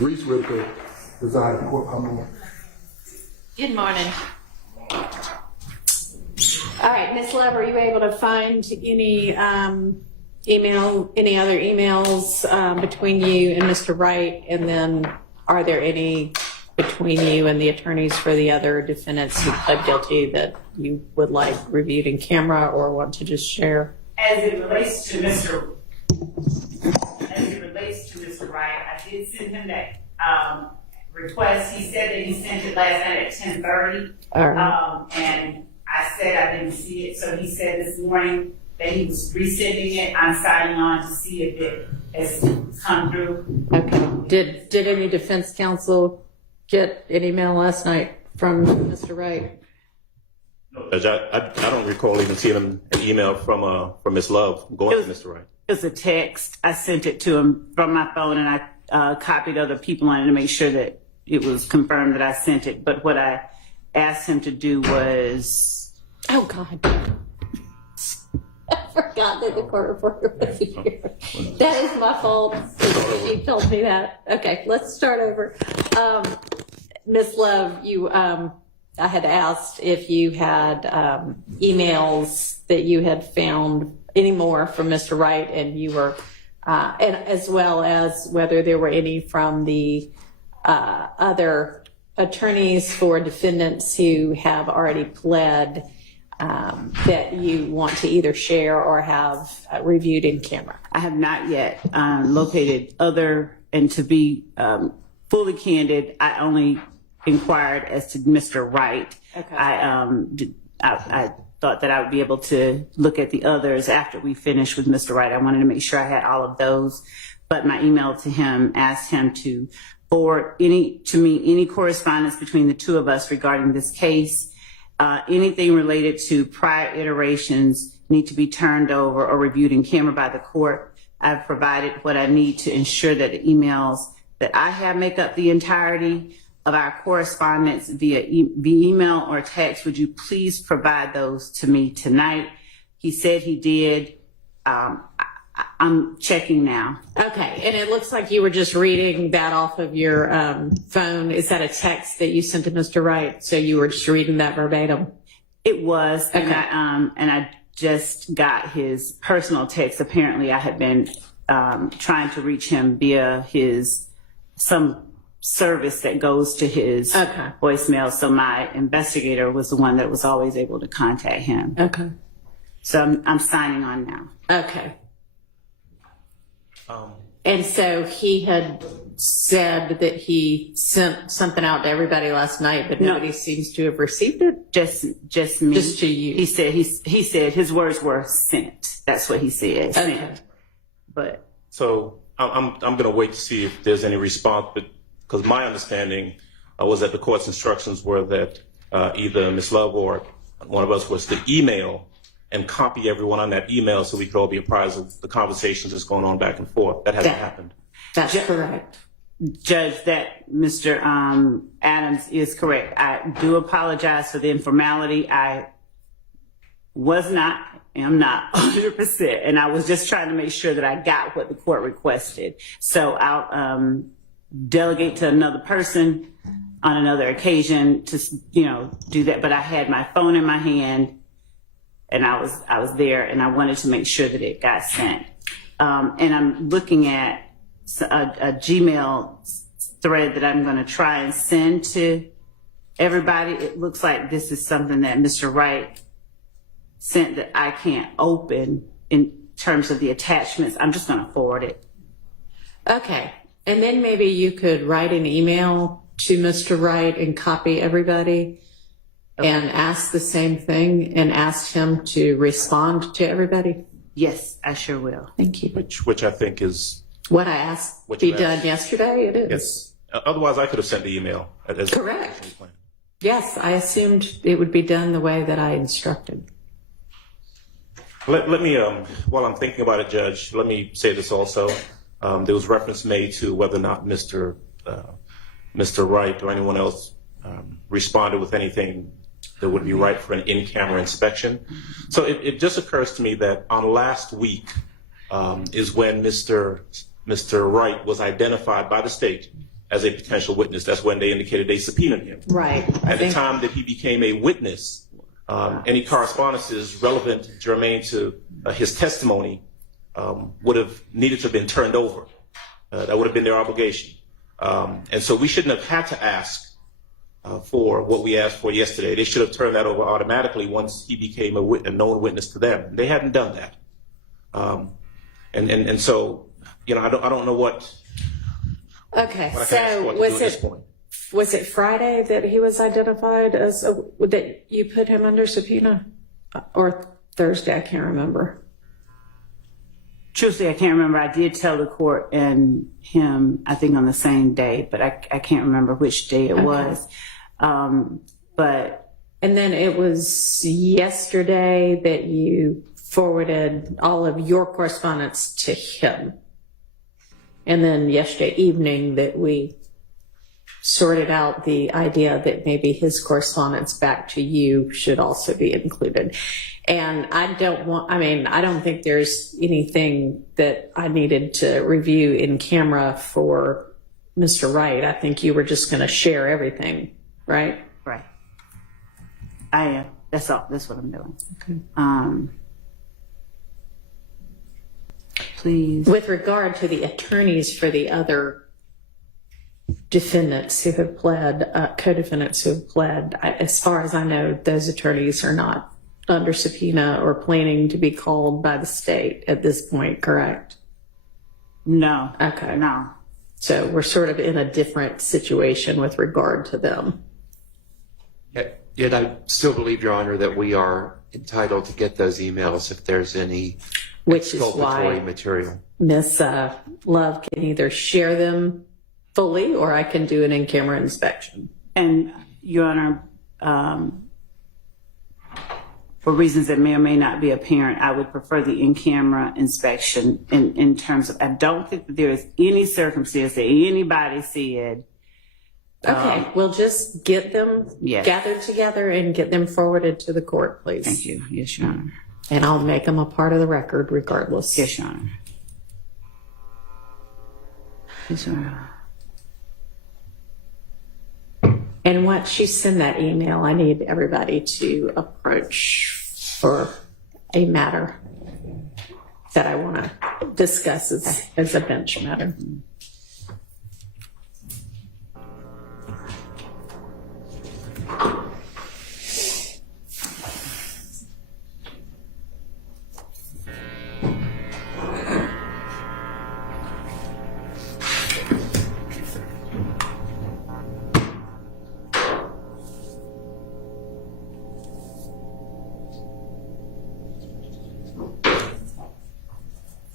Reese Whitaker, presiding court. Good morning. All right, Ms. Love, are you able to find any other emails between you and Mr. Wright? And then are there any between you and the attorneys for the other defendants who pled guilty that you would like reviewed in camera or want to just share? As it relates to Mr. Wright, I did send him that request. He said that he sent it last night at 10:30. All right. And I said I didn't see it. So he said this morning that he was resending it. I'm signing on to see if it has come through. Okay. Did any defense counsel get an email last night from Mr. Wright? No, Judge, I don't recall even seeing an email from Ms. Love going to Mr. Wright. It was a text. I sent it to him from my phone, and I copied other people on it to make sure that it was confirmed that I sent it. But what I asked him to do was... Oh, God. I forgot that the court reporter was here. That is my fault. She told me that. Okay, let's start over. Ms. Love, I had asked if you had emails that you had found any more from Mr. Wright, and you were, and as well as whether there were any from the other attorneys for defendants who have already pled that you want to either share or have reviewed in camera. I have not yet located other, and to be fully candid, I only inquired as to Mr. Wright. Okay. I thought that I would be able to look at the others after we finished with Mr. Wright. I wanted to make sure I had all of those, but my email to him asked him to forward any correspondence between the two of us regarding this case. Anything related to prior iterations need to be turned over or reviewed in camera by the court. I've provided what I need to ensure that the emails that I have make up the entirety of our correspondence via email or text. Would you please provide those to me tonight? He said he did. I'm checking now. Okay, and it looks like you were just reading that off of your phone. Is that a text that you sent to Mr. Wright? So you were just reading that verbatim? It was, okay. And I just got his personal text. Apparently, I had been trying to reach him via some service that goes to his voicemail. So my investigator was the one that was always able to contact him. Okay. So I'm signing on now. Okay. And so he had said that he sent something out to everybody last night, but nobody seems to have received it. Just me. Just to you. He said his words were sent. That's what he said. Okay. Sent. But so I'm going to wait to see if there's any response, but because my understanding was that the court's instructions were that either Ms. Love or one of us was to email and copy everyone on that email so we could all be apprised of the conversations that's going on back and forth. That hasn't happened. That's correct. Judge, that Mr. Adams is correct. I do apologize for the informality. I am not 100%, and I was just trying to make sure that I got what the court requested. So I'll delegate to another person on another occasion to do that. But I had my phone in my hand, and I was there, and I wanted to make sure that it got sent. And I'm looking at a Gmail thread that I'm going to try and send to everybody. It looks like this is something that Mr. Wright sent that I can't open in terms of the attachments. I'm just going to forward it. Okay. And then maybe you could write an email to Mr. Wright and copy everybody and ask the same thing and ask him to respond to everybody. Yes, I sure will. Thank you. Which I think is what I asked be done yesterday. It is. Yes. Otherwise, I could have sent the email. As correct. Yes, I assumed it would be done the way that I instructed. Let me, while I'm thinking about it, Judge, let me say this also. There was reference made to whether or not Mr. Wright or anyone else responded with anything that would be right for an in-camera inspection. So it just occurs to me that on last week is when Mr. Wright was identified by the state as a potential witness. That's when they indicated they subpoenaed him. Right. At the time that he became a witness, any correspondences relevant, germane to his testimony would have needed to have been turned over. That would have been their obligation. And so we shouldn't have had to ask for what we asked for yesterday. They should have turned that over automatically once he became a known witness to them. They hadn't done that. And so, you know, I don't know what. Okay, what I can ask for so to do at this point. was it Friday that he was identified as that you put him under subpoena, or Thursday? I can't remember. Truthfully, I can't remember. I did tell the court and him, I think on the same day, but I can't remember which day it was. But and then it was yesterday that you forwarded all of your correspondence to him. And then yesterday evening that we sorted out the idea that maybe his correspondence back to you should also be included. And I don't think there's anything that I needed to review in camera for Mr. Wright. I think you were just going to share everything, right? right, I am. That's all. That's what I'm doing. Okay. Please. With regard to the attorneys for the other defendants who have pled, co-defendants who have pled, as far as I know, those attorneys are not under subpoena or planning to be called by the state at this point, correct? No. Okay. No. So we're sort of in a different situation with regard to them. Yet I still believe, Your Honor, that we are entitled to get those emails if there's any Which is exculpatory why material. Miss Love can either share them fully or I can do an in-camera inspection. And Your Honor, for reasons that may or may not be apparent, I would prefer the in-camera inspection in terms of, I don't think that there is any circumstance that anybody said. Okay, we'll just get them Yes. gathered together and get them forwarded to the court, please. Thank you. Yes, Your Honor. And I'll make them a part of the record regardless. Yes, Your Honor. Yes, Your Honor. And once you send that email, I need everybody to approach for a matter that I want to discuss as a bench matter.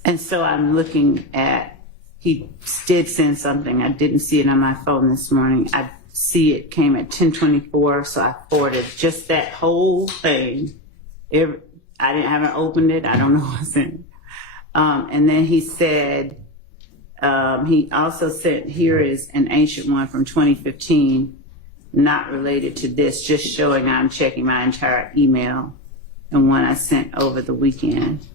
And so I'm looking at, he did send something. I didn't see it on my phone this morning. I see it came at 10:24, so I forwarded just that whole thing. I haven't opened it. I don't know what's in it. And then he said, he also said, here is an ancient one from 2015, not related to this, just showing I'm checking my entire email, and one I sent over the weekend.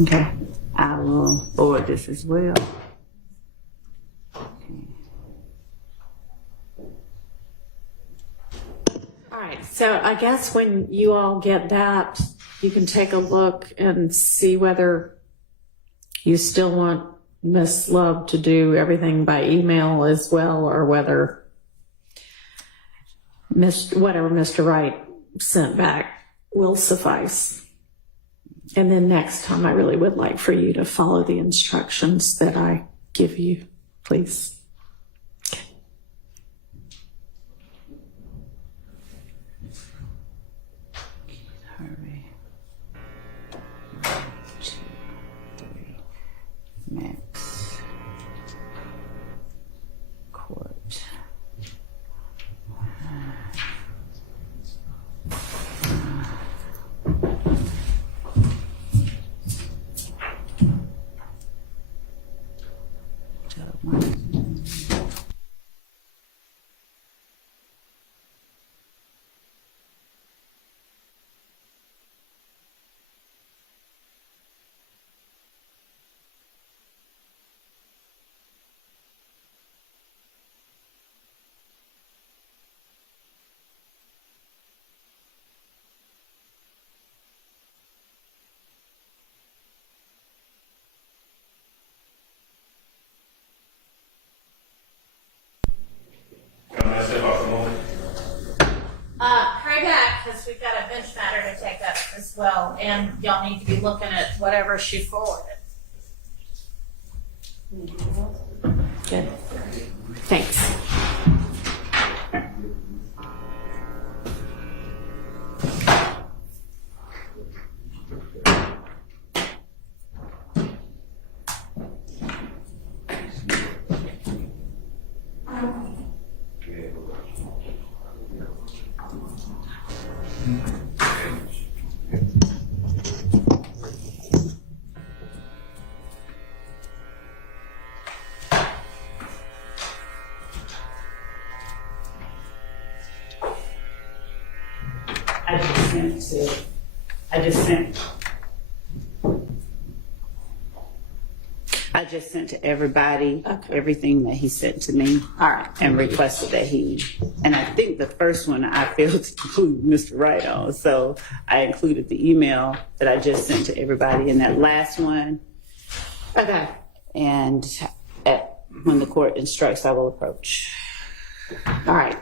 Okay, I will forward this as well. All right, so I guess when you all get that, you can take a look and see whether you still want Miss Love to do everything by email as well, or whether whatever Mr. Wright sent back will suffice. And then next time, I really would like for you to follow the instructions that I give you, please. Hurry. 1, 2, 3. Max. Court. we've got a bench matter to take up as well, and y'all need to be looking at whatever she forwarded. Good. Thanks. I just sent to everybody Okay. everything that he sent to me. All right. And requested that and I think the first one I failed to include Mr. Wright on, so I included the email that I just sent to everybody in that last one. Okay. And when the court instructs, I will approach. All right.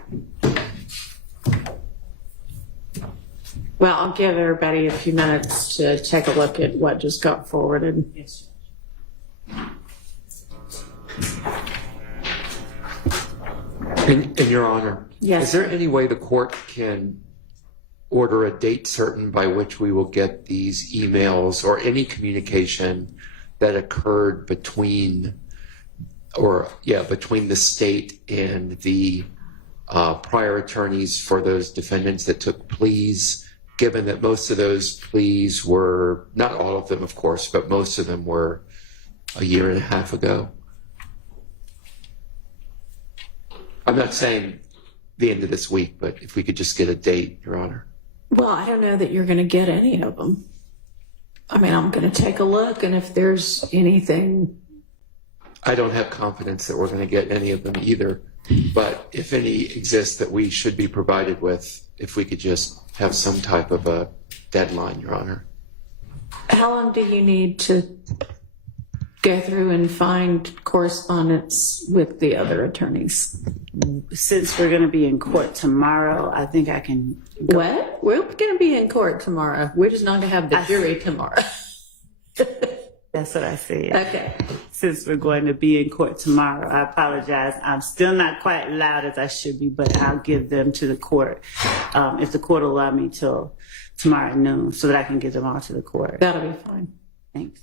Well, I'll give everybody a few minutes to take a look at what just got forwarded. Yes. In Your Honor, Yes. is there any way the court can order a date certain by which we will get these emails or any communication that occurred between the state and the prior attorneys for those defendants that took pleas, given that most of those pleas were, not all of them, of course, but most of them were a year and a half ago? I'm not saying the end of this week, but if we could just get a date, Your Honor. Well, I don't know that you're going to get any of them. I mean, I'm going to take a look, and if there's anything. I don't have confidence that we're going to get any of them either, but if any exist that we should be provided with, if we could just have some type of a deadline, Your Honor. How long do you need to go through and find correspondence with the other attorneys? Since we're going to be in court tomorrow, I think I can go. What? We're going to be in court tomorrow. We're just not going to have the jury tomorrow. That's what I said. Okay. Since we're going to be in court tomorrow, I apologize. I'm still not quite loud as I should be, but I'll give them to the court if the court will allow me till tomorrow at noon so that I can get them all to the court. That'll be fine. Thanks.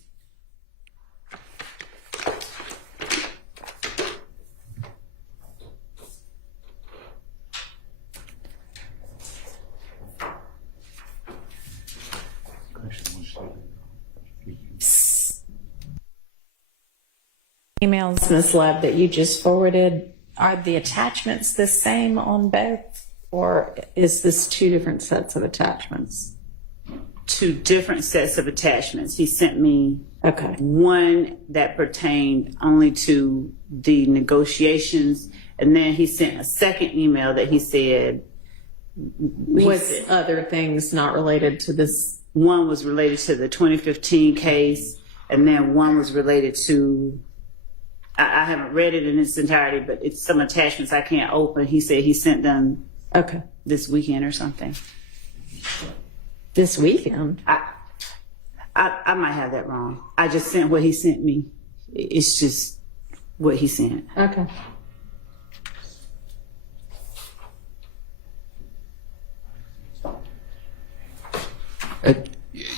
Emails, Ms. Love, that you just forwarded, are the attachments the same on both? Or is this two different sets of attachments? Two different sets of attachments. He sent me Okay. one that pertained only to the negotiations, and then he sent a second email that he said With other things not related to this? one was related to the 2015 case, and then one was related to, I haven't read it in its entirety, but it's some attachments I can't open. He said he sent them Okay. this weekend or something. This weekend? I might have that wrong. I just sent what he sent me. It's just what he sent. Okay.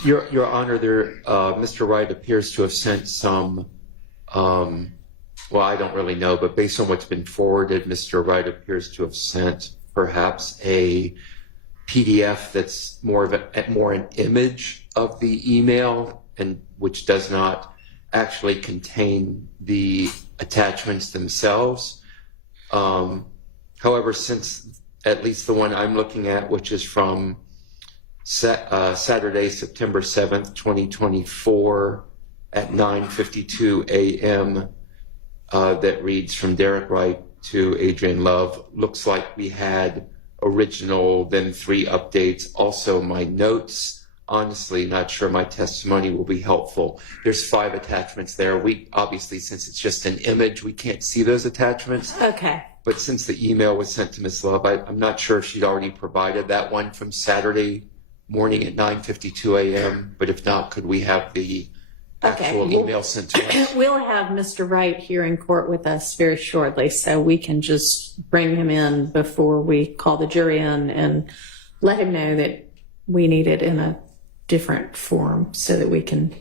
Your Honor, Mr. Wright appears to have sent some, well, I don't really know, but based on what's been forwarded, Mr. Wright appears to have sent perhaps a PDF that's more an image of the email, and which does not actually contain the attachments themselves. However, since at least the one I'm looking at, which is from Saturday, September 7th, 2024 at 9:52 a.m. That reads from Derek Wright to Adrian Love. Looks like we had original, then 3 updates. Also my notes. Honestly, not sure my testimony will be helpful. There's 5 attachments there. We obviously, since it's just an image, we can't see those attachments. Okay. but since the email was sent to Ms. Love, I'm not sure if she'd already provided that one from Saturday morning at 9:52 a.m. But if not, could we have the actual email sent to us? We'll have Mr. Wright here in court with us very shortly, so we can just bring him in before we call the jury in and let him know that we need it in a different form so that we can.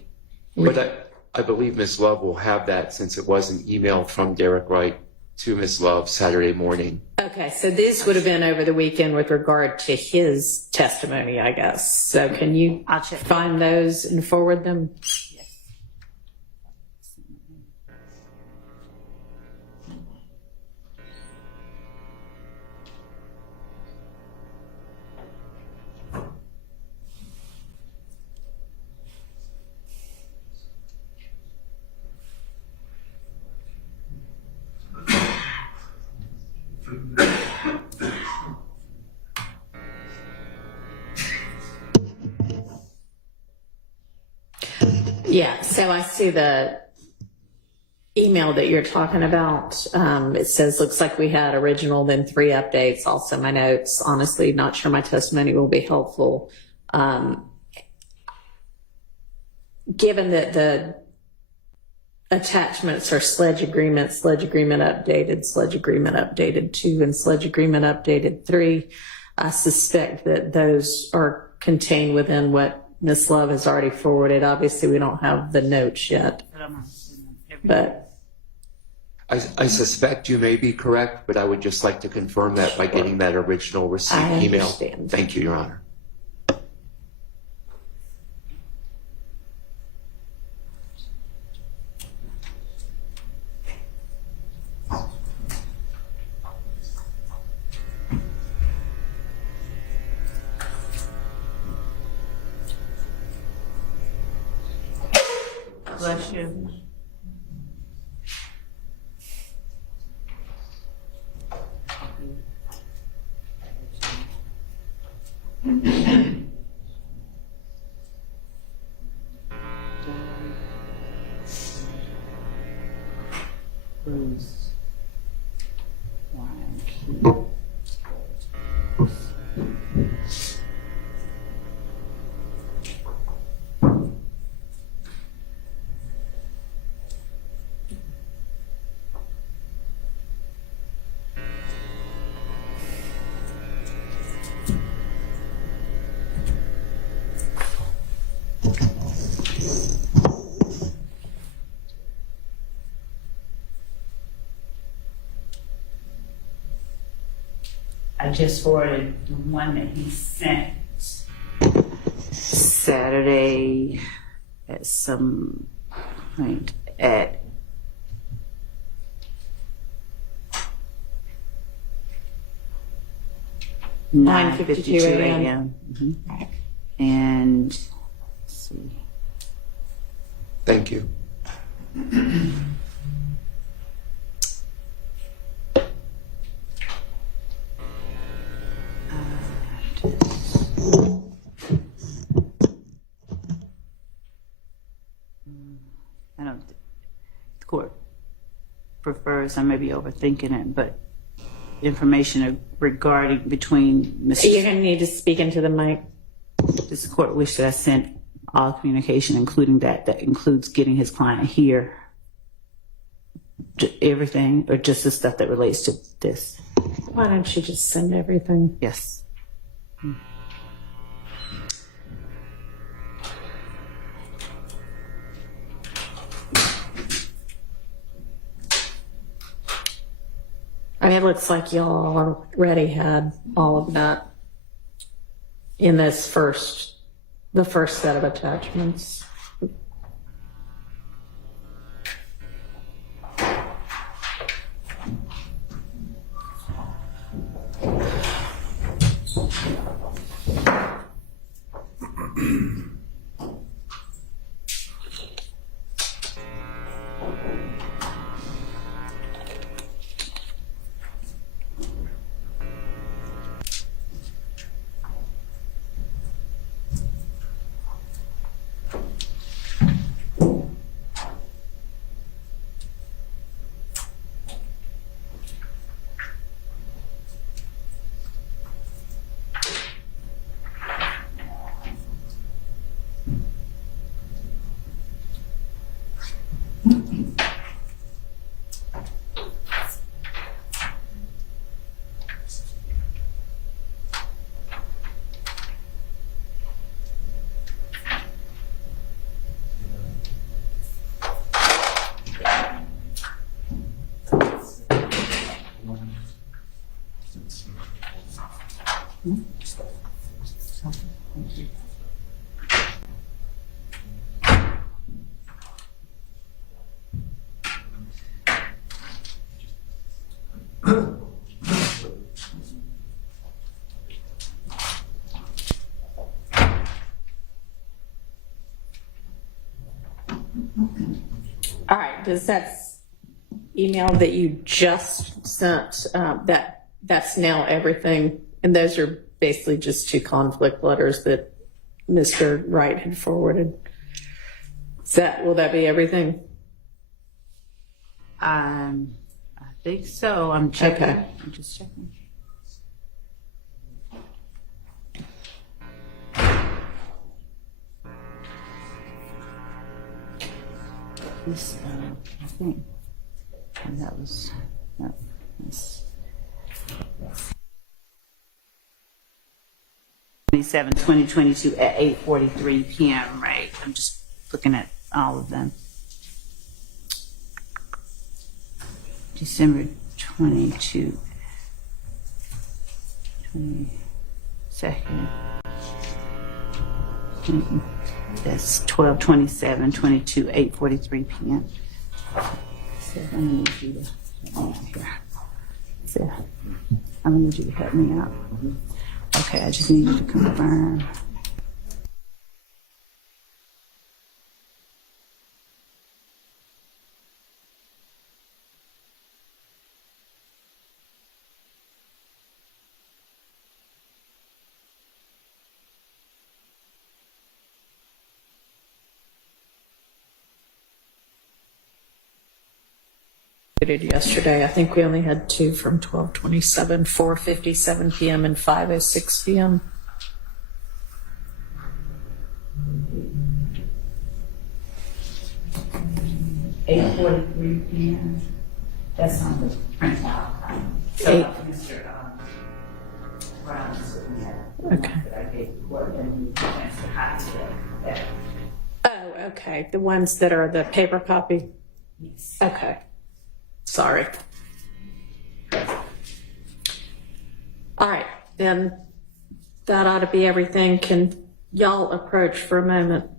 But I believe Ms. Love will have that since it was an email from Derek Wright to Ms. Love Saturday morning. Okay, so this would have been over the weekend with regard to his testimony, I guess. So can you I'll check. find those and forward them? Yes. Yeah, so I see the email that you're talking about. It says, looks like we had original, then 3 updates. Also my notes. Honestly, not sure my testimony will be helpful. Given that the attachments are sledge agreement updated, sledge agreement updated 2, and sledge agreement updated 3, I suspect that those are contained within what Ms. Love has already forwarded. Obviously, we don't have the notes yet, but I suspect you may be correct, but I would just like to confirm that by getting that original receipt I email. understand. Thank you, Your Honor. Bless you. Bruce. I just forwarded the one that he sent Saturday at some point at 9:52 a.m. Right. And let's see. Thank you. I don't. The court prefers. I may be overthinking it, but information regarding between Mr. You're going to need to speak into the mic. This court wish that I sent all communication, including that includes getting his client here. Everything, or just the stuff that relates to this. Why don't you just send everything? Yes. I mean, it looks like y'all already had all of that in the first set of attachments. All right, does that email that you just sent, that's now everything? And those are basically just two conflict letters that Mr. Wright had forwarded. Will that be everything? I think so. I'm checking. Okay. I'm just checking. This, I think, and that was, no, this. 2022 at 8:43 p.m. Right. I'm just looking at all of them. December 22, 22nd. That's 12/27/22, 8:43 p.m. So I'm gonna need you to help me out here. So I'm gonna need you to help me out. Okay, I just need you to confirm. Yesterday, I think we only had two from 12:27, 4:57 p.m. and 5:06 p.m. $8:43 p.m. That's on the printout. So Mr. Brown's looking at it. Okay. That I gave the court and we answered hi today. Oh, okay. The ones that are the paper copy? Yes. Okay. Sorry. All right, then that ought to be everything. Can y'all approach for a moment?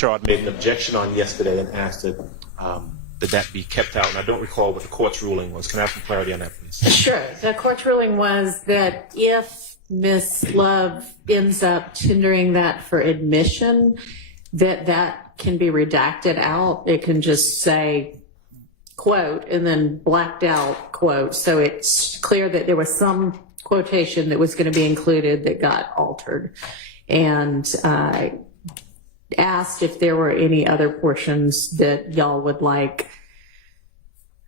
Gerard made an objection on yesterday and asked that that be kept out. And I don't recall what the court's ruling was. Can I have some clarity on that, please? Sure. The court's ruling was that if Ms. Love ends up tendering that for admission, that can be redacted out. It can just say, quote, and then blacked out, quote. So it's clear that there was some quotation that was going to be included that got altered. And asked if there were any other portions that y'all would like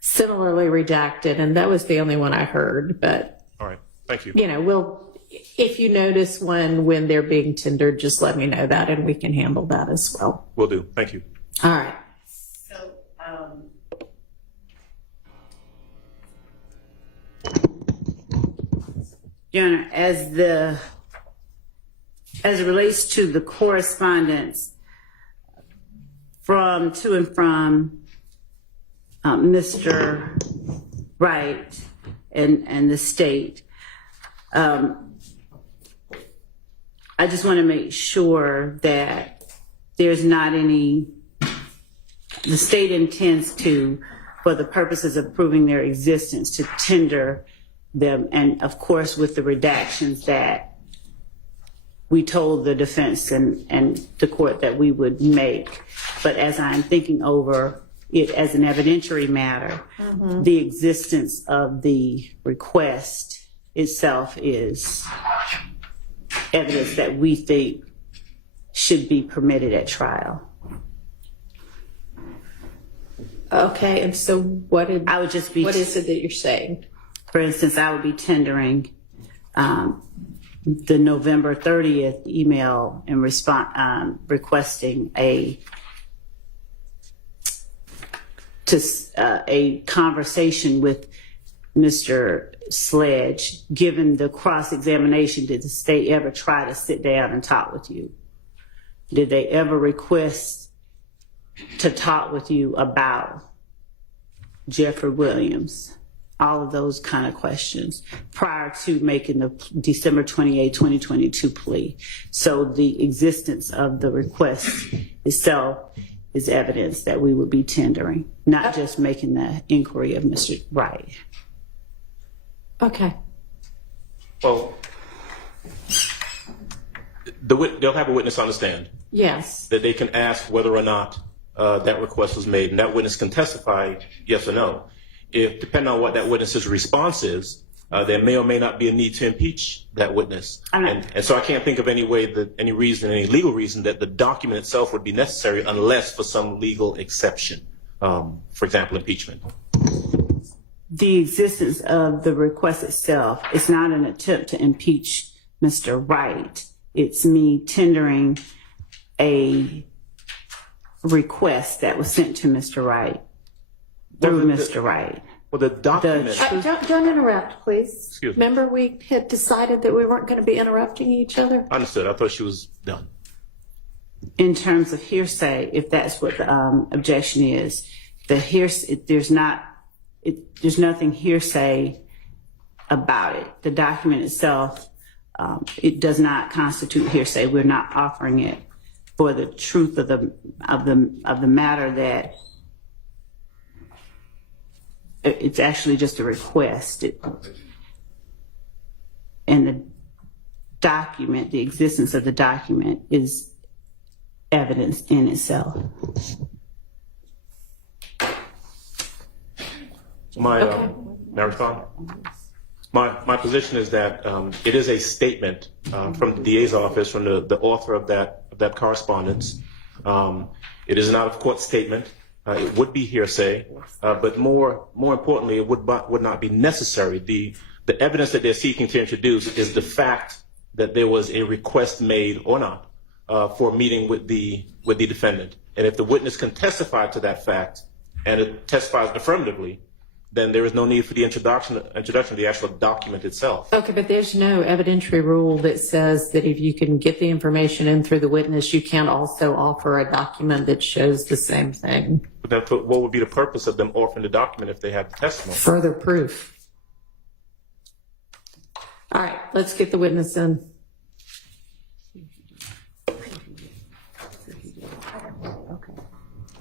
similarly redacted, and that was the only one I heard. But all right, thank you. You know, if you notice when they're being tendered, just let me know that, and we can handle that as well. Will do. Thank you. All right. So, Your Honor, as it relates to the correspondence to and from Mr. Wright and the state, I just want to make sure that there's not the state intends to, for the purposes of proving their existence, to tender them, and of course with the redactions that we told the defense and the court that we would make. But as I'm thinking over it as an evidentiary matter, the existence of the request itself is evidence that we think should be permitted at trial. Okay, and so what is it that you're saying? For instance, I would be tendering the November 30th email and requesting a conversation with Mr. Sledge. Given the cross-examination, did the state ever try to sit down and talk with you? Did they ever request to talk with you about Jeffrey Williams? All of those kind of questions prior to making the December 28, 2022 plea. So the existence of the request itself is evidence that we would be tendering, not just making the inquiry of Mr. Wright. Okay. Well, they'll have a witness on the stand. Yes. That they can ask whether or not that request was made, and that witness can testify yes or no. If, depending on what that witness's response is, there may or may not be a need to impeach that witness. And so I can't think of any legal reason that the document itself would be necessary unless for some legal exception, for example, impeachment. The existence of the request itself is not an attempt to impeach Mr. Wright. It's me tendering a request that was sent to Mr. Wright. Through Mr. Wright. Well, the document. Don't interrupt, please. Excuse me. Remember, we had decided that we weren't going to be interrupting each other. Understood. I thought she was done. In terms of hearsay, if that's what the objection is, there's nothing hearsay about it. The document itself, it does not constitute hearsay. We're not offering it for the truth of the matter that. It's actually just a request. And the document, the existence of the document is evidence in itself. May I respond? My position is that it is a statement from the DA's office, from the author of that correspondence. It is an out-of-court statement. It would be hearsay, but more importantly, it would not be necessary. The evidence that they're seeking to introduce is the fact that there was a request made or not for a meeting with the defendant. And if the witness can testify to that fact and it testifies affirmatively, then there is no need for the introduction of the actual document itself. Okay, but there's no evidentiary rule that says that if you can get the information in through the witness, you can't also offer a document that shows the same thing. But then what would be the purpose of them offering the document if they have the testimony? Further proof. All right, let's get the witness in.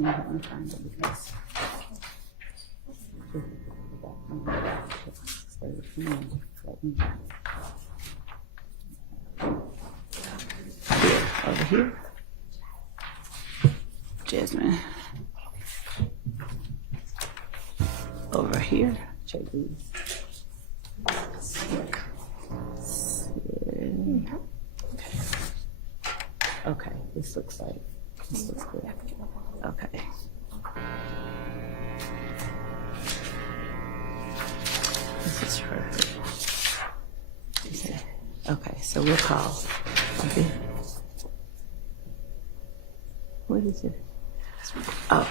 me help me find it because. Over here. Jasmine. Over here. Check these. Okay, this looks good. Okay. This is her. Okay, so we'll call. Okay. What is it? Oh.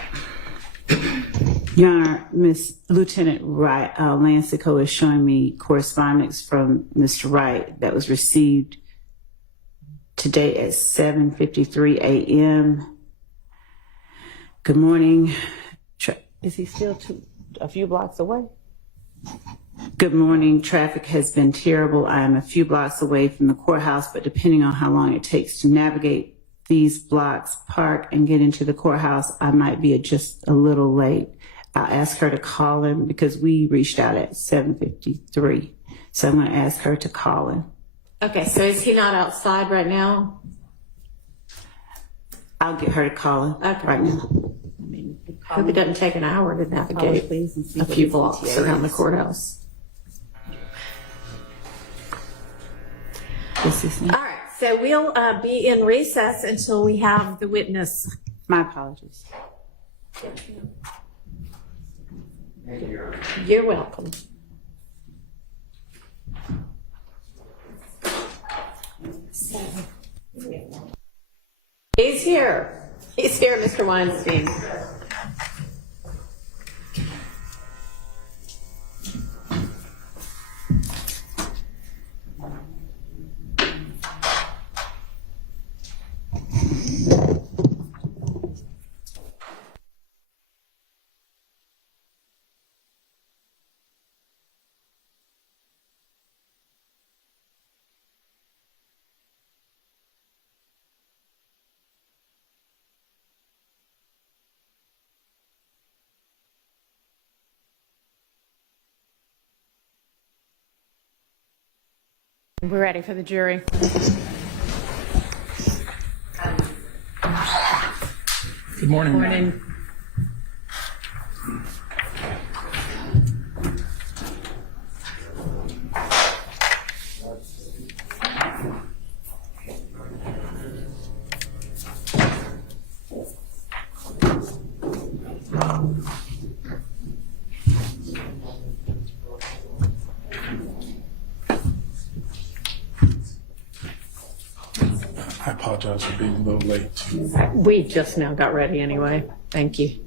Your Honor, Miss Lieutenant Wright, Lancico is showing me correspondence from Mr. Wright that was received today at 7:53 a.m. Good morning. Is he still a few blocks away? Good morning. Traffic has been terrible. I am a few blocks away from the courthouse, but depending on how long it takes to navigate these blocks, park, and get into the courthouse, I might be just a little late. I'll ask her to call him because we reached out at 7:53. So I'm going to ask her to call him. Okay, so is he not outside right now? I'll get her to call him right now. Hope it doesn't take an hour to navigate a few blocks around the courthouse. All right, so we'll be in recess until we have the witness. My apologies. You're welcome. He's here. He's here, Mr. Weinstein. We're ready for the jury. Good morning. Morning. I apologize for being a little late. We just now got ready anyway. Thank you.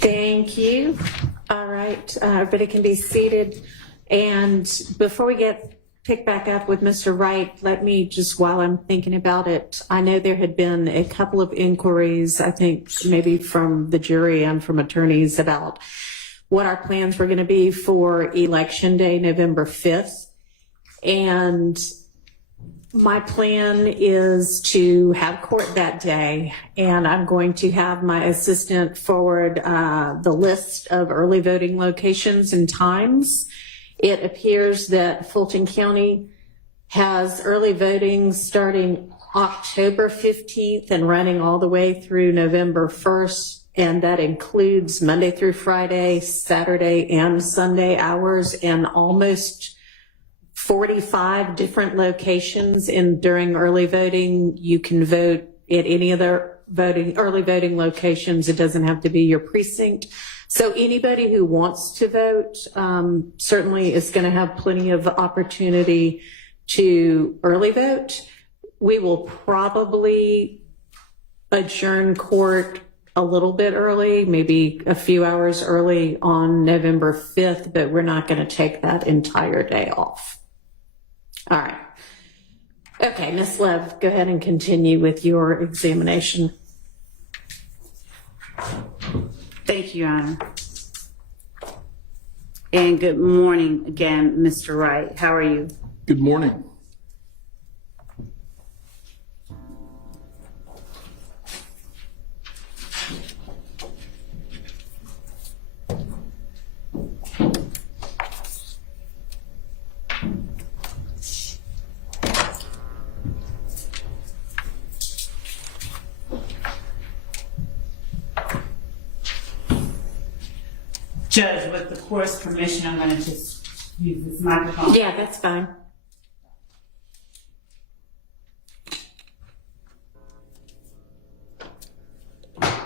Thank you. All right, everybody can be seated. And before we pick back up with Mr. Wright, let me just, while I'm thinking about it, I know there had been a couple of inquiries, I think maybe from the jury and from attorneys about what our plans were going to be for Election Day, November 5th. And my plan is to have court that day, and I'm going to have my assistant forward the list of early voting locations and times. It appears that Fulton County has early voting starting October 15th and running all the way through November 1st, and that includes Monday through Friday, Saturday and Sunday hours, and almost 45 different locations. And during early voting, you can vote at any of the early voting locations. It doesn't have to be your precinct. So anybody who wants to vote certainly is going to have plenty of opportunity to early vote. We will probably adjourn court a little bit early, maybe a few hours early on November 5th, but we're not going to take that entire day off. All right. Okay, Ms. Lev, go ahead and continue with your examination. Thank you, Your Honor. And good morning again, Mr. Wright. How are you? Good morning. Judge, with the court's permission, I'm going to just use this microphone. Yeah, that's fine.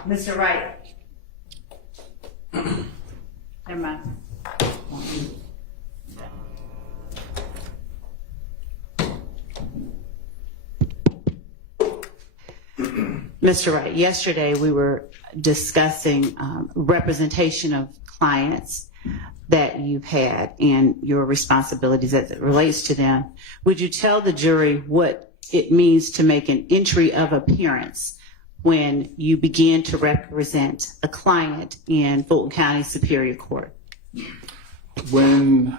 Mr. Wright. Never mind. Mr. Wright, yesterday we were discussing representation of clients that you've had and your responsibilities as it relates to them. Would you tell the jury what it means to make an entry of appearance when you begin to represent a client in Fulton County Superior Court? When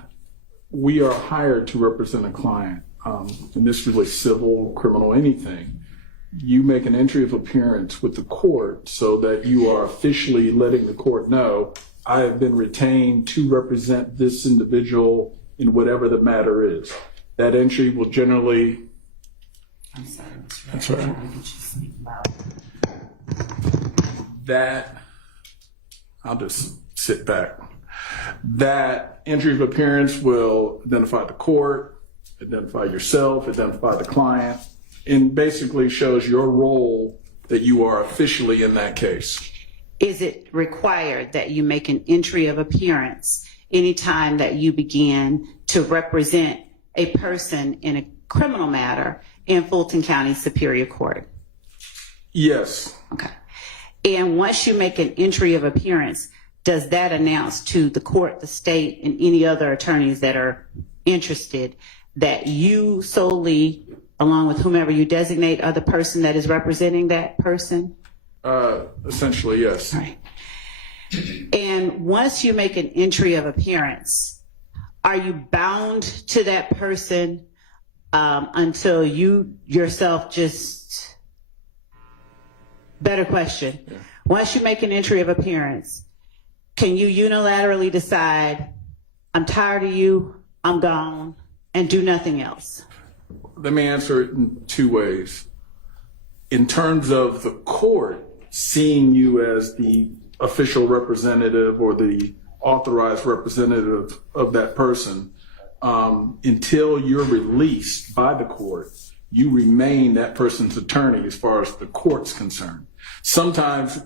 we are hired to represent a client, and this relates civil, criminal, anything, you make an entry of appearance with the court so that you are officially letting the court know, I have been retained to represent this individual in whatever the matter is. That entry will generally... I'm sorry, Mr. Wright. That's right. I can just think about that, I'll just sit back. That entry of appearance will identify the court, identify yourself, identify the client, and basically shows your role that you are officially in that case. Is it required that you make an entry of appearance anytime that you begin to represent a person in a criminal matter in Fulton County Superior Court? Yes. Okay. And once you make an entry of appearance, does that announce to the court, the state, and any other attorneys that are interested that you solely, along with whomever you designate, are the person that is representing that person? Essentially, yes. All right. And once you make an entry of appearance, are you bound to that person until you yourself just... Better question. Yeah. Once you make an entry of appearance, can you unilaterally decide, I'm tired of you, I'm gone, and do nothing else? Let me answer it in two ways. In terms of the court seeing you as the official representative or the authorized representative of that person, until you're released by the court, you remain that person's attorney as far as the court's concerned. Sometimes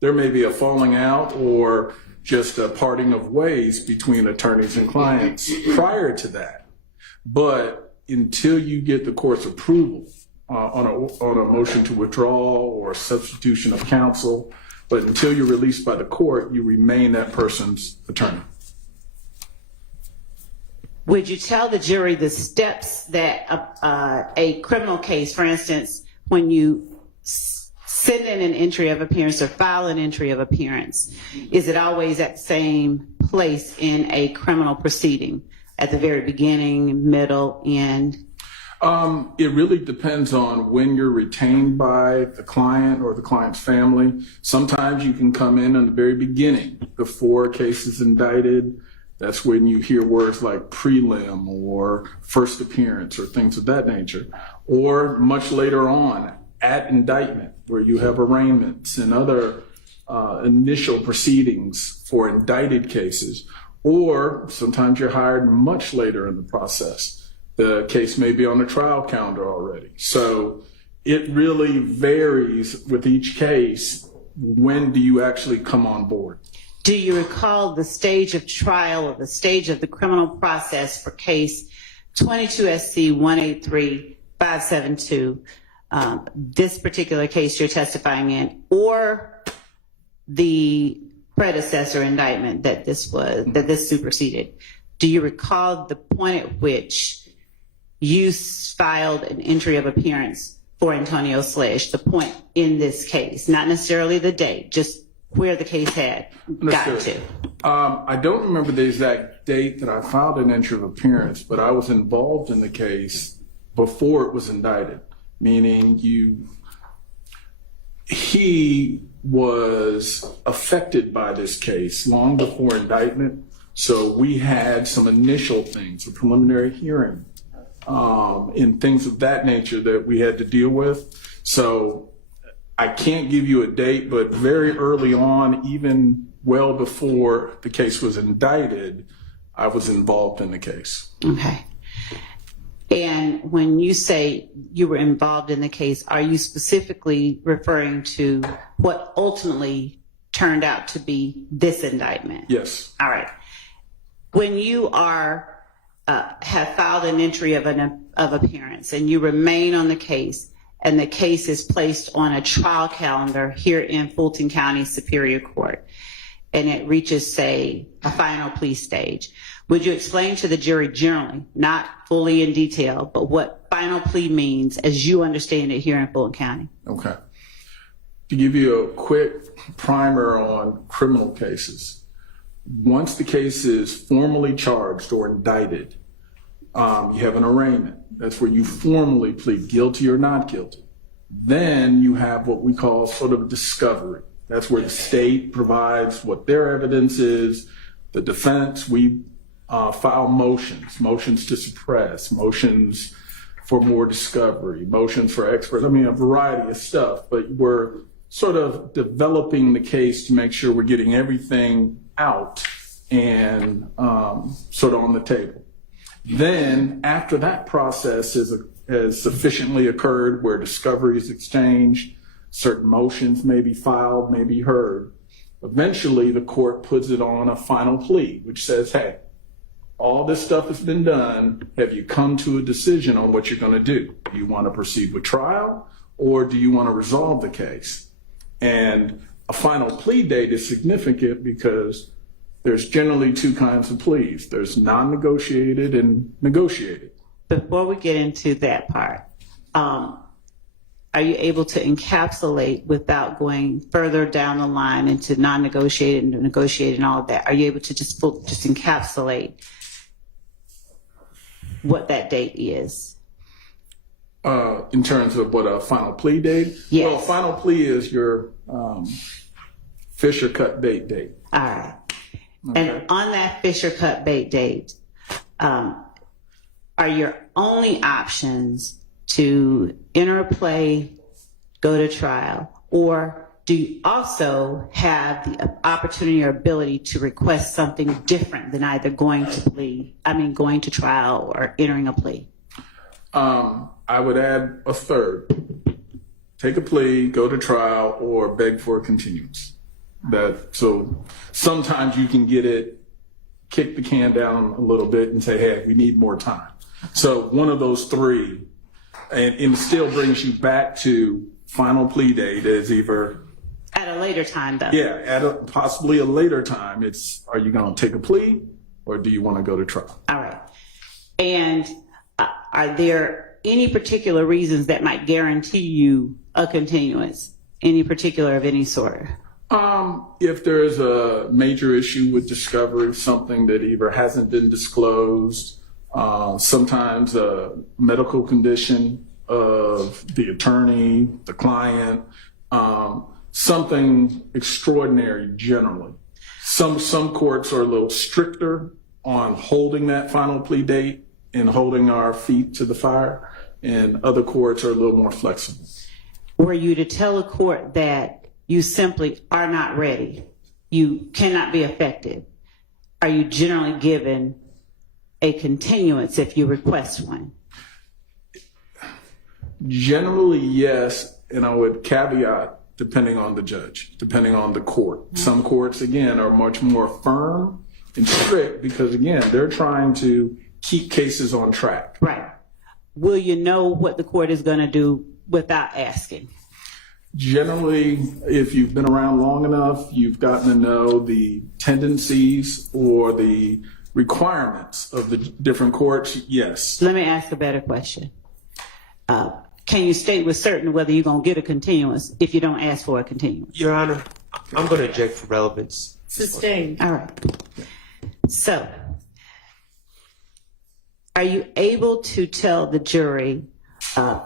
there may be a falling out or just a parting of ways between attorneys and clients prior to that. But until you get the court's approval on a motion to withdraw or substitution of counsel, but until you're released by the court, you remain that person's attorney. Would you tell the jury the steps that a criminal case, for instance, when you send in an entry of appearance or file an entry of appearance, is it always at the same place in a criminal proceeding? At the very beginning, middle, end? It really depends on when you're retained by the client or the client's family. Sometimes you can come in the very beginning, before a case is indicted. That's when you hear words like prelim or first appearance or things of that nature. Or much later on, at indictment, where you have arraignments and other initial proceedings for indicted cases. Or sometimes you're hired much later in the process. The case may be on the trial calendar already. So it really varies with each case. When do you actually come on board? Do you recall the stage of trial or the stage of the criminal process for case 22 SC 183572, this particular case you're testifying in, or the predecessor indictment that this superseded? Do you recall the point at which you filed an entry of appearance for Antonio Sledge, the point in this case, not necessarily the date, just where the case had gotten to? I don't remember the exact date that I filed an entry of appearance, but I was involved in the case before it was indicted, meaning he was affected by this case long before indictment. So we had some initial things, a preliminary hearing, and things of that nature that we had to deal with. So I can't give you a date, but very early on, even well before the case was indicted, I was involved in the case. Okay. And when you say you were involved in the case, are you specifically referring to what ultimately turned out to be this indictment? Yes. All right. When you have filed an entry of appearance and you remain on the case, and the case is placed on a trial calendar here in Fulton County Superior Court, and it reaches, say, a final plea stage, would you explain to the jury generally, not fully in detail, but what final plea means as you understand it here in Fulton County? Okay. To give you a quick primer on criminal cases, once the case is formally charged or indicted, you have an arraignment. That's where you formally plead guilty or not guilty. Then you have what we call sort of discovery. That's where the state provides what their evidence is. The defense, we file motions to suppress, motions for more discovery, motions for experts. I mean, a variety of stuff, but we're sort of developing the case to make sure we're getting everything out and sort of on the table. Then after that process has sufficiently occurred, where discovery is exchanged, certain motions may be filed, may be heard, eventually the court puts it on a final plea, which says, hey, all this stuff has been done. Have you come to a decision on what you're going to do? Do you want to proceed with trial, or do you want to resolve the case? And a final plea date is significant because there's generally two kinds of pleas. There's non-negotiated and negotiated. Before we get into that part, are you able to encapsulate, without going further down the line into non-negotiated and negotiated and all of that, are you able to just encapsulate what that date is? In terms of what a final plea date? Yes. Well, a final plea is your Fisher cut bait date. All right. Okay. And on that Fisher cut bait date, are your only options to enter a plea, go to trial, or do you also have the opportunity or ability to request something different than either going to trial or entering a plea? I would add a third. Take a plea, go to trial, or beg for a continuance. So sometimes you can kick the can down a little bit and say, hey, we need more time. So one of those three, and it still brings you back to final plea date as either at a later time, though. Yeah, at possibly a later time. Are you going to take a plea, or do you want to go to trial? All right. And are there any particular reasons that might guarantee you a continuance? Any particular of any sort? If there's a major issue with discovery, something that either hasn't been disclosed, sometimes a medical condition of the attorney, the client, something extraordinary generally. Some courts are a little stricter on holding that final plea date and holding our feet to the fire, and other courts are a little more flexible. Were you to tell a court that you simply are not ready, you cannot be effective, are you generally given a continuance if you request one? Generally, yes, and I would caveat depending on the judge, depending on the court. Some courts, again, are much more firm and strict because, again, they're trying to keep cases on track. Right. Will you know what the court is going to do without asking? Generally, if you've been around long enough, you've gotten to know the tendencies or the requirements of the different courts, yes. Let me ask a better question. Can you state with certain whether you're going to get a continuance if you don't ask for a continuance? Your Honor, I'm going to object for relevance. Sustained. All right. So, are you able to tell the jury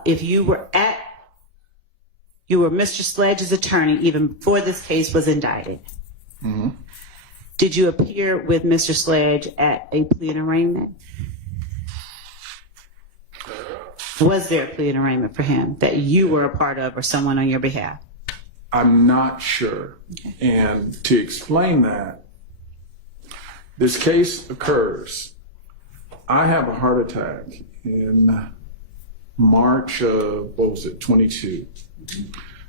if you were Mr. Sledge's attorney even before this case was indicted? Mm-hmm. Did you appear with Mr. Sledge at a plea and arraignment? Was there a plea and arraignment for him that you were a part of or someone on your behalf? I'm not sure. And to explain that, this case occurs. I have a heart attack in March of, 22.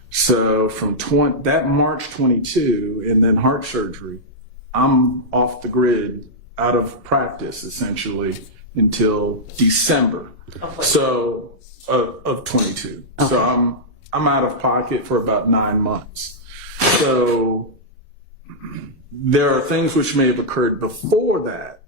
So from that March 22 and then heart surgery, I'm off the grid, out of practice essentially until December. So of 22. Okay. So I'm out of pocket for about 9 months. So there are things which may have occurred before that,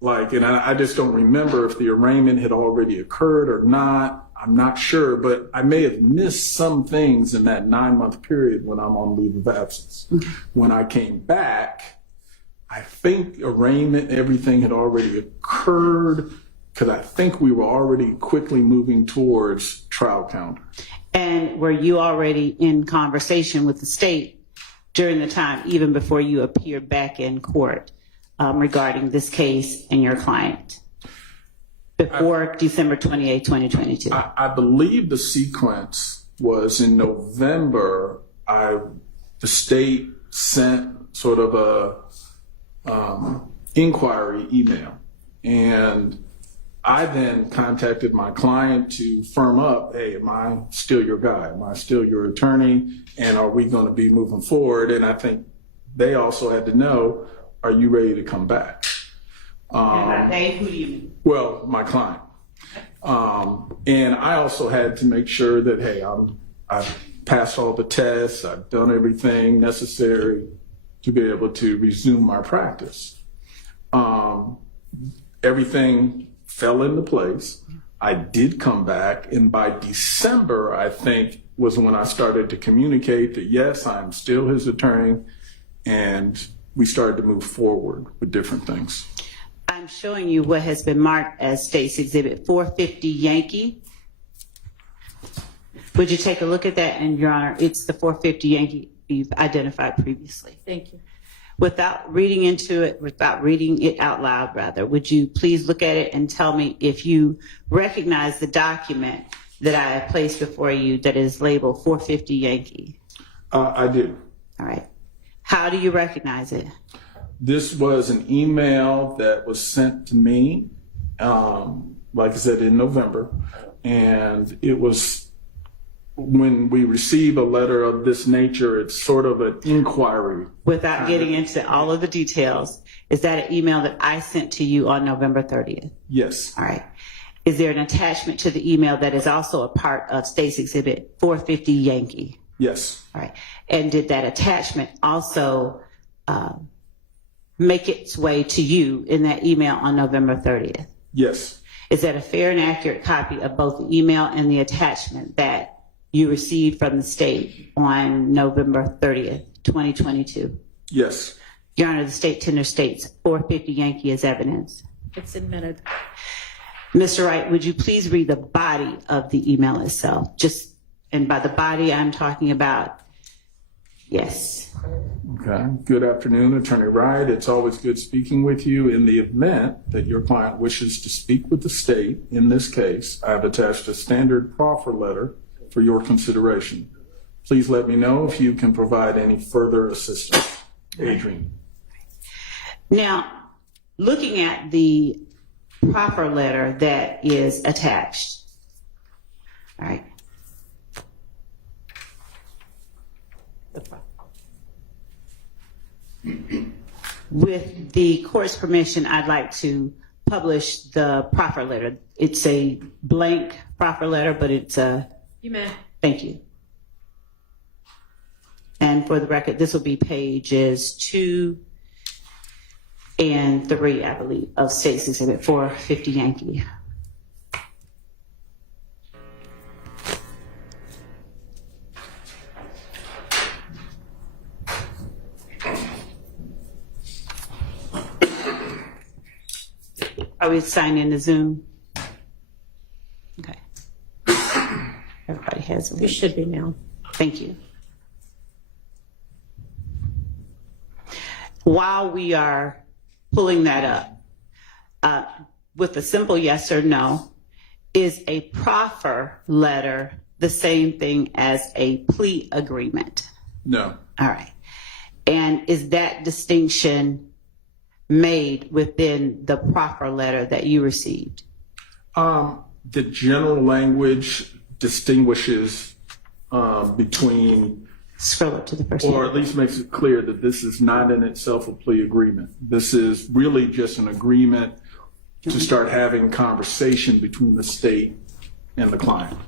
and I just don't remember if the arraignment had already occurred or not. I'm not sure, but I may have missed some things in that 9-month period when I'm on leave of absence. When I came back, I think arraignment, everything had already occurred because I think we were already quickly moving towards trial calendar. And were you already in conversation with the state during the time, even before you appeared back in court regarding this case and your client? Before December 28, 2022. I believe the sequence was in November. The state sent sort of a inquiry email, and I then contacted my client to firm up, hey, am I still your guy? Am I still your attorney? And are we going to be moving forward? And I think they also had to know, are you ready to come back? And they, who do you mean? Well, my client. And I also had to make sure that, hey, I've passed all the tests, I've done everything necessary to be able to resume my practice. Everything fell into place. I did come back, and by December, I think, was when I started to communicate that, yes, I'm still his attorney, and we started to move forward with different things. I'm showing you what has been marked as State's Exhibit 450 Yankee. Would you take a look at that? And Your Honor, it's the 450 Yankee you've identified previously. Thank you. Without reading it out loud, rather, would you please look at it and tell me if you recognize the document that I have placed before you that is labeled 450 Yankee? I do. All right. How do you recognize it? This was an email that was sent to me, like I said, in November. And it was, when we receive a letter of this nature, it's sort of an inquiry. Without getting into all of the details, is that an email that I sent to you on November 30th? Yes. All right. Is there an attachment to the email that is also a part of State's Exhibit 450 Yankee? Yes. All right. And did that attachment also make its way to you in that email on November 30th? Yes. Is that a fair and accurate copy of both the email and the attachment that you received from the state on November 30th, 2022. Yes. Your Honor, the state tender states 450 Yankee as evidence. It's admitted. Mr. Wright, would you please read the body of the email itself? And by the body, I'm talking about, yes. Okay. Good afternoon, Attorney Wright. It's always good speaking with you. In the event that your client wishes to speak with the state in this case, I have attached a standard proffer letter for your consideration. Please let me know if you can provide any further assistance. Adrian. Now, looking at the proffer letter that is attached, all right. With the court's permission, I'd like to publish the proffer letter. It's a blank proffer letter, but it's a... You may. Thank you. And for the record, this will be pages 2 and 3, I believe, of State's Exhibit 450 Yankee. Are we signed into Zoom? Okay. Everybody has it. You should be now. Thank you. While we are pulling that up, with a simple yes or no, is a proffer letter the same thing as a plea agreement? No. All right. And is that distinction made within the proffer letter that you received? The general language distinguishes between, Scroll up to the first or one. at least makes it clear that this is not in itself a plea agreement. This is really just an agreement to start having conversation between the state and the client.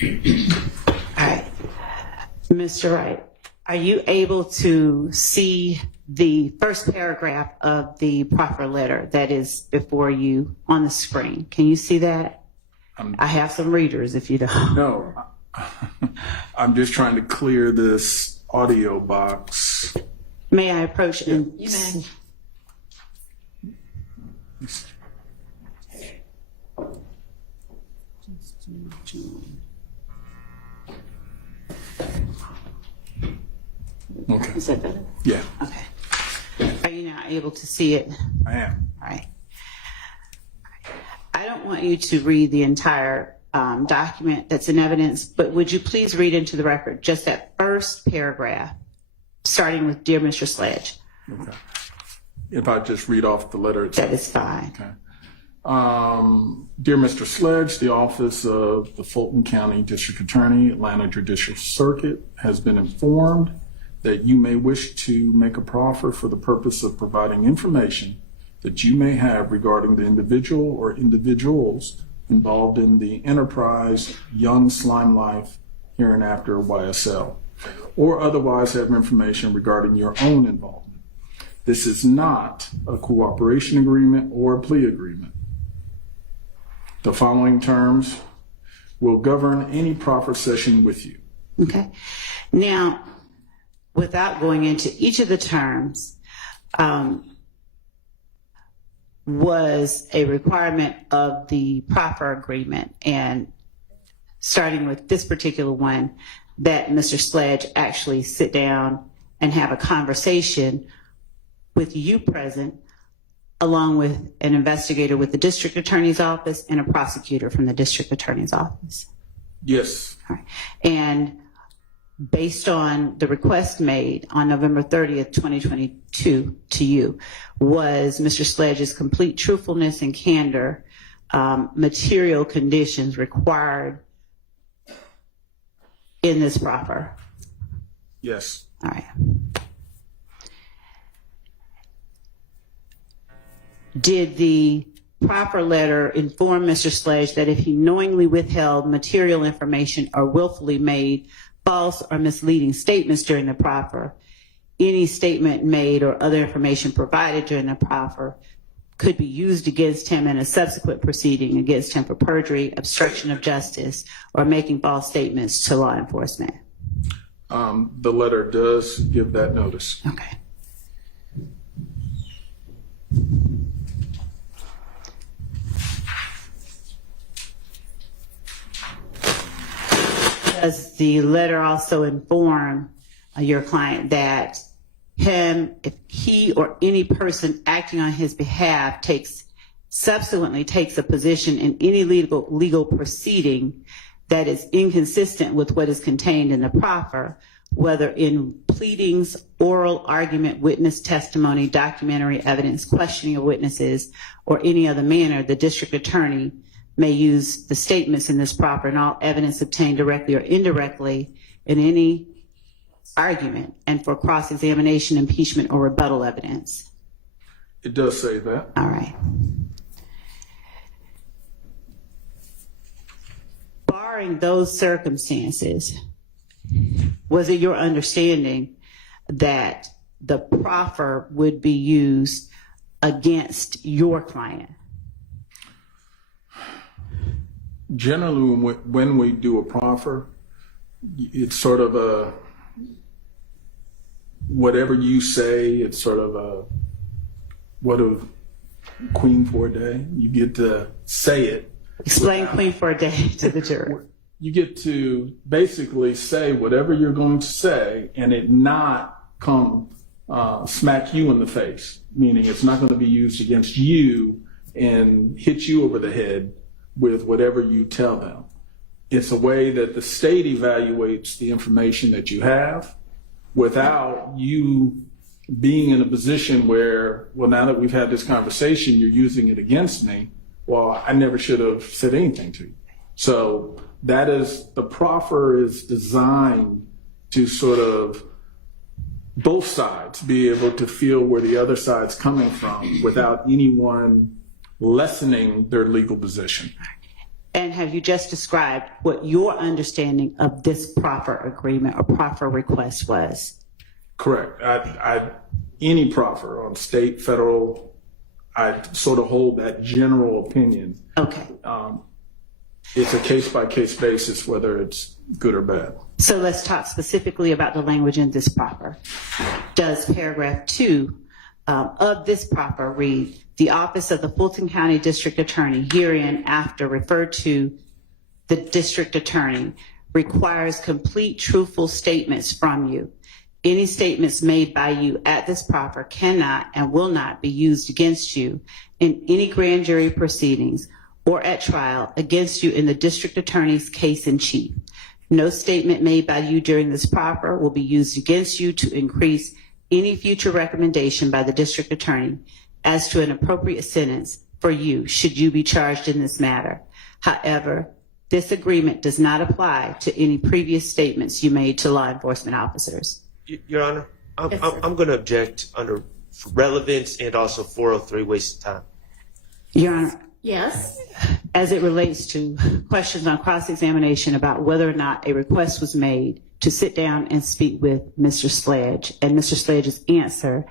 All right. Mr. Wright, are you able to see the first paragraph of the proffer letter that is before you on the screen? Can you see that? I have some readers if you don't. No, I'm just trying to clear this audio box. May I approach? And You may. Okay. Is that better? Yeah, Okay. Are you now able to see it? I am. All right. I don't want you to read the entire document that's in evidence, but would you please read into the record just that first paragraph, starting with Dear Mr. Sledge? Okay. If I just read off the letter itself. That is fine. Okay. Dear Mr. Sledge, the Office of the Fulton County District Attorney, Atlanta Judicial Circuit, has been informed that you may wish to make a proffer for the purpose of providing information that you may have regarding the individual or individuals involved in the enterprise Young Slime Life hereinafter YSL, or otherwise have information regarding your own involvement. This is not a cooperation agreement or a plea agreement. The following terms will govern any proffer session with you. Okay. Now, without going into each of the terms, was a requirement of the proffer agreement, and starting with this particular one, that Mr. Sledge actually sit down and have a conversation with you present, along with an investigator with the district attorney's office and a prosecutor from the district attorney's office. Yes. All right. And based on the request made on November 30th, 2022 to you, was Mr. Sledge's complete truthfulness and candor material conditions required in this proffer? Yes. All right. Did the proffer letter inform Mr. Sledge that if he knowingly withheld material information or willfully made false or misleading statements during the proffer, any statement made or other information provided during the proffer could be used against him in a subsequent proceeding against him for perjury, obstruction of justice, or making false statements to law enforcement. The letter does give that notice. Okay. Does the letter also inform your client that if he or any person acting on his behalf subsequently takes a position in any legal proceeding that is inconsistent with what is contained in the proffer, whether in pleadings, oral argument, witness testimony, documentary evidence, questioning of witnesses, or any other manner, the district attorney may use the statements in this proffer and all evidence obtained directly or indirectly in any argument and for cross-examination, impeachment, or rebuttal evidence. It does say that. All right. Barring those circumstances, was it your understanding that the proffer would be used against your client? Generally, when we do a proffer, it's sort of a, whatever you say, it's sort of a, what a queen for a day. You get to say it. Explain queen for a day to the jury. You get to basically say whatever you're going to say and it not come smack you in the face, meaning it's not going to be used against you and hit you over the head with whatever you tell them. It's a way that the state evaluates the information that you have without you being in a position where, well, now that we've had this conversation, you're using it against me. Well, I never should have said anything to you. So that is, the proffer is designed to sort of both sides be able to feel where the other side's coming from without anyone lessening their legal position. And have you just described what your understanding of this proffer agreement or proffer request was? Correct. Any proffer on state, federal, I sort of hold that general opinion. Okay. It's a case-by-case basis, whether it's good or bad. So let's talk specifically about the language in this proffer. Does paragraph 2 of this proffer read, the office of the Fulton County District Attorney herein after referred to the district attorney requires complete truthful statements from you. Any statements made by you at this proffer cannot and will not be used against you in any grand jury proceedings or at trial against you in the district attorney's case in chief. No statement made by you during this proffer will be used against you to increase any future recommendation by the district attorney as to an appropriate sentence for you should you be charged in this matter. However, this agreement does not apply to any previous statements you made to law enforcement officers. Your Honor, Yes, sir. I'm going to object under relevance and also 403 waste of time. Your Honor, Yes. as it relates to questions on cross-examination about whether or not a request was made to sit down and speak with Mr. Sledge and Mr. Sledge's answer,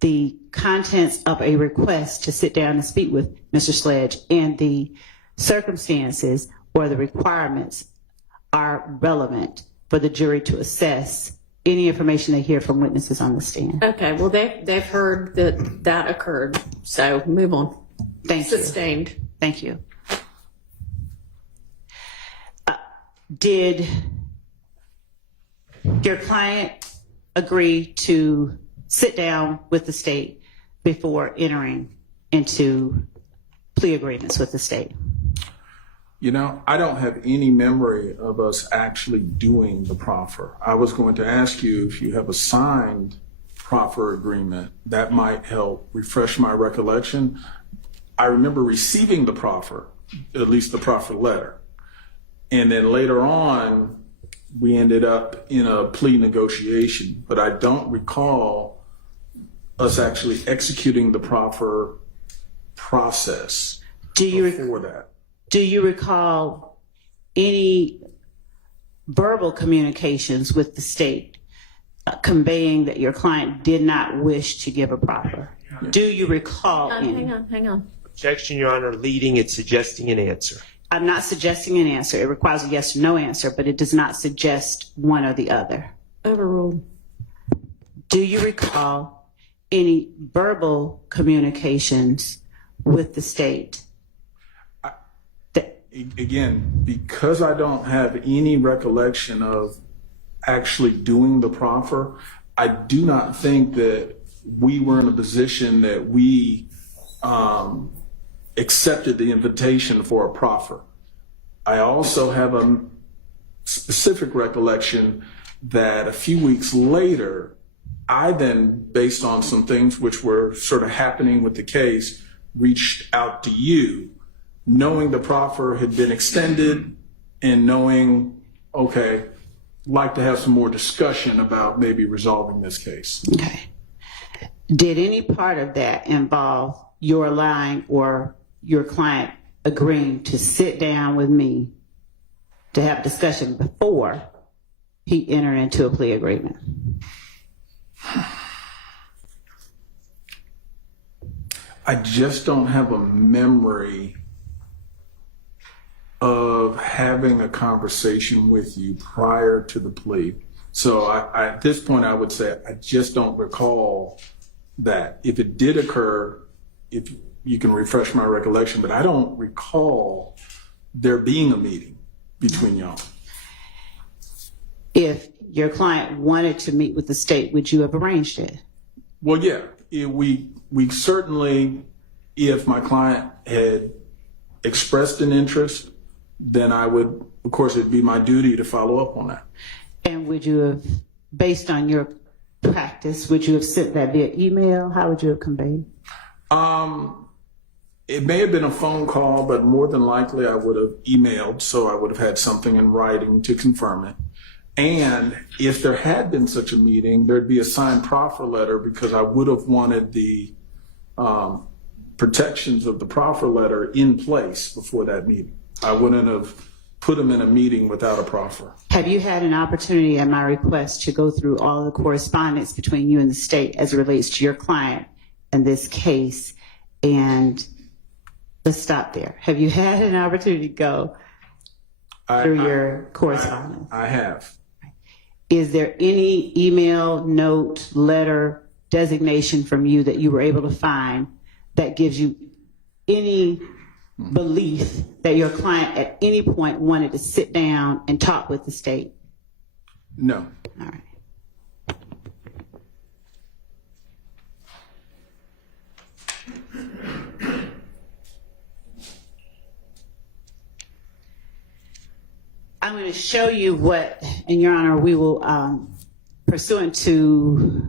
the contents of a request to sit down and speak with Mr. Sledge and the circumstances or the requirements are relevant for the jury to assess any information they hear from witnesses on the stand. Okay, well, they've heard that occurred, so move on. Thank you. Sustained. Thank you. Did your client agree to sit down with the state before entering into plea agreements with the state? You know, I don't have any memory of us actually doing the proffer. I was going to ask you if you have a signed proffer agreement. That might help refresh my recollection. I remember receiving the proffer, at least the proffer letter. And then later on, we ended up in a plea negotiation, but I don't recall us actually executing the proffer process before that. Do you recall any verbal communications with the state conveying that your client did not wish to give a proffer? Do you recall any? Hang on. Objection, Your Honor, leading and suggesting an answer. I'm not suggesting an answer. It requires a yes or no answer, but it does not suggest one or the other. Overruled. Do you recall any verbal communications with the state? Again, because I don't have any recollection of actually doing the proffer, I do not think that we were in a position that we accepted the invitation for a proffer. I also have a specific recollection that a few weeks later, I then, based on some things which were sort of happening with the case, reached out to you, knowing the proffer had been extended and knowing, okay, like to have some more discussion about maybe resolving this case. Okay. Did any part of that involve your allowing or your client agreeing to sit down with me to have a discussion before he entered into a plea agreement? I just don't have a memory of having a conversation with you prior to the plea. So I, at this point, I would say I just don't recall that. If it did occur, if you can refresh my recollection, but I don't recall there being a meeting between y'all. If your client wanted to meet with the state, would you have arranged it? Well, yeah, we certainly, if my client had expressed an interest, then I would, of course, it'd be my duty to follow up on that. And would you have, based on your practice, would you have sent that via email? How would you have conveyed? It may have been a phone call, but more than likely I would have emailed, so I would have had something in writing to confirm it. And if there had been such a meeting, there'd be a signed proffer letter because I would have wanted the protections of the proffer letter in place before that meeting. I wouldn't have put them in a meeting without a proffer. Have you had an opportunity at my request to go through all the correspondence between you and the state as it relates to your client in this case? And let's stop there. Have you had an opportunity to go through your correspondence? I have. Is there any email, note, letter, designation from you that you were able to find that gives you any belief that your client at any point wanted to sit down and talk with the state? No. All right. I'm going to show you what, in Your Honor, we will, pursuant to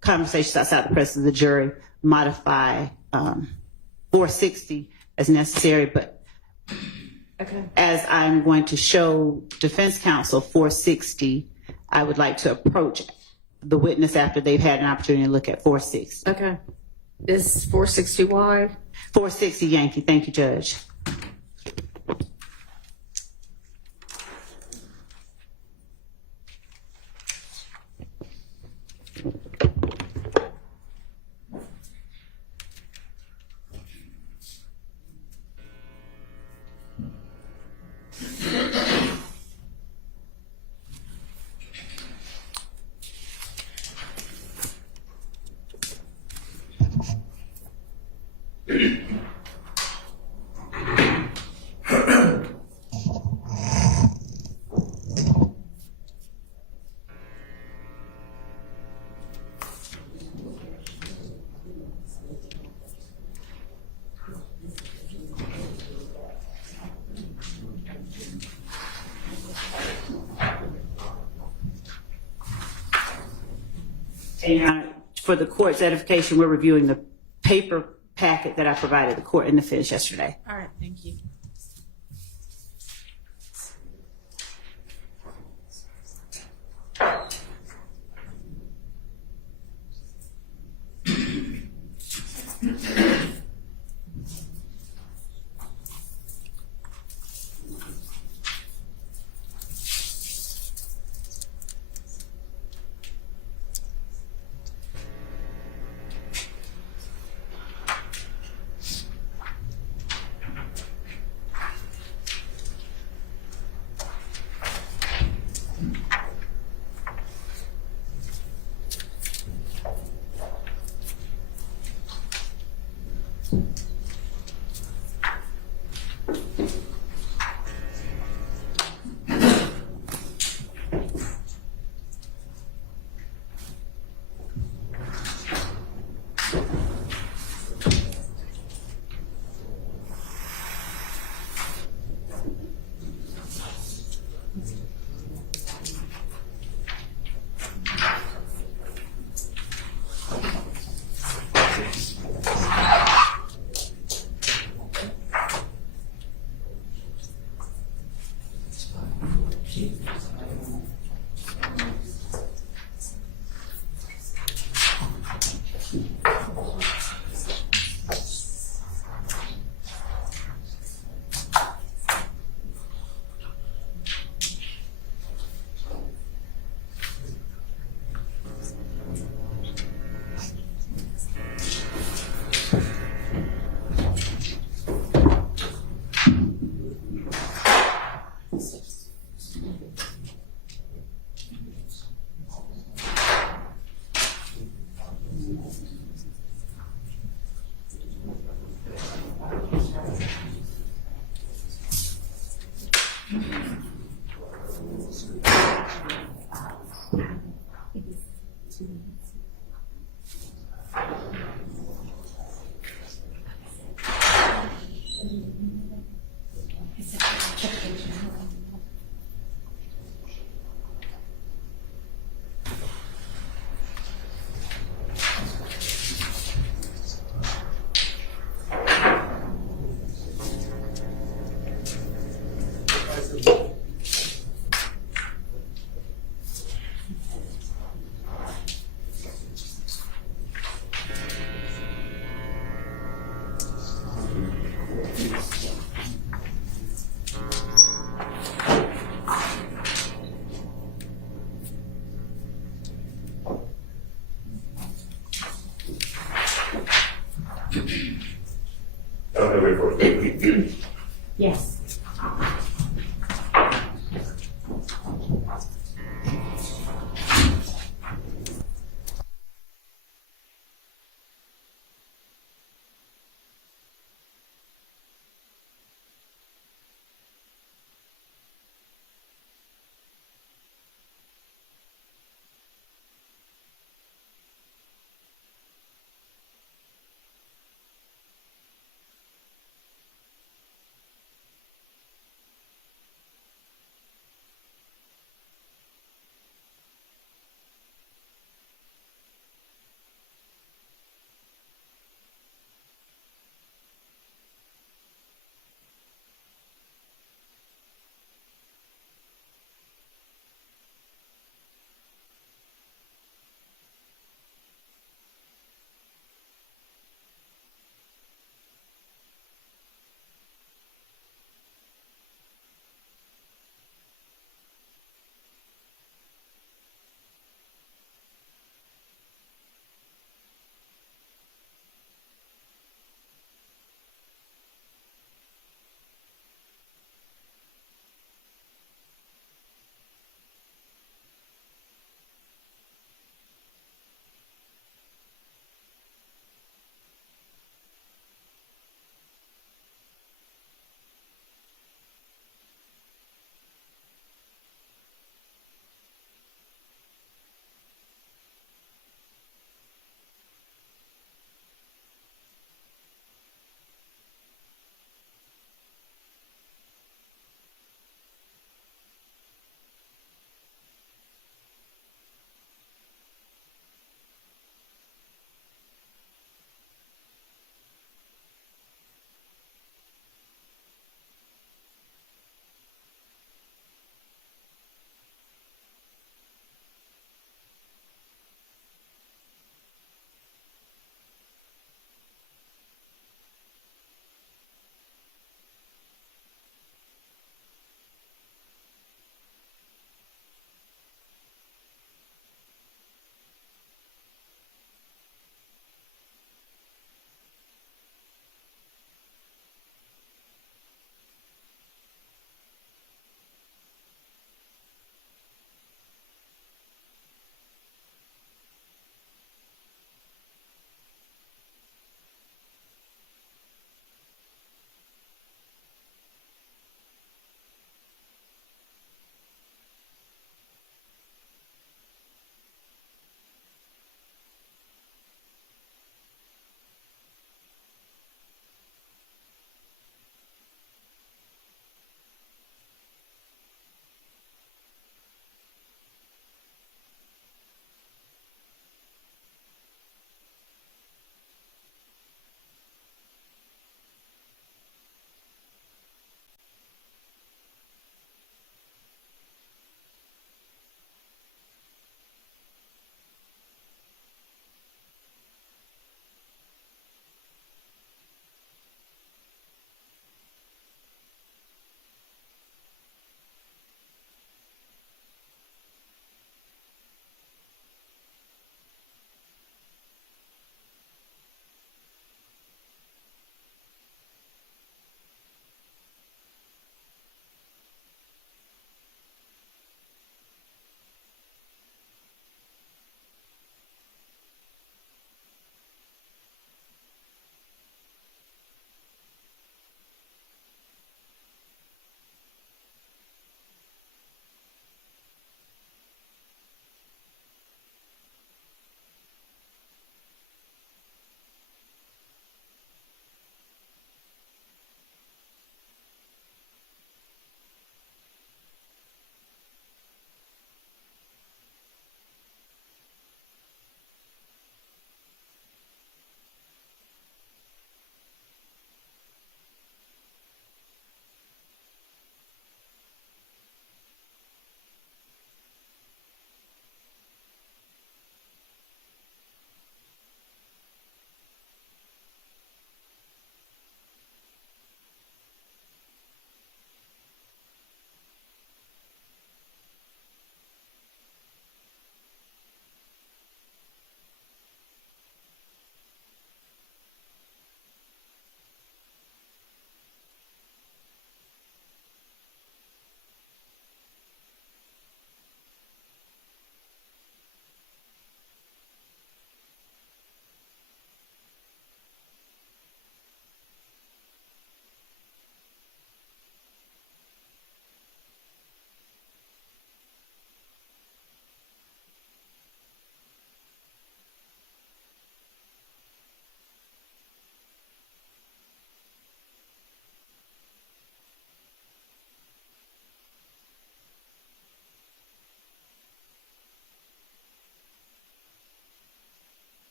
conversations outside the presence of the jury, modify 460 as necessary, but Okay. as I'm going to show defense counsel 460, I would like to approach the witness after they've had an opportunity to look at 460. Okay. Is 460 wide? 460 Yankee. Thank you, Judge. And for the court's edification, we're reviewing the paper packet that I provided the court in the finish yesterday. All right, thank you. Yes.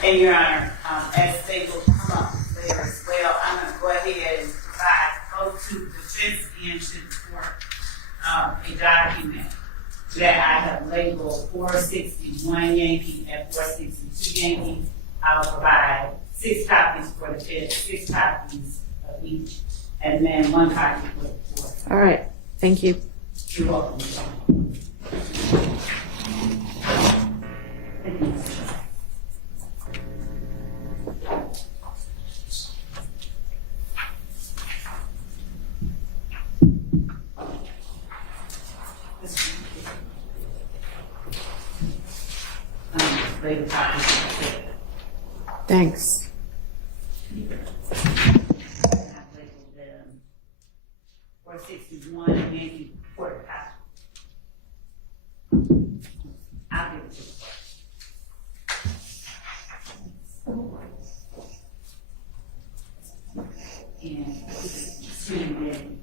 And Your Honor, as they will come up there as well, I'm going to go ahead and provide both to the defense and to the court a document that I have labeled 461 Yankee and 462 Yankee. I'll provide 6 copies for the defense, 6 copies of each, and then 1 copy for the court. All right, thank you. You're welcome. Thank you, Mr. Chairman. Thanks. I've labeled them 461 Yankee Court copy. I'll give it to you. And send them.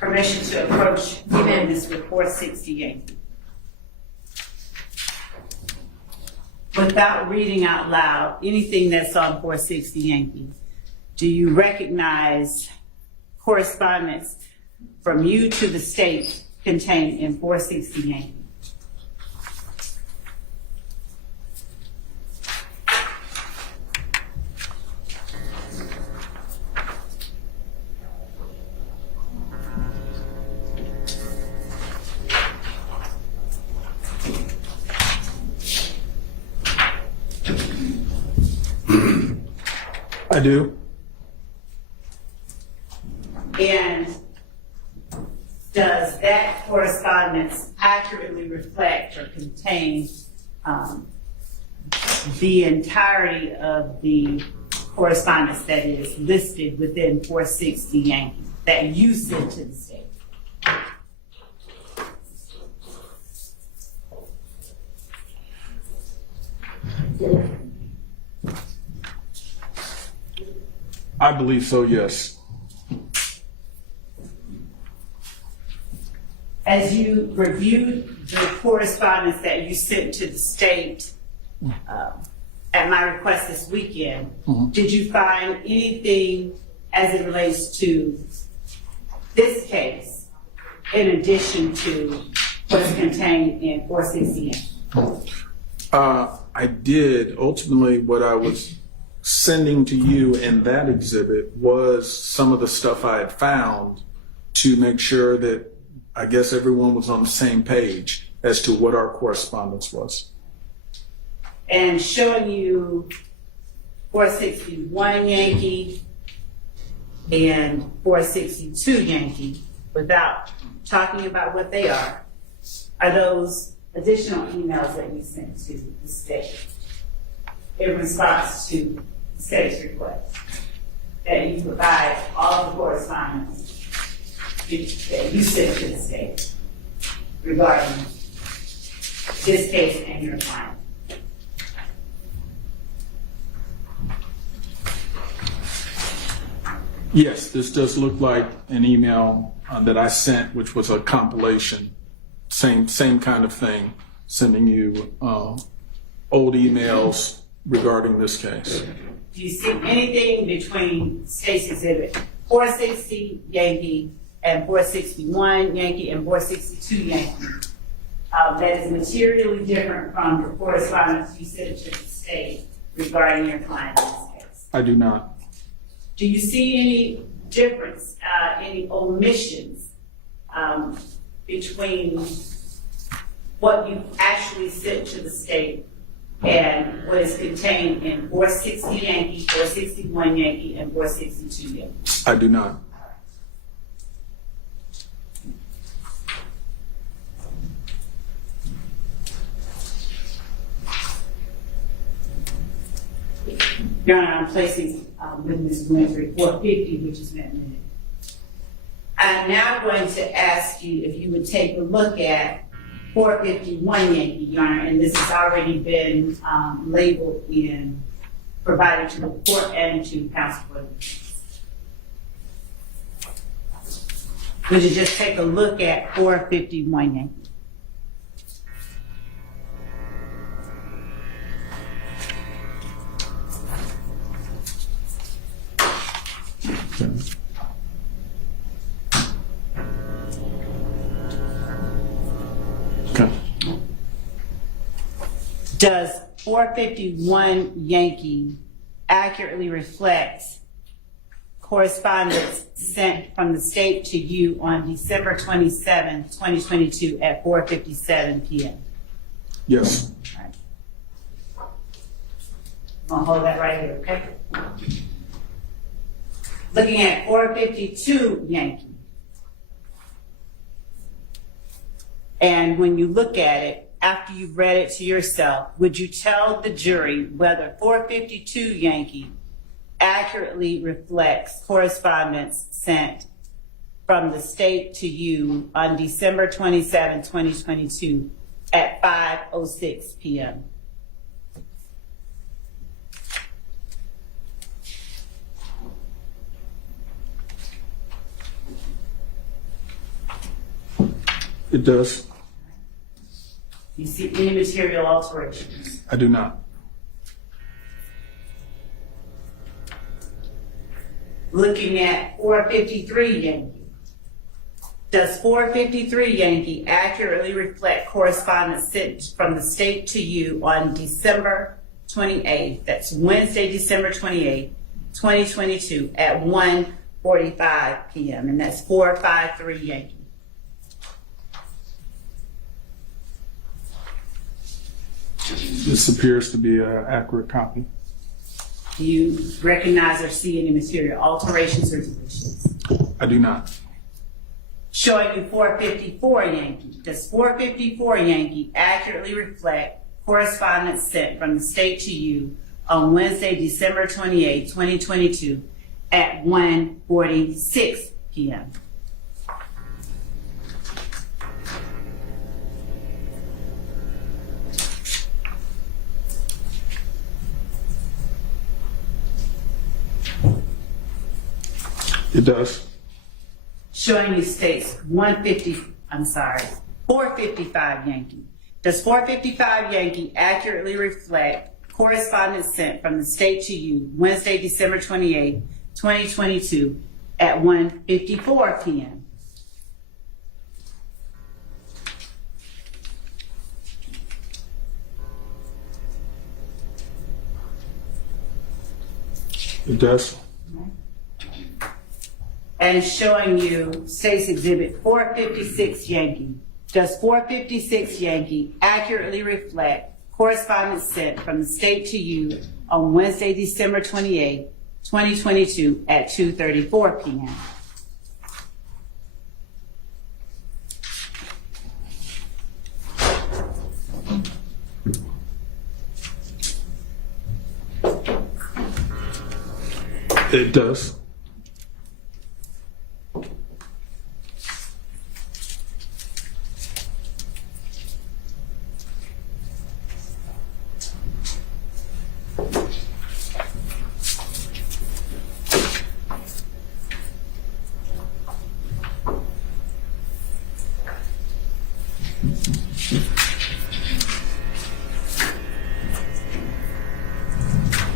Permission to approach witness with 460 Yankee. Without reading out loud anything that's on 460 Yankee, do you recognize correspondence from you to the state contained in 460 Yankee? I do. And does that correspondence accurately reflect or contain the entirety of the correspondence that is listed within 460 Yankee that you sent to the state? I believe so, yes. As you reviewed the correspondence that you sent to the state at my request this weekend, did you find anything as it relates to this case in addition to what's contained in 460? I did. Ultimately, what I was sending to you in that exhibit was some of the stuff I had found to make sure that I guess everyone was on the same page as to what our correspondence was. And showing you 461 Yankee and 462 Yankee without talking about what they are those additional emails that you sent to the state in response to the state's request that you provide all the correspondence that you sent to the state regarding this case and your client. Yes, this does look like an email that I sent, which was a compilation, same kind of thing, sending you old emails regarding this case. Do you see anything between State's Exhibit 460 Yankee and 461 Yankee and 462 Yankee that is materially different from the correspondence you sent to the state regarding your client in this case? I do not. Do you see any difference, any omissions between what you actually sent to the state and what is contained in 460 Yankee, 461 Yankee, and 462 Yankee? I do not. Your Honor, I'm placing witness Winfrey 450, which is been admitted. I'm now going to ask you if you would take a look at 451 Yankee, Your Honor, and this has already been labeled in, provided to the court and to counsel for the defense. Would you just take a look at 451 Yankee? Okay. Does 451 Yankee accurately reflect correspondence sent from the state to you on December 27, 2022 at 4:57 p.m.? Yes. All right. I'll hold that right here, okay? Looking at 452 Yankee. And when you look at it, after you've read it to yourself, would you tell the jury whether 452 Yankee accurately reflects correspondence sent from the state to you on December 27, 2022 at 5:06 p.m.? It does. You see any material alterations? I do not. Looking at 453 Yankee. Does 453 Yankee accurately reflect correspondence sent from the state to you on December 28th, that's Wednesday, December 28th, 2022 at 1:45 p.m. and that's 453 Yankee. This appears to be an accurate copy. Do you recognize or see any material alterations or deletions? I do not. Showing you 454 Yankee. Does 454 Yankee accurately reflect correspondence sent from the state to you on Wednesday, December 28, 2022 at 1:46 p.m.? It does. Showing you states 455 Yankee. Does 455 Yankee accurately reflect correspondence sent from the state to you Wednesday, December 28, 2022 at 1:54 p.m.? It does. And showing you State's Exhibit 456 Yankee. Does 456 Yankee accurately reflect correspondence sent from the state to you on Wednesday, December 28, 2022 at 2:34 p.m.? It does.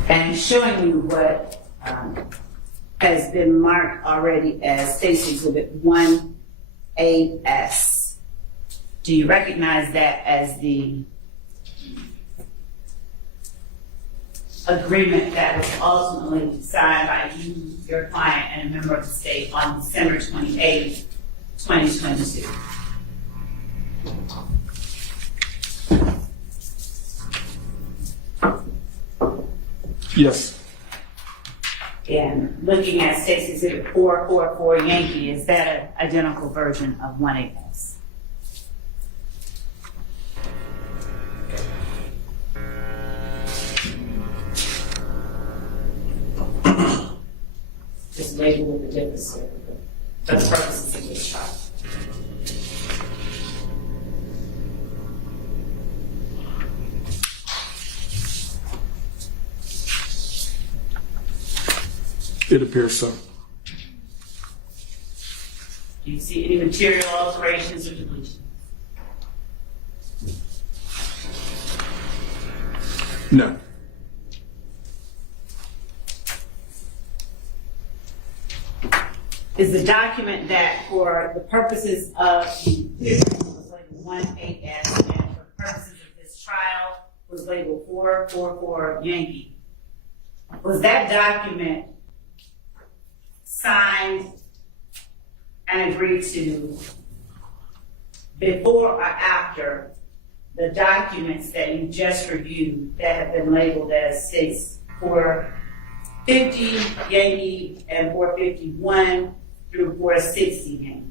And showing you what has been marked already as State's Exhibit 1AS. Do you recognize that as the agreement that was ultimately signed by you, your client, and a member of the state on December 28, 2022? Yes. And looking at State's Exhibit 444 Yankee, is that an identical version of 1AS? labeled with a different seal for the purposes of this trial. It appears so. Do you see any material alterations or deletions? No. Is the document that for the purposes of the hearing was labeled 1AS and for purposes of this trial was labeled 444 Yankee? Was that document signed and agreed to before or after the documents that you just reviewed that have been labeled as states 450 Yankee and 451 through 460 Yankee?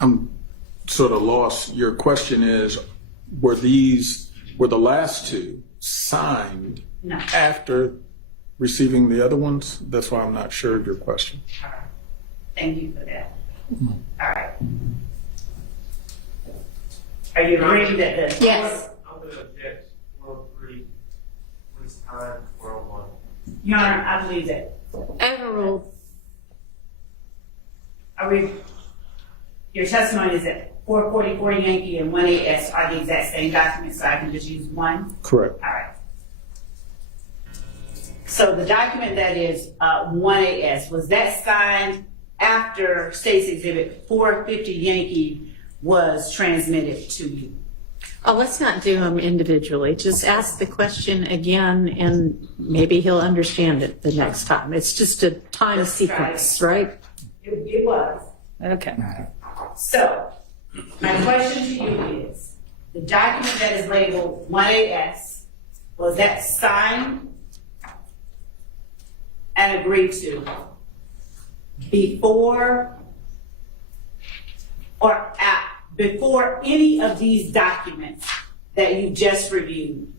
I'm sort of lost. Your question is, were the last two signed No. after receiving the other ones? That's why I'm not sure of your question. All right. Thank you for that. All right. Are you agreeing that the Yes. I'm going to object 403, waste time, 401. Your Honor, I believe that. Overruled. Are we? Your testimony is that 444 Yankee and 1AS are the exact same documents, so I can just use one. Correct. All right. So the document that is 1AS, was that signed after State's Exhibit 450 Yankee was transmitted to you? Oh, let's not do them individually. Just ask the question again and maybe he'll understand it the next time. It's just a time Let's sequence, try right? It was. Okay. So, my question to you is, the document that is labeled 1AS, was that signed and agreed to before before any of these documents that you just reviewed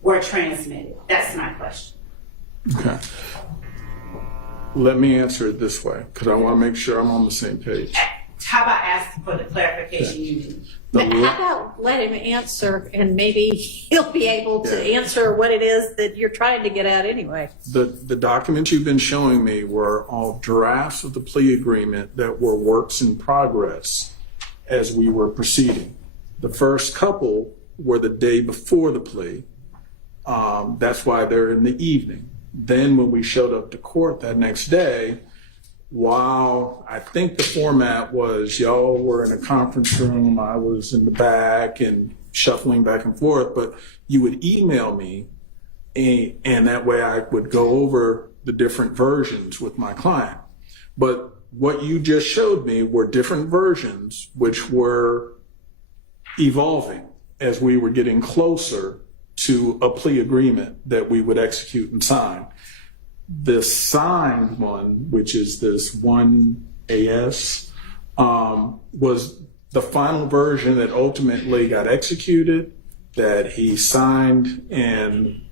were transmitted? That's my question. Okay. Let me answer it this way, because I want to make sure I'm on the same page. How about asking for the clarification you need? How about let him answer and maybe he'll be able to Yeah. answer what it is that you're trying to get at anyway. The documents you've been showing me were all drafts of the plea agreement that were works in progress as we were proceeding. The first couple were the day before the plea. That's why they're in the evening. Then when we showed up to court that next day, while I think the format was y'all were in a conference room, I was in the back and shuffling back and forth, but you would email me and that way I would go over the different versions with my client. But what you just showed me were different versions which were evolving as we were getting closer to a plea agreement that we would execute and sign. The signed one, which is this 1AS, was the final version that ultimately got executed, that he signed, and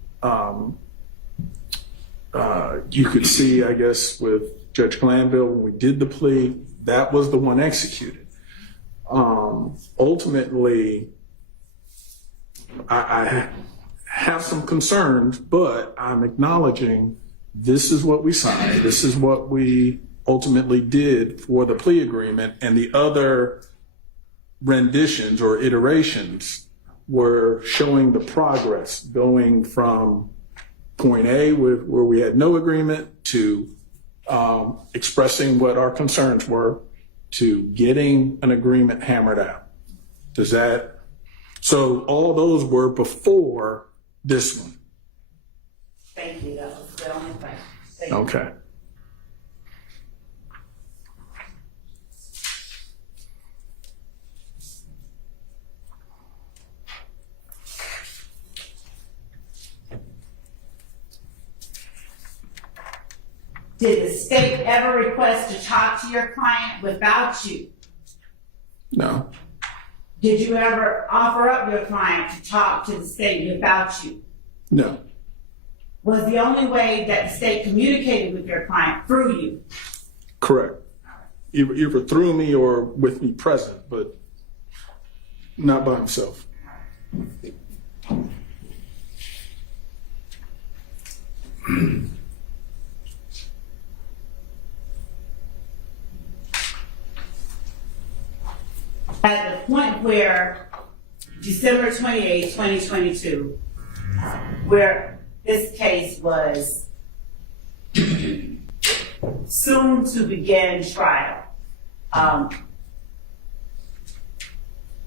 you could see, I guess, with Judge Glanville when we did the plea, that was the one executed. Ultimately, I have some concerns, but I'm acknowledging this is what we signed. This is what we ultimately did for the plea agreement, and the other renditions or iterations were showing the progress going from point A where we had no agreement to expressing what our concerns were to getting an agreement hammered out. So all those were before this one. Thank you. That was the only question. Thank you. Okay. Did the state ever request to talk to your client without you? No. Did you ever offer up your client to talk to the state without you? No. Was the only way that the state communicated with your client through you? Correct. Either through me or with me present, but not by himself. At the point where December 28, 2022, where this case was soon to begin trial,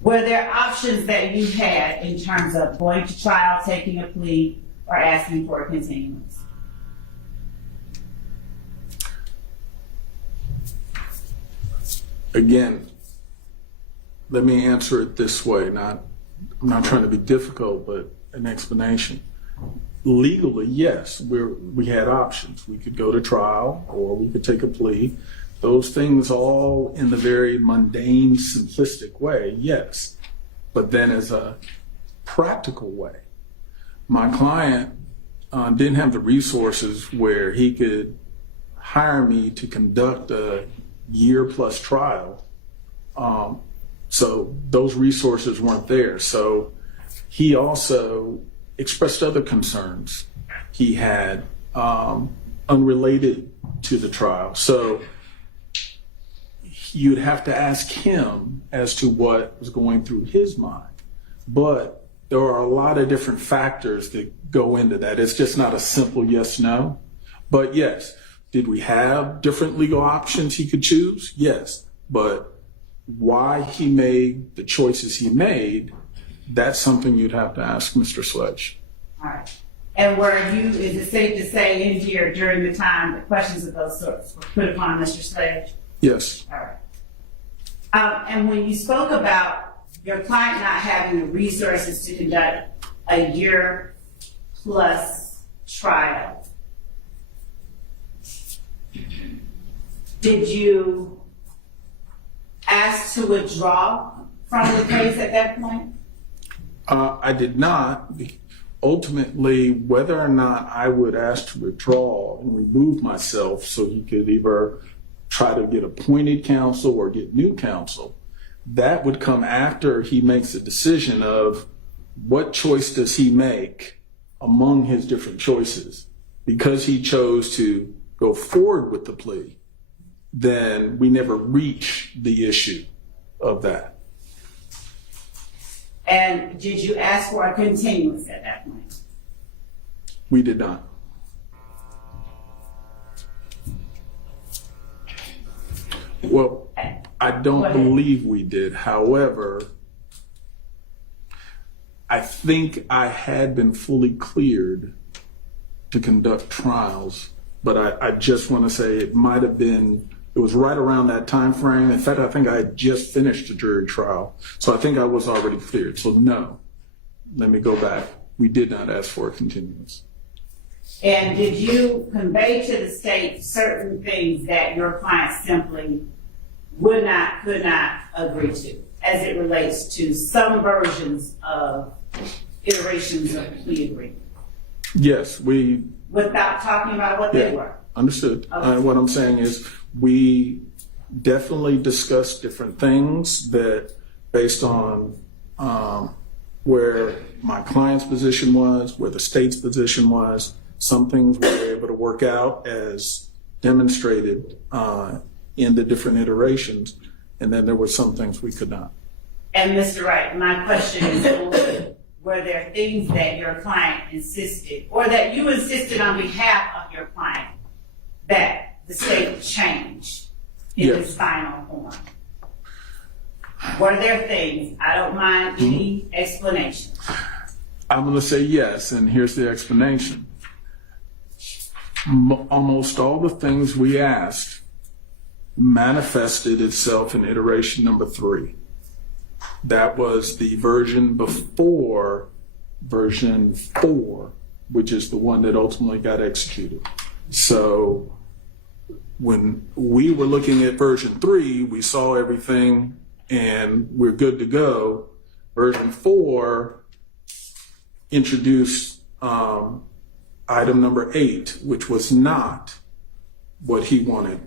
were there options that you had in terms of going to trial, taking a plea, or asking for a continuance? Again, let me answer it this way. I'm not trying to be difficult, but an explanation. Legally, yes, we had options. We could go to trial or we could take a plea. Those things all in the very mundane, simplistic way, yes. But then as a practical way, my client didn't have the resources where he could hire me to conduct a year-plus trial. So those resources weren't there. So he also expressed other concerns he had unrelated to the trial. So you'd have to ask him as to what was going through his mind. But there are a lot of different factors that go into that. It's just not a simple yes, no. But yes, did we have different legal options he could choose? Yes. But why he made the choices he made, that's something you'd have to ask Mr. Sledge. All right. And is it safe to say in here during the time that questions of those sorts were put upon Mr. Sledge? Yes. All right. And when you spoke about your client not having the resources to conduct a year-plus trial, did you ask to withdraw from the case at that point? I did not. Ultimately, whether or not I would ask to withdraw and remove myself so he could either try to get appointed counsel or get new counsel, that would come after he makes a decision of what choice does he make among his different choices. Because he chose to go forward with the plea, then we never reach the issue of that. And did you ask for a continuance at that point? We did not. Well, I don't believe we did. However, I think I had been fully cleared to conduct trials, but I just want to say it might have been, it was right around that time frame. In fact, I think I had just finished a jury trial, so I think I was already cleared. So no, let me go back. We did not ask for a continuance. And did you convey to the state certain things that your client simply could not agree to as it relates to some versions of iterations of plea agreement? Yes, we. Without talking about what they were? Understood. Okay. What I'm saying is we definitely discussed different things that based on where my client's position was, where the state's position was, some things we were able to work out as demonstrated in the different iterations, and then there were some things we could not. And Mr. Wright, my question is, were there things that your client insisted, or that you insisted on behalf of your client, that the state changed in its final form? Were there things? I don't mind any explanation. I'm going to say yes, and here's the explanation. Almost all the things we asked manifested itself in iteration number 3. That was the version before version 4, which is the one that ultimately got executed. So when we were looking at version 3, we saw everything and we're good to go. Version 4 introduced, I item number 8, which was not what he wanted.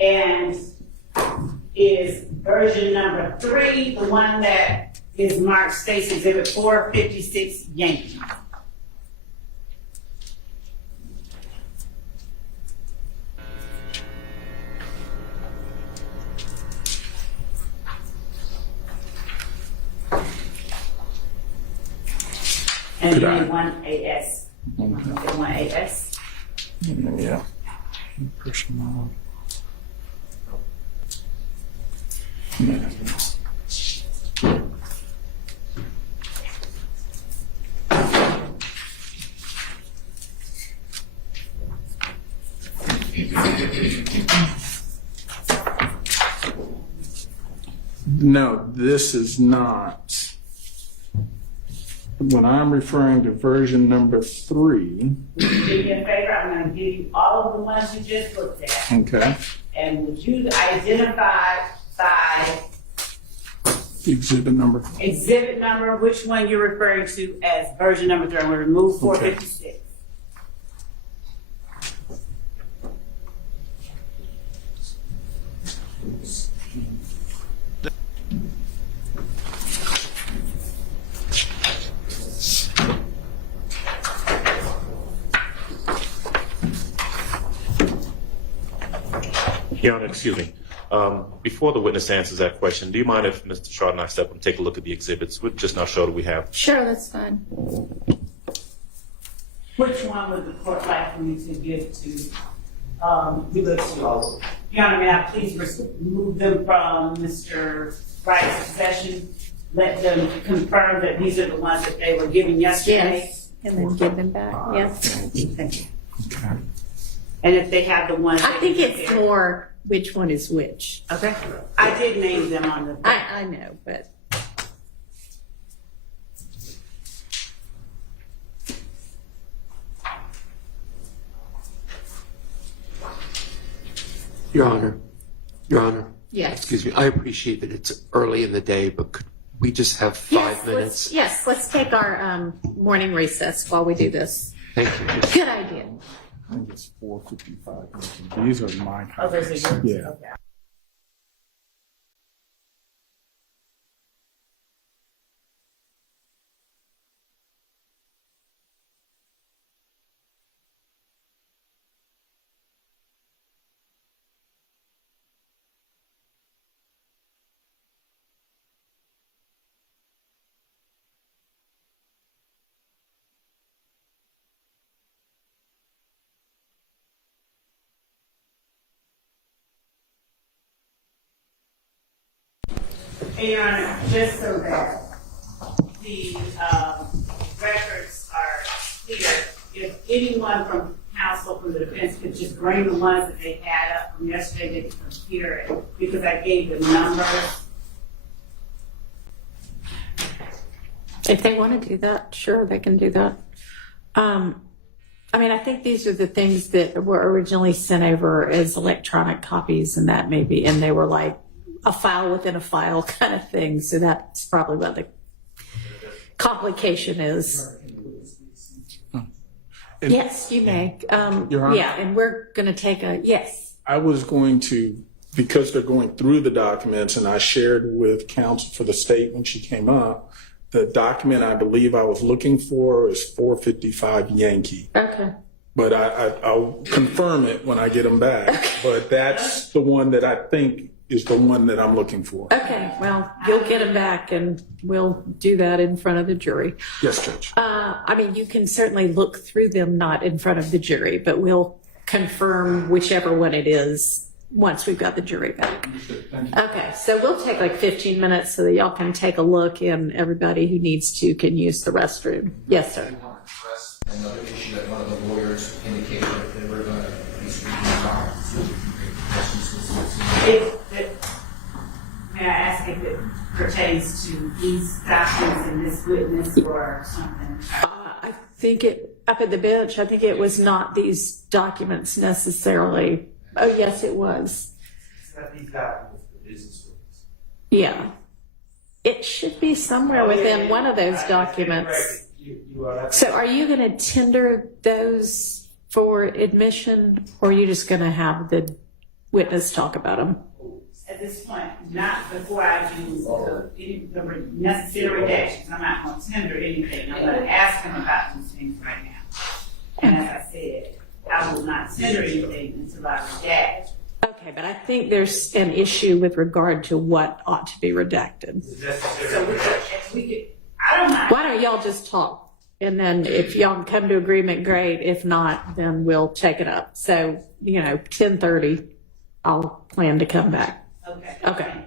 And is version number 3 the one that is marked States Exhibit 456 Yankee? And Could you I- need one AS. One AS. Yeah. Personal. No, this is not. When I'm referring to version number 3, Do me a favor, I'm gonna give you all of the ones you just looked at. okay, And would you identify by exhibit number, exhibit number, which one you're referring to as version number 3? I'm gonna remove 456. Your Honor, excuse me. Before the witness answers that question, do you mind if Mr. Shard and I step up and take a look at the exhibits? We're just not sure that we have. Sure, that's fine. Which one would the court like for me to give to, give those to all? Your Honor, may I please remove them from Mr. Wright's possession? Let them confirm that these are the ones that they were given yesterday? Yes, and then give them back, yes. Thank you. And if they have the ones. I think it's more which one is which. Okay. I did name them on the. I know, but Your Honor, yes. excuse me, I appreciate that it's early in the day, but could we just have 5 minutes? Yes, let's take our morning recess while we do this. Thank you. Good idea. I think it's 455. These are my Oh, those comments. are yours? Yeah. Okay. Hey, Your Honor, just so that the records are clear, if anyone from counsel from the defense could just bring the ones that they had up from yesterday, they could compare it, because I gave the numbers. If they want to do that, sure, they can do that. I mean, I think these are the things that were originally sent over as electronic copies, and that maybe, and they were like a file within a file kind of thing. So that's probably what the complication is. And Yes, you may. Your Honor? Yeah, and we're going to take a, yes. I was going to, because they're going through the documents, and I shared with counsel for the state when she came up, the document I believe I was looking for is 455 Yankee. Okay. But I'll confirm it when I get them back. But that's the one that I think is the one that I'm looking for. Okay, well, you'll get them back and we'll do that in front of the jury. Yes, Judge. I mean, you can certainly look through them, not in front of the jury, but we'll confirm whichever one it is once we've got the jury back. Okay, so we'll take like 15 minutes so that y'all can take a look and everybody who needs to can use the restroom. Yes, sir. I want to address another issue that one of the lawyers indicated that they were going to be speaking about. May I ask if it pertains to these documents and this witness or something? I think it, up at the bench, I think it was not these documents necessarily. Oh, yes, it was. These documents, the business witness. Yeah. It should be somewhere within one of those documents. You are So are you going to tender those for admission, or are you just going to have the witness talk about them? At this point, not before I do the necessary redactions. I'm not going to tender anything. I'm going to ask him about these things right now. And as I said, I will not tender anything until I redact. Okay, but I think there's an issue with regard to what ought to be redacted. So we could, I don't mind. Why don't y'all just talk? And then if y'all can come to agreement, great. If not, then we'll take it up. So, 10:30, I'll plan to come back. Okay. Okay.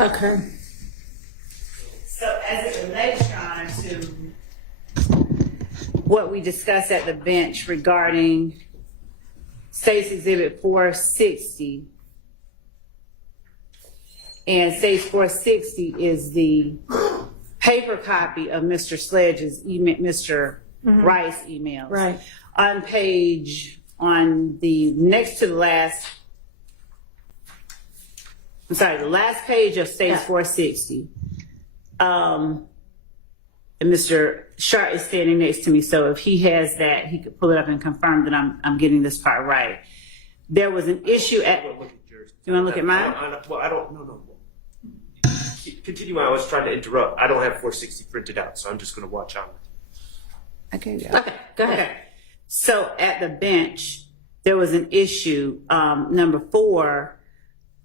Okay. So as it relates, Your Honor, to what we discussed at the bench regarding State's Exhibit 460, and State's 460 is the paper copy of Mr. Sledge's email, Mr. Wright's emails. Right. On the next to the last, the last page of State's 460, and Mr. Sharp is standing next to me, so if he has that, he could pull it up and confirm that I'm getting this part right. There was an issue at. Look at yours. You want to look at mine? Well, I don't. No. Continue. I was trying to interrupt. I don't have 460 printed out, so I'm just going to watch on it. Okay, Okay, go ahead. Okay. So at the bench, there was an issue. Number 4,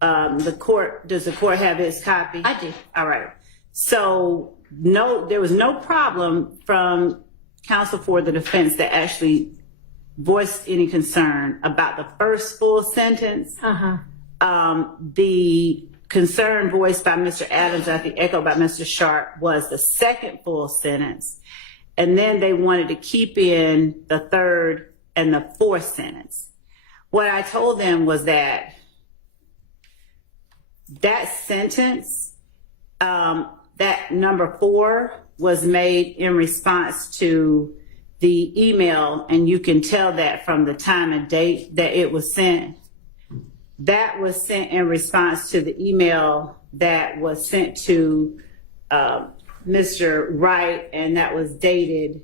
does the court have its copy? I do. All right. So there was no problem from counsel for the defense that actually voiced any concern about the first full sentence. The concern voiced by Mr. Adams, I think echoed by Mr. Sharp, was the second full sentence. And then they wanted to keep in the third and the fourth sentence. What I told them was that sentence, that number 4 was made in response to the email, and you can tell that from the time and date that it was sent. That was sent in response to the email that was sent to Mr. Wright, and that was dated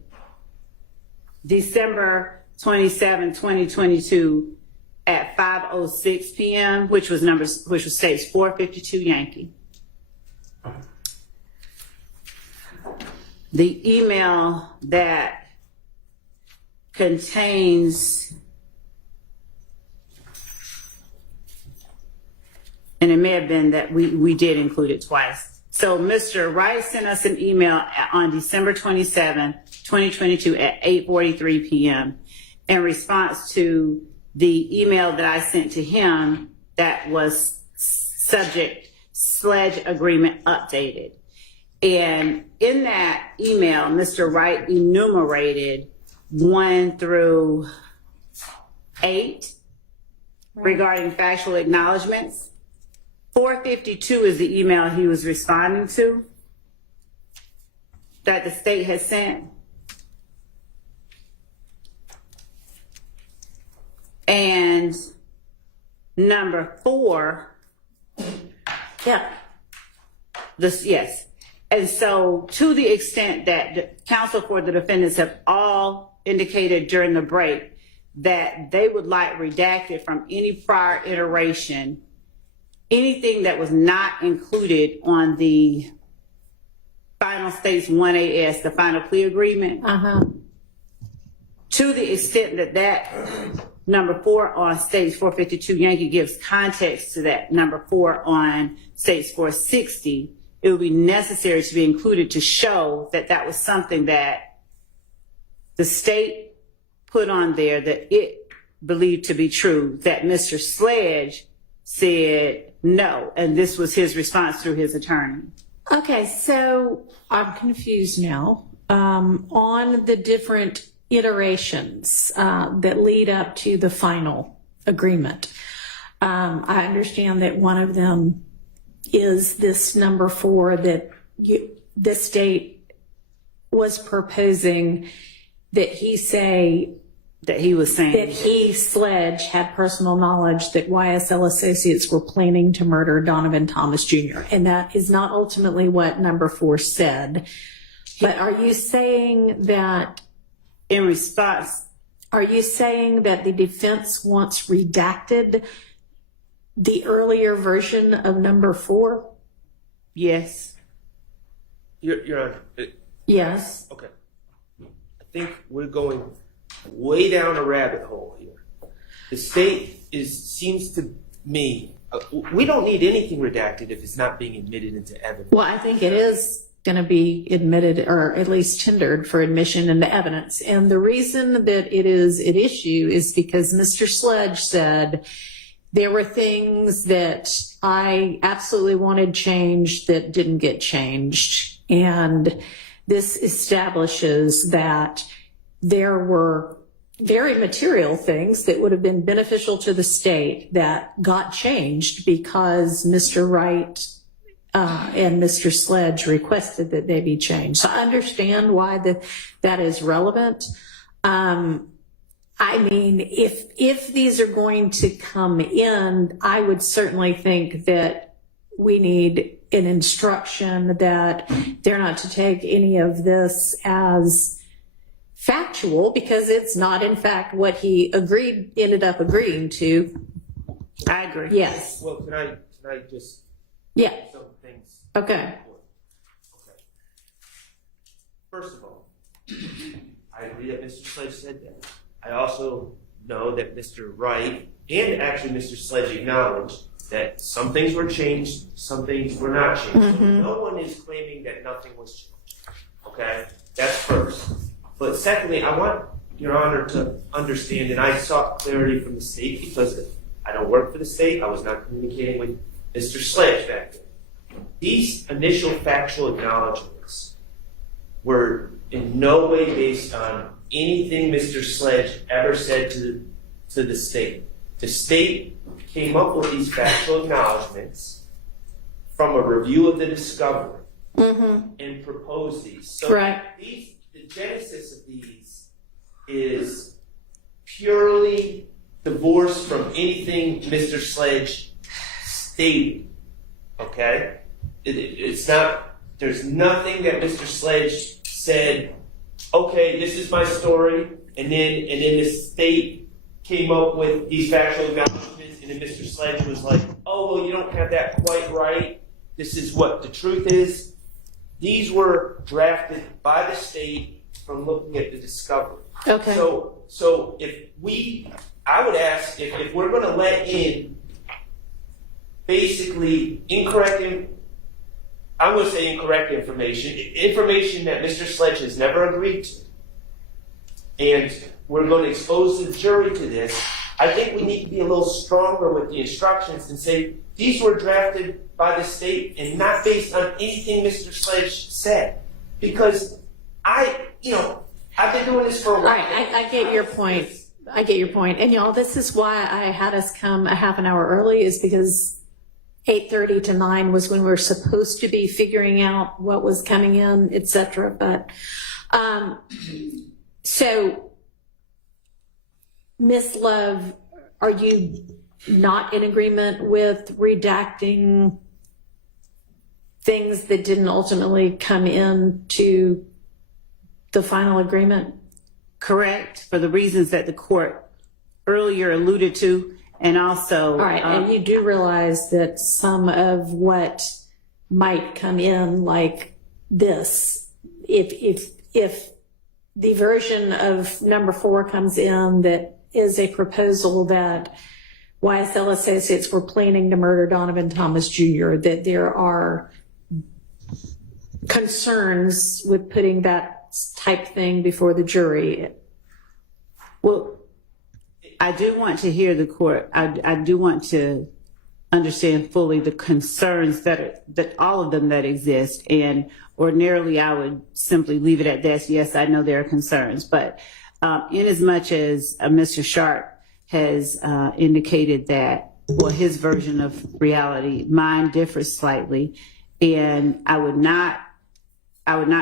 December 27, 2022 at 5:06 p.m., which was State's 452 Yankee. The email that contains, and it may have been that we did include it twice. So Mr. Wright sent us an email on December 27, 2022 at 8:43 p.m. in response to the email that I sent to him that was subject Sledge Agreement Updated. And in that email, Mr. Wright enumerated 1 through 8 regarding factual acknowledgments. 452 is the email he was responding to that the state has sent. And number 4, yes. And so to the extent that the counsel for the defendants have all indicated during the break that they would like redacted from any prior iteration anything that was not included on the final State's 1AS, the final plea agreement, to the extent that number 4 on State's 452 Yankee gives context to that number 4 on State's 460, it would be necessary to be included to show that that was something that the state put on there that it believed to be true, that Mr. Sledge said no, and this was his response through his attorney. Okay, so I'm confused now. On the different iterations that lead up to the final agreement, I understand that one of them is this number 4 that the state was proposing that he say that he was saying that he, Sledge, had personal knowledge that YSL associates were planning to murder Donovan Thomas Jr. And that is not ultimately what number 4 said. But are you saying that in response, are you saying that the defense wants redacted the earlier version of number 4? Yes. You're Yes. okay. I think we're going way down a rabbit hole here. The state seems to me, we don't need anything redacted if it's not being admitted into evidence. Well, I think it is going to be admitted, or at least tendered for admission into evidence. And the reason that it is at issue is because Mr. Sledge said there were things that I absolutely wanted changed that didn't get changed. And this establishes that there were very material things that would have been beneficial to the state that got changed because Mr. Wright and Mr. Sledge requested that they be changed. So I understand why that is relevant. I mean, if these are going to come in, I would certainly think that we need an instruction that they're not to take any of this as factual because it's not, in fact, what he ended up agreeing to. I agree. Yes. Well, can I just Yeah. some things? Okay. Okay. First of all, I agree that Mr. Sledge said that. I also know that Mr. Wright and actually Mr. Sledge acknowledged that some things were changed, some things were not changed. So no one is claiming that nothing was changed. Okay? That's first. But secondly, I want Your Honor to understand, and I sought clarity from the state because I don't work for the state. I was not communicating with Mr. Sledge back then. These initial factual acknowledgments were in no way based on anything Mr. Sledge ever said to the state. The state came up with these factual acknowledgments from a review of the discovery and proposed these. So Right. the genesis of these is purely divorced from anything Mr. Sledge stated. Okay? It's not, there's nothing that Mr. Sledge said, okay, this is my story, and then the state came up with these factual acknowledgments, and then Mr. Sledge was like, oh, well, you don't have that quite right. This is what the truth is. These were drafted by the state from looking at the discovery. Okay. So I would ask if we're going to let in basically incorrect information that Mr. Sledge has never agreed to, and we're going to expose the jury to this, I think we need to be a little stronger with the instructions and say these were drafted by the state and not based on anything Mr. Sledge said. Because I've been doing this for a while. All right, I get your point. I get your point. And y'all, this is why I had us come a half an hour early, is because 8:30 to 9 was when we were supposed to be figuring out what was coming in, etc. But so, Miss Love, are you not in agreement with redacting things that didn't ultimately come into the final agreement? Correct, for the reasons that the court earlier alluded to, and also. All right, and you do realize that some of what might come in, like this, if the version of number 4 comes in that is a proposal that YSL associates were planning to murder Donovan Thomas Jr., that there are concerns with putting that type thing before the jury. Well, I do want to hear the court. I do want to understand fully the concerns that all of them that exist. And ordinarily, I would simply leave it at this. Yes, I know there are concerns, but in as much as Mr. Sharp has indicated that, well, his version of reality, mine differs slightly, and I would not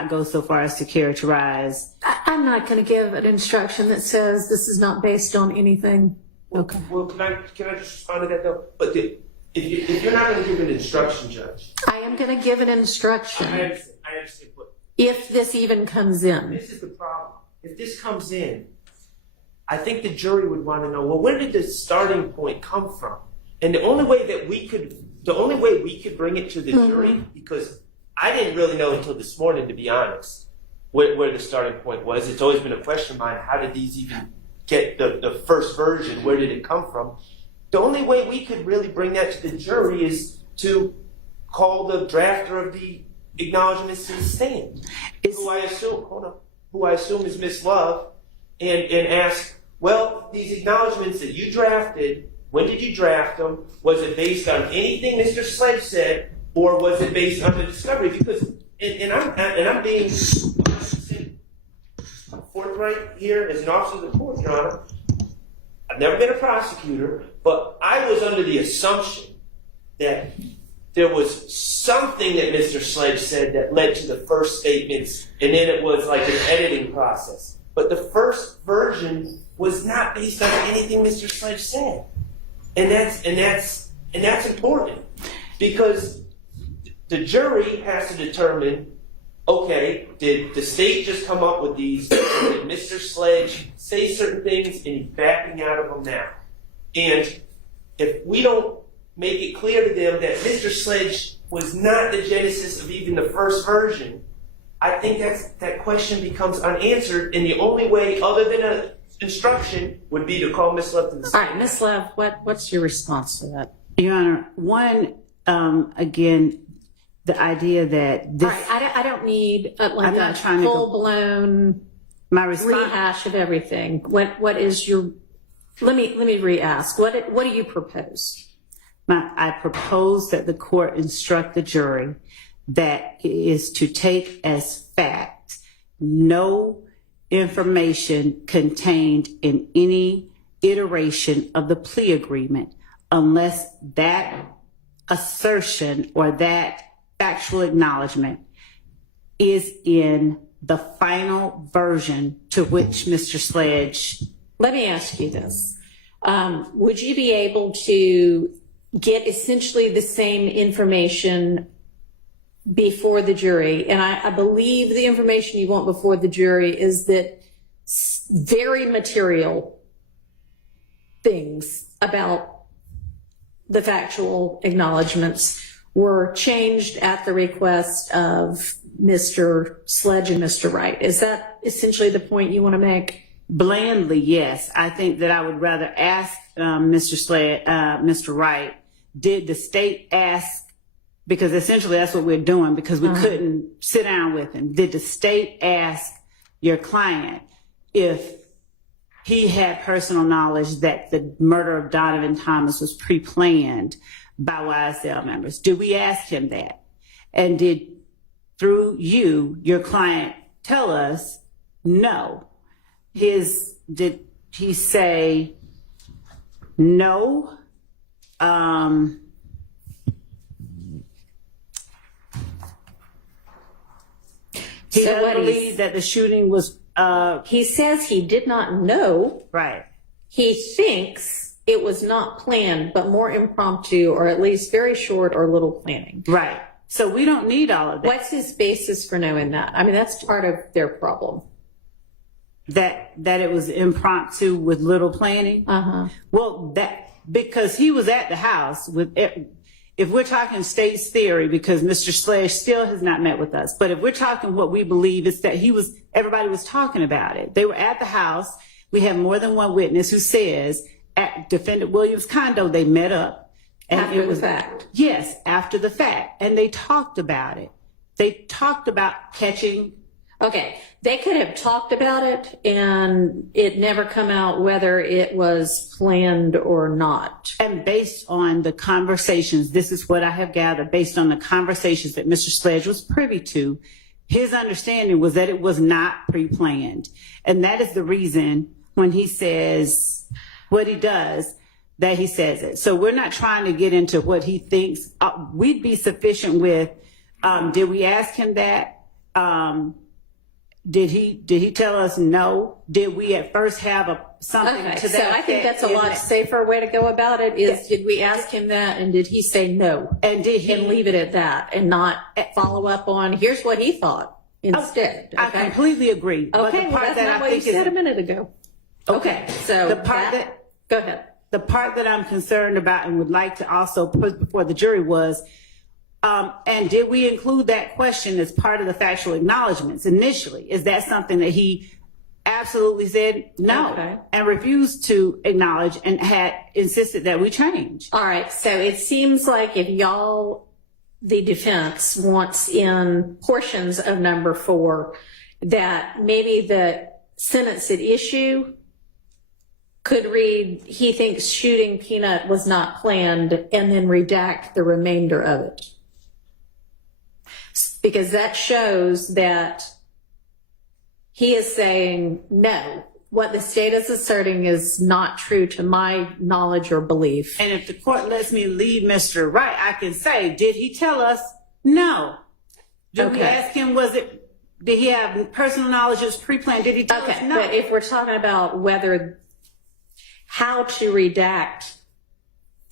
go so far as to characterize. I'm not going to give an instruction that says this is not based on anything. Okay. Well, can I just respond to that though? But if you're not going to give an instruction, Judge, I am going to give an instruction I understand, but if this even comes in. this is the problem. If this comes in, I think the jury would want to know, well, where did the starting point come from? And the only way we could bring it to the jury, because I didn't really know until this morning, to be honest, where the starting point was. It's always been a question of mine, how did these even get the first version? Where did it come from? The only way we could really bring that to the jury is to call the drafter of the acknowledgments to the stand, who I assume is Miss Love, and ask, well, these acknowledgments that you drafted, When did you draft them? Was it based on anything Mr. Sledge said, or was it based on the discovery? Because, and I'm being forthright here as an officer of the court, Your Honor. I've never been a prosecutor, but I was under the assumption that there was something that Mr. Sledge said that led to the first statements, and then it was like an editing process. But the first version was not based on anything Mr. Sledge said, and that's important because the jury has to determine. Okay, did the state just come up with these? Did Mr. Sledge say certain things and he's backing out of them now? And if we don't make it clear to them that Mr. Sledge was not the genesis of even the first version, I think that question becomes unanswered, and the only way other than an instruction would be to call Ms. Love to the stand. All right, Ms. Love, what's your response to that? Your Honor, one, again, the idea that this. All right, I don't need I'm not a trying to go- full-blown My response. rehash of everything. What is your? Let me re-ask. What do you propose? I propose that the court instruct the jury that it is to take as fact no information contained in any iteration of the plea agreement unless that assertion or that factual acknowledgement is in the final version to which Mr. Sledge. Let me ask you this. Would you be able to get essentially the same information before the jury? And I believe the information you want before the jury is that very material things about the factual acknowledgments were changed at the request of Mr. Sledge and Mr. Wright. Is that essentially the point you want to make? Blandly, yes. I think that I would rather ask Mr. Wright, did the state ask, because essentially that's what we're doing, because we couldn't sit down with him. Did the state ask your client if he had personal knowledge that the murder of Donovan Thomas was pre-planned by YSL members? Did we ask him that? And did, through you, your client tell us no? Did he say no? He So doesn't what believe that the shooting was he says he did not know. right. He thinks it was not planned, but more impromptu, or at least very short or little planning. Right. So we don't need all of that. What's his basis for knowing that? I mean, that's part of their problem. That it was impromptu with little planning. Well, because he was at the house with. If we're talking state's theory, because Mr. Sledge still has not met with us, but if we're talking what we believe is that everybody was talking about it. They were at the house. We have more than one witness who says at Defendant Williams' condo they met up. And After it was the fact. Yes, after the fact, and they talked about it. They talked about catching. Okay, they could have talked about it and it never come out whether it was planned or not. And based on the conversations, this is what I have gathered, based on the conversations that Mr. Sledge was privy to, his understanding was that it was not pre-planned. And that is the reason when he says what he does, that he says it. So we're not trying to get into what he thinks. We'd be sufficient with, did we ask him that? Did he tell us no? Did we at first have something Okay, to that so I think effect that's a in lot it? safer way to go about it is, did we ask him that and did he say no? And did he And leave it at that and not follow up on, here's what he thought instead. I Okay, completely agree. But okay, the well, part that's that not I what you think said a is minute ago. Okay, so the part that go ahead. the part that I'm concerned about and would like to also put before the jury was, and did we include that question as part of the factual acknowledgments initially? Is that something that he absolutely said no and refused to acknowledge and had insisted that we change? All right, so it seems like if y'all, the defense, wants in portions of number 4 that maybe the sentence at issue could read, he thinks shooting Peanut was not planned, and then redact the remainder of it. Because that shows that he is saying, no, what the state is asserting is not true to my knowledge or belief. And if the court lets me leave Mr. Wright, I can say, did he tell us? No. Did we Okay. ask him, did he have personal knowledge? It was pre-planned. Did he tell us? Okay, No. but if we're talking about how to redact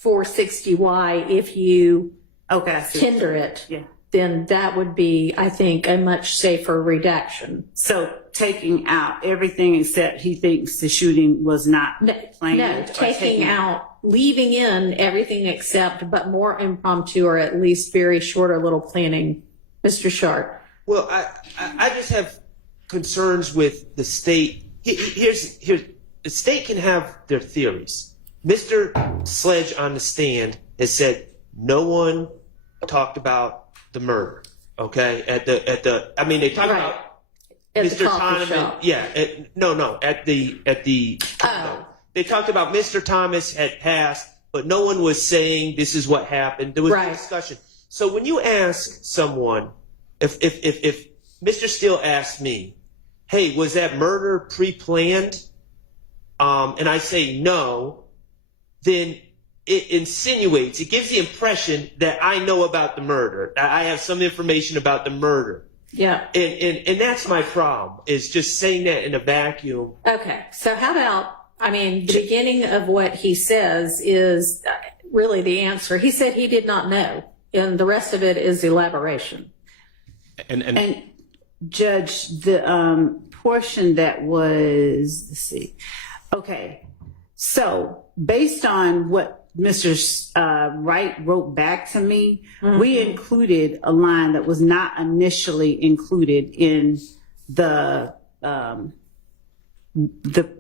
460Y if you Okay, I see. tender it, Yeah. then that would be, I think, a much safer redaction. So taking out everything except he thinks the shooting was not planned. No, or taking out, leaving in everything except, but more impromptu or at least very short or little planning. Mr. Sharp. Well, I just have concerns with the state. Here's the state can have their theories. Mr. Sledge on the stand has said no one talked about the murder. Okay, they talked Right. about At the Mr. coffee Thomas. shop. Yeah, at the. Oh. They talked about Mr. Thomas had passed, but no one was saying this is what happened. There was no Right. discussion. So when you ask someone, if Mr. Steele asked me, hey, was that murder pre-planned? And I say no, then it insinuates, it gives the impression that I know about the murder, that I have some information about the murder. Yeah. And that's my problem, is just saying that in a vacuum. Okay. So how about, the beginning of what he says is really the answer. He said he did not know, and the rest of it is elaboration. And Judge, the portion that was, let's see. Okay. So based on what Mr. Wright wrote back to me, we included a line that was not initially included in the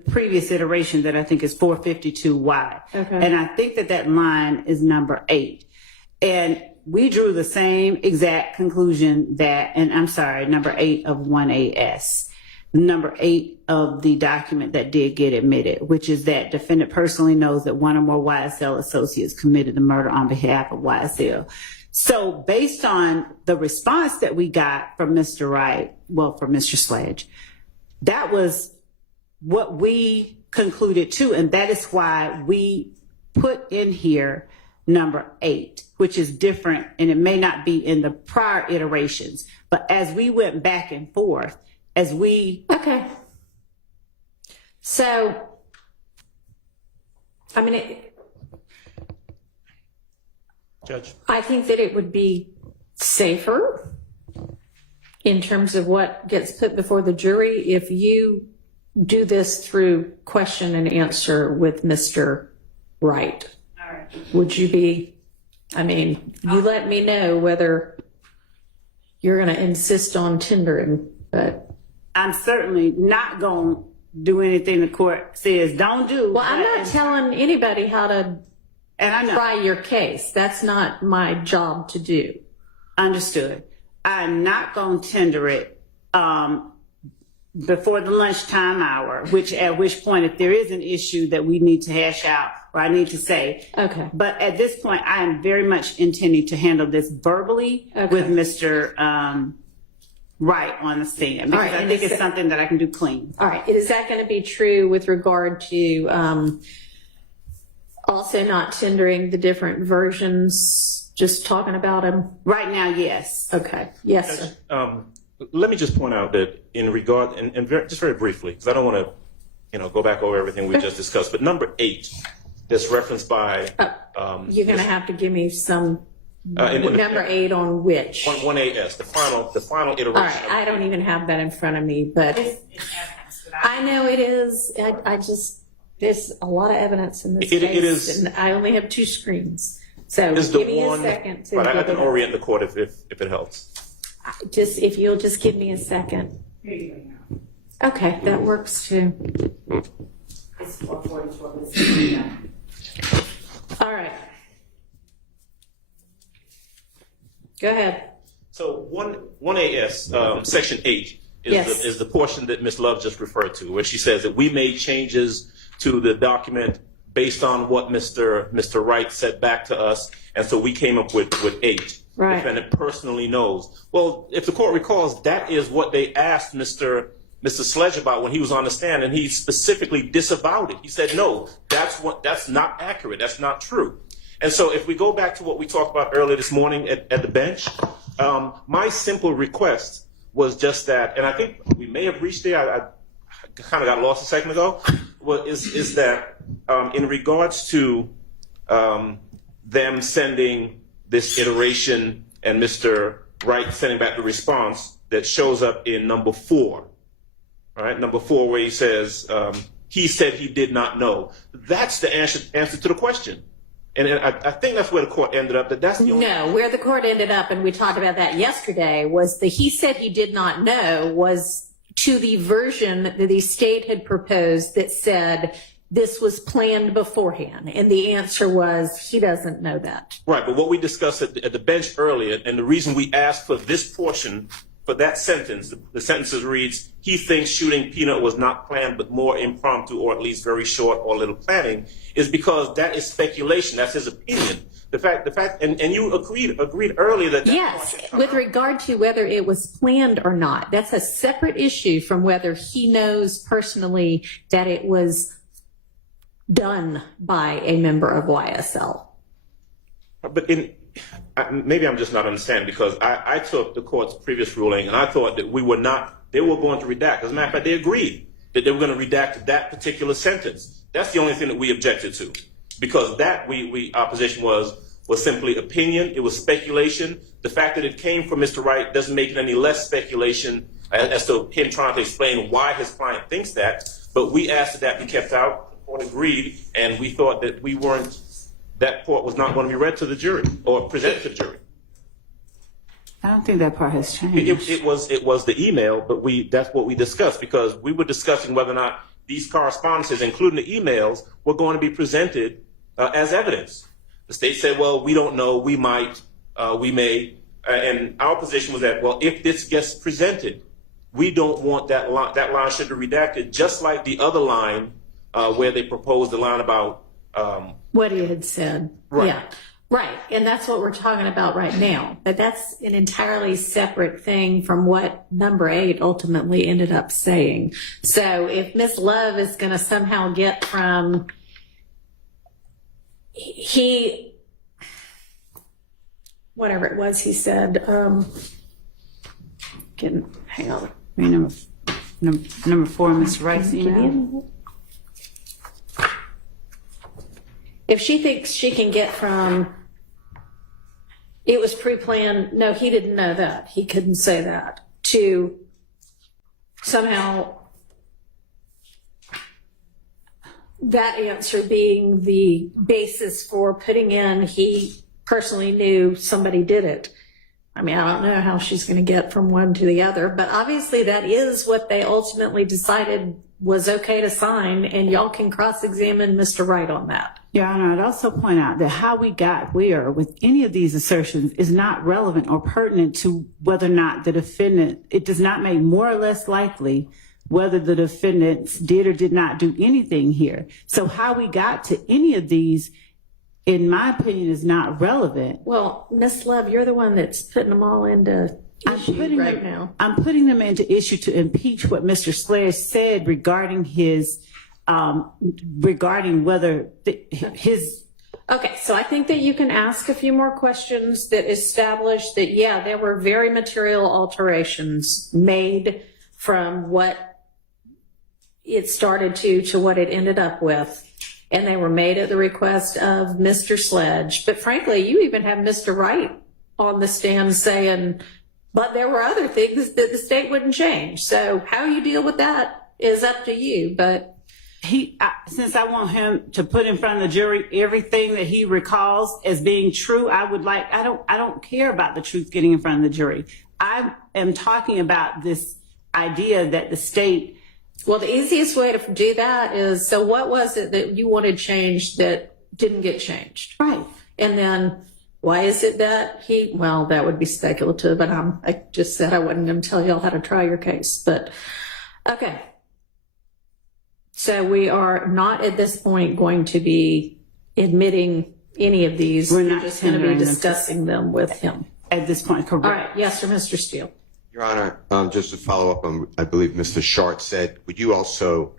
previous iteration that I think is 452Y. Okay. And I think that line is number 8. And we drew the same exact conclusion number 8 of 1AS. Number 8 of the document that did get admitted, which is that defendant personally knows that one or more YSL associates committed the murder on behalf of YSL. So based on the response that we got from Mr. Wright, from Mr. Sledge, that was what we concluded too. And that is why we put in here number 8, which is different, and it may not be in the prior iterations. But as we went back and forth, Okay. So, Judge. I think that it would be safer in terms of what gets put before the jury if you do this through question and answer with Mr. Wright. all right. Would you be, you let me know whether you're going to insist on tendering, but. I'm certainly not going to do anything the court says don't do. Well, I'm not telling anybody how to And I know. try your case. That's not my job to do. Understood. I'm not going to tender it before the lunchtime hour, at which point, if there is an issue that we need to hash out or I need to say. Okay. But at this point, I am very much intending to handle this verbally with Mr. Wright on the stand, because All right, I and think is it's something that I can do clean. All right. Is that going to be true with regard to also not tendering the different versions, just talking about them? Right now, yes. Okay. Yes, sir. Let me just point out that in regard, and just very briefly, because I don't want to, go back over everything we just discussed, but number 8, that's referenced by. You're going to have to give me some number 8 on which. 1AS, the final iteration. All right. I don't even have that in front of me, but I know it is. I just, there's a lot of evidence in this case. It is. And I only have 2 screens. So Is give the me one, a second to but I get can it. orient the court if it helps. If you'll just give me a second. Okay, that works too. It's 4:44. All right. Go ahead. So 1AS, section 8 is, Yes. is the portion that Ms. Love just referred to, where she says that we made changes to the document based on what Mr. Wright said back to us, and so we came up with 8. Right. The defendant personally knows. Well, if the court recalls, that is what they asked Mr. Sledge about when he was on the stand, and he specifically disavowed it. He said, no, that's not accurate. That's not true. And so if we go back to what we talked about earlier this morning at the bench, my simple request was just that, and I think we may have reached there. I kind of got lost a second ago. Is that in regards to them sending this iteration and Mr. Wright sending back the response that shows up in number 4, right? Number 4, where he says he said he did not know. That's the answer to the question. And I think that's where the court ended up. That's the only. No, where the court ended up, and we talked about that yesterday, was the he said he did not know was to the version that the state had proposed that said this was planned beforehand. And the answer was he doesn't know that. Right, but what we discussed at the bench earlier, and the reason we asked for this portion, for that sentence, the sentences reads, he thinks shooting Peanut was not planned but more impromptu or at least very short or little planning, is because that is speculation. That's his opinion. The fact, and you agreed earlier that. Yes, with regard to whether it was planned or not, that's a separate issue from whether he knows personally that it was done by a member of YSL. But maybe I'm just not understanding, because I took the court's previous ruling and I thought that they were going to redact. As a matter of fact, they agreed that they were going to redact that particular sentence. That's the only thing that we objected to, because that our position was simply opinion. It was speculation. The fact that it came from Mr. Wright doesn't make it any less speculation as to him trying to explain why his client thinks that. But we asked that be kept out. The court agreed, and we thought that that part was not going to be read to the jury or presented to the jury. I don't think that part has changed. It was the email, but that's what we discussed, because we were discussing whether or not these correspondences, including the emails, were going to be presented as evidence. The state said, well, we don't know, we might, we may, and our position was that, well, if this gets presented, we don't want that line should be redacted, just like the other line where they proposed the line about What he had said. Right. Yeah. Right. And that's what we're talking about right now. But that's an entirely separate thing from what number 8 ultimately ended up saying. So if Ms. Love is going to somehow get from whatever it was he said, hang on. Number 4, Ms. Wright's email. If she thinks she can get from it was pre-planned, no, he didn't know that, he couldn't say that, to somehow that answer being the basis for putting in he personally knew somebody did it. I mean, I don't know how she's going to get from one to the other, but obviously that is what they ultimately decided was okay to sign, and y'all can cross-examine Mr. Wright on that. Your Honor, I'd also point out that how we got where with any of these assertions is not relevant or pertinent to whether or not the defendant, it does not make more or less likely whether the defendants did or did not do anything here. So how we got to any of these, in my opinion, is not relevant. Well, Ms. Love, you're the one that's putting them all into issue right now. I'm putting them into issue to impeach what Mr. Sledge said regarding his, regarding whether his. Okay, so I think that you can ask a few more questions that establish that, yeah, there were very material alterations made from what it started to what it ended up with. And they were made at the request of Mr. Sledge. But frankly, you even have Mr. Wright on the stand saying, but there were other things that the state wouldn't change. So how you deal with that is up to you. But since I want him to put in front of the jury everything that he recalls as being true, I don't care about the truth getting in front of the jury. I am talking about this idea that the state. Well, the easiest way to do that is, so what was it that you wanted changed that didn't get changed? Right. And then why is it that well, that would be speculative, and I just said I wasn't going to tell y'all how to try your case, but okay. So we are not at this point going to be admitting any of these. We're not just going to be tendering them to- discussing them with him. At this point, correct. All right. Yes, sir, Mr. Steele. Your Honor, just to follow up on, I believe Mr. Shart said, would you also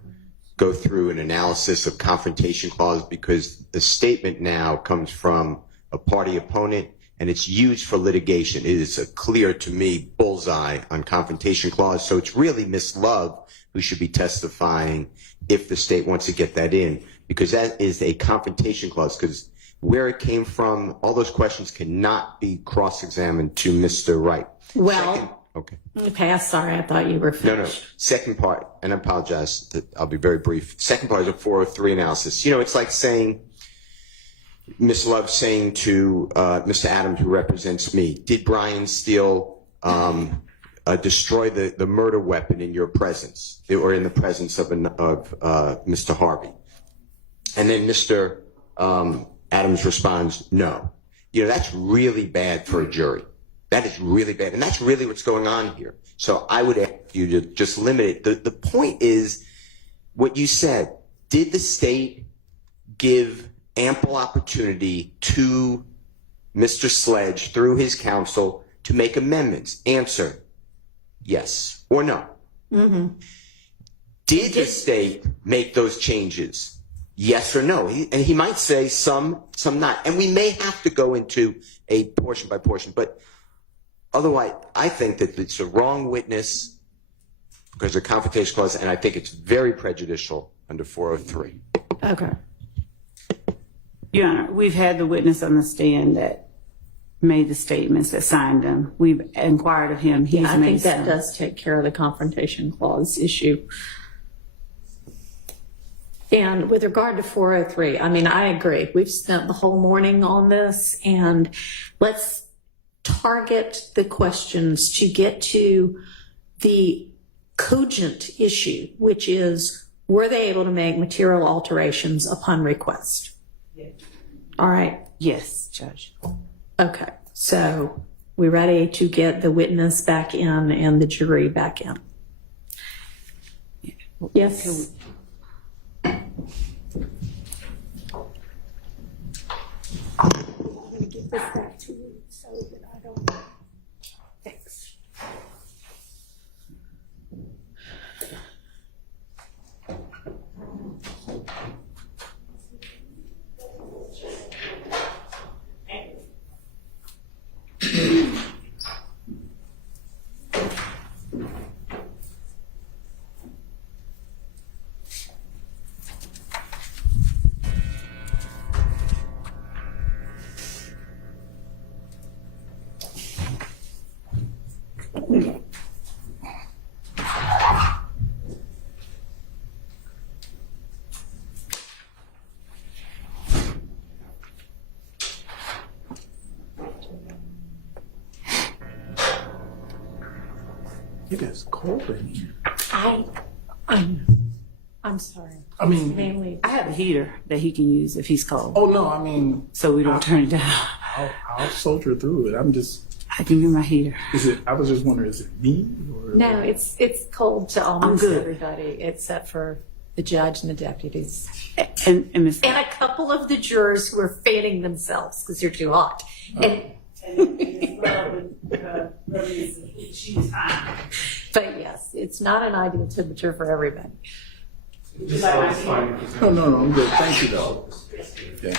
go through an analysis of confrontation clause, because the statement now comes from a party opponent and it's used for litigation. It is a clear, to me, bullseye on confrontation clause. So it's really Ms. Love who should be testifying if the state wants to get that in, because that is a confrontation clause, because where it came from, all those questions cannot be cross-examined to Mr. Wright. Well, Okay. okay, I'm sorry. I thought you were No. finished. Second part, and I apologize, I'll be very brief. Second part is a 403 analysis. You know, it's like saying, Ms. Love saying to Mr. Adams, who represents me, did Brian Steele destroy the murder weapon in your presence, or in the presence of Mr. Harvey? And then Mr. Adams responds, no. You know, that's really bad for a jury. That is really bad. And that's really what's going on here. So I would ask you to just limit it. The point is what you said. Did the state give ample opportunity to Mr. Sledge through his counsel to make amendments? Answer, yes or no. Mm-hmm. Did the state make those changes? Yes or no? And he might say some not. And we may have to go into a portion by portion, but otherwise, I think that it's a wrong witness because of the confrontation clause, and I think it's very prejudicial under 403. Okay. Your Honor, we've had the witness on the stand that made the statements, that signed them. We've inquired of him. He's I made think that some. does take care of the confrontation clause issue. And with regard to 403, I mean, I agree. We've spent the whole morning on this, and let's target the questions to get to the cogent issue, which is, were they able to make material alterations upon request? Yes. All right. Yes, Judge. Okay. So we ready to get the witness back in and the jury back in? Yes. I'm going to give this back to you so that I don't. Thanks. It is cold in here. I'm sorry. I mean, Mainly. I have a heater that he can use if he's cold, oh no, I mean, so we don't turn it down. I'll soldier through it. I'm just, I can get my heater. I was just wondering, is it me? Or No, it's cold to almost good. everybody except for the judge and the deputies. And Ms. And a couple of the jurors who are fanning themselves because they're too hot. And, she's fine. but yes, it's not an ideal temperature for everybody. No, I'm good. Thank you, though. Okay.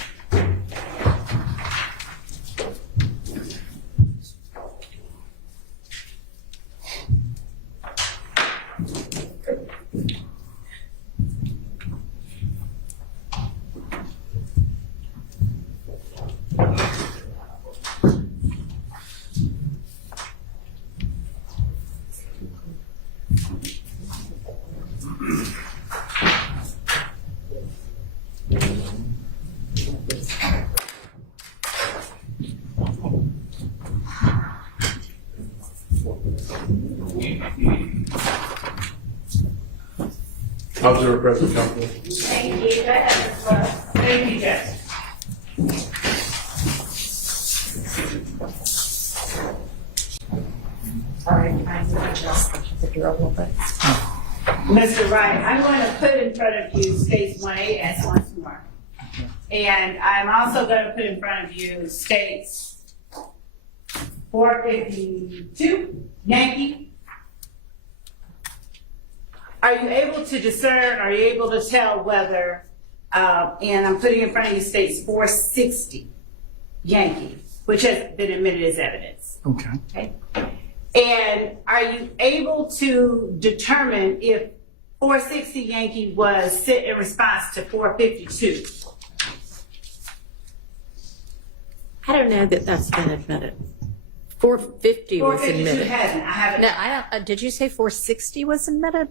Observer present, counsel. Thank you. Thank you, Judge. Sorry, I adjust the temperature a little bit. Mr. Wright, I'm going to put in front of you states 1AS once more. And I'm also going to put in front of you states 452 Yankee. Are you able to discern, are you able to tell whether, and I'm putting in front of you states 460 Yankee, which has been admitted as evidence. Okay. Okay. And are you able to determine if 460 Yankee was sent in response to 452? I don't know that that's been admitted. 450 was 452 admitted. hasn't. I haven't. No, I don't, did you say 460 was admitted?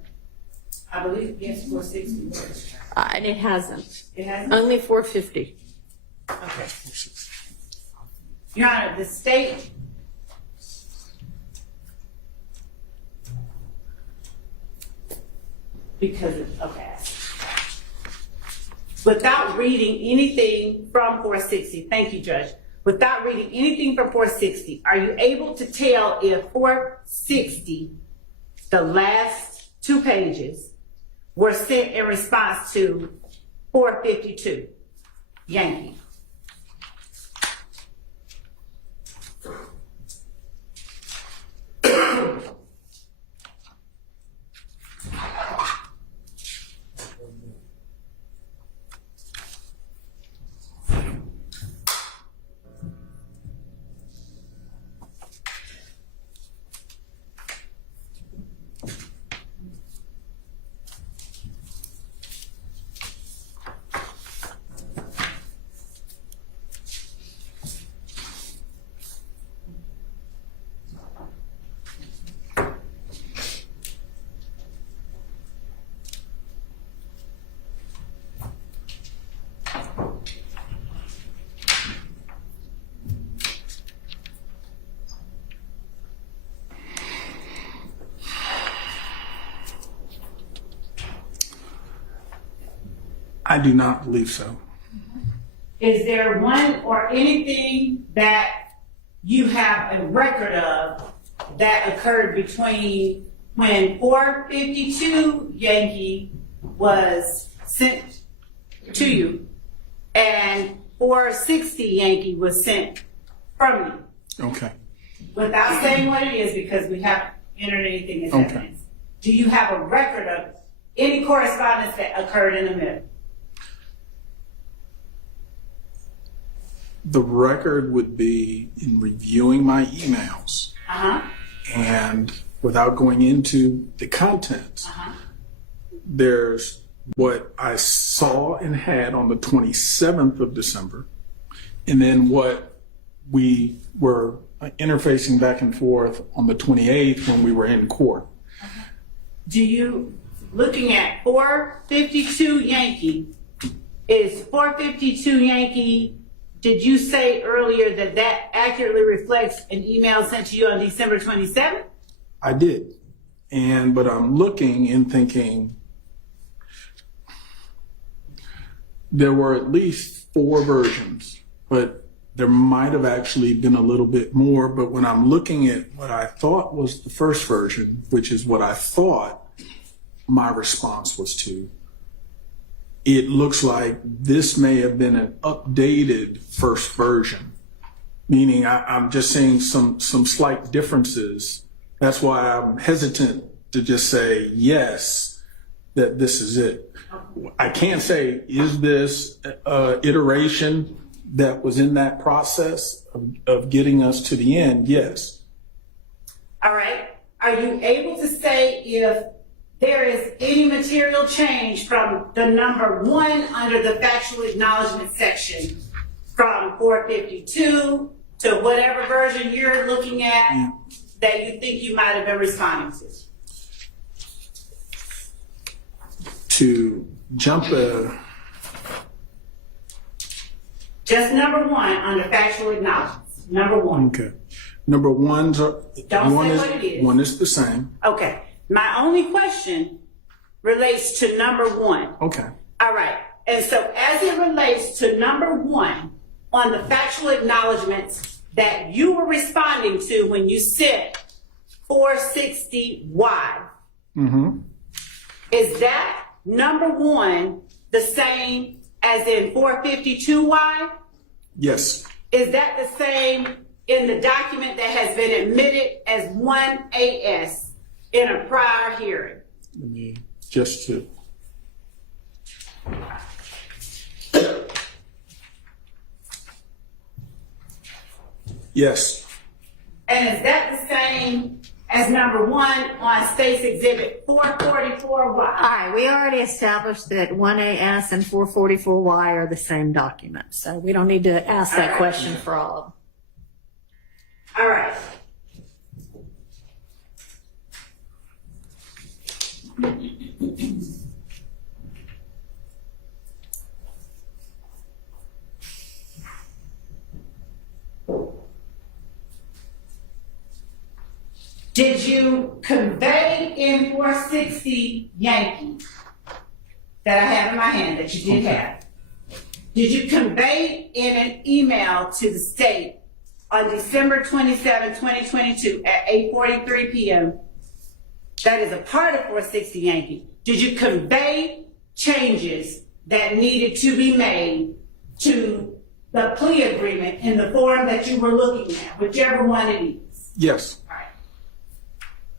I believe, yes, 460 was. And it hasn't. It hasn't? Only 450. Okay. Your Honor, the state. Because of, okay. Without reading anything from 460, thank you, Judge. Without reading anything from 460, are you able to tell if 460, the last 2 pages, were sent in response to 452 Yankee? I do not believe so. Is there one or anything that you have a record of that occurred between when 452 Yankee was sent to you and 460 Yankee was sent from you? Okay. Without saying what it is, because we haven't entered anything as Okay. evidence, do you have a record of any correspondence that occurred in the middle? The record would be in reviewing my emails Uh-huh. and without going into the contents, Uh-huh. there's what I saw and had on the 27th of December, and then what we were interfacing back and forth on the 28th when we were in court. Do you, looking at 452 Yankee, is 452 Yankee, did you say earlier that that accurately reflects an email sent to you on December 27th? I did. But I'm looking and thinking there were at least 4 versions, but there might have actually been a little bit more. But when I'm looking at what I thought was the first version, which is what I thought my response was to, it looks like this may have been an updated first version, meaning I'm just seeing some slight differences. That's why I'm hesitant to just say, yes, that this is it. I can't say, is this iteration that was in that process of getting us to the end? Yes. All right. Are you able to say if there is any material change from the number 1 under the factual acknowledgement section from 452 to whatever version you're looking at that you think you might have been responding to? To jump Just number 1 under factual acknowledgments. Number 1. okay. Number ones are Don't one say is what it is. one is the same. Okay. My only question relates to number 1. Okay. All right. And so as it relates to number 1 on the factual acknowledgments that you were responding to when you sent 460Y, Is that number 1 the same as in 452Y? Yes. Is that the same in the document that has been admitted as 1AS in a prior hearing? Let me just to. Yes. And is that the same as number 1 on State's Exhibit 444Y? All right, we already established that 1AS and 444Y are the same document, so we don't need to ask that question for all of them. All right. Did you convey in 460 Yankee that I have in my hand that you did have? Did you convey in an email to the state on December 27, 2022 at 8:43 p.m. that is a part of 460 Yankee? Did you convey changes that needed to be made to the plea agreement in the form that you were looking at, whichever one it is? Yes. All right.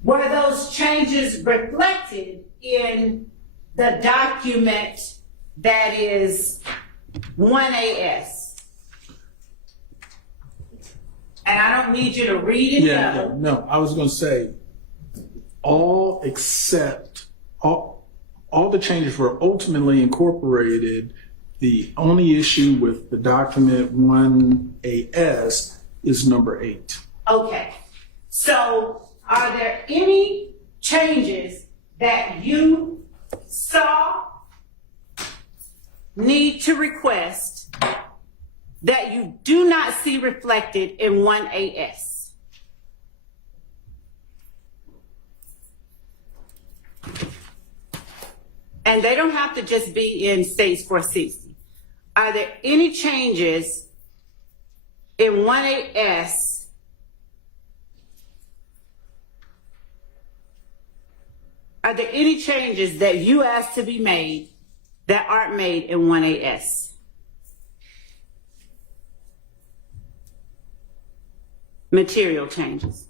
Were those changes reflected in the document that is 1AS? And I don't need you to read it. No, I was going to say all except all the changes were ultimately incorporated. The only issue with the document 1AS is number 8. Okay. So are there any changes that you saw need to request that you do not see reflected in 1AS? And they don't have to just be in States 460. Are there any changes in 1AS Are there any changes that you asked to be made that aren't made in 1AS? Material changes.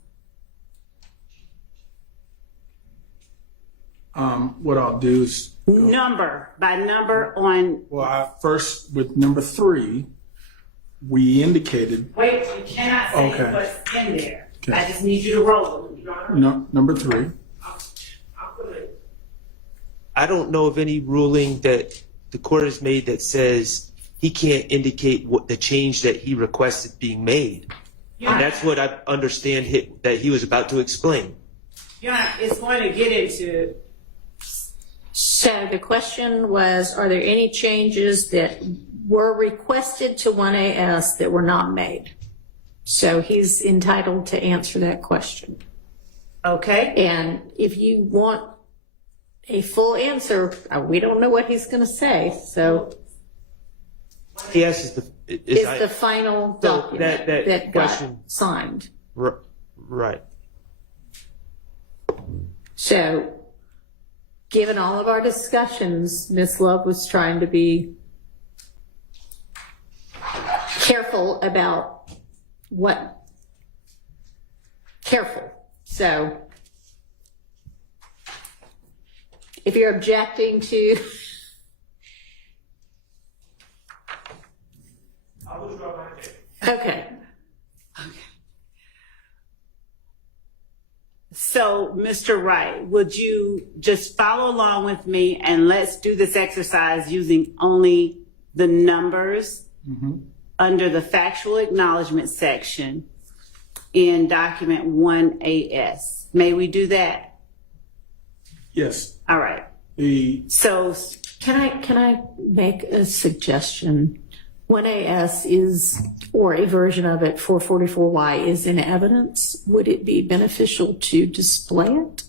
What I'll do is Number by number on. first with number 3, we indicated Wait, you cannot say Okay. what's in there. Okay. I just need you to roll it. number 3. I don't know of any ruling that the court has made that says he can't indicate what the change that he requested being made. Yeah. And that's what I understand that he was about to explain. It's going to get into. So the question was, are there any changes that were requested to 1AS that were not made? So he's entitled to answer that question. Okay. And if you want a full answer, we don't know what he's going to say. So Yes, is it's the final document that got question- signed. Right. So given all of our discussions, Ms. Love was trying to be careful about careful. So if you're objecting to, I'll withdraw my case. okay. So, Mr. Wright, would you just follow along with me and let's do this exercise using only the numbers under the factual acknowledgement section in document 1AS. May we do that? Yes. All right. So, Can I make a suggestion? 1AS is, or a version of it, 444Y is in evidence. Would it be beneficial to display it?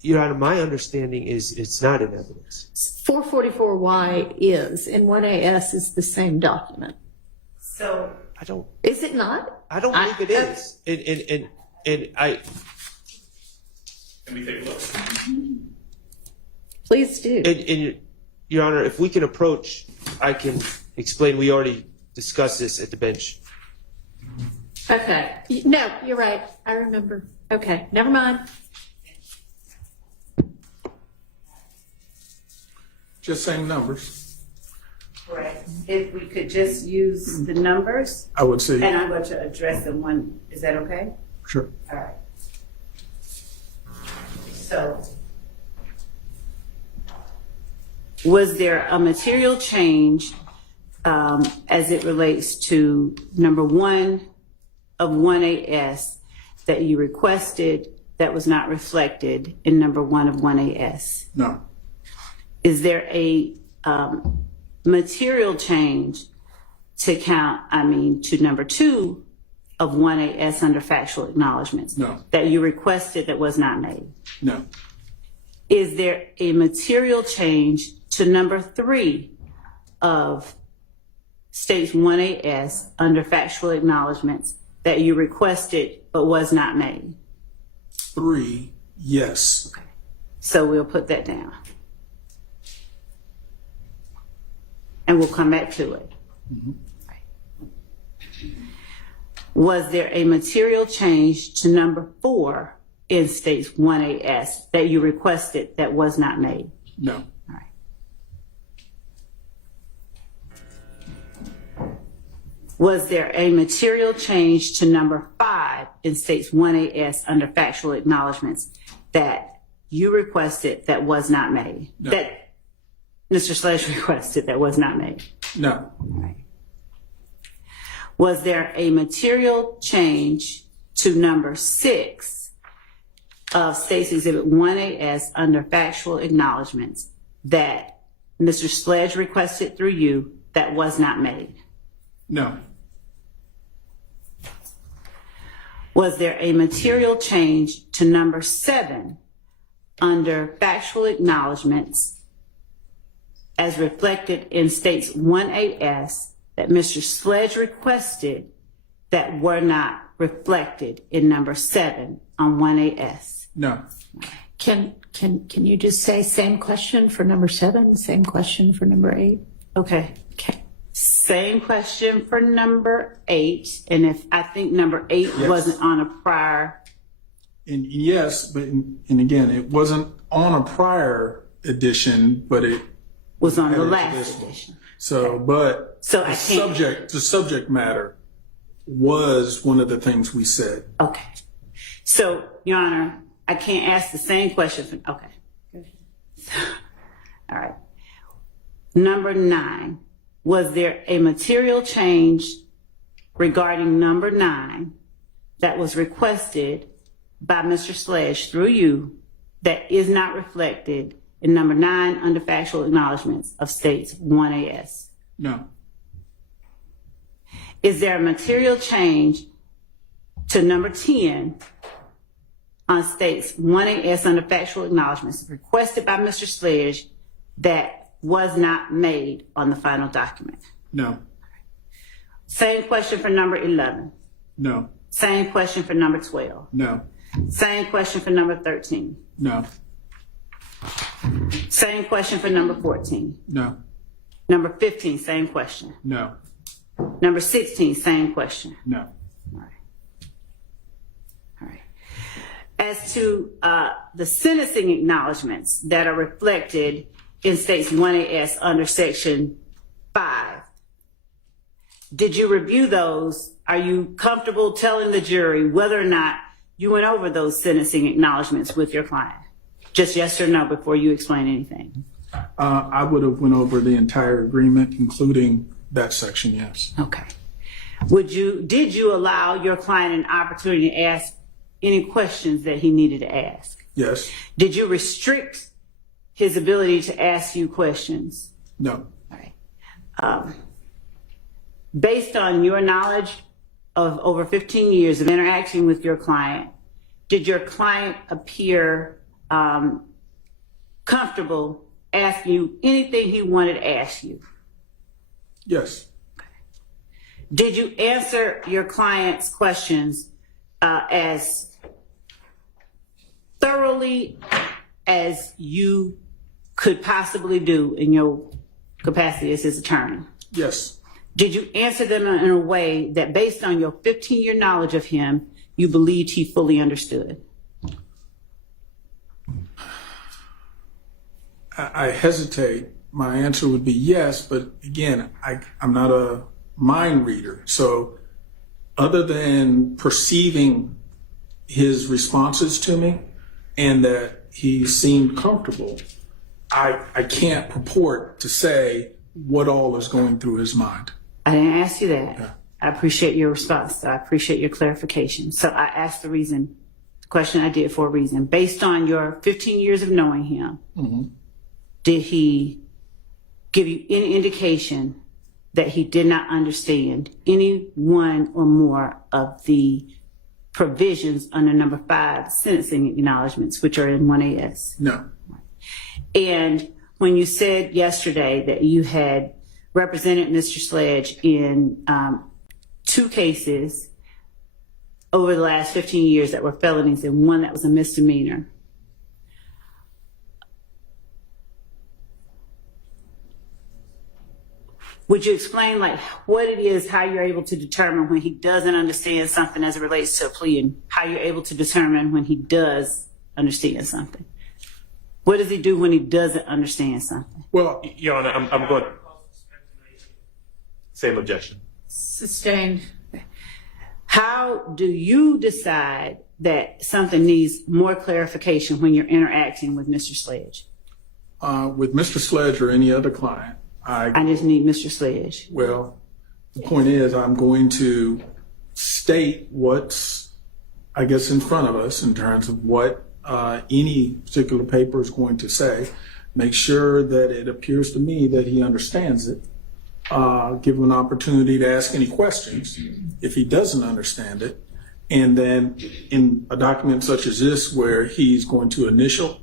Your Honor, my understanding is it's not in evidence. 444Y is, and 1AS is the same document. so I don't Is it not? believe it is. And I Can we take a look? Please do. And Your Honor, if we can approach, I can explain. We already discussed this at the bench. Okay. No, you're right. I remember. Okay, never mind. Just saying numbers. Right. If we could just use the numbers, I would say, and I'm going to address them one. Is that okay? sure. All right. So, was there a material change as it relates to number 1 of 1AS that you requested that was not reflected in number 1 of 1AS? No, Is there a material change to number 2 of 1AS under factual acknowledgments? No. That you requested that was not made? no, Is there a material change to number 3 of states 1AS under factual acknowledgments that you requested but was not made? 3, yes. So we'll put that down. And we'll come back to it. Was there a material change to number 4 in states 1AS that you requested that was not made? No, All right. Was there a material change to number 5 in states 1AS under factual acknowledgments that you requested that was not made? No. That Mr. Sledge requested that was not made? no, Right. Was there a material change to number 6 of States Exhibit 1AS under factual acknowledgments that Mr. Sledge requested through you that was not made? no, Was there a material change to number 7 under factual acknowledgments as reflected in States 1AS that Mr. Sledge requested that were not reflected in number 7 on 1AS? no, Can you just say same question for number 7, same question for number 8? Okay. Okay. Same question for number 8, and if I think number 8 Yes. wasn't on a prior, and yes, but and again, it wasn't on a prior edition, but it was on the added to last this one. edition. So, but So I the can't- subject matter was one of the things we said. Okay. So, Your Honor, I can't ask the same question for, okay. All right. Number 9, was there a material change regarding number 9 that was requested by Mr. Sledge through you that is not reflected in number 9 under factual acknowledgments of states 1AS? No, Is there a material change to number 10 on states 1AS under factual acknowledgments requested by Mr. Sledge that was not made on the final document? no, Same question for number 11. no, Same question for number 12. no, Same question for number 13. no, Same question for number 14. no, Number 15, same question. no, Number 16, same question. no, All right. All right. As to the sentencing acknowledgments that are reflected in states 1AS under section 5, did you review those? Are you comfortable telling the jury whether or not you went over those sentencing acknowledgments with your client? Just yes or no before you explain anything. I would have went over the entire agreement, including that section, yes. Okay. Did you allow your client an opportunity to ask any questions that he needed to ask? Yes, Did you restrict his ability to ask you questions? no, All right. Based on your knowledge of over 15 years of interacting with your client, did your client appear comfortable asking you anything he wanted to ask you? yes, Did you answer your client's questions as thoroughly as you could possibly do in your capacity as his attorney? Yes. Did you answer them in a way that, based on your 15-year knowledge of him, you believed he fully understood? I hesitate. My answer would be yes, but again, I'm not a mind reader. So other than perceiving his responses to me and that he seemed comfortable, I can't purport to say what all is going through his mind. I didn't ask you that. Yeah. I appreciate your response. I appreciate your clarification. So I asked the question I did for a reason. Based on your 15 years of knowing him, did he give you any indication that he did not understand any one or more of the provisions under number 5, sentencing acknowledgments, which are in 1AS? No. And when you said yesterday that you had represented Mr. Sledge in 2 cases over the last 15 years that were felonies and one that was a misdemeanor, would you explain like what it is, how you're able to determine when he doesn't understand something as it relates to a plea, and how you're able to determine when he does understand something? What does he do when he doesn't understand something? Well, Your Honor, I'm going. Same objection. Sustained. How do you decide that something needs more clarification when you're interacting with Mr. Sledge? With Mr. Sledge or any other client, I just need Mr. Sledge. Well, the point is I'm going to state what's, I guess, in front of us in terms of what any particular paper is going to say, make sure that it appears to me that he understands it, give him an opportunity to ask any questions if he doesn't understand it, and then in a document such as this where he's going to initial,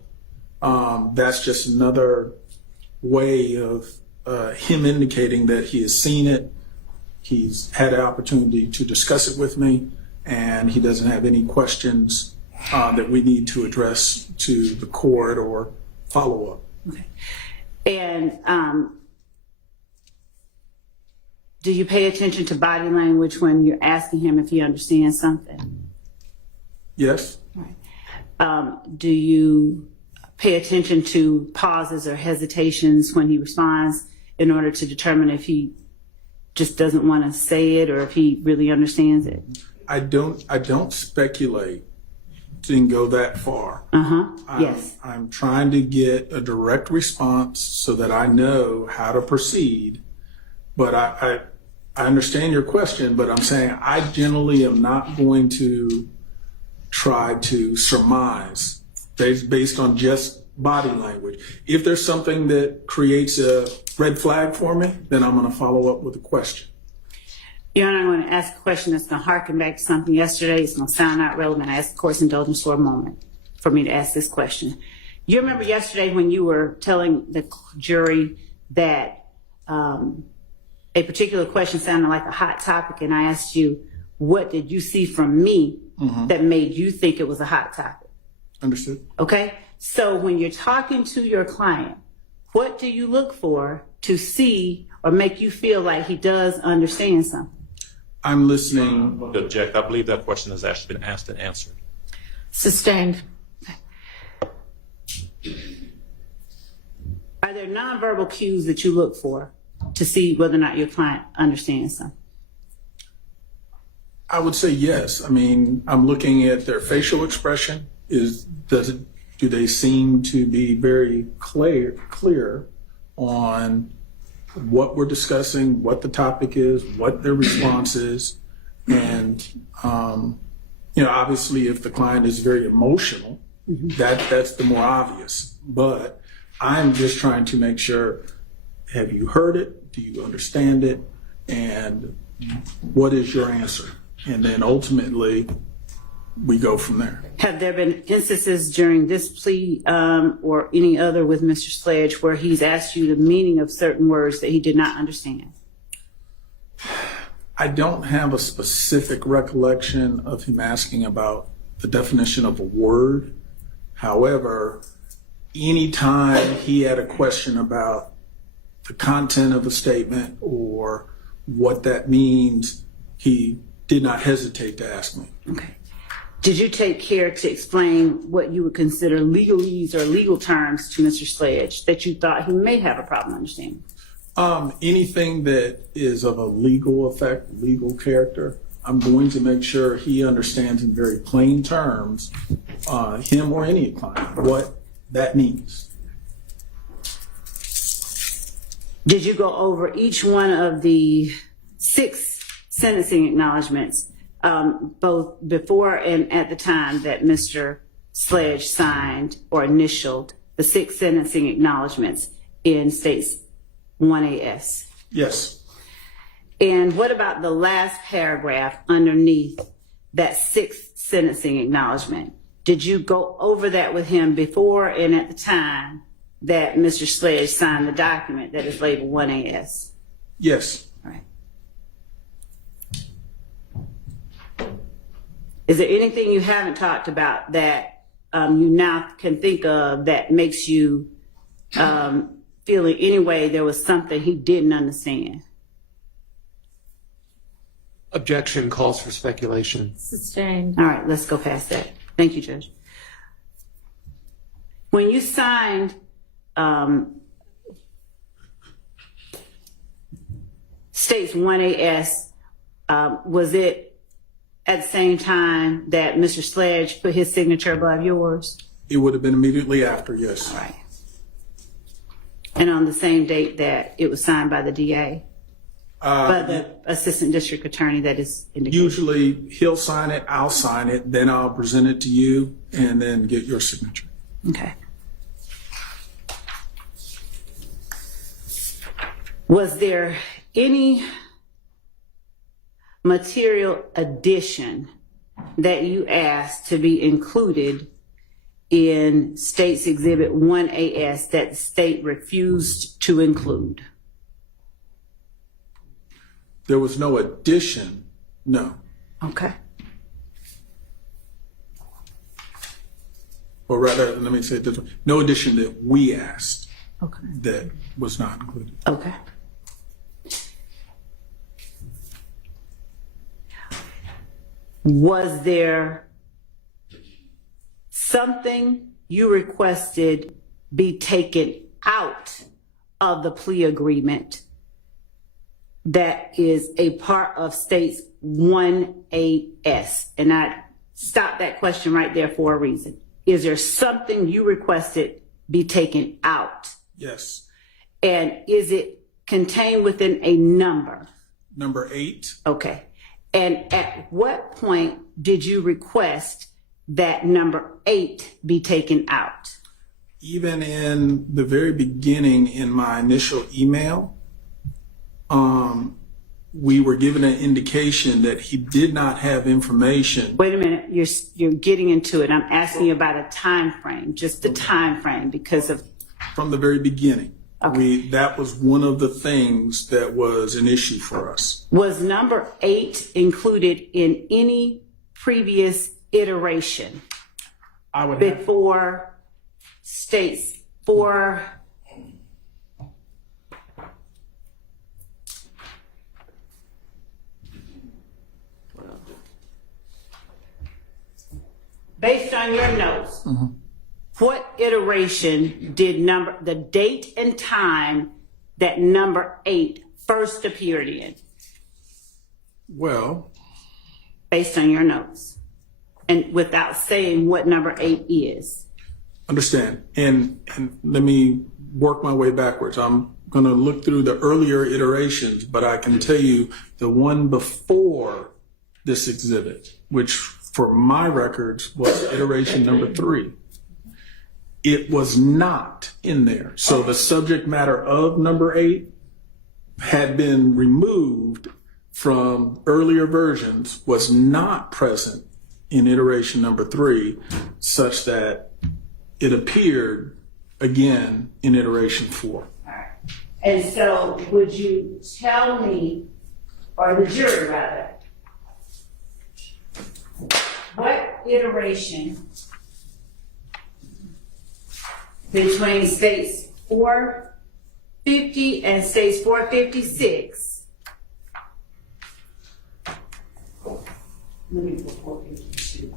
that's just another way of him indicating that he has seen it, he's had an opportunity to discuss it with me, and he doesn't have any questions that we need to address to the court or follow up. Okay. And do you pay attention to body language when you're asking him if he understands something? Yes. Right. Do you pay attention to pauses or hesitations when he responds in order to determine if he just doesn't want to say it or if he really understands it? I don't speculate. Didn't go that far. Yes. I'm trying to get a direct response so that I know how to proceed. But I understand your question, but I'm saying I generally am not going to try to surmise based on just body language. If there's something that creates a red flag for me, then I'm going to follow up with a question. Your Honor, I'm going to ask a question that's going to harken back to something yesterday. It's going to sound not relevant. I ask the court's indulgence for a moment for me to ask this question. You remember yesterday when you were telling the jury that a particular question sounded like a hot topic, and I asked you, what did you see from me that made you think it was a hot topic? Understood. Okay? So when you're talking to your client, what do you look for to see or make you feel like he does understand something? I'm listening. Object. I believe that question has actually been asked and answered. Sustained. Are there nonverbal cues that you look for to see whether or not your client understands something? I would say yes. I mean, I'm looking at their facial expression. Do they seem to be very clear on what we're discussing, what the topic is, what their response is, and obviously, if the client is very emotional, that's the more obvious. But I'm just trying to make sure: have you heard it? Do you understand it? And what is your answer? And then ultimately, we go from there. Have there been instances during this plea or any other with Mr. Sledge where he's asked you the meaning of certain words that he did not understand? I don't have a specific recollection of him asking about the definition of a word. However, anytime he had a question about the content of a statement or what that means, he did not hesitate to ask me. Okay. Did you take care to explain what you would consider legalese or legal terms to Mr. Sledge that you thought he may have a problem understanding? Anything that is of a legal effect, legal character, I'm going to make sure he understands in very plain terms, him or any client, what that means. Did you go over each one of the 6 sentencing acknowledgments, both before and at the time that Mr. Sledge signed or initialed the 6 sentencing acknowledgments in States 1AS? Yes. And what about the last paragraph underneath that 6th sentencing acknowledgement? Did you go over that with him before and at the time that Mr. Sledge signed the document that is labeled 1AS? Yes. All right. Is there anything you haven't talked about that you now can think of that makes you feel in any way there was something he didn't understand? Objection calls for speculation. Sustained. All right, let's go past that. Thank you, Judge. When you signed States 1AS, was it at the same time that Mr. Sledge put his signature above yours? It would have been immediately after, yes. All right. And on the same date that it was signed by the DA? By the assistant district attorney that is indicated? Usually he'll sign it, I'll sign it, then I'll present it to you and then get your signature. Okay. Was there any material addition that you asked to be included in State's Exhibit 1AS that the state refused to include? There was no addition, no. Okay. Or rather, let me say it this way, no addition that we asked Okay. that was not included. Okay. Was there something you requested be taken out of the plea agreement that is a part of States 1AS? And I stopped that question right there for a reason. Is there something you requested be taken out? Yes. And is it contained within a number? Number 8. Okay. And at what point did you request that number 8 be taken out? Even in the very beginning in my initial email, we were given an indication that he did not have information. Wait a minute, you're getting into it. I'm asking you about a time frame, just the time frame, because of. From the very beginning. Okay. That was one of the things that was an issue for us. Was number 8 included in any previous iteration I would have, before States 4? Based on your notes, what iteration did the date and time that number 8 first appeared in? well, Based on your notes, and without saying what number 8 is. understand. And let me work my way backwards. I'm going to look through the earlier iterations, but I can tell you the one before this exhibit, which for my records was iteration number 3. It was not in there. So the subject matter of number 8 had been removed from earlier versions, was not present in iteration number 3, such that it appeared again in iteration 4. And so would you tell me, or the jury rather, what iteration between states 450 and states 456. Let me put 452.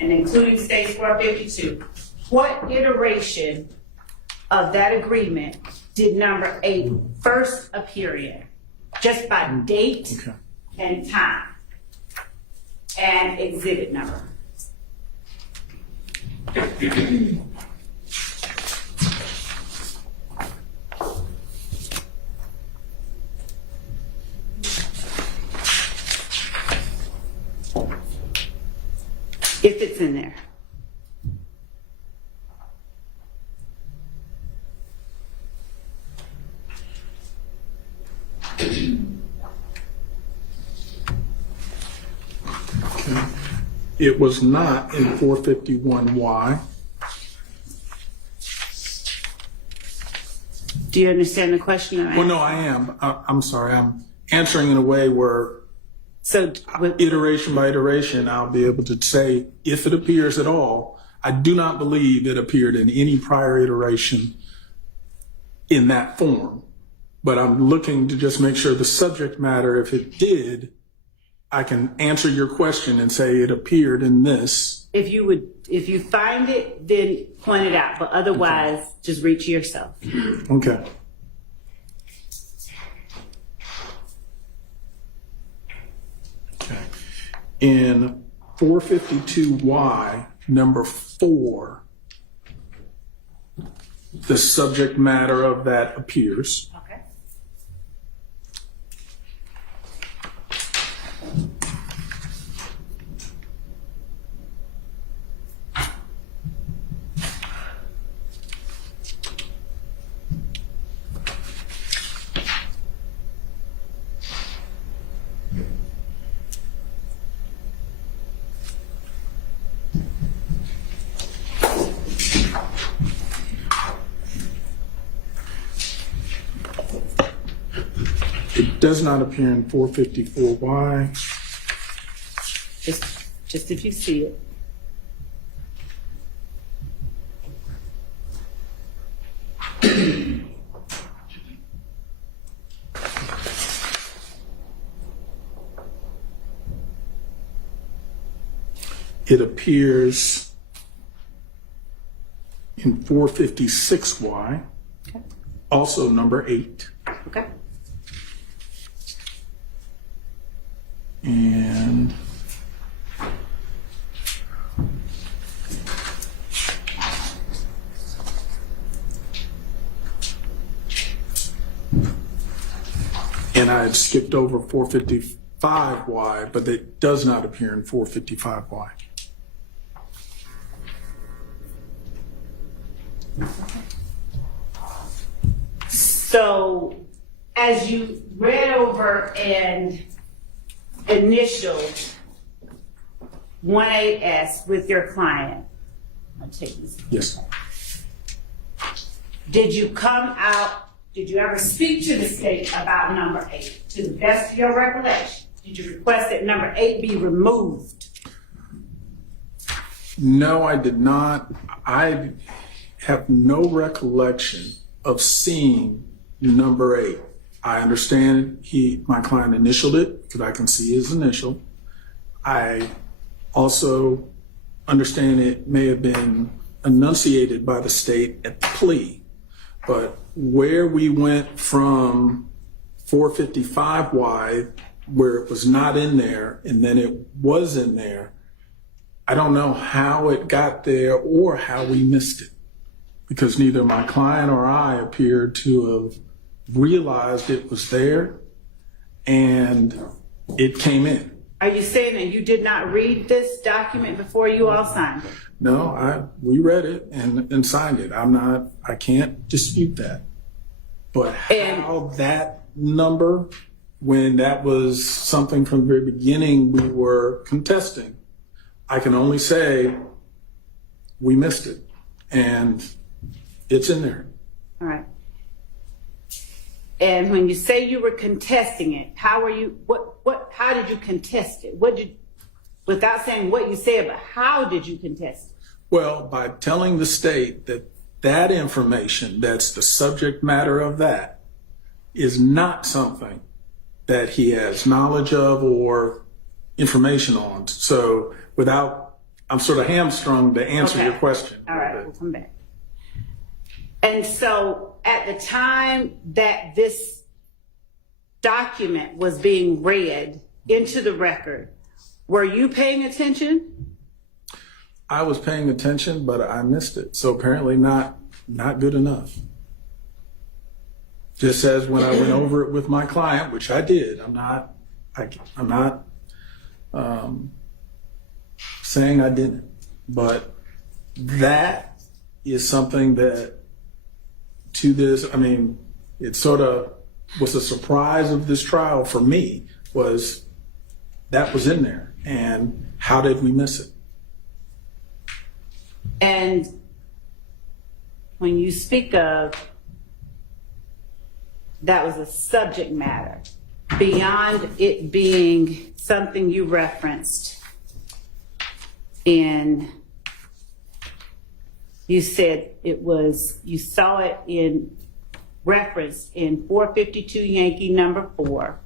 And including states 452. What iteration of that agreement did number 8 first appear in? Just by date Okay. and time and exhibit number. If it's in there. Okay. It was not in 451Y. Do you understand the question? Well, no, I am. I'm sorry. I'm answering in a way where So, iteration by iteration, I'll be able to say if it appears at all. I do not believe it appeared in any prior iteration in that form, but I'm looking to just make sure the subject matter, if it did, I can answer your question and say it appeared in this. if you find it, then point it out. But otherwise, just reach yourself. Okay. Okay. In 452Y, number 4, the subject matter of that appears. Okay. It does not appear in 454Y. Just if you see it. It appears in 456Y, Okay. also number 8. Okay. And I had skipped over 455Y, but it does not appear in 455Y. So, as you read over and initialed 1AS with your client, I'll take this. Yes. Did you ever speak to the state about number 8? To the best of your recollection, did you request that number 8 be removed? No, I did not. I have no recollection of seeing number 8. I understand my client initialed it because I can see his initial. I also understand it may have been enunciated by the state at the plea, but where we went from 455Y, where it was not in there, and then it was in there, I don't know how it got there or how we missed it, because neither my client or I appeared to have realized it was there and it came in. Are you saying that you did not read this document before you all signed it? No, we read it and signed it. I can't dispute that. But how that number, when that was something from the very beginning we were contesting, I can only say we missed it and it's in there. All right. And when you say you were contesting it, how did you contest it? Without saying what you said, but how did you contest it? Well, by telling the state that that information, that's the subject matter of that, is not something that he has knowledge of or information on. So I'm sort of hamstrung to answer Okay. your question. All right, we'll come back. And so at the time that this document was being read into the record, were you paying attention? I was paying attention, but I missed it. So apparently not good enough. Just as when I went over it with my client, which I did. I'm not saying I didn't, but that is something that it sort of was a surprise of this trial for me, was that was in there. And how did we miss it? And when you speak of that was a subject matter, beyond it being something you referenced in, you said you saw it in referenced in 452 Yankee number 4,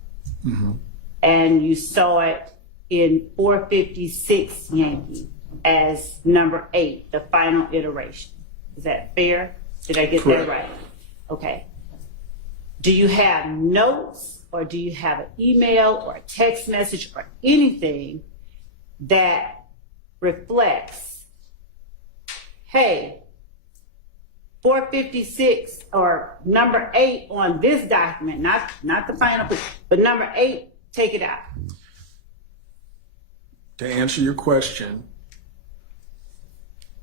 and you saw it in 456 Yankee as number 8, the final iteration. Is that fair? Did I get Correct. that right? Okay. Do you have notes, or do you have an email or a text message or anything that reflects, hey, 456 or number 8 on this document, not the final, but number 8, take it out? To answer your question,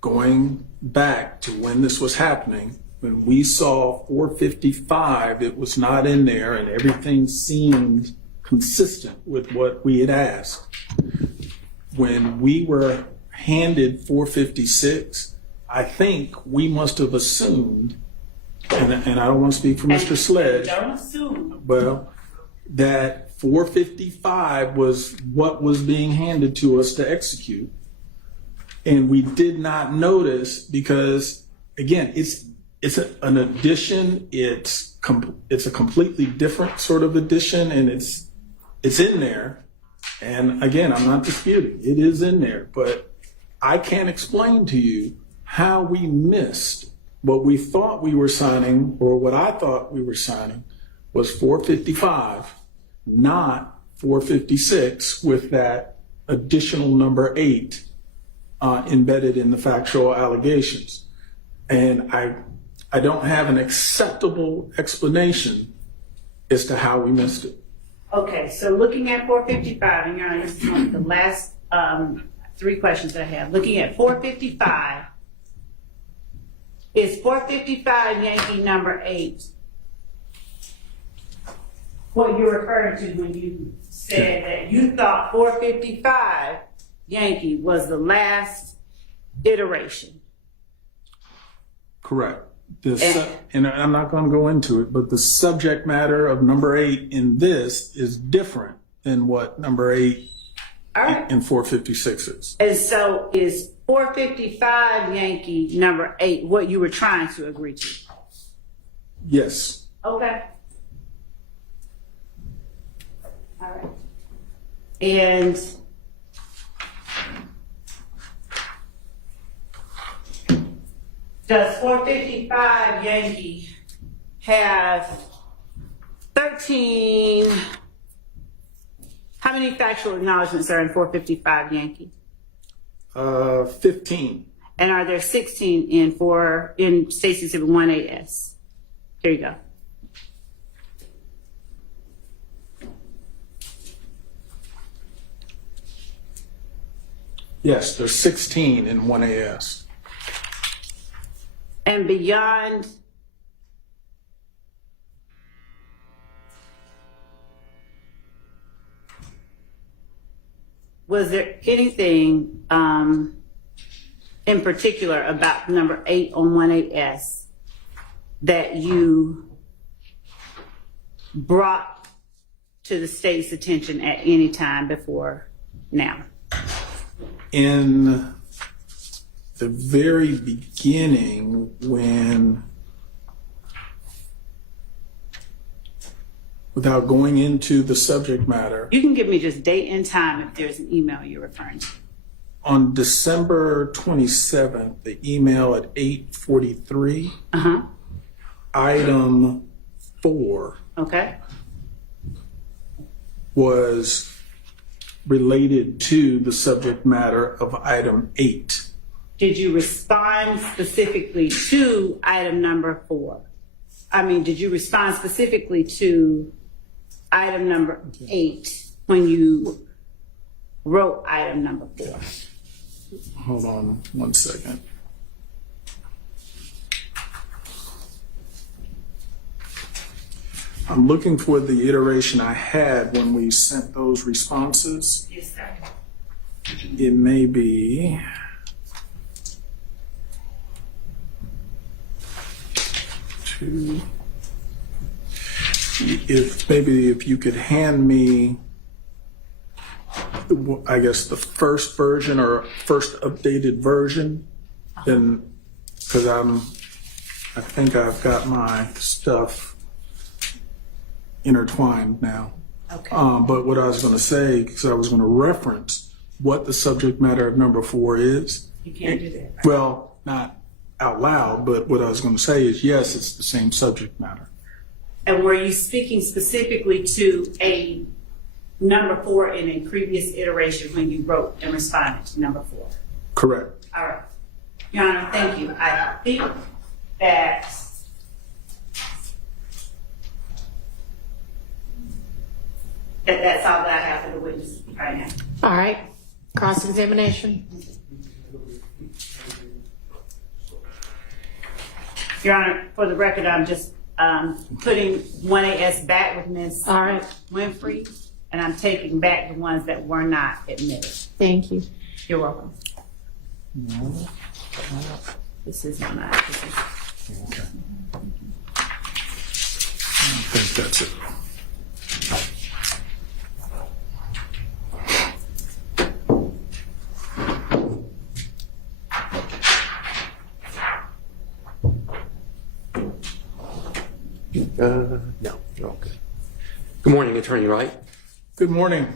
going back to when this was happening, when we saw 455, it was not in there and everything seemed consistent with what we had asked. When we were handed 456, I think we must have assumed, and I don't want to speak for Mr. Sledge, Don't assume. well, that 455 was what was being handed to us to execute. And we did not notice because, again, it's an addition. It's a completely different sort of addition, and it's in there. And again, I'm not disputing it is in there, but I can't explain to you how we missed what we thought we were signing, or what I thought we were signing, was 455, not 456, with that additional number 8 embedded in the factual allegations. And I don't have an acceptable explanation as to how we missed it. Okay, so looking at 455, and Your Honor, this is one of the last 3 questions I have. Looking at 455, is 455 Yankee number 8 what you're referring to when you said that you thought 455 Yankee was the last iteration? Correct. And I'm not going to go into it, but the subject matter of number 8 in this is different than what number 8 in 456 is. And so is 455 Yankee number 8 what you were trying to agree to? Yes. Okay. All right. And does 455 Yankee have 13? How many factual acknowledgments are in 455 Yankee? 15. And are there 16 in State's Exhibit 1AS? Here you go. Yes, there's 16 in 1AS. And beyond was there anything in particular about number 8 on 1AS that you brought to the state's attention at any time before now? In the very beginning when, without going into the subject matter, You can give me just date and time if there's an email you're referring to. on December 27th, the email at 8:43, item 4 Okay. was related to the subject matter of item 8. Did you respond specifically to item number 4? I mean, did you respond specifically to item number 8 when you wrote item number 4? Hold on one second. I'm looking for the iteration I had when we sent those responses. Yes, sir. It may be two. If you could hand me, I guess, the first version or first updated version, then, because I think I've got my stuff intertwined now. Okay. But what I was going to say, because I was going to reference what the subject matter of number 4 is. You can't do that. Well, not out loud, but what I was going to say is, yes, it's the same subject matter. And were you speaking specifically to a number 4 in a previous iteration when you wrote and responded to number 4? Correct. All right. Your Honor, thank you. I think that that's all that I have for the witness right now. All right, cross-examination. Your Honor, for the record, I'm just putting 1AS back with Ms. All right, Winfrey, and I'm taking back the ones that were not admitted. thank you. You're welcome. This is not. This is, I think that's it. No, you're all good. Good morning, Attorney Wright. Good morning.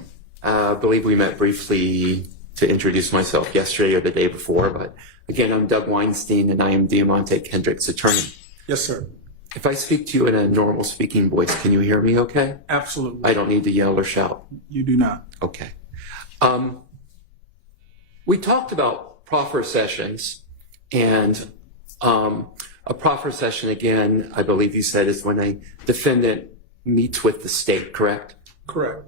I believe we met briefly to introduce myself yesterday or the day before, but again, I'm Doug Weinstein and I am Diamante Kendrick's attorney. Yes, sir. If I speak to you in a normal speaking voice, can you hear me okay? Absolutely. I don't need to yell or shout. You do not. Okay. We talked about proffer sessions, and a proffer session, again, I believe you said, is when a defendant meets with the state, correct? Correct.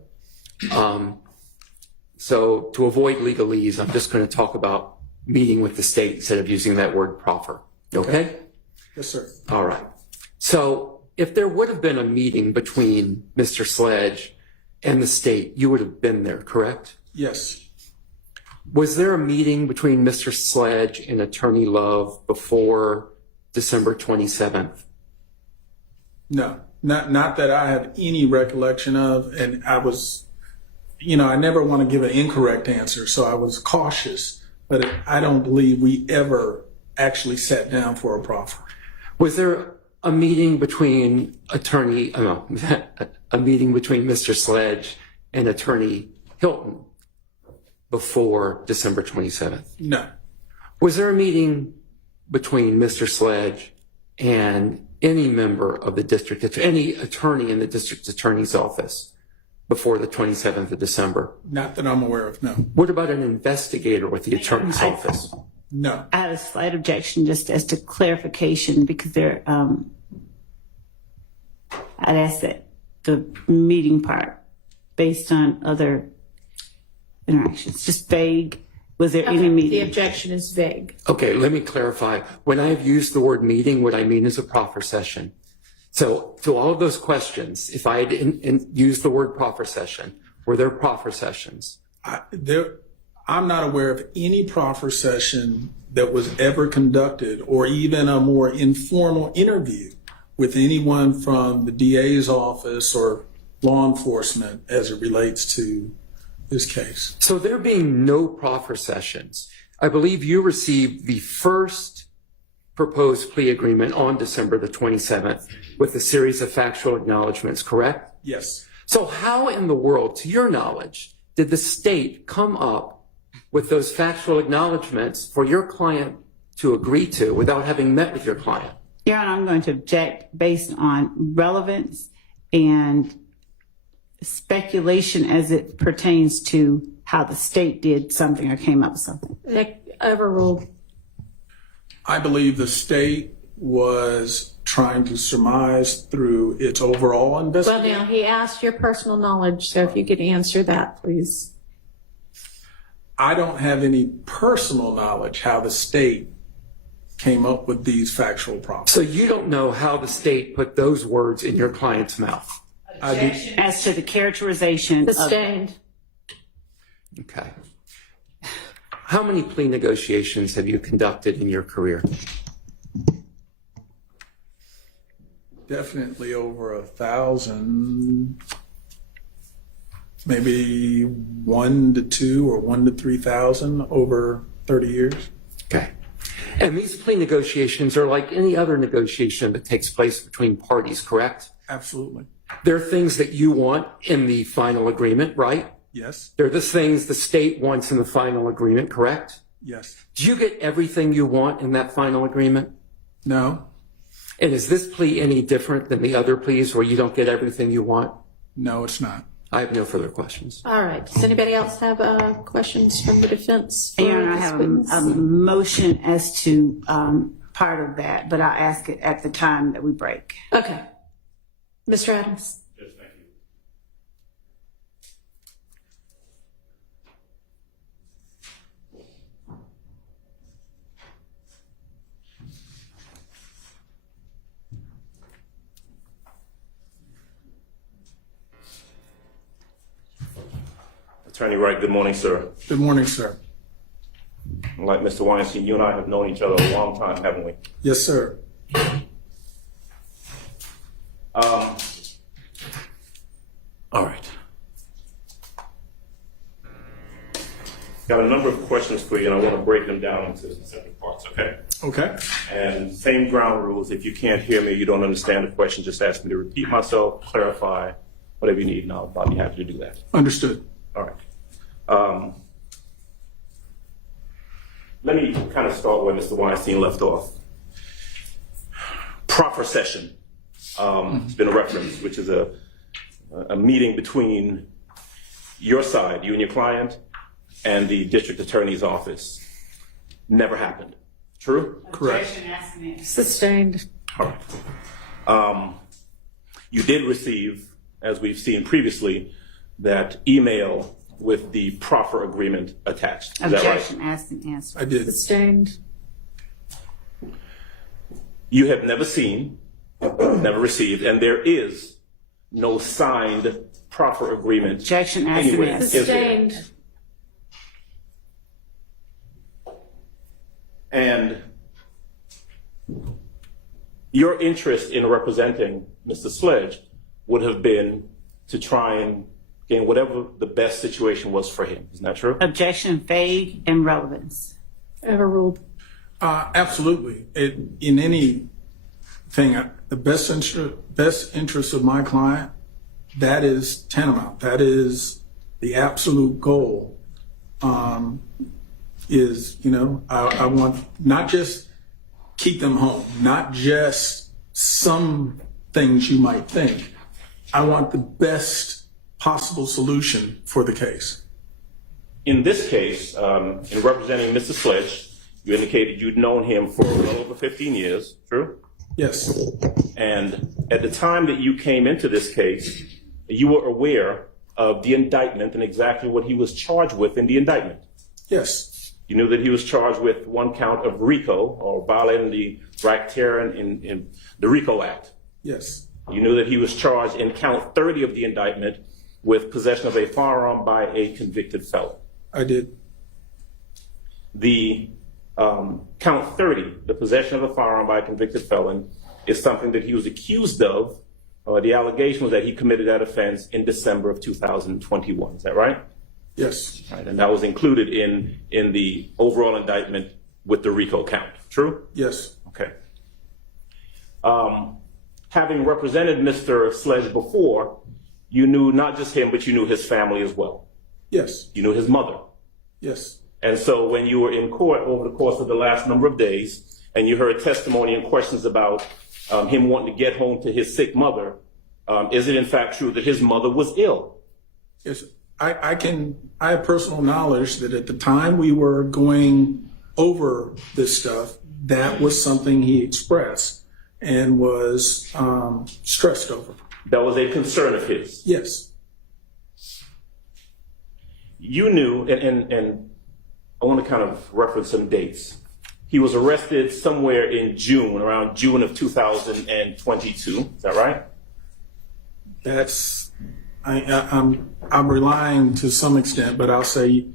So to avoid legalese, I'm just going to talk about meeting with the state instead of using that word proffer. Okay? Yes, sir. All right. So if there would have been a meeting between Mr. Sledge and the state, you would have been there, correct? Yes. Was there a meeting between Mr. Sledge and Attorney Love before December 27th? No, not that I have any recollection of. And I was, I never want to give an incorrect answer, so I was cautious. But I don't believe we ever actually sat down for a proffer. Was there a meeting between a meeting between Mr. Sledge and Attorney Hilton before December 27th? No. Was there a meeting between Mr. Sledge and any member of the district, any attorney in the district attorney's office before the 27th of December? Not that I'm aware of, no. What about an investigator with the attorney's office? No. I have a slight objection just as to clarification because there, I'd ask that the meeting part based on other interactions, just vague. Was there any The meeting? objection is vague. Okay, let me clarify. When I've used the word meeting, what I mean is a proffer session. So to all of those questions, if I had used the word proffer session, were there proffer sessions? I'm not aware of any proffer session that was ever conducted or even a more informal interview with anyone from the DA's office or law enforcement as it relates to this case. So there being no proffer sessions, I believe you received the first proposed plea agreement on December the 27th with a series of factual acknowledgments, correct? Yes. So how in the world, to your knowledge, did the state come up with those factual acknowledgments for your client to agree to without having met with your client? Your Honor, I'm going to object based on relevance and speculation as it pertains to how the state did something or came up with something. Overruled. I believe the state was trying to surmise through its overall Well, investigation. now, he asked your personal knowledge, so if you could answer that, please. I don't have any personal knowledge how the state came up with these factual problems. So you don't know how the state put those words in your client's mouth? As to the characterization of Sustained. Okay. How many plea negotiations have you conducted in your career? Definitely over 1,000, maybe 1 to 2 or 1 to 3,000 over 30 years. Okay. And these plea negotiations are like any other negotiation that takes place between parties, correct? Absolutely. There are things that you want in the final agreement, right? Yes. They're the things the state wants in the final agreement, correct? Yes. Do you get everything you want in that final agreement? No. And is this plea any different than the other pleas where you don't get everything you want? No, it's not. I have no further questions. All right. Does anybody else have questions from the defense? for Your Honor, I this have witness? a motion as to part of that, but I'll ask it at the time that we break. Okay. Mr. Adams. Yes, thank you. Attorney Wright, good morning, sir. Good morning, sir. Like Mr. Weinstein, you and I have known each other a long time, haven't we? Yes, sir. All right. Got a number of questions for you, and I want to break them down into separate parts, okay? Okay. And same ground rules. If you can't hear me, you don't understand the question, just ask me to repeat myself, clarify, whatever you need, and I'll be happy to do that. Understood. All right. Let me kind of start where Mr. Weinstein left off. Proffer session. It's been a reference, which is a meeting between your side, you and your client, and the district attorney's office. Never happened. True? Correct. Sustained. All right. You did receive, as we've seen previously, that email with the proffer agreement attached. Is that right? Objection asked and answered. I did. Sustained. You have never seen, never received, and there is no signed proffer agreement Objection asked and anywhere. answered. Is there? Sustained. And your interest in representing Mr. Sledge would have been to try and gain whatever the best situation was for him. Isn't that true? Objection vague and relevance. Overruled. Absolutely. In anything, the best interest of my client, that is tantamount. That is the absolute goal. I want not just keep them home, not just some things you might think. I want the best possible solution for the case. In this case, in representing Mr. Sledge, you indicated you'd known him for well over 15 years, true? Yes. And at the time that you came into this case, you were aware of the indictment and exactly what he was charged with in the indictment. Yes. You knew that he was charged with one count of RICO, or violating the racketeering in the RICO Act. Yes. You knew that he was charged in count 30 of the indictment with possession of a firearm by a convicted felon. I did. The count 30, the possession of a firearm by a convicted felon, is something that he was accused of. The allegation was that he committed that offense in December of 2021. Is that right? Yes. Right, and that was included in the overall indictment with the RICO count. True? Yes. Okay. Having represented Mr. Sledge before, you knew not just him, but you knew his family as well. Yes. You knew his mother. Yes. And so when you were in court over the course of the last number of days, and you heard testimony and questions about him wanting to get home to his sick mother, is it in fact true that his mother was ill? Yes. I have personal knowledge that at the time we were going over this stuff, that was something he expressed and was stressed over. That was a concern of his. Yes. You knew, and I want to kind of reference some dates. He was arrested somewhere in June, around June of 2022. Is that right? That's, I'm relying to some extent, but I'll say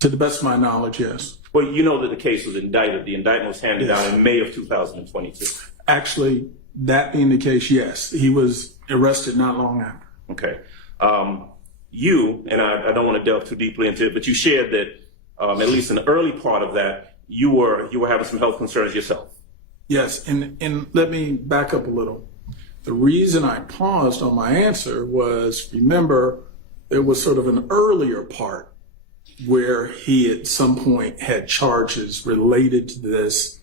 to the best of my knowledge, yes. Well, you know that the case was indicted. The indictment was handed Yes. down in May of 2022. Actually, that being the case, yes. He was arrested not long after. Okay. You, and I don't want to delve too deeply into it, but you shared that at least in the early part of that, you were having some health concerns yourself. Yes, and let me back up a little. The reason I paused on my answer was, remember, there was sort of an earlier part where he at some point had charges related to this.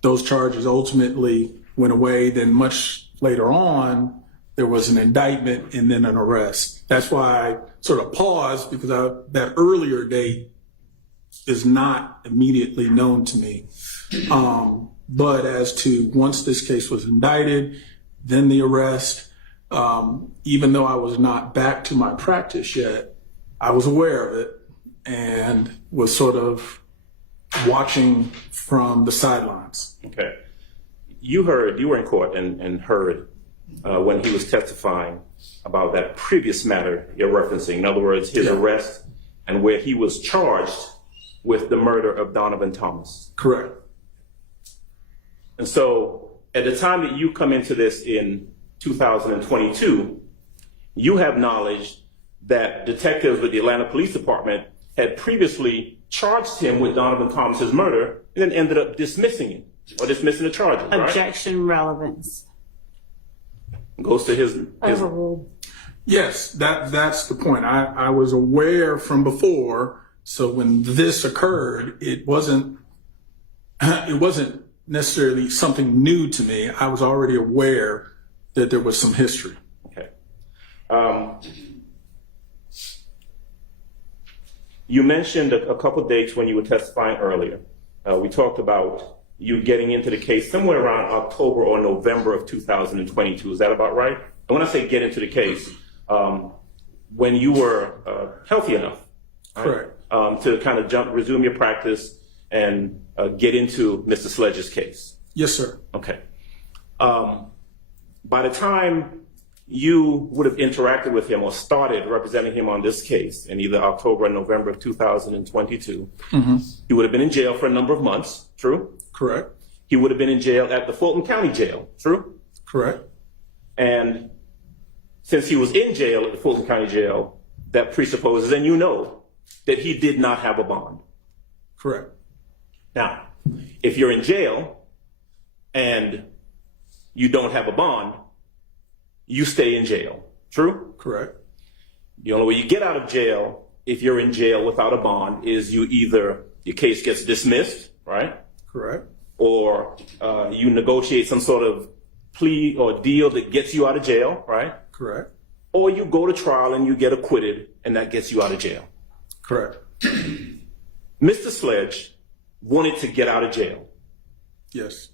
Those charges ultimately went away. Then much later on, there was an indictment and then an arrest. That's why I sort of paused, because that earlier date is not immediately known to me. But as to once this case was indicted, then the arrest, even though I was not back to my practice yet, I was aware of it and was sort of watching from the sidelines. Okay. You were in court and heard when he was testifying about that previous matter you're referencing. In other words, his arrest and where he was charged with the murder of Donovan Thomas. Correct. And so at the time that you come into this in 2022, you have knowledge that detectives with the Atlanta Police Department had previously charged him with Donovan Thomas's murder and then ended up dismissing him or dismissing the charges, right? Objection, relevance. Goes to his Overruled. Yes, that's the point. I was aware from before. So when this occurred, it wasn't necessarily something new to me. I was already aware that there was some history. Okay. You mentioned a couple of dates when you were testifying earlier. We talked about you getting into the case somewhere around October or November of 2022. Is that about right? And when I say get into the case, when you were healthy enough, right, Correct. To kind of resume your practice and get into Mr. Sledge's case. Yes, sir. Okay. By the time you would have interacted with him or started representing him on this case in either October or November of 2022, he would have been in jail for a number of months, true? Correct. He would have been in jail at the Fulton County Jail, true? Correct. And since he was in jail at the Fulton County Jail, that presupposes, and you know, that he did not have a bond. Correct. Now, if you're in jail and you don't have a bond, you stay in jail, true? Correct. The only way you get out of jail, if you're in jail without a bond, is you either, your case gets dismissed, right? Correct. Or you negotiate some sort of plea or deal that gets you out of jail, right? Correct. Or you go to trial and you get acquitted and that gets you out of jail. Correct. Mr. Sledge wanted to get out of jail. Yes.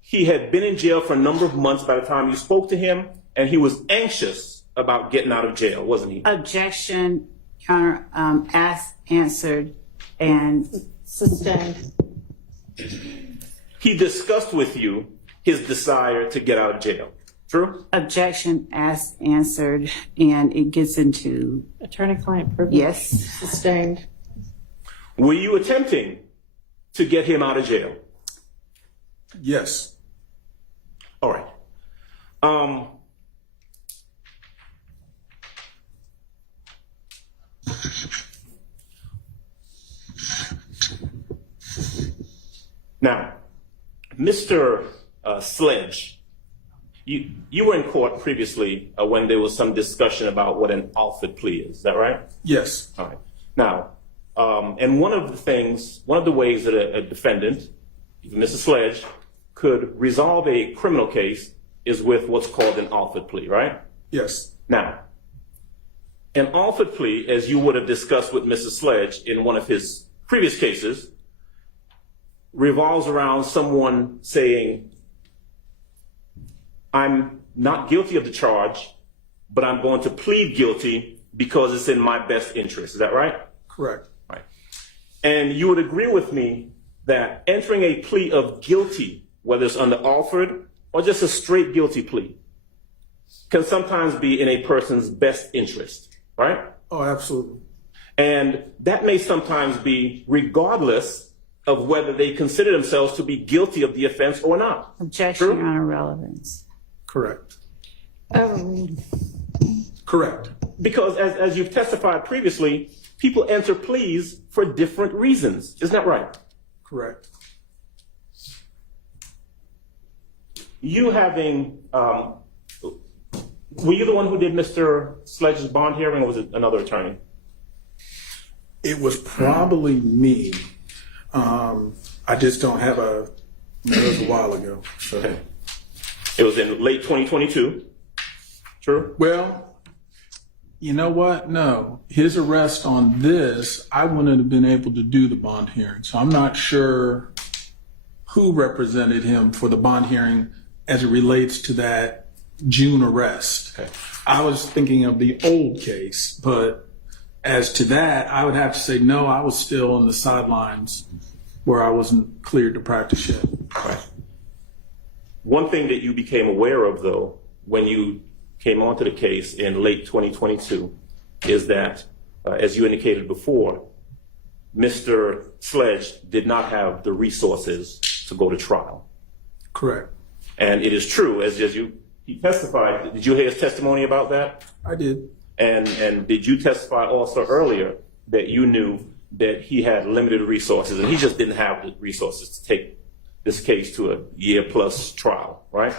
He had been in jail for a number of months by the time you spoke to him, and he was anxious about getting out of jail, wasn't he? Objection, counter, asked, answered, and Sustained. He discussed with you his desire to get out of jail, true? objection, asked, answered, and it gets into Attorney-client privilege. yes. Sustained. Were you attempting to get him out of jail? Yes. All right. Now, Mr. Sledge, you were in court previously when there was some discussion about what an offered plea is that right? Yes. All right. Now, and one of the ways that a defendant, Mr. Sledge, could resolve a criminal case is with what's called an offered plea, right? Yes. Now, an offered plea, as you would have discussed with Mr. Sledge in one of his previous cases, revolves around someone saying, I'm not guilty of the charge, but I'm going to plead guilty because it's in my best interest. Is that right? Correct. Right. And you would agree with me that entering a plea of guilty, whether it's under offered or just a straight guilty plea, can sometimes be in a person's best interest, right? Oh, absolutely. And that may sometimes be regardless of whether they consider themselves to be guilty of the offense or not. Objection, True? Your Honor, relevance. Correct. Overruled. Correct. Because as you've testified previously, people enter pleas for different reasons. Isn't that right? Correct. You having, were you the one who did Mr. Sledge's bond hearing, or was it another attorney? It was probably me. I just don't have it was a while ago. So. Okay. It was in late 2022. True? Well, you know what? No. His arrest on this, I wouldn't have been able to do the bond hearing. So I'm not sure who represented him for the bond hearing as it relates to that June arrest. Okay. I was thinking of the old case, but as to that, I would have to say no, I was still on the sidelines where I wasn't cleared to practice yet. Right. One thing that you became aware of, though, when you came onto the case in late 2022 is that, as you indicated before, Mr. Sledge did not have the resources to go to trial. Correct. And it is true, as he testified. Did you hear his testimony about that? I did. And did you testify also earlier that you knew that he had limited resources and he just didn't have the resources to take this case to a year-plus trial, right?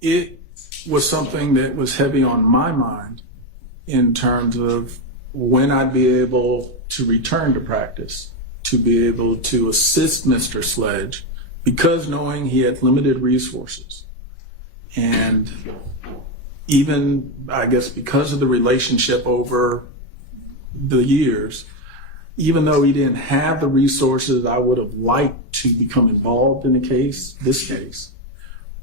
It was something that was heavy on my mind in terms of when I'd be able to return to practice, to be able to assist Mr. Sledge, because knowing he had limited resources. And even, I guess, because of the relationship over the years, even though he didn't have the resources I would have liked to become involved in this case,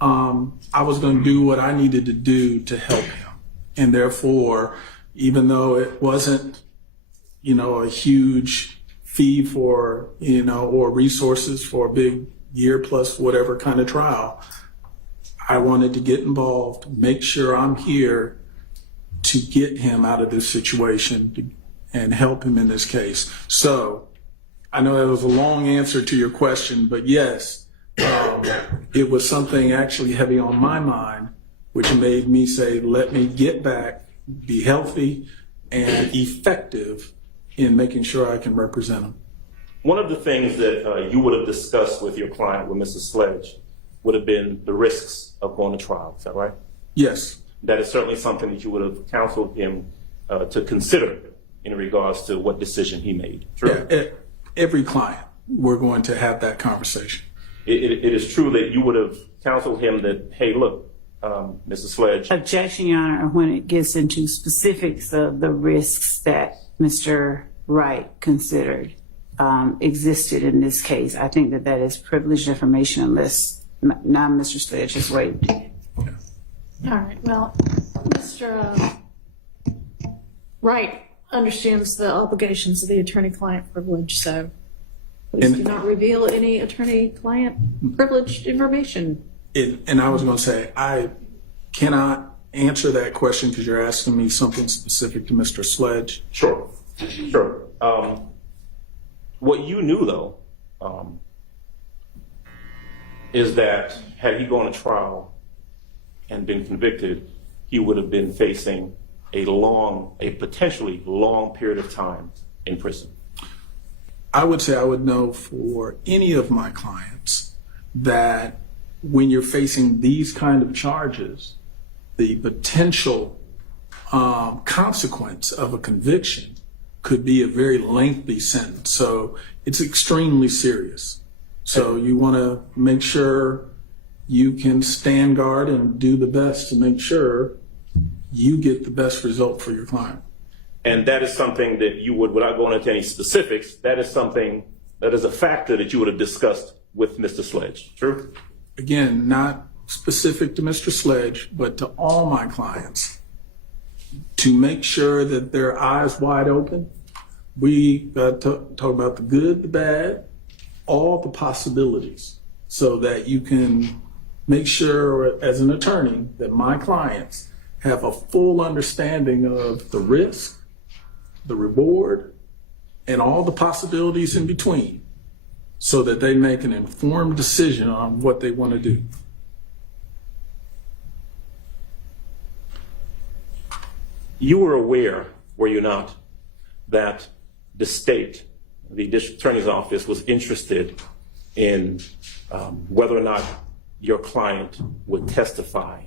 I was going to do what I needed to do to help him. And therefore, even though it wasn't, a huge fee for, or resources for a big year plus whatever kind of trial, I wanted to get involved, make sure I'm here to get him out of this situation and help him in this case. So I know that was a long answer to your question, but yes, it was something actually heavy on my mind, which made me say, let me get back, be healthy and effective in making sure I can represent him. One of the things that you would have discussed with your client, with Mr. Sledge, would have been the risks of going to trial. Is that right? Yes. That is certainly something that you would have counseled him to consider in regards to what decision he made. True? Yeah, every client, we're going to have that conversation. It is true that you would have counseled him that, hey, look, Mr. Sledge. Objection, Your Honor, when it gets into specifics of the risks that Mr. Wright considered existed in this case, I think that is privileged information unless now Mr. Sledge has waived. All right, well, Mr. Wright understands the obligations of the attorney-client privilege, so please do not reveal any attorney-client privileged information. And I was going to say, I cannot answer that question because you're asking me something specific to Mr. Sledge. Sure. What you knew, though, is that had he gone to trial and been convicted, he would have been facing a potentially long period of time in prison. I would say I would know for any of my clients that when you're facing these kind of charges, the potential consequence of a conviction could be a very lengthy sentence. So it's extremely serious. So you want to make sure you can stand guard and do the best to make sure you get the best result for your client. And that is something that you would, without going into any specifics, that is something that is a factor that you would have discussed with Mr. Sledge. True? Again, not specific to Mr. Sledge, but to all my clients, to make sure that they're eyes wide open. We talk about the good, the bad, all the possibilities, so that you can make sure as an attorney that my clients have a full understanding of the risk, the reward, and all the possibilities in between, so that they make an informed decision on what they want to do. You were aware, were you not, that the state, the district attorney's office, was interested in whether or not your client would testify,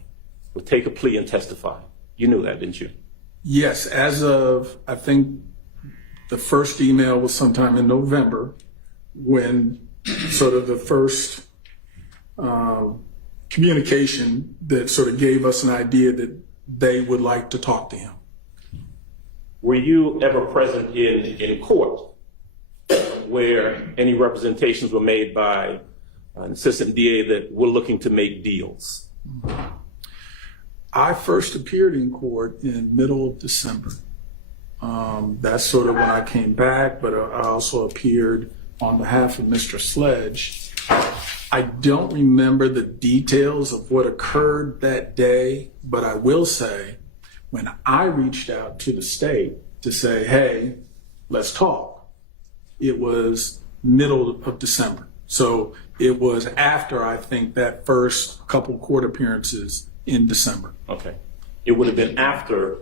would take a plea and testify? You knew that, didn't you? Yes, as of, I think the first email was sometime in November, when sort of the first communication that sort of gave us an idea that they would like to talk to him. Were you ever present in court where any representations were made by an assistant DA that we're looking to make deals? I first appeared in court in middle of December. That's sort of when I came back, but I also appeared on behalf of Mr. Sledge. I don't remember the details of what occurred that day, but I will say when I reached out to the state to say, hey, let's talk, it was middle of December. So it was after, I think, that first couple court appearances in December. Okay. It would have been after,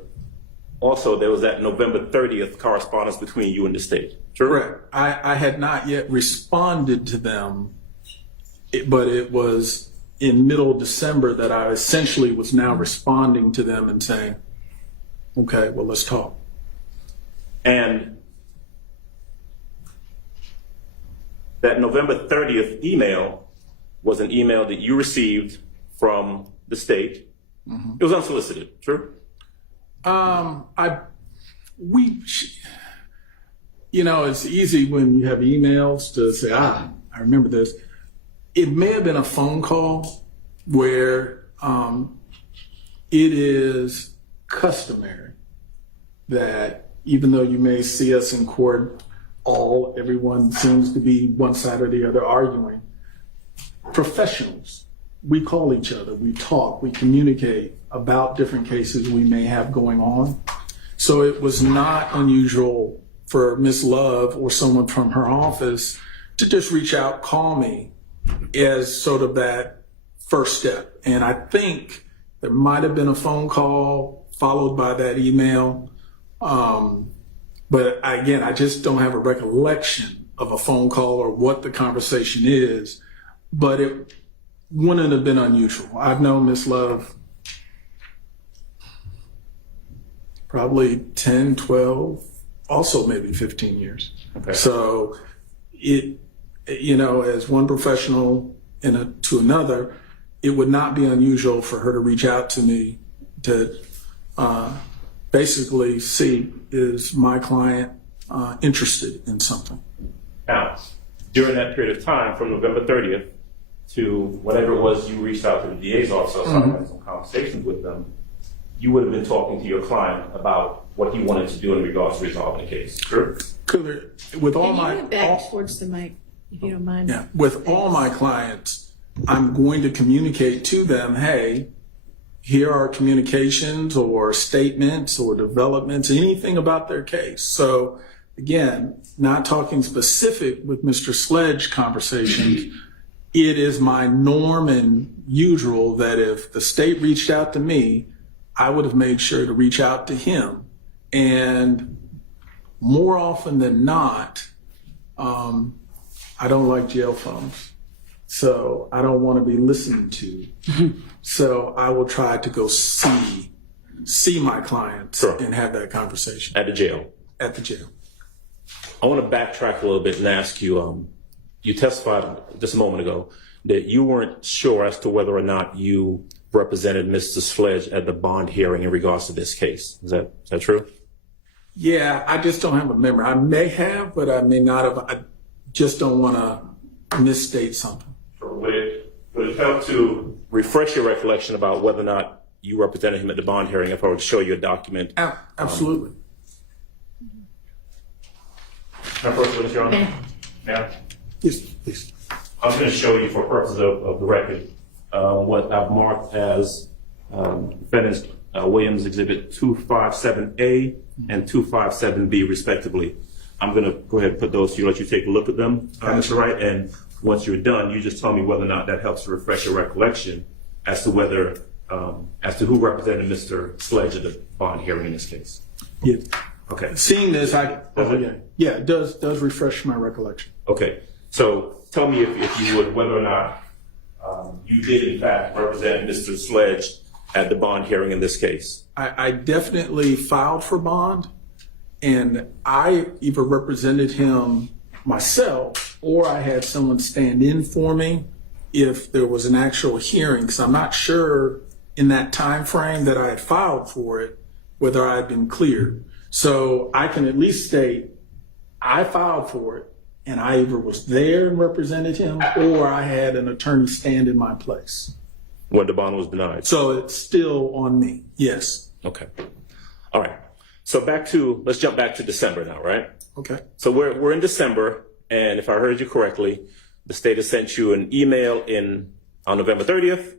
also, there was that November 30th correspondence between you and the state. True? Correct. I had not yet responded to them, but it was in middle December that I essentially was now responding to them and saying, okay, well, let's talk. And that November 30th email was an email that you received from the state. Mm-hmm. It was unsolicited, true? It's easy when you have emails to say, I remember this. It may have been a phone call where it is customary that even though you may see us in court, everyone seems to be one side or the other arguing. Professionals, we call each other, we talk, we communicate about different cases we may have going on. So it was not unusual for Ms. Love or someone from her office to just reach out, call me, as sort of that first step. And I think there might have been a phone call followed by that email. But again, I just don't have a recollection of a phone call or what the conversation is, but it wouldn't have been unusual. I've known Ms. Love probably 10, 12, also maybe 15 years. Okay. So as one professional to another, it would not be unusual for her to reach out to me to basically see, is my client interested in something? Now, during that period of time, from November 30th to whatever it was you reached out to the DA's office, or had some conversations with them, you would have been talking to your client about what he wanted to do in regards to resolving the case, true? With all Can you my move back towards the mic, if you don't mind? Yeah, with all my clients, I'm going to communicate to them, hey, here are communications or statements or developments, anything about their case. So again, not talking specific with Mr. Sledge conversations, it is my norm and usual that if the state reached out to me, I would have made sure to reach out to him. And more often than not, I don't like jail phones. So I don't want to be listened to. So I will try to go see my clients Sure. and have that conversation At the jail. at the jail. I want to backtrack a little bit and ask you, you testified just a moment ago that you weren't sure as to whether or not you represented Mr. Sledge at the bond hearing in regards to this case. Is that true? Yeah, I just don't have a memory. I may have, but I may not have. I just don't want to misstate something. Would it help to refresh your recollection about whether or not you represented him at the bond hearing if I were to show you a document? Absolutely. Can I first witness, Your Honor? Yeah. Yes, please. I'm going to show you for purposes of the record what I've marked as defendants Williams Exhibit 257A and 257B respectively. I'm going to go ahead and put those to you, let you take a look at them, Mr. Wright, and once you're done, you just tell me whether or not that helps to refresh your recollection as to whether, as to who represented Mr. Sledge at the bond hearing in this case. Yeah. Okay. Seeing this, it does refresh my recollection. Okay. So tell me if you would, whether or not you did in fact represent Mr. Sledge at the bond hearing in this case. I definitely filed for bond, and I either represented him myself or I had someone stand in for me if there was an actual hearing, because I'm not sure in that time frame that I had filed for it whether I had been cleared. So I can at least state I filed for it, and I either was there and represented him or I had an attorney stand in my place. When the bond was denied. So it's still on me, yes. Okay. All right. So let's jump back to December now, right? Okay. So we're in December, and if I heard you correctly, the state has sent you an email on November 30th,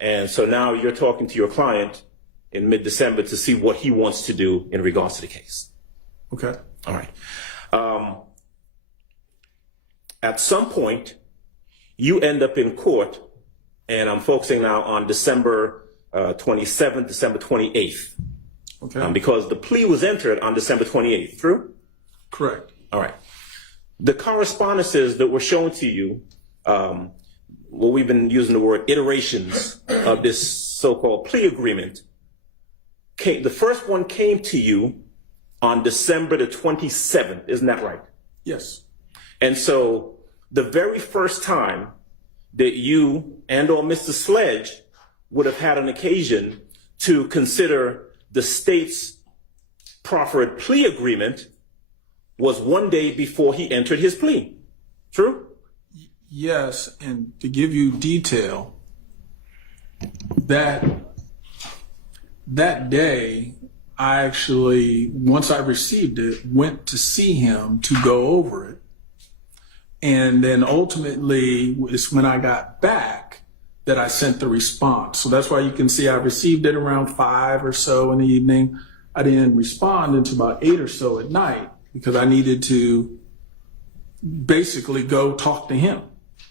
and so now you're talking to your client in mid-December to see what he wants to do in regards to the case. Okay. All right. At some point, you end up in court, and I'm focusing now on December 27th, December 28th, Okay. because the plea was entered on December 28th, true? Correct. All right. The correspondences that were shown to you, well, we've been using the word iterations of this so-called plea agreement. The first one came to you on December the 27th, isn't that right? Yes. And so the very first time that you and or Mr. Sledge would have had an occasion to consider the state's proffered plea agreement was one day before he entered his plea. True? Yes, and to give you detail, that day, I actually, once I received it, went to see him to go over it. And then ultimately, it's when I got back that I sent the response. So that's why you can see I received it around 5 or so in the evening. I didn't respond until about 8 or so at night because I needed to basically go talk to him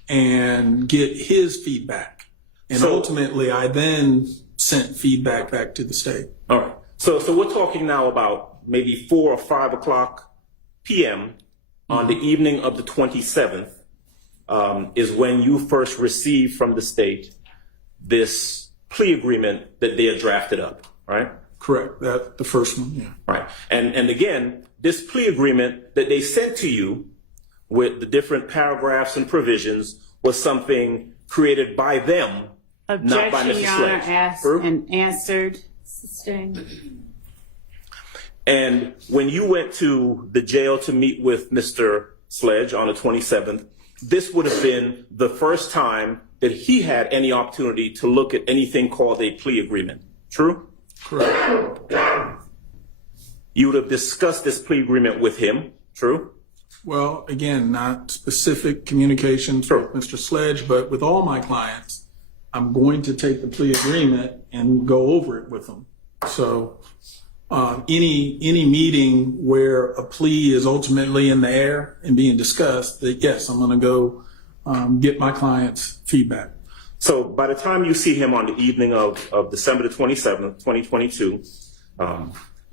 and get his feedback. And So- ultimately, I then sent feedback back to the state. All right. So we're talking now about maybe 4 or 5 o'clock p.m. on the evening of the 27th is when you first received from the state this plea agreement that they had drafted up, right? Correct. That the first one, yeah. Right. And again, this plea agreement that they sent to you with the different paragraphs and provisions was something created by them, not by Objection, Mr. Your Honor, Sledge. asked True? and answered. Sustained. And when you went to the jail to meet with Mr. Sledge on the 27th, this would have been the first time that he had any opportunity to look at anything called a plea agreement. True? Correct. You would have discussed this plea agreement with him. True? Well, again, not specific communications Sure. with Mr. Sledge, but with all my clients, I'm going to take the plea agreement and go over it with them. So any meeting where a plea is ultimately in the air and being discussed, that yes, I'm going to go get my client's feedback. So by the time you see him on the evening of December the 27th, 2022,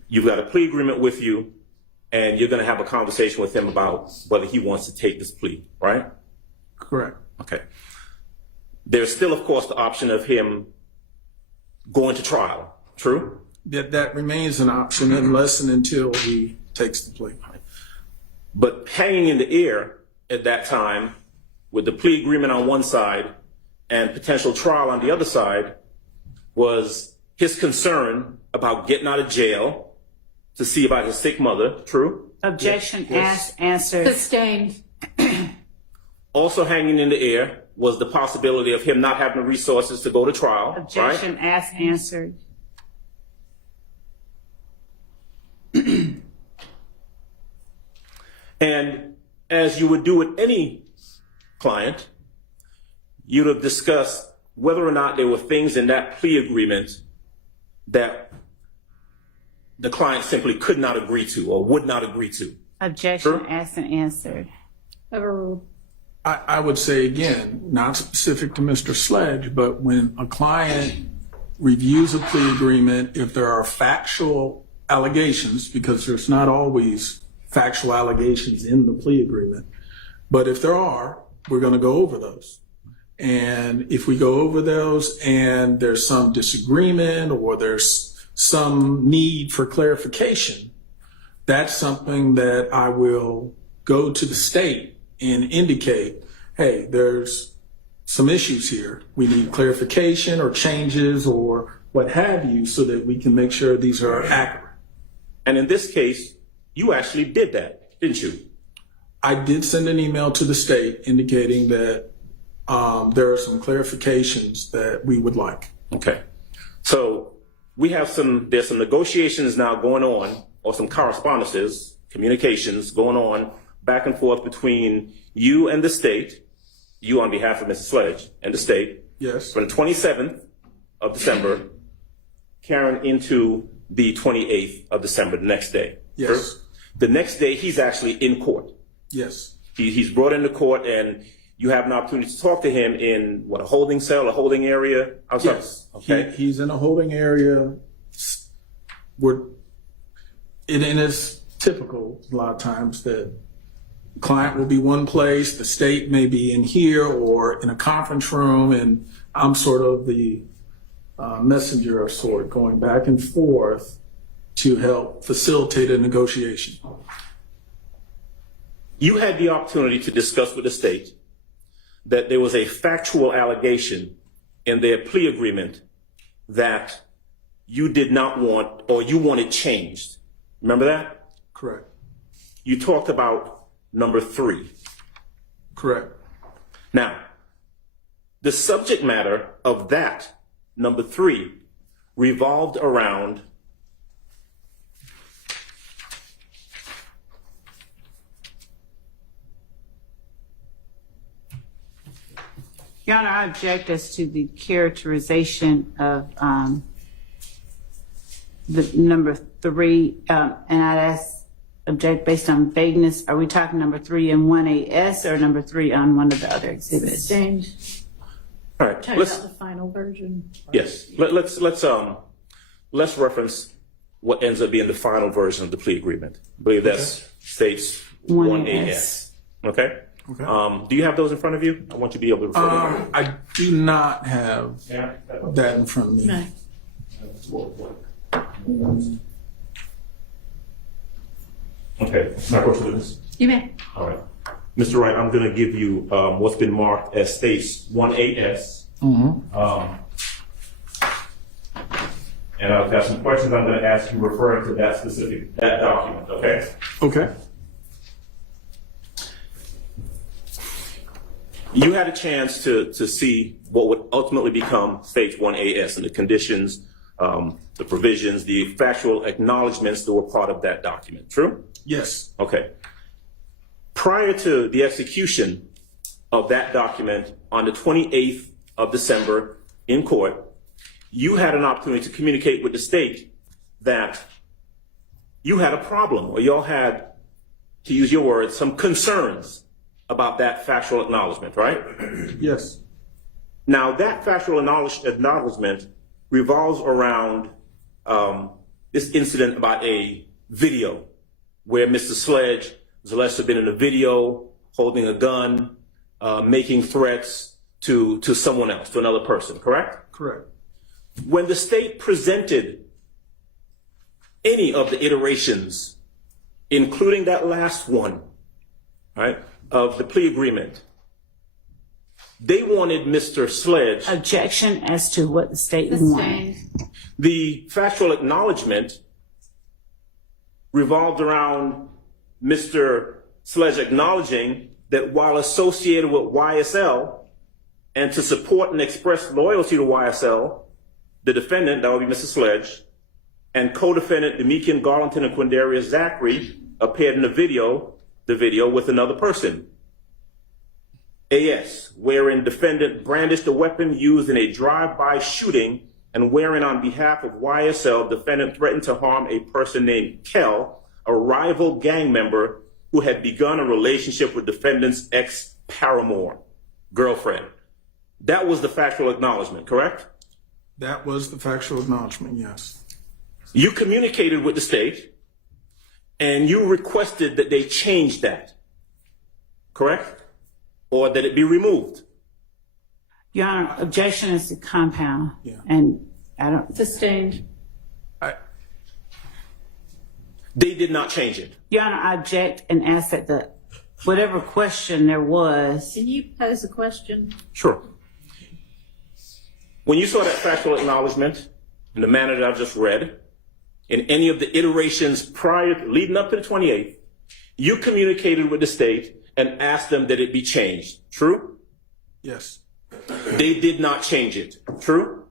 you've got a plea agreement with you, and you're going to have a conversation with him about whether he wants to take this plea, right? Correct. Okay. There's still, of course, the option of him going to trial. True? That remains an option unless and until he takes the plea. But hanging in the air at that time, with the plea agreement on one side and potential trial on the other side, was his concern about getting out of jail to see about his sick mother. True? Objection Yes. asked, answered. Sustained. Also hanging in the air was the possibility of him not having the resources to go to trial. Objection Right? asked, answered. And as you would do with any client, you'd have discussed whether or not there were things in that plea agreement that the client simply could not agree to or would not agree to. Objection Sure. asked and answered. Overruled. I would say again, not specific to Mr. Sledge, but when a client reviews a plea agreement, if there are factual allegations, because there's not always factual allegations in the plea agreement, but if there are, we're going to go over those. And if we go over those and there's some disagreement or there's some need for clarification, that's something that I will go to the state and indicate, hey, there's some issues here. We need clarification or changes or what have you so that we can make sure these are accurate. And in this case, you actually did that, didn't you? I did send an email to the state indicating that there are some clarifications that we would like. Okay. So there's some negotiations now going on, or some correspondences, communications going on back and forth between you and the state, you on behalf of Mrs. Sledge and the state, Yes. from the 27th of December, carrying into the 28th of December, the next day. Yes. True? The next day, he's actually in court. Yes. He's brought into court, and you have an opportunity to talk to him in a holding cell, a holding area outside. Yes. Okay. He's in a holding area. And it's typical a lot of times that client will be one place, the state may be in here or in a conference room, and I'm sort of the messenger of sort going back and forth to help facilitate a negotiation. You had the opportunity to discuss with the state that there was a factual allegation in their plea agreement that you did not want or you wanted changed. Remember that? Correct. You talked about number 3. Correct. Now, the subject matter of that number 3 revolved around Your Honor, I object as to the characterization of the number 3, and I'd object based on vagueness. Are we talking number 3 in 1AS or number 3 on one of the other exhibits? Sustained. all right. Talking about the final version. Yes. Let's reference what ends up being the final version of the plea agreement. I believe that's states 1AS. Okay. Okay. Do you have those in front of you? I want you to be able to refer to them. I do not have that in front of me. No. Okay. Now go through this. You may. All right. Mr. Wright, I'm going to give you what's been marked as states 1AS. And I've got some questions I'm going to ask you referring to that document, okay? Okay. You had a chance to see what would ultimately become stage 1AS and the conditions, the provisions, the factual acknowledgments that were part of that document. True? Yes. Okay. Prior to the execution of that document on the 28th of December in court, you had an opportunity to communicate with the state that you had a problem, or y'all had, to use your words, some concerns about that factual acknowledgement, right? Yes. Now, that factual acknowledgement revolves around this incident about a video where Mr. Sledge was alleged to have been in a video holding a gun, making threats to someone else, to another person, correct? Correct. When the state presented any of the iterations, including that last one, right, of the plea agreement, they wanted Mr. Sledge. Objection as to what the state wanted. Sustained. The factual acknowledgement revolved around Mr. Sledge acknowledging that while associated with YSL and to support and express loyalty to YSL, the defendant, that would be Mr. Sledge, and co-defendant Demikian Garlington and Quindarius Zachary appeared in the video with another person. AS, wherein defendant brandished a weapon used in a drive-by shooting and wherein on behalf of YSL, defendant threatened to harm a person named Kel, a rival gang member who had begun a relationship with defendant's ex-paramour, girlfriend. That was the factual acknowledgement, correct? That was the factual acknowledgement, yes. You communicated with the state and you requested that they change that, correct? Or that it be removed. Your Honor, objection is to compound. Yeah. And I don't. Sustained. They did not change it. Your Honor, I object and ask that the whatever question there was. Can you pose a question? Sure. When you saw that factual acknowledgement in the manner that I've just read, in any of the iterations leading up to the 28th, you communicated with the state and asked them that it be changed. True? Yes. They did not change it. True?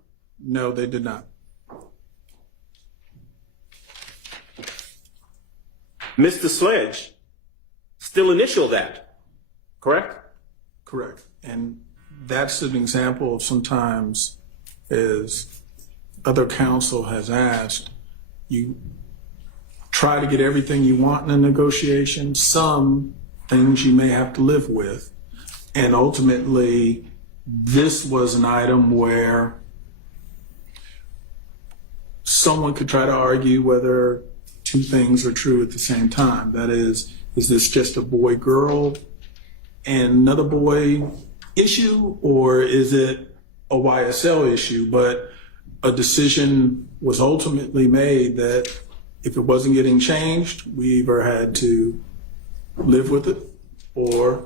No, they did not. Mr. Sledge still initialed that, correct? Correct. And that's an example of sometimes, as other counsel has asked, you try to get everything you want in a negotiation. Some things you may have to live with. And ultimately, this was an item where someone could try to argue whether two things are true at the same time. That is this just a boy-girl and another boy issue, or is it a YSL issue? But a decision was ultimately made that if it wasn't getting changed, we either had to live with it or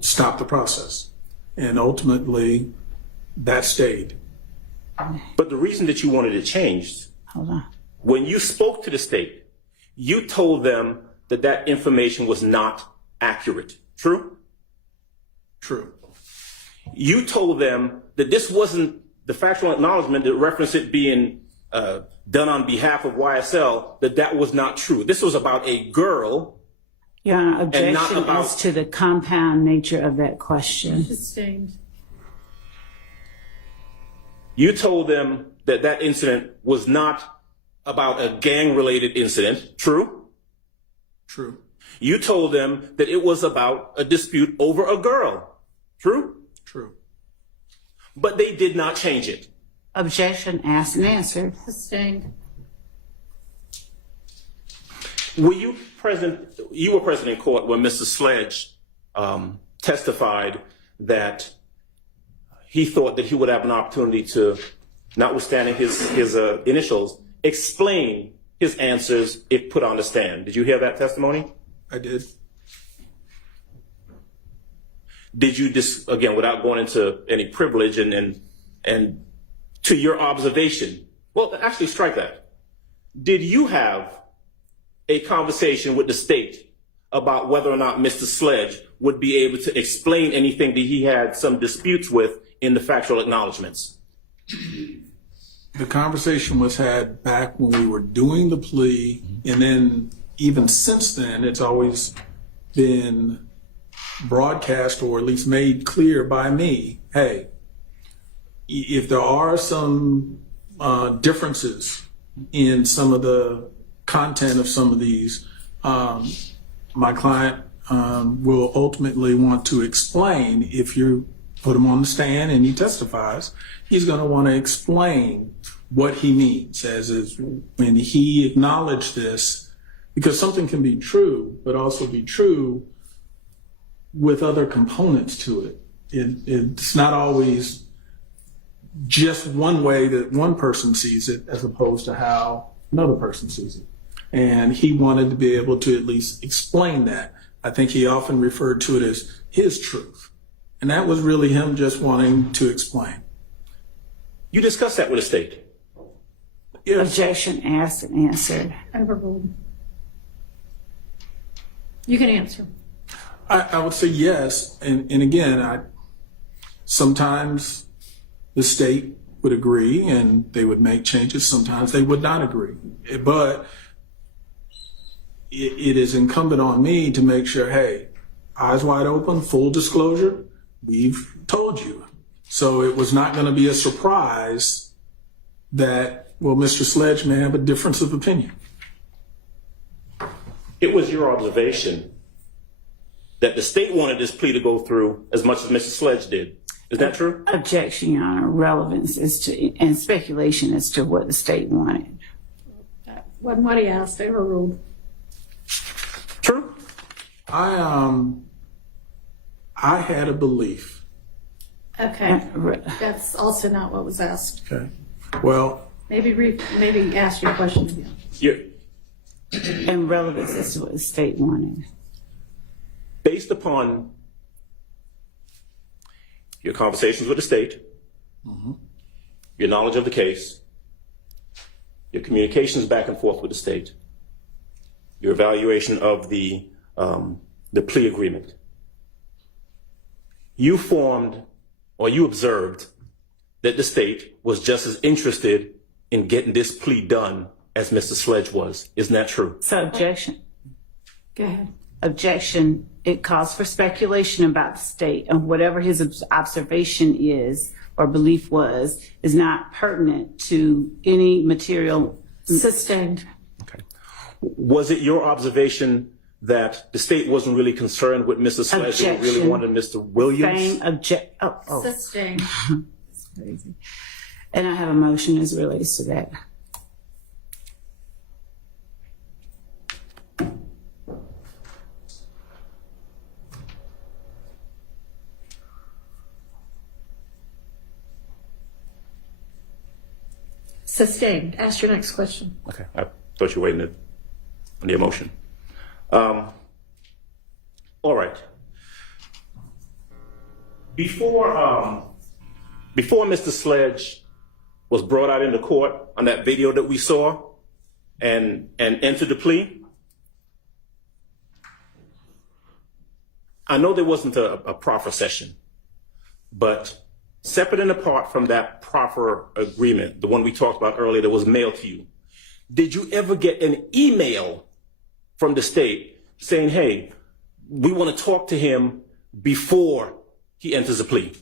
stop the process. And ultimately, that stayed. But the reason that you wanted it changed, Hold on. when you spoke to the state, you told them that that information was not accurate. True? True. You told them that this wasn't the factual acknowledgement that referenced it being done on behalf of YSL, that was not true. This was about a girl. Your Honor, objection not about- is to the compound nature of that question. Sustained. You told them that that incident was not about a gang-related incident. True? True. You told them that it was about a dispute over a girl. True? True. But they did not change it. Objection asked and answered. Sustained. Were you present? You were present in court when Mr. Sledge testified that he thought that he would have an opportunity to, notwithstanding his initials, explain his answers if put on the stand. Did you hear that testimony? I did. Did you again, without going into any privilege and to your observation, well, actually strike that. Did you have a conversation with the state about whether or not Mr. Sledge would be able to explain anything that he had some disputes with in the factual acknowledgments? The conversation was had back when we were doing the plea, and then even since then, it's always been broadcast or at least made clear by me, hey, if there are some differences in some of the content of some of these, my client will ultimately want to explain. If you put him on the stand and he testifies, he's going to want to explain what he means, as is when he acknowledged this, Because something can be true, but also be true with other components to it. It's not always just one way that one person sees it as opposed to how another person sees it. And he wanted to be able to at least explain that. I think he often referred to it as his truth. And that was really him just wanting to explain. You discussed that with the state. Yes. Objection asked and answered. Overruled. You can answer. I would say yes. And again, sometimes the state would agree and they would make changes. Sometimes they would not agree. But it is incumbent on me to make sure, hey, eyes wide open, full disclosure, we've told you. So it was not going to be a surprise that, well, Mr. Sledge may have a difference of opinion. It was your observation that the state wanted this plea to go through as much as Mr. Sledge did. Is that true? Objection, Your Honor. Relevance as to, and speculation as to what the state wanted. Wasn't what he asked. Overruled. True. Uh, Uh, I had a belief. Okay. That's also not what was asked. Okay. Well, Maybe ask your question again. And relevance as to what the state wanted. Based upon your conversations with the state, your knowledge of the case, your communications back and forth with the state, your evaluation of the plea agreement, you formed or you observed that the state was just as interested in getting this plea done as Mr. Sledge was. Isn't that true? So objection. Go ahead. Objection. It calls for speculation about the state, and whatever his observation is or belief was is not pertinent to any material. Sustained. Okay. Was it your observation that the state wasn't really concerned with Mr. Sledge, they really wanted Mr. Williams? Sustained. That's crazy. And I have a motion as it relates to that. Sustained. Ask your next question. Okay, I thought you were waiting on the emotion. All right. Before Mr. Sledge was brought out into court on that video that we saw and entered the plea, I know there wasn't a proffer session, but separate and apart from that proffer agreement, the one we talked about earlier that was mailed to you, did you ever get an email from the state saying, hey, we want to talk to him before he enters a plea?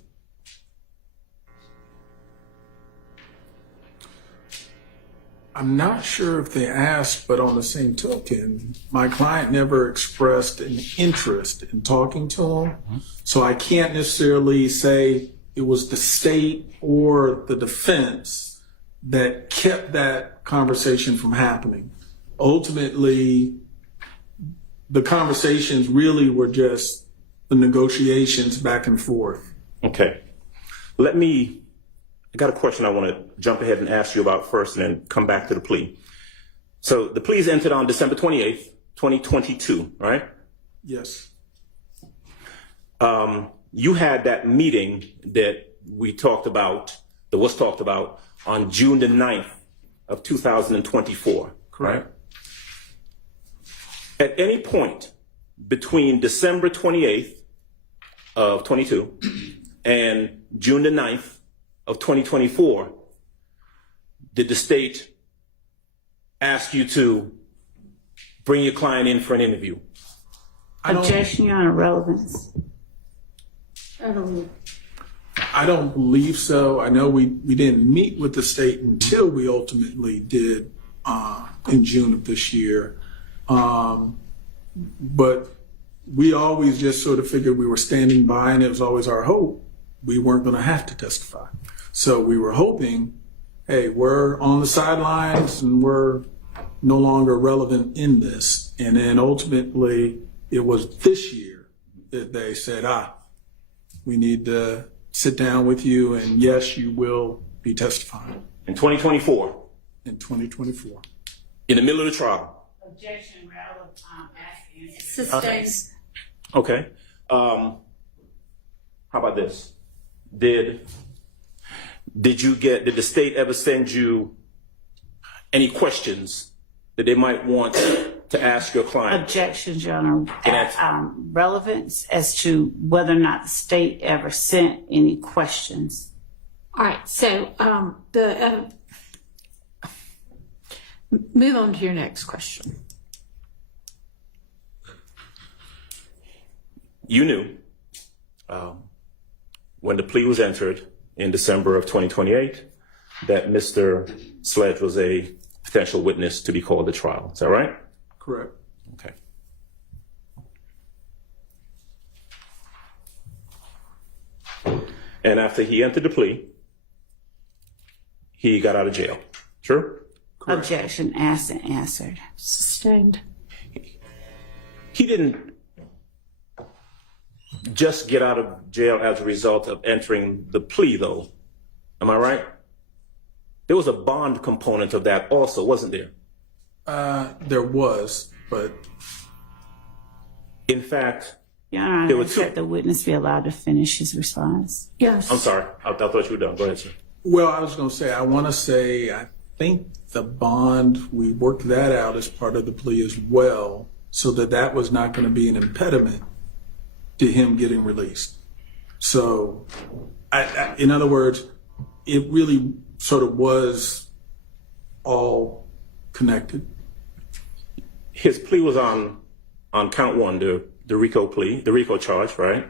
I'm not sure if they asked, but on the same token, my client never expressed an interest in talking to him. So I can't necessarily say it was the state or the defense that kept that conversation from happening. Ultimately, the conversations really were just the negotiations back and forth. Okay. I got a question I want to jump ahead and ask you about first and then come back to the plea. So the plea is entered on December 28th, 2022, right? Yes. You had that meeting that was talked about on June the 9th of 2024, Correct. right? At any point between December 28th of 22 and June the 9th of 2024, did the state ask you to bring your client in for an interview? Objection, Your Honor. Relevance. I don't believe so. I know we didn't meet with the state until we ultimately did in June of this year. But we always just sort of figured we were standing by, and it was always our hope we weren't going to have to testify. So we were hoping, hey, we're on the sidelines and we're no longer relevant in this. And then ultimately, it was this year that they said, we need to sit down with you, and yes, you will be testifying In 2024, in 2024. in the middle of the trial. Objection, asking. Sustained. Okay. How about this? Did the state ever send you any questions that they might want to ask your client? Objections, Your Honor. that's- Relevance as to whether or not the state ever sent any questions. All right, so move on to your next question. You knew when the plea was entered in December of 2028 that Mr. Sledge was a potential witness to be called to trial. Is that right? Correct. Okay. And after he entered the plea, he got out of jail. True? Objection, asked and answered. Sustained. He didn't just get out of jail as a result of entering the plea, though. Am I right? There was a bond component of that also, wasn't there? There was, but In fact, Your Honor, There I were ask two- that the witness be allowed to finish his response. Yes. I'm sorry. I thought you were done. Go ahead, sir. well, I was going to say, I think the bond, we worked that out as part of the plea as well, so that was not going to be an impediment to him getting released. So, in other words, it really sort of was all connected. His plea was on count one, the RICO plea, the RICO charge, right?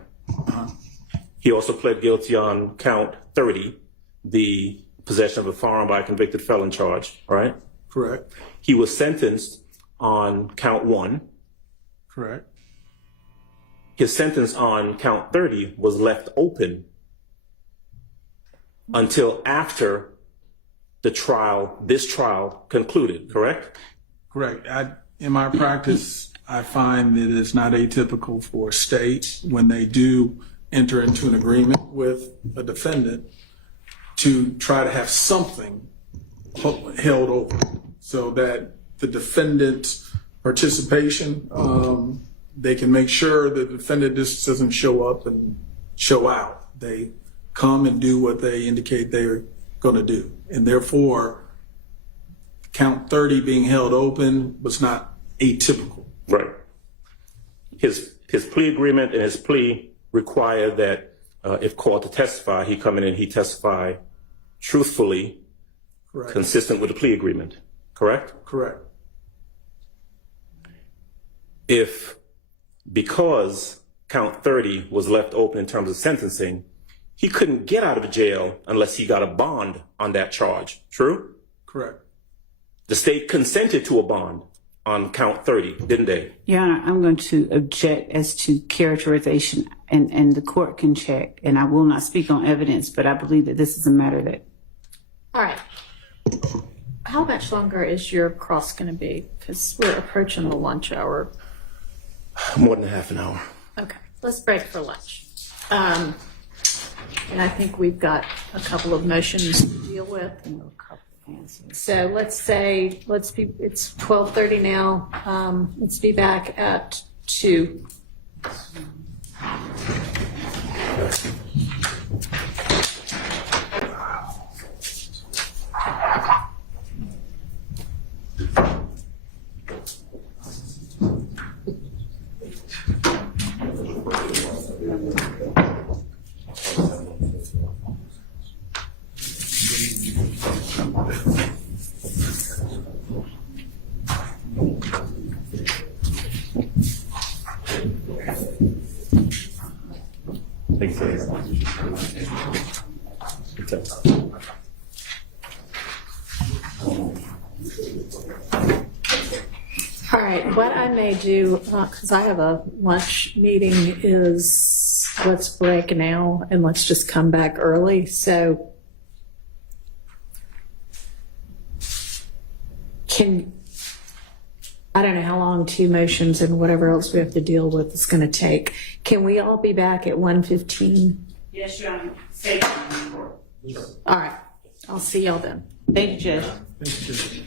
He also pled guilty on count 30, the possession of a firearm by a convicted felon charge, right? Correct. He was sentenced on count one. Correct. His sentence on count 30 was left open until after this trial concluded, correct? Correct. In my practice, I find that it's not atypical for a state when they do enter into an agreement with a defendant to try to have something held over so that the defendant's participation, they can make sure the defendant just doesn't show up and show out. They come and do what they indicate they're going to do. And therefore, count 30 being held open was not atypical. Right. His plea agreement and his plea required that if called to testify, he come in and he testify truthfully, Correct. consistent with the plea agreement, correct? Correct. Because count 30 was left open in terms of sentencing, he couldn't get out of jail unless he got a bond on that charge, true? Correct. The state consented to a bond on count 30, didn't they? Your Honor, I'm going to object as to characterization, and the court can check, and I will not speak on evidence, but I believe that this is a matter that. All right. How much longer is your cross going to be? Because we're approaching the lunch hour. More than half an hour. Okay, let's break for lunch. And I think we've got a couple of motions to deal with. So let's say, it's 12:30 now. Let's be back at 2. Thank you. All right, what I may do, because I have a lunch meeting, is let's break now and let's just come back early. So I don't know how long 2 motions and whatever else we have to deal with is going to take. Can we all be back at 1:15? Yes, Your Honor. Safety report. All right. I'll see y'all then. Thank you, Judge.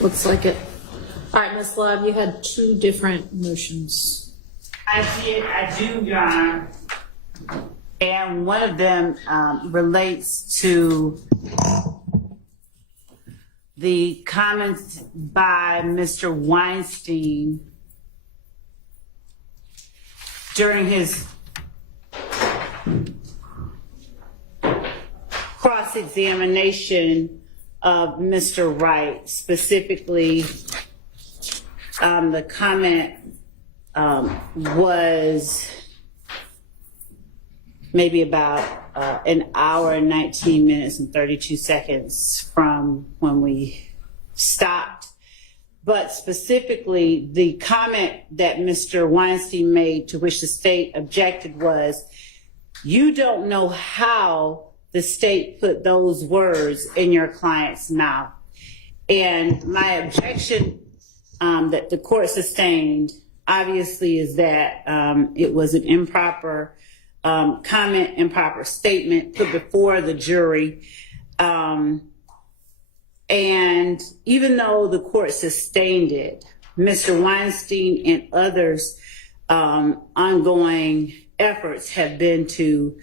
Looks like it. All right, Ms. Love, you had two different motions. I do, Your Honor. And one of them relates to the comments by Mr. Weinstein during his cross-examination of Mr. Wright, specifically the comment was maybe about an hour and 19 minutes and 32 seconds from when we stopped. But specifically, the comment that Mr. Weinstein made, to which the state objected, was, you don't know how the state put those words in your client's mouth. And my objection that the court sustained, obviously, is that it was an improper comment, improper statement put before the jury. And even though the court sustained it, Mr. Weinstein and others' ongoing efforts have been to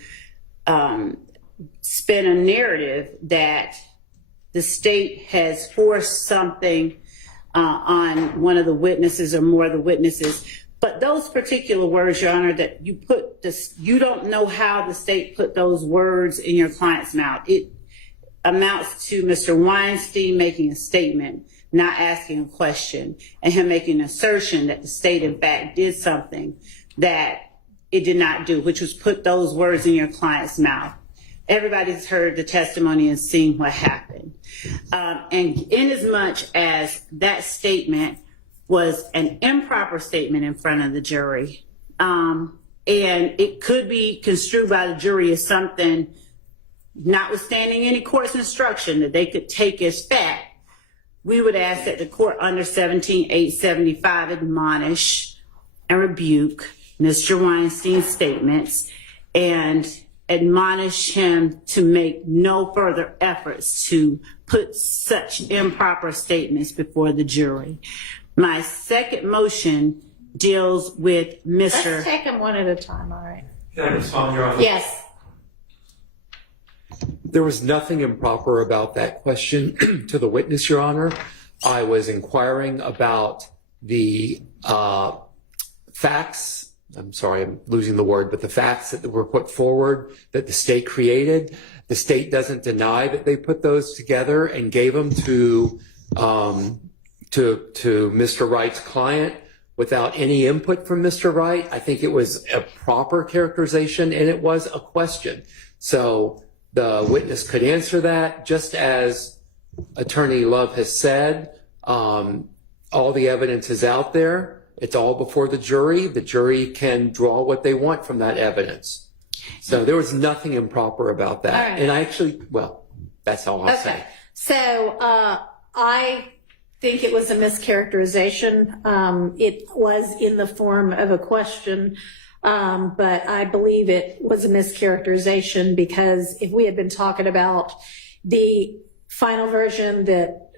spin a narrative that the state has forced something on one of the witnesses or more of the witnesses. But those particular words, Your Honor, that you put this, you don't know how the state put those words in your client's mouth. It amounts to Mr. Weinstein making a statement, not asking a question, and him making an assertion that the state, in fact, did something that it did not do, which was put those words in your client's mouth. Everybody's heard the testimony and seen what happened. And inasmuch as that statement was an improper statement in front of the jury, and it could be construed by the jury as something, notwithstanding any court's instruction, that they could take as fact, we would ask that the court under 17-875 admonish and rebuke Mr. Weinstein's statements and admonish him to make no further efforts to put such improper statements before the jury. My second motion deals with Mr. Let's take them one at a time, all right? Can I respond, Your Honor? Yes. There was nothing improper about that question to the witness, Your Honor. I was inquiring about the facts. I'm sorry, I'm losing the word, but the facts that were put forward that the state created. The state doesn't deny that they put those together and gave them to Mr. Wright's client without any input from Mr. Wright. I think it was a proper characterization and it was a question. So the witness could answer that, just as Attorney Love has said. All the evidence is out there. It's all before the jury. The jury can draw what they want from that evidence. So there was nothing improper about that. All right. And I actually, well, that's all I'll say. So I think it was a mischaracterization. It was in the form of a question, but I believe it was a mischaracterization because if we had been talking about the final version that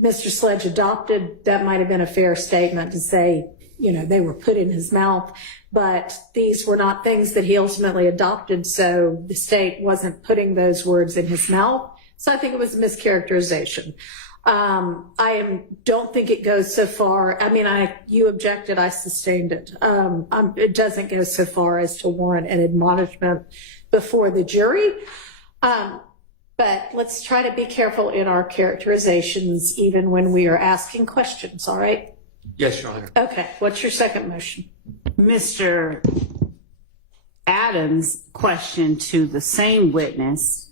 Mr. Sledge adopted, that might have been a fair statement to say, you know, they were put in his mouth, but these were not things that he ultimately adopted, so the state wasn't putting those words in his mouth. So I think it was a mischaracterization. Don't think it goes so far. I mean, you objected, I sustained it. It doesn't go so far as to warrant an admonishment before the jury. But let's try to be careful in our characterizations, even when we are asking questions, all right? Yes, Your Honor. Okay, what's your second motion? Mr. Adams' question to the same witness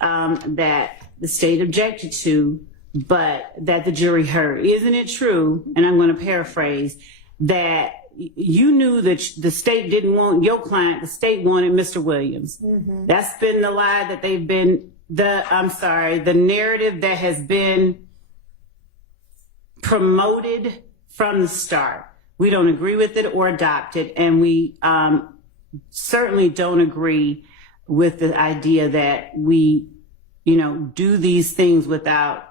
that the state objected to, but that the jury heard. Isn't it true, and I'm going to paraphrase, that you knew that the state didn't want your client, the state wanted Mr. Williams? Mm-hmm. That's been the lie that they've been, the narrative that has been promoted from the start. We don't agree with it or adopt it, and we certainly don't agree with the idea that we, do these things without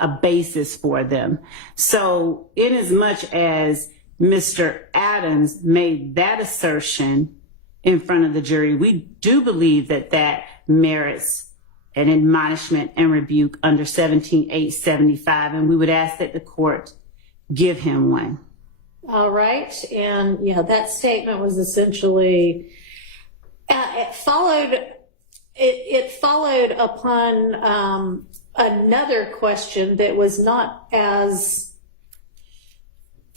a basis for them. So in as much as Mr. Adams made that assertion in front of the jury, we do believe that that merits an admonishment and rebuke under 17-875, and we would ask that the court give him one. All right. And yeah, that statement was essentially, it followed upon another question that was not as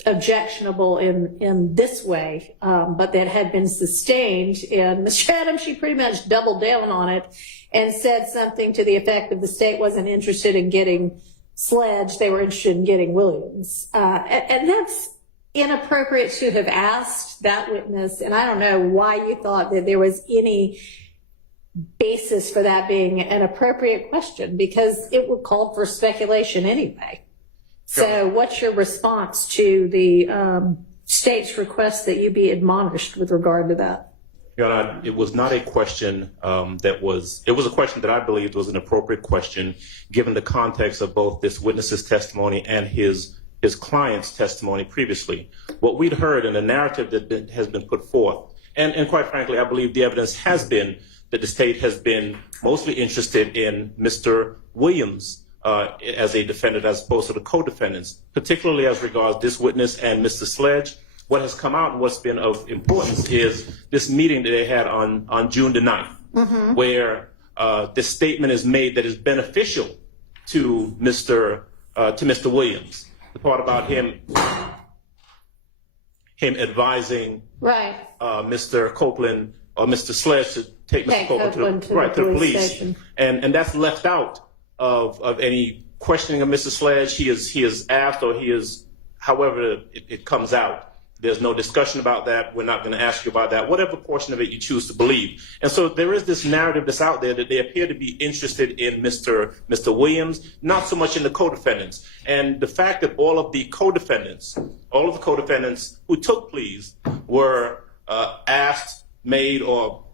objectionable in this way, but that had been sustained. And Mr. Adams, she pretty much doubled down on it and said something to the effect of the state wasn't interested in getting Sledge, they were interested in getting Williams. And that's inappropriate to have asked that witness. And I don't know why you thought that there was any basis for that being an appropriate question, because it would call for speculation anyway. So what's your response to the state's request that you be admonished with regard to that? Your Honor, it was not a question it was a question that I believed was an appropriate question given the context of both this witness's testimony and his client's testimony previously. What we'd heard in the narrative that has been put forth, and quite frankly, I believe the evidence has been that the state has been mostly interested in Mr. Williams as a defendant as opposed to the co-defendants, particularly as regards this witness and Mr. Sledge. What has come out and what's been of importance is this meeting that they had on June the 9th, where this statement is made that is beneficial to Mr. Williams. The part about him advising Mr. Copeland or Mr. Sledge to take Mr. Copeland to the police station. And that's left out of any questioning of Mr. Sledge. He is asked, or he is, however it comes out. There's no discussion about that. We're not going to ask you about that, whatever portion of it you choose to believe. And so there is this narrative that's out there that they appear to be interested in Mr. Williams, not so much in the co-defendants. And the fact that all of the co-defendants who took pleas were asked, made, or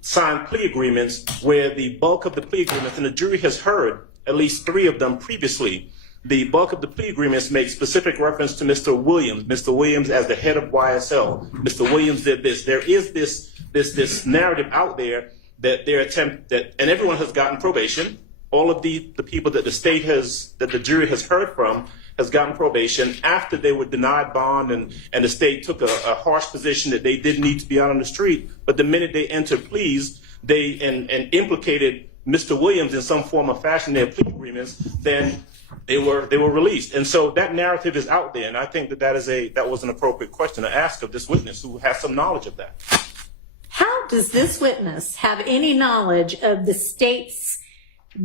signed plea agreements where the bulk of the plea agreements, and the jury has heard at least 3 of them previously, the bulk of the plea agreements make specific reference to Mr. Williams as the head of YSL. Mr. Williams did this. There is this narrative out there that and everyone has gotten probation. All of the people that the jury has heard from has gotten probation after they were denied bond, and the state took a harsh position that they didn't need to be out on the street. But the minute they entered pleas, they implicated Mr. Williams in some form or fashion in their plea agreements, then they were released. And so that narrative is out there, and I think that was an appropriate question to ask of this witness who has some knowledge of that. How does this witness have any knowledge of the state's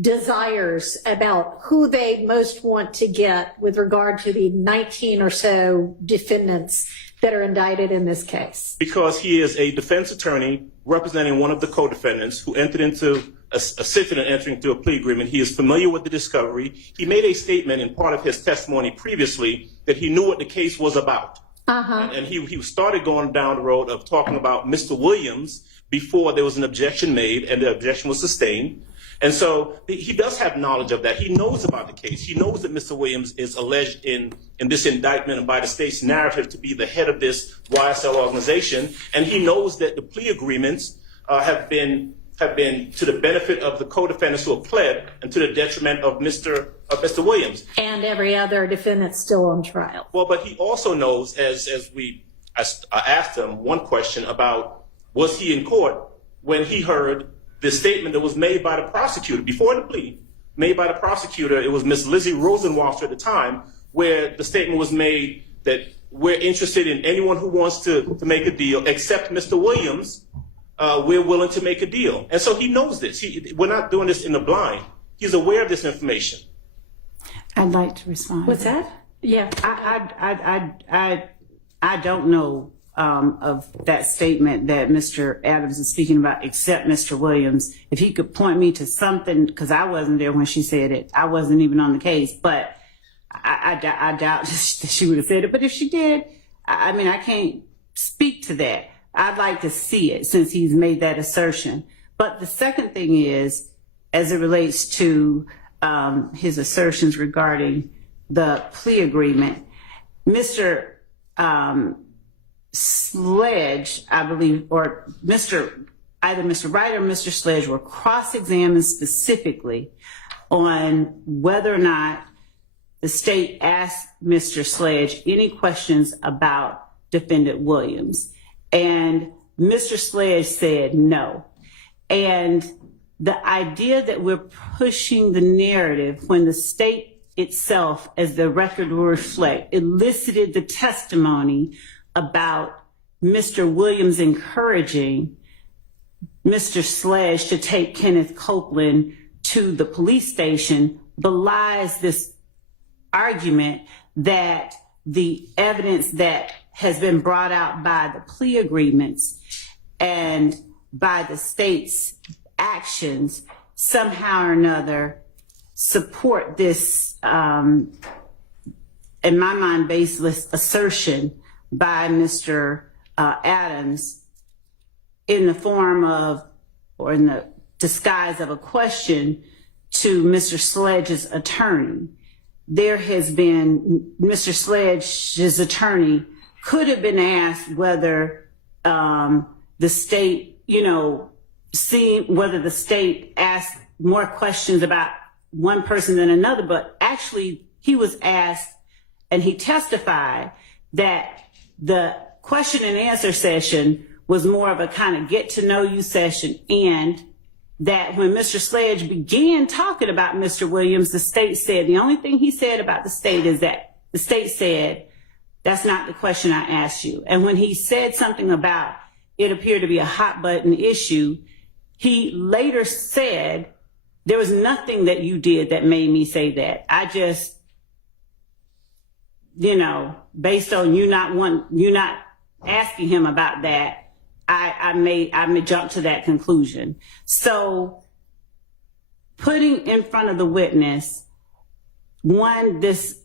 desires about who they most want to get with regard to the 19 or so defendants that are indicted in this case? Because he is a defense attorney representing one of the co-defendants who entered into assisted in entering into a plea agreement. He is familiar with the discovery. He made a statement in part of his testimony previously that he knew what the case was about. And he started going down the road of talking about Mr. Williams before there was an objection made and the objection was sustained. And so he does have knowledge of that. He knows about the case. He knows that Mr. Williams is alleged in this indictment and by the state's narrative to be the head of this YSL organization. And he knows that the plea agreements have been to the benefit of the co-defendants who have pled and to the detriment of Mr. Williams. And every other defendant still on trial. Well, but he also knows, I asked him one question about, was he in court when he heard the statement that was made by the prosecutor before the plea, made by the prosecutor. It was Miss Lizzie Rosenwasser at the time, where the statement was made that we're interested in anyone who wants to make a deal except Mr. Williams. We're willing to make a deal. And so he knows this. We're not doing this in the blind. He's aware of this information. I'd like to respond. What's that? Yeah. I don't know of that statement that Mr. Adams is speaking about, except Mr. Williams. If he could point me to something, because I wasn't there when she said it. I wasn't even on the case, but I doubt that she would have said it. But if she did, I mean, I can't speak to that. I'd like to see it since he's made that assertion. But the second thing is, as it relates to his assertions regarding the plea agreement. Mr. Sledge, I believe, or either Mr. Wright or Mr. Sledge were cross-examined specifically on whether or not the state asked Mr. Sledge any questions about defendant Williams. And Mr. Sledge said no. And the idea that we're pushing the narrative when the state itself, as the record will reflect, elicited the testimony about Mr. Williams encouraging Mr. Sledge to take Kenneth Copeland to the police station belies this argument that the evidence that has been brought out by the plea agreements and by the state's actions somehow or another support this, in my mind, baseless assertion by Mr. Adams in the form of, or in the disguise of a question to Mr. Sledge's attorney. There has been, Mr. Sledge's attorney could have been asked whether the state, whether the state asked more questions about one person than another, but actually he was asked and he testified that the question and answer session was more of a kind of get to know you session, and that when Mr. Sledge began talking about Mr. Williams, the state said, the only thing he said about the state is that the state said, that's not the question I asked you. And when he said something about it appeared to be a hot button issue, he later said, there was nothing that you did that made me say that. I just, based on you not asking him about that, I may jump to that conclusion. So putting in front of the witness, one, this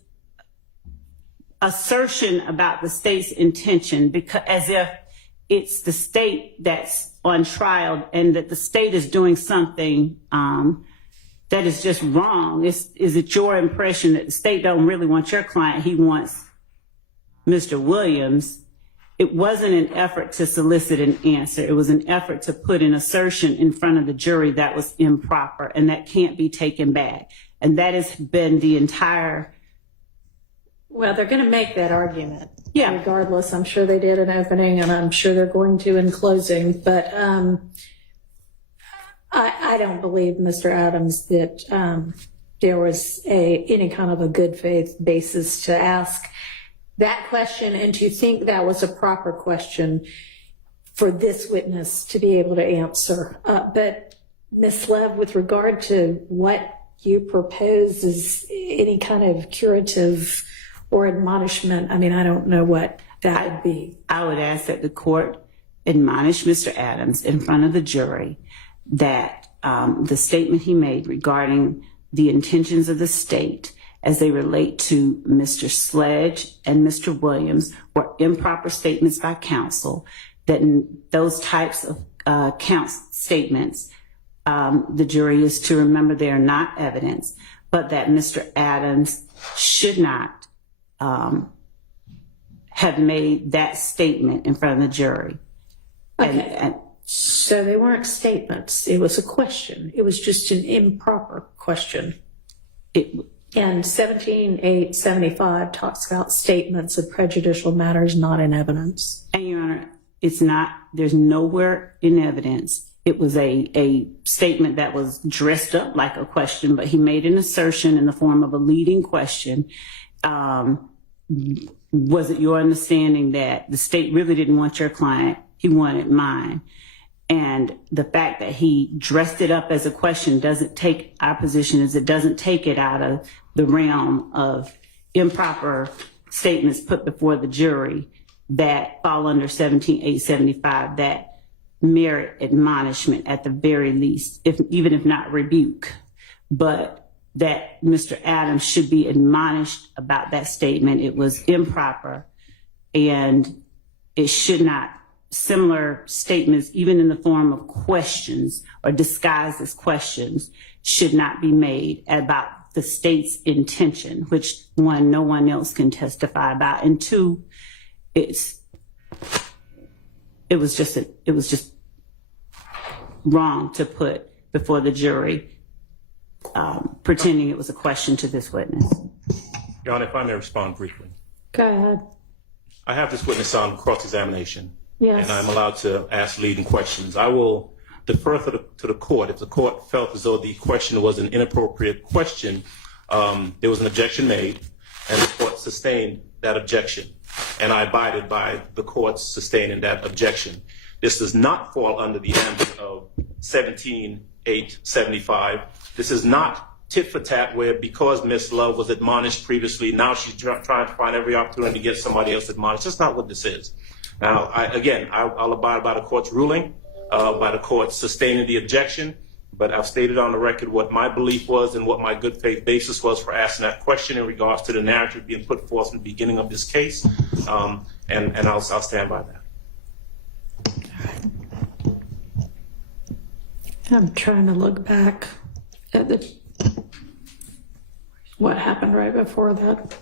assertion about the state's intention, because as if it's the state that's on trial and that the state is doing something that is just wrong. Is it your impression that the state don't really want your client? He wants Mr. Williams. It wasn't an effort to solicit an answer. It was an effort to put an assertion in front of the jury that was improper and that can't be taken back. And that has been the entire. Well, they're going to make that argument. Yeah. Regardless, I'm sure they did in opening, and I'm sure they're going to in closing. But I don't believe, Mr. Adams, that there was any kind of a good faith basis to ask that question and to think that was a proper question for this witness to be able to answer. But Ms. Lev, with regard to what you propose is any kind of curative or admonishment, I mean, I don't know what that would be. I would ask that the court admonish Mr. Adams in front of the jury that the statement he made regarding the intentions of the state as they relate to Mr. Sledge and Mr. Williams were improper statements by counsel, that in those types of statements, the jury is to remember they are not evidence, but that Mr. Adams should not have made that statement in front of the jury. Okay. So they weren't statements. It was a question. It was just an improper question. And 17.875 talks about statements of prejudicial matters not in evidence. And Your Honor, it's not, there's nowhere in evidence. It was a statement that was dressed up like a question, but he made an assertion in the form of a leading question. Was it your understanding that the state really didn't want your client? He wanted mine. And the fact that he dressed it up as a question doesn't take, our position is it doesn't take it out of the realm of improper statements put before the jury that fall under 17.875 that merit admonishment at the very least, even if not rebuke, but that Mr. Adams should be admonished about that statement. It was improper and it should not similar statements, even in the form of questions or disguised as questions, should not be made about the state's intention, which one, no one else can testify about, and two, it was just wrong to put before the jury, pretending it was a question to this witness. Your Honor, if I may respond briefly. Go ahead. I have this witness on cross-examination. Yes. And I'm allowed to ask leading questions. I will defer to the court. If the court felt as though the question was an inappropriate question, there was an objection made, and the court sustained that objection. And I abided by the court sustaining that objection. This does not fall under the ambit of 17-875. This is not tit for tat where because Ms. Love was admonished previously, now she's trying to find every opportunity to get somebody else admonished. That's not what this is. Now, I'll abide by the court's ruling, by the court sustaining the objection, but I've stated on the record what my belief was and what my good faith basis was for asking that question in regards to the narrative being put forth in the beginning of this case, and I'll stand by that. I'm trying to look back at what happened right before that.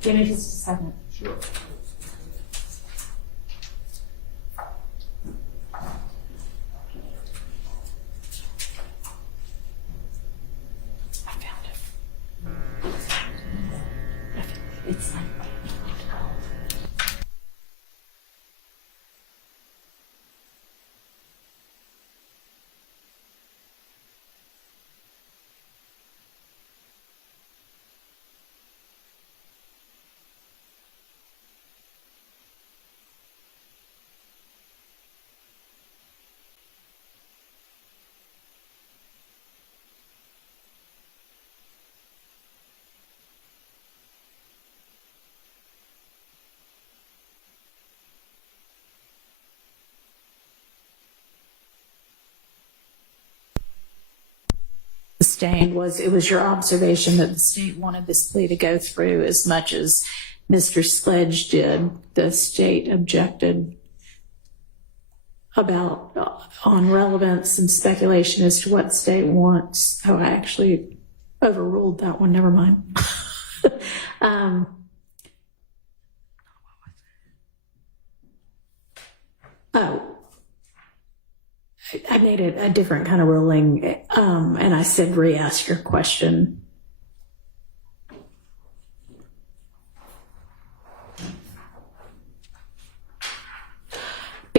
Give me just a second. Sure. I found it. It's like. Sustained was, it was your observation that the state wanted this plea to go through as much as Mr. Sledge did. The state objected about on relevance and speculation as to what the state wants. Oh, I actually overruled that one. Never mind. I made it a different kind of ruling, and I said re-ask your question.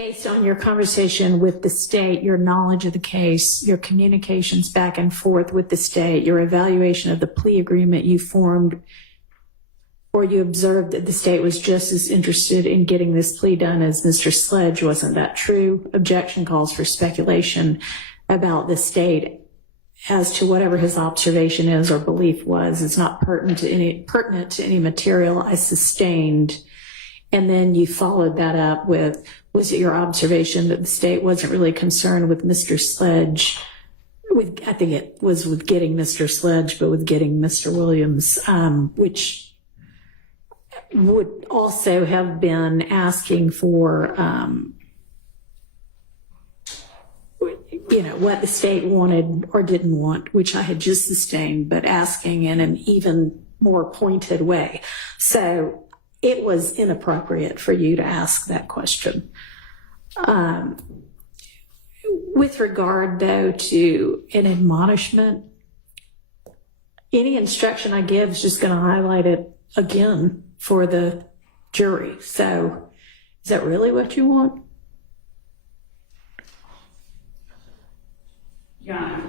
based on your conversation with the state, your knowledge of the case, your communications back and forth with the state, your evaluation of the plea agreement you formed, or you observed that the state was just as interested in getting this plea done as Mr. Sledge, wasn't that true? Objection calls for speculation about the state as to whatever his observation is or belief was. It's not pertinent to any material I sustained. And then you followed that up with, was it your observation that the state wasn't really concerned with Mr. Sledge? I think it was with getting Mr. Sledge, but with getting Mr. Williams, which would also have been asking for, what the state wanted or didn't want, which I had just sustained, but asking in an even more pointed way. So it was inappropriate for you to ask that question. With regard, though, to an admonishment, any instruction I give is just going to highlight it again for the jury. So is that really what you want?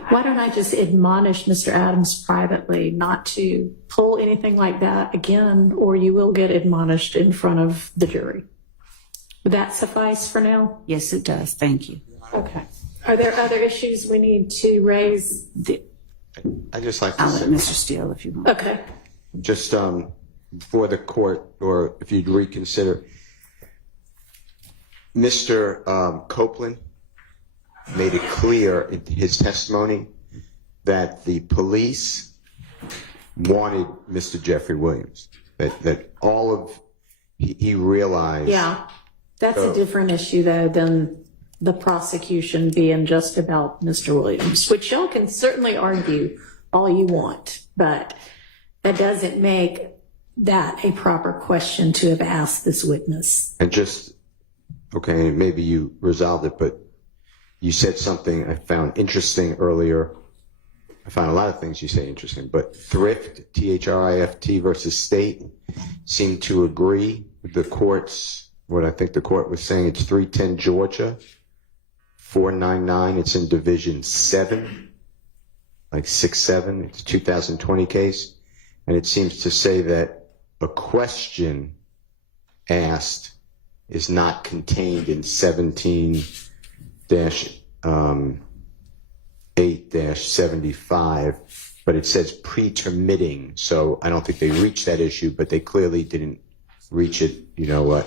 Why don't I just admonish Mr. Adams privately not to pull anything like that again, or you will get admonished in front of the jury? Would that suffice for now? Yes, it does. Thank you. Okay. Are there other issues we need to raise? I just like to I'll let say, Mr. Steele if you want. Okay. just before the court, or if you'd reconsider, Mr. Copeland made it clear in his testimony that the police wanted Mr. Jeffrey Williams, that all of, he realized. Yeah. That's a different issue, though, than the prosecution being just about Mr. Williams, which y'all can certainly argue all you want, but that doesn't make that a proper question to have asked this witness. And just, okay, maybe you resolved it, but you said something I found interesting earlier. I found a lot of things you say interesting, but thrift, T-H-R-I-F-T versus state, seem to agree with the court's, what I think the court was saying. It's 310 Georgia, 499. It's in Division 7, like 6-7. It's a 2020 case. And it seems to say that a question asked is not contained in 17-8-75, but it says pretermitting. So I don't think they reached that issue, but they clearly didn't reach it,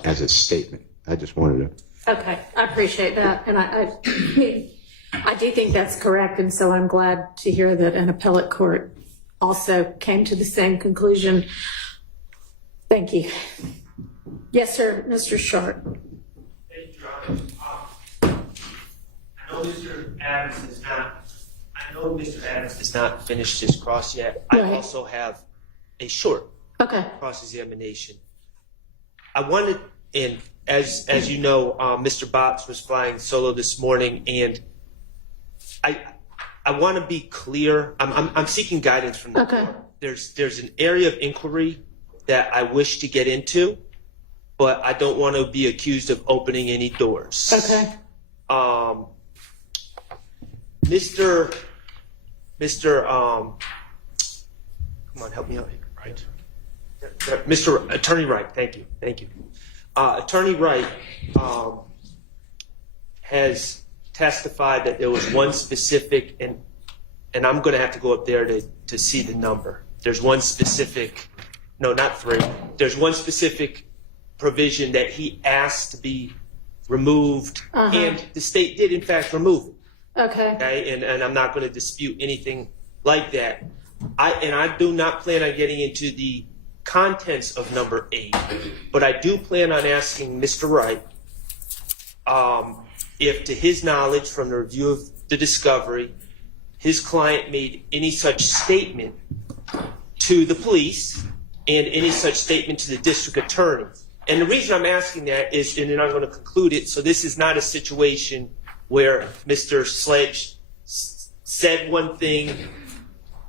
as a statement. I just wanted to. Okay, I appreciate that. And I do think that's correct. And so I'm glad to hear that an appellate court also came to the same conclusion. Thank you. Yes, sir, Mr. Sharp. Thank you, Your Honor. I know Mr. Adams has not finished his cross yet. Right. I also have a short Okay. cross-examination. I wanted, and as you know, Mr. Botts was flying solo this morning, and I want to be clear. I'm seeking guidance from the Okay. court. There's an area of inquiry that I wish to get into, but I don't want to be accused of opening any doors. Okay. Mr. Come on, help me out here. Right. Mr. Attorney Wright, thank you. Attorney Wright has testified that there was one specific, and I'm going to have to go up there to see the number. There's one specific, no, not three. There's one specific provision that he asked to be removed, and the state did in fact remove it. Okay, and I'm not going to dispute anything like that. I do not plan on getting into the contents of number 8, but I do plan on asking Mr. Wright if, to his knowledge from the review of the discovery, his client made any such statement to the police and any such statement to the district attorney. And the reason I'm asking that is, and then I'm going to conclude it, so this is not a situation where Mr. Sledge said one thing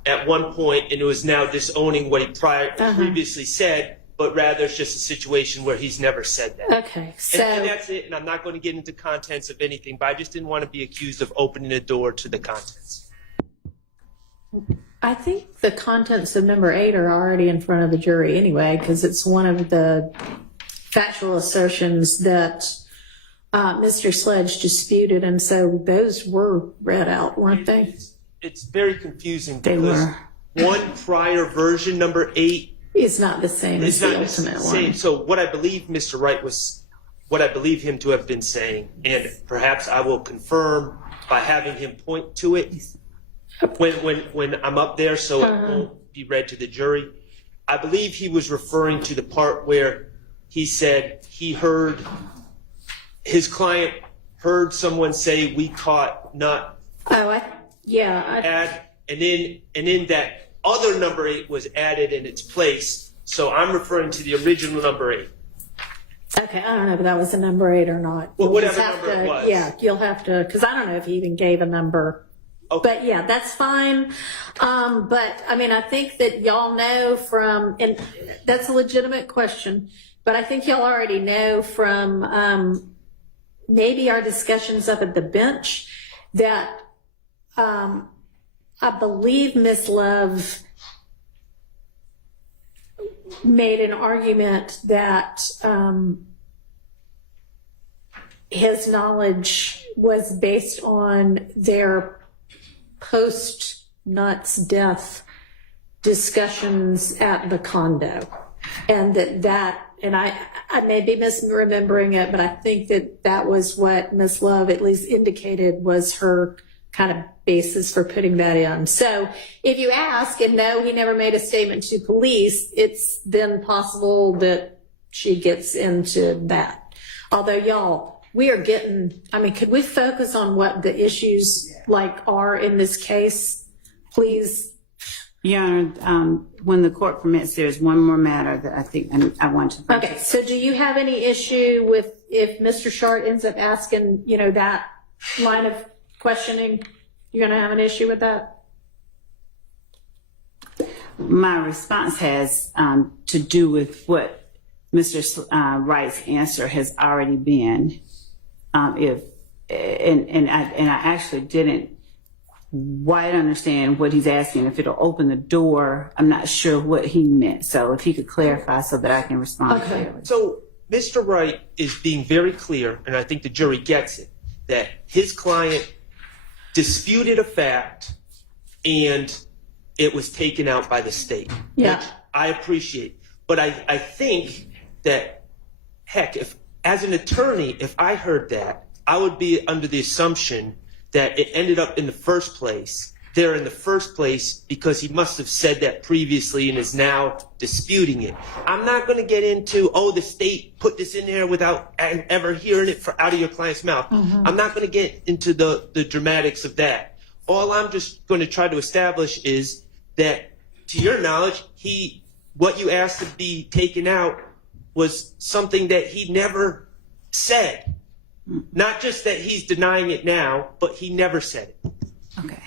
at one point and it was now disowning what he previously said. but rather it's just a situation where he's never said that. Okay, And so, that's it, and I'm not going to get into contents of anything, but I just didn't want to be accused of opening the door to the contents. I think the contents of number 8 are already in front of the jury anyway, because it's one of the factual assertions that Mr. Sledge disputed, and so those were read out, weren't they? It's very confusing They because were. one prior version, number 8, It's not the same as is the not the ultimate same. one. So what I believe Mr. Wright what I believe him to have been saying, and perhaps I will confirm by having him point to it when I'm up there, so it won't be read to the jury. I believe he was referring to the part where he said his client heard someone say, "We caught not Oh, add," and then that other number 8 was added in its place. So I'm referring to the original number 8. okay, I don't know if that was a number 8 or not. Well, You'll just whatever have number it to- was. Yeah, you'll have to, because I don't know if he even gave a number. Okay. But yeah, that's fine. But I mean, I think that y'all know from, and that's a legitimate question, but I think y'all already know from maybe our discussions up at the bench that I believe Ms. Love made an argument that his knowledge was based on their post-Nutt's death discussions at the condo. And and I may be misremembering it, but I think that was what Ms. Love at least indicated was her kind of basis for putting that in. So if you ask and no, he never made a statement to police, it's then possible that she gets into that. Although y'all, we are getting, I mean, could we focus on what the issues are in this case, please? Your Honor, when the court permits, there's one more matter that I think I want to bring. Okay, so do you have any issue with if Mr. Shart ends up asking, that line of questioning? You're going to have an issue with that? My response has to do with what Mr. Wright's answer has already been. I actually didn't quite understand what he's asking. If it'll open the door, I'm not sure what he meant. So if he could clarify so that I can respond clearly. So Mr. Wright is being very clear, and I think the jury gets it, that his client disputed a fact and it was taken out by the state. Yeah. Which I appreciate. But I think that, heck, if as an attorney, if I heard that, I would be under the assumption that it ended up in the first place because he must have said that previously and is now disputing it. I'm not going to get into, the state put this in there without ever hearing it out of your client's mouth. I'm not going to get into the dramatics of that. All I'm just going to try to establish is that, to your knowledge, what you asked to be taken out was something that he never said. Not just that he's denying it now, but he never said it. Okay.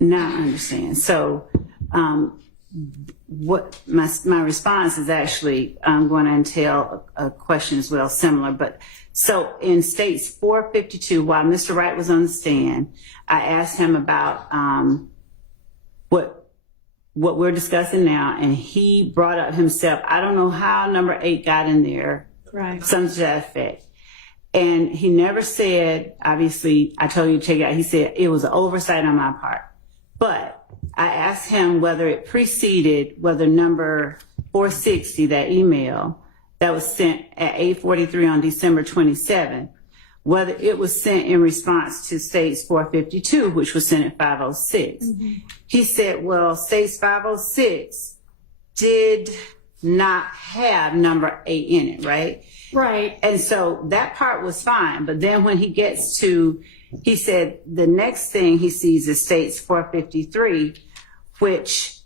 Now I understand. So what my response is actually going to entail a question as well, similar. But so in states 452, while Mr. Wright was on the stand, I asked him about what we're discussing now, and he brought up himself. I don't know how number 8 got in there. Right. Something to that effect. And he never said, obviously, I told you to check it out. He said it was an oversight on my part. But I asked him whether it preceded, whether number 460, that email that was sent at 8:43 on December 27, whether it was sent in response to states 452, which was sent at 506. He said, well, states 506 did not have number 8 in it, right? Right. And so that part was fine. But then when he gets to, he said the next thing he sees is states 453, which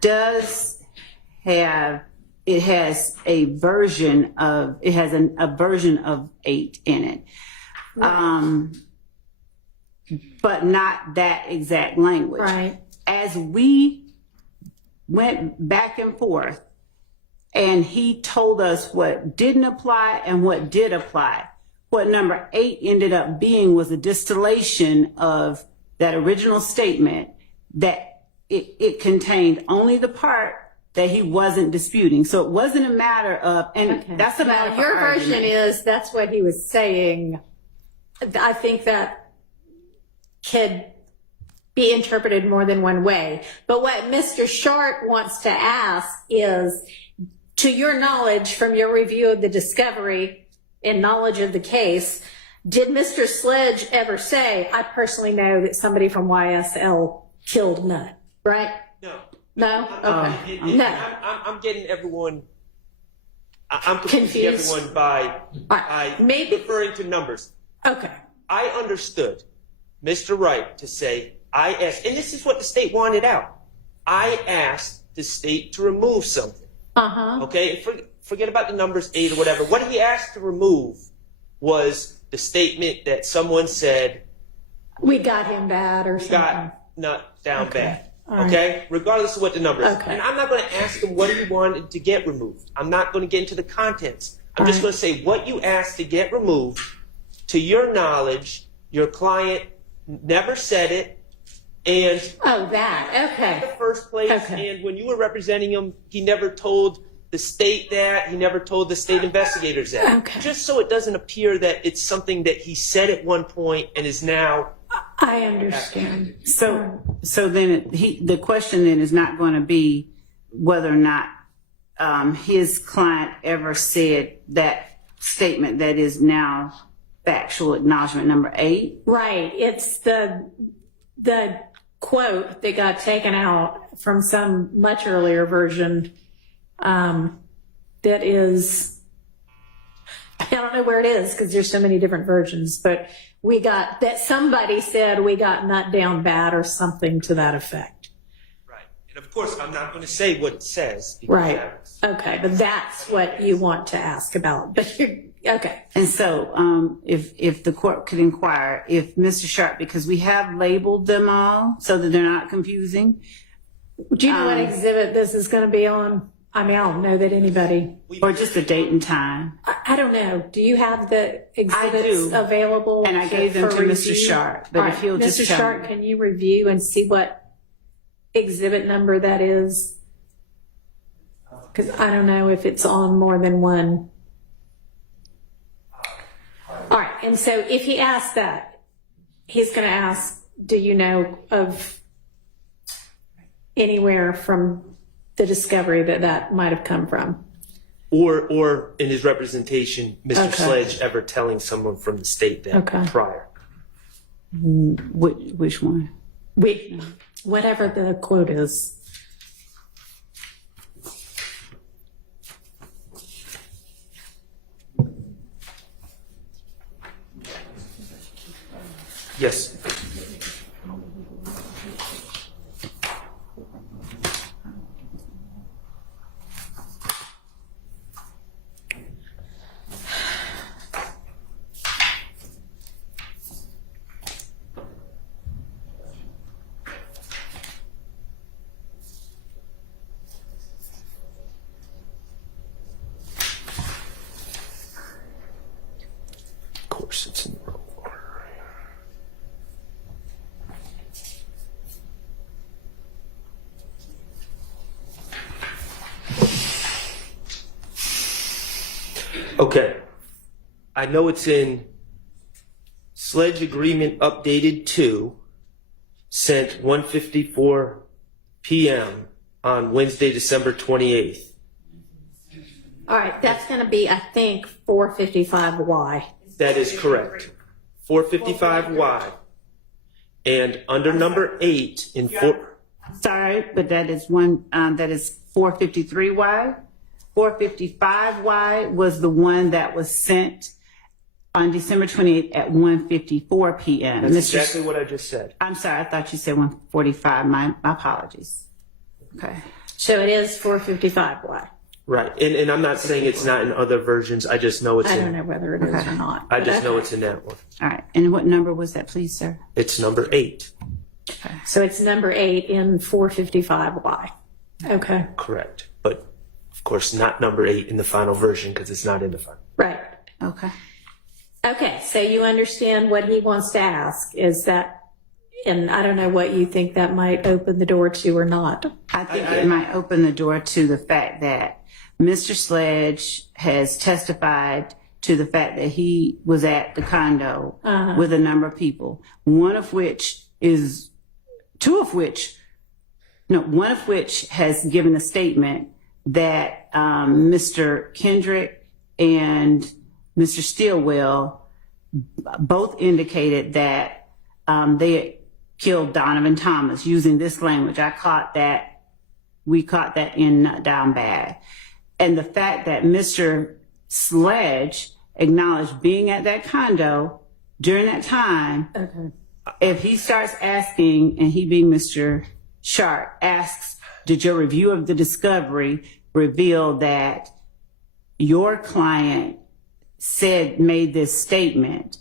does have, it has a version of 8 in it. But not that exact language. Right. as we went back and forth, and he told us what didn't apply and what did apply, what number 8 ended up being was a distillation of that original statement that it contained only the part that he wasn't disputing. So it wasn't a matter of, and that's a matter Now, of your argument. version is that's what he was saying. I think that could be interpreted more than one way. But what Mr. Sharp wants to ask is, to your knowledge from your review of the discovery and knowledge of the case, did Mr. Sledge ever say, I personally know that somebody from YSL killed Nutt, right? No. No? Okay. I'm getting everyone. I'm confusing Confused? everyone by Maybe. referring to numbers. Okay. I understood Mr. Wright to say, I asked, and this is what the state wanted out. I asked the state to remove something. Uh-huh. Okay? Forget about the numbers 8 or whatever. What he asked to remove was the statement that someone said, We got him bad or we something. got Nut down Okay. bad. All right. Okay? Regardless of what the number is. Okay. And I'm not going to ask him what he wanted to get removed. I'm not going to get into the contents. I'm just All going to say what you asked to get removed. To your knowledge, your client never said it, and Oh, that. in Okay. the first place, Okay. and when you were representing him, he never told the state that, he never told the state investigators that. Okay. Just so it doesn't appear that it's something that he said at one point and is now. I understand. So then the question then is not going to be whether or not his client ever said that statement that is now factual acknowledgement number 8. Right. It's the quote that got taken out from some much earlier version that is, I don't know where it is because there's so many different versions, but we got that somebody said we got Nut down bad or something to that effect. Right. And of course, I'm not going to say what it says. because Right. that's- Okay. But that's what you want to ask about. But you're, okay. And so if the court could inquire if Mr. Sharp, because we have labeled them all so that they're not confusing. Do you know what exhibit this is going to be on? I mean, I don't know that anybody. Or just the date and time. I don't know. Do you have the exhibits do. available? And I gave them for to Mr. review? Sharp, but All if he'll just Mr. tell Sharp, me. can you review and see what exhibit number that is? Because I don't know if it's on more than one. All right. And so if he asks that, he's going to ask, do you know of anywhere from the discovery that might have come from? Or in his representation, Mr. Okay. Sledge ever telling someone from the state that Okay. prior. Which one? Whatever the quote is. Yes. Of course, it's in the wrong order. Okay. I know it's in Sledge Agreement Updated 2, sent 1:54 p.m. on Wednesday, December 28th. All right, that's going to be, I think, 455Y. That is correct. 455Y. And under number 8 in 4. Sorry, but that is one, that is 453Y. 455Y was the one that was sent on December 28th at 1:54 p.m. That's Mr. exactly what I just said. I'm sorry, I thought you said 1:45. My apologies. Okay. So it is 455Y. Right. And I'm not saying it's not in other versions. I just know it's I don't in. know whether it is or not. I just but know okay. it's in that one. All right. And what number was that, please, sir? It's number 8. So it's number 8 in 455Y. Okay, Correct. But of course, not number 8 in the final version because it's not in the final. right. Okay. Okay, so you understand what he wants to ask is that, and I don't know what you think that might open the door to or not. I think it might open the door to the fact that Mr. Sledge has testified to the fact that he was at the condo with a number of people, one of which has given a statement that Mr. Kendrick and Mr. Stilwell both indicated that they killed Donovan Thomas using this language. We caught that in Nut Down Bad. And the fact that Mr. Sledge acknowledged being at that condo during that time, if he starts asking, and he being Mr. Sharp, asks, did your review of the discovery reveal that your client made this statement,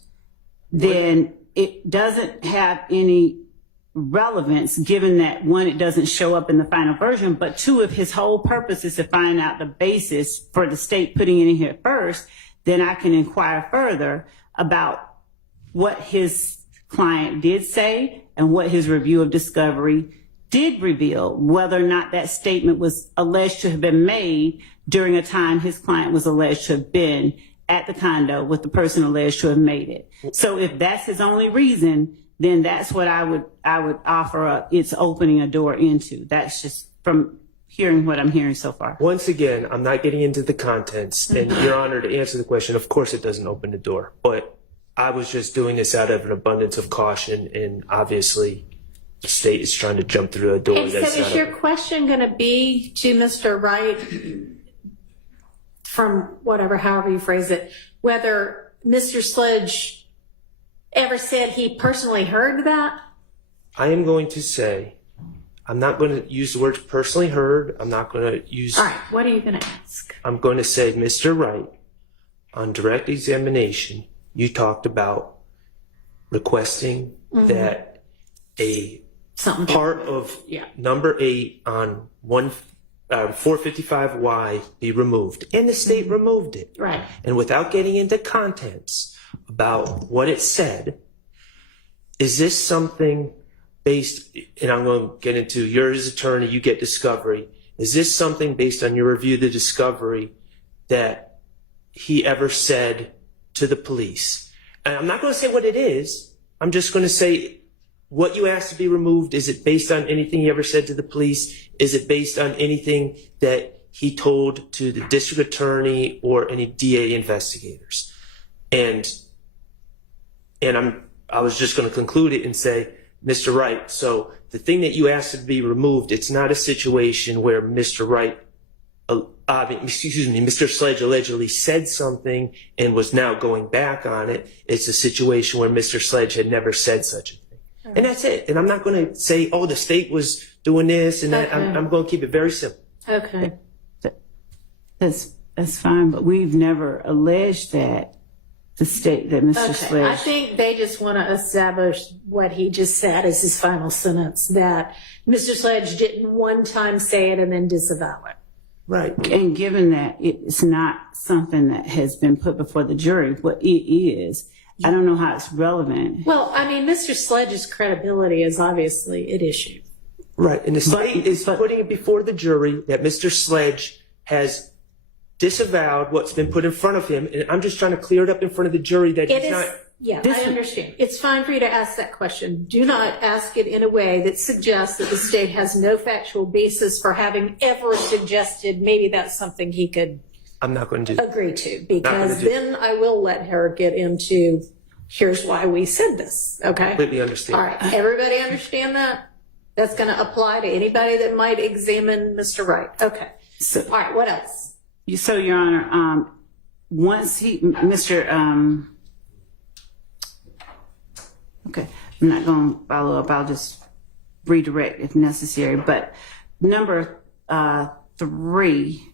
then it doesn't have any relevance given that, one, it doesn't show up in the final version, but two, if his whole purpose is to find out the basis for the state putting it in here first, then I can inquire further about what his client did say and what his review of discovery did reveal, whether or not that statement was alleged to have been made during a time his client was alleged to have been at the condo with the person alleged to have made it. So if that's his only reason, then that's what I would offer up. It's opening a door into. That's just from hearing what I'm hearing so far. Once again, I'm not getting into the contents, and Your Honor, to answer the question, of course it doesn't open the door, but I was just doing this out of an abundance of caution, and obviously the state is trying to jump through a door. And so is your question going to be to Mr. Wright, from however you phrase it, whether Mr. Sledge ever said he personally heard that? I am going to say, I'm not going to use the words personally heard. I'm not going to use. All right, what are you going to ask? I'm going to say, Mr. Wright, on direct examination, you talked about requesting that a part of number 8 on 455Y be removed, and the state removed it. Right. And without getting into contents about what it said, is this something based, and I'm going to get into, you're his attorney, you get discovery, is this something based on your review of the discovery that he ever said to the police? And I'm not going to say what it is. I'm just going to say what you asked to be removed. Is it based on anything he ever said to the police? Is it based on anything that he told to the district attorney or any DA investigators? And I was just going to conclude it and say, Mr. Wright, so the thing that you asked to be removed, it's not a situation where Mr. Wright, Mr. Sledge allegedly said something and was now going back on it. It's a situation where Mr. Sledge had never said such a thing. And that's it. And I'm not going to say, oh, the state was doing this and that. I'm going to keep it very simple. Okay. That's fine, but we've never alleged that the state, that Mr. Sledge. I think they just want to establish what he just said as his final sentence, that Mr. Sledge didn't one time say it and then disavow it. Right. And given that it's not something that has been put before the jury, what it is, I don't know how it's relevant. Well, I mean, Mr. Sledge's credibility is obviously at issue. Right. And the state is putting it before the jury that Mr. Sledge has disavowed what's been put in front of him. And I'm just trying to clear it up in front of the jury that he's not. Yeah, I understand. It's fine for you to ask that question. Do not ask it in a way that suggests that the state has no factual basis for having ever suggested maybe that's something he could I'm not going to do agree to, because then I will let her get into here's why we said this. Okay. Completely understand. All right. Everybody understand that? That's going to apply to anybody that might examine Mr. Wright. Okay. So, all right. What else? So, Your Honor, once okay, I'm not going to follow up. I'll just redirect if necessary. But number 3,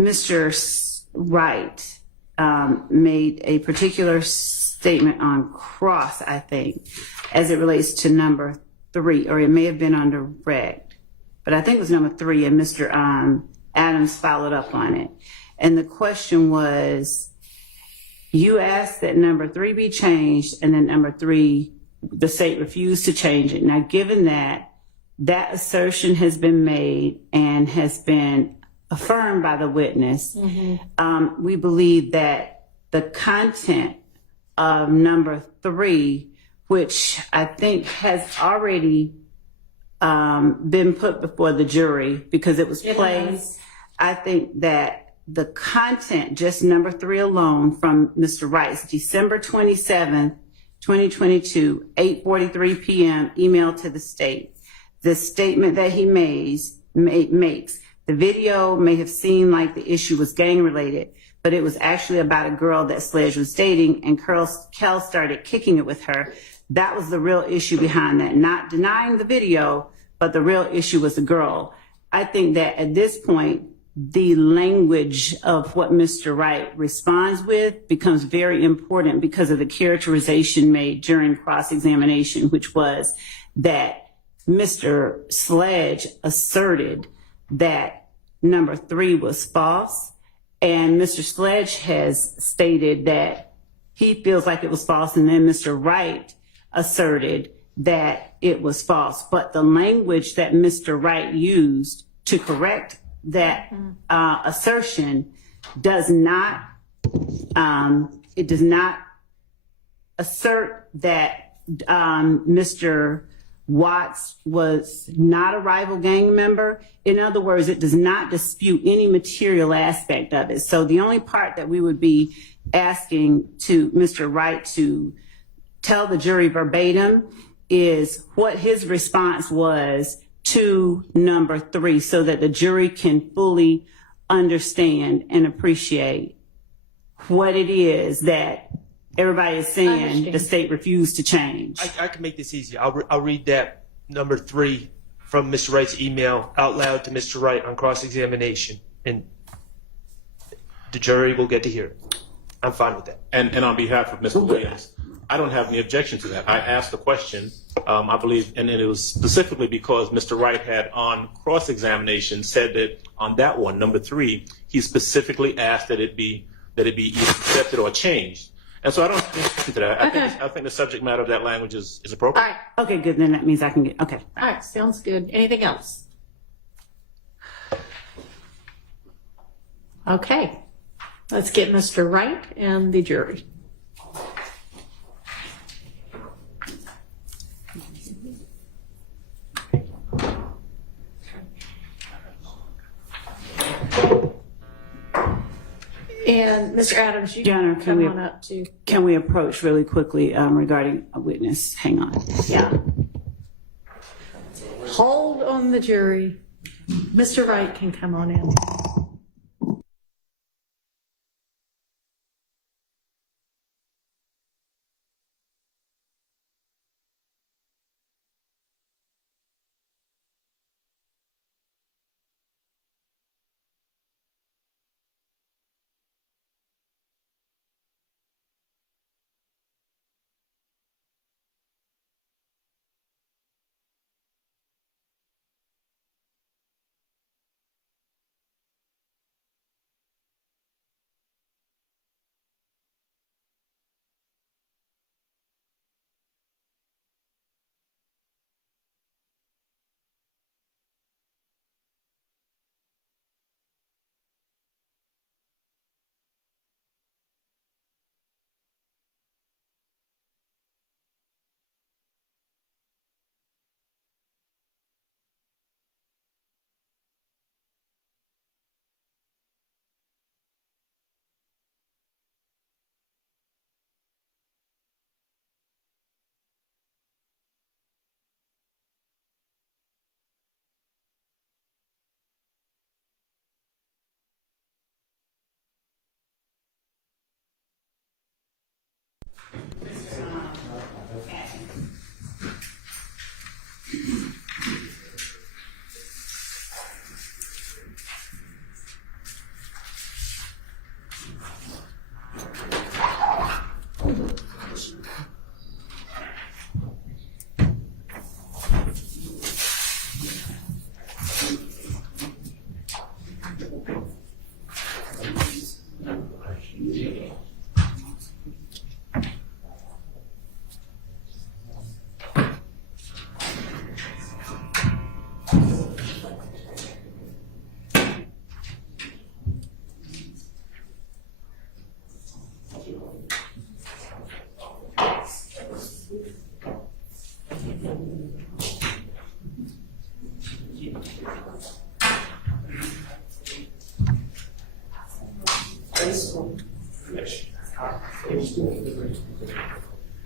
Mr. Wright made a particular statement on cross, I think, as it relates to number 3, or it may have been under rec, but I think it was number 3, and Mr. Adams followed up on it. And the question was, you asked that number 3 be changed, and then number 3, the state refused to change it. Now, given that that assertion has been made and has been affirmed by the witness, we believe that the content of number 3, which I think has already been put before the jury because it was played, I think that the content, just number 3 alone, from Mr. Wright's December 27th, 2022, 8:43 p.m. email to the state, the statement that he makes, the video may have seemed like the issue was gang related, but it was actually about a girl that Sledge was dating, and Kel started kicking it with her. That was the real issue behind that. Not denying the video, but the real issue was the girl. I think that at this point, the language of what Mr. Wright responds with becomes very important because of the characterization made during cross-examination, which was that Mr. Sledge asserted that number 3 was false, and Mr. Sledge has stated that he feels like it was false, and then Mr. Wright asserted that it was false. But the language that Mr. Wright used to correct that assertion does not assert that Mr. Watts was not a rival gang member. In other words, it does not dispute any material aspect of it. So the only part that we would be asking to Mr. Wright to tell the jury verbatim is what his response was to number 3, so that the jury can fully understand and appreciate what it is that everybody is saying the state refused to change. I can make this easy. I'll read that number 3 from Mr. Wright's email out loud to Mr. Wright on cross-examination, and the jury will get to hear it. I'm fine with that. And on behalf of Mr. Williams, I don't have any objection to that. I asked the question, I believe, and it was specifically because Mr. Wright had on cross-examination said that on that one, number 3, he specifically asked that it be either accepted or changed. And so I don't think to that. I think the subject matter of that language is appropriate. All right. Okay, good. Then that means I can get, okay. All right. Sounds good. Anything else? Okay. Let's get Mr. Wright and the jury. And Mr. Adams, you Jenna, come on up too. Can we approach really quickly regarding a witness? Hang on. Yeah. Hold on the jury. Mr. Wright can come on in.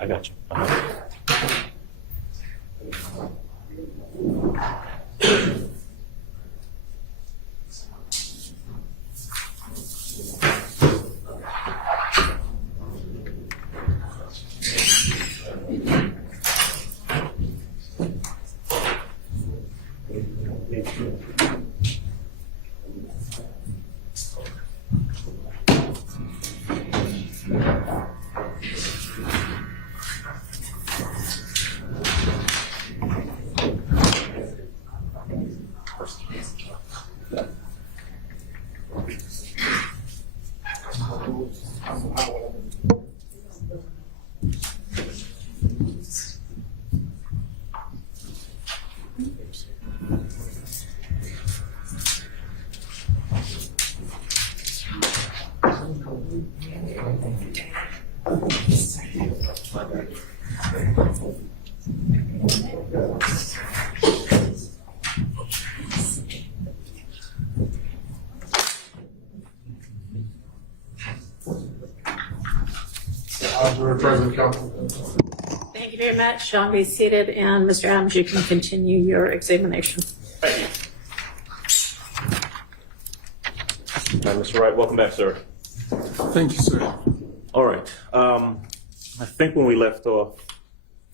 I got you. President Counsel. Thank you very much. Sean, be seated, and Mr. Adams, you can continue your examination. Thank you. Mr. Wright, welcome back, sir. Thank you, sir. All right. I think when we left off,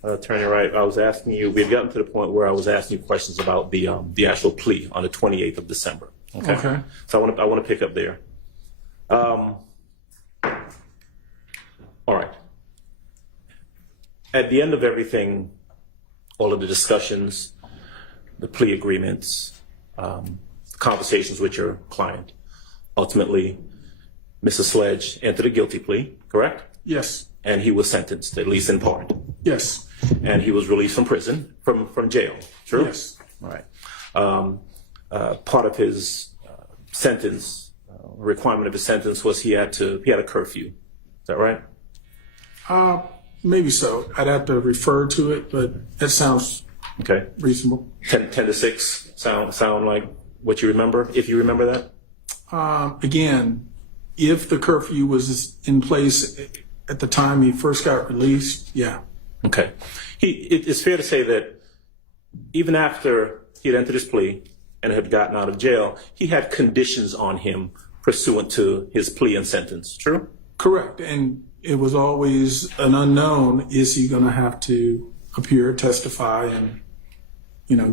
Attorney Wright, I was asking you, we had gotten to the point where I was asking you questions about the actual plea on the 28th of December. Okay. So I want to pick up there. All right. At the end of everything, all of the discussions, the plea agreements, conversations with your client, ultimately, Mr. Sledge entered a guilty plea, correct? Yes. And he was sentenced, at least in part. Yes. And he was released from prison, from jail, true? Yes. All right. Part of his sentence, requirement of his sentence was he had a curfew. Is that right? Maybe so. I'd have to refer to it, but that sounds Okay. reasonable. 10 to 6 sound like what you remember, if you remember that? Again, if the curfew was in place at the time he first got released, yeah. Okay. It's fair to say that even after he had entered his plea and had gotten out of jail, he had conditions on him pursuant to his plea and sentence, true? Correct. And it was always an unknown, is he going to have to appear, testify, and,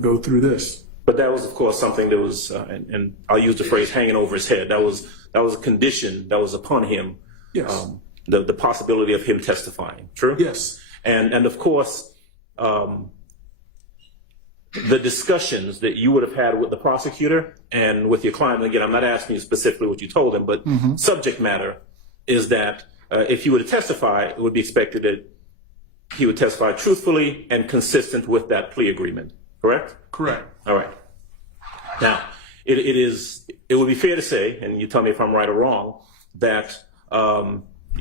go through this? But that was, of course, something that was, and I'll use the phrase hanging over his head. That was a condition that was upon him. Yes. The possibility of him testifying, true? Yes. And of course, the discussions that you would have had with the prosecutor and with your client, and again, I'm not asking you specifically what you told him, but subject matter is that if he were to testify, it would be expected that he would testify truthfully and consistent with that plea agreement, correct? Correct. All right. Now, it would be fair to say, and you tell me if I'm right or wrong, that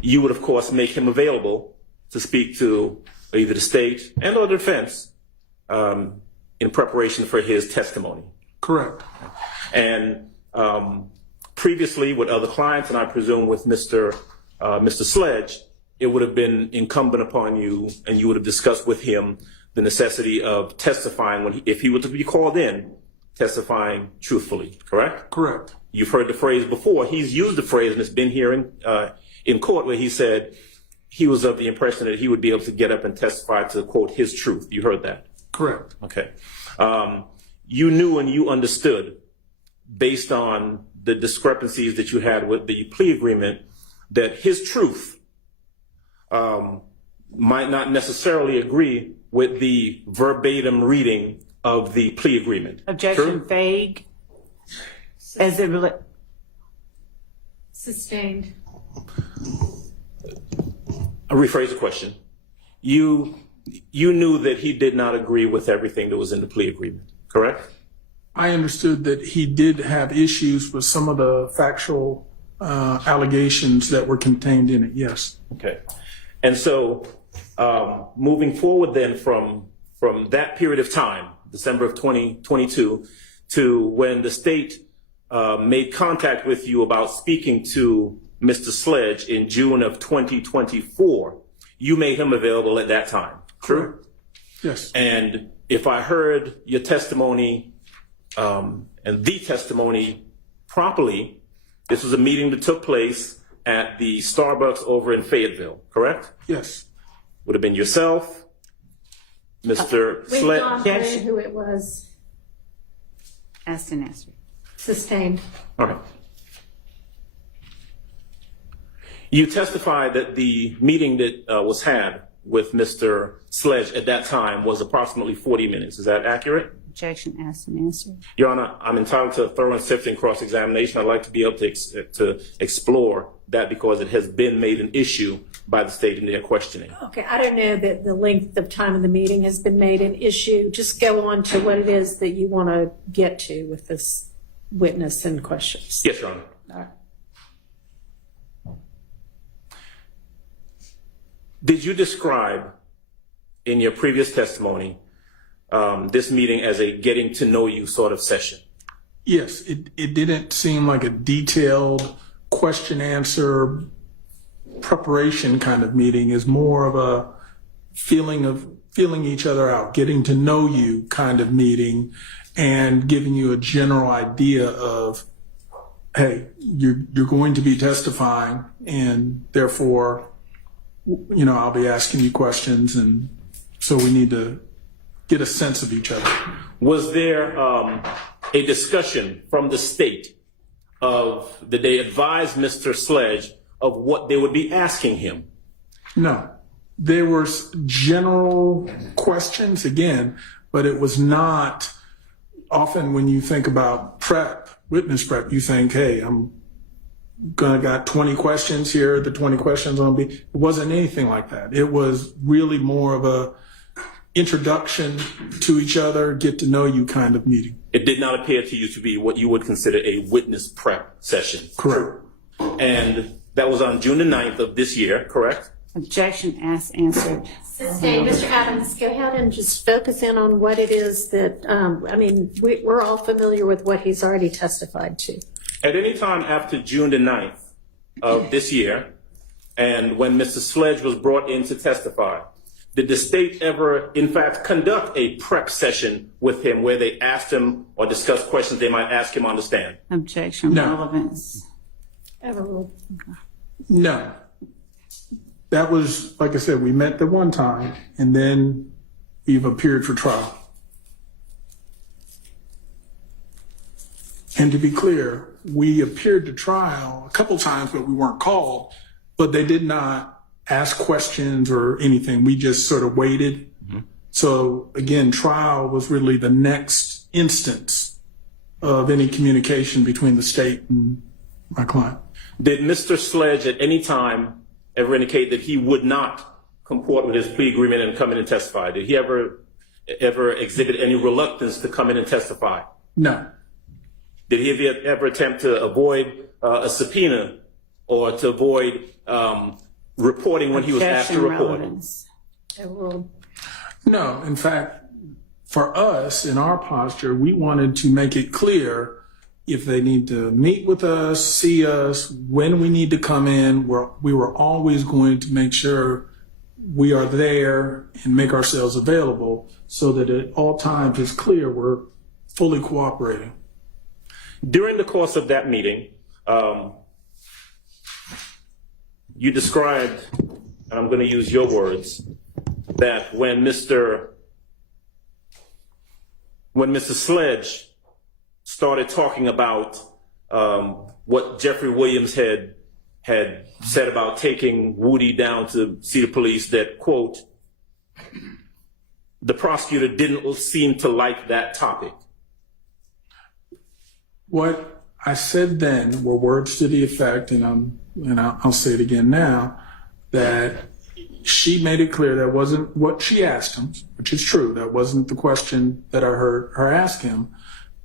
you would, of course, make him available to speak to either the state and or the defense in preparation for his testimony. Correct. And previously with other clients, and I presume with Mr. Sledge, it would have been incumbent upon you, and you would have discussed with him the necessity of testifying if he were to be called in, testifying truthfully, correct? Correct. You've heard the phrase before. He's used the phrase, and it's been here in court, where he said he was of the impression that he would be able to get up and testify to, quote, his truth. You heard that? Correct. Okay. You knew and you understood, based on the discrepancies that you had with the plea agreement, that his truth might not necessarily agree with the verbatim reading of the plea agreement. Objection True? vague as it relates. Sustained. I'll rephrase the question. You knew that he did not agree with everything that was in the plea agreement, correct? I understood that he did have issues with some of the factual allegations that were contained in it, yes. Okay. And so moving forward then from that period of time, December of 2022, to when the state made contact with you about speaking to Mr. Sledge in June of 2024, you made him available at that time, true? Yes. And if I heard your testimony and the testimony properly, this was a meeting that took place at the Starbucks over in Fayetteville, correct? Yes. Would have been yourself, Mr. We've Sledge. gone through who it was. Asked and answered. Sustained. All right. You testified that the meeting that was had with Mr. Sledge at that time was approximately 40 minutes. Is that accurate? Objection, asked and answered. Your Honor, I'm entitled to a thorough and sifting cross-examination. I'd like to be able to explore that because it has been made an issue by the state in their questioning. Okay, I don't know that the length of time of the meeting has been made an issue. Just go on to what it is that you want to get to with this witness and questions. Yes, Your Honor. All right. Did you describe in your previous testimony this meeting as a getting to know you sort of session? Yes, it didn't seem like a detailed question answer preparation kind of meeting. Is more of a feeling each other out, getting to know you kind of meeting, and giving you a general idea of, hey, you're going to be testifying, and therefore, you know, I'll be asking you questions, and so we need to get a sense of each other. Was there a discussion from the state of, did they advise Mr. Sledge of what they would be asking him? No, there were general questions again, but it was not often when you think about prep, witness prep, you think, hey, I'm got 20 questions here. The 20 questions on be. It wasn't anything like that. It was really more of a introduction to each other, get to know you kind of meeting. It did not appear to you to be what you would consider a witness prep session. Correct. And that was on June the 9th of this year, correct? Objection, asked, answered. Sustained. Mr. Adams, go ahead and just focus in on what it is that, we're all familiar with what he's already testified to. At any time after June the 9th of this year, and when Mr. Sledge was brought in to testify, did the state ever, in fact, conduct a prep session with him where they asked him or discussed questions they might ask him on the stand? Objection, No. relevance. Overruled. No. That was, like I said, we met the one time, and then we've appeared for trial. And to be clear, we appeared to trial a couple times, but we weren't called, but they did not ask questions or anything. We just sort of waited. Mm-hmm. So again, trial was really the next instance of any communication between the state and my client. Did Mr. Sledge at any time ever indicate that he would not comport with his plea agreement and come in and testify? Did he ever exhibit any reluctance to come in and testify? No. Did he ever attempt to avoid a subpoena or to avoid reporting when he was asked to report? Relevance. Overruled. No, in fact, for us in our posture, we wanted to make it clear if they need to meet with us, see us, when we need to come in, we were always going to make sure we are there and make ourselves available so that at all times it's clear we're fully cooperating. During the course of that meeting, you described, and I'm going to use your words, that when Mr. Sledge started talking about what Jeffrey Williams had said about taking Woody down to see the police, that, quote, the prosecutor didn't seem to like that topic. What I said then were words to the effect, and I'll say it again now, that she made it clear that wasn't what she asked him, which is true. That wasn't the question that I heard her ask him.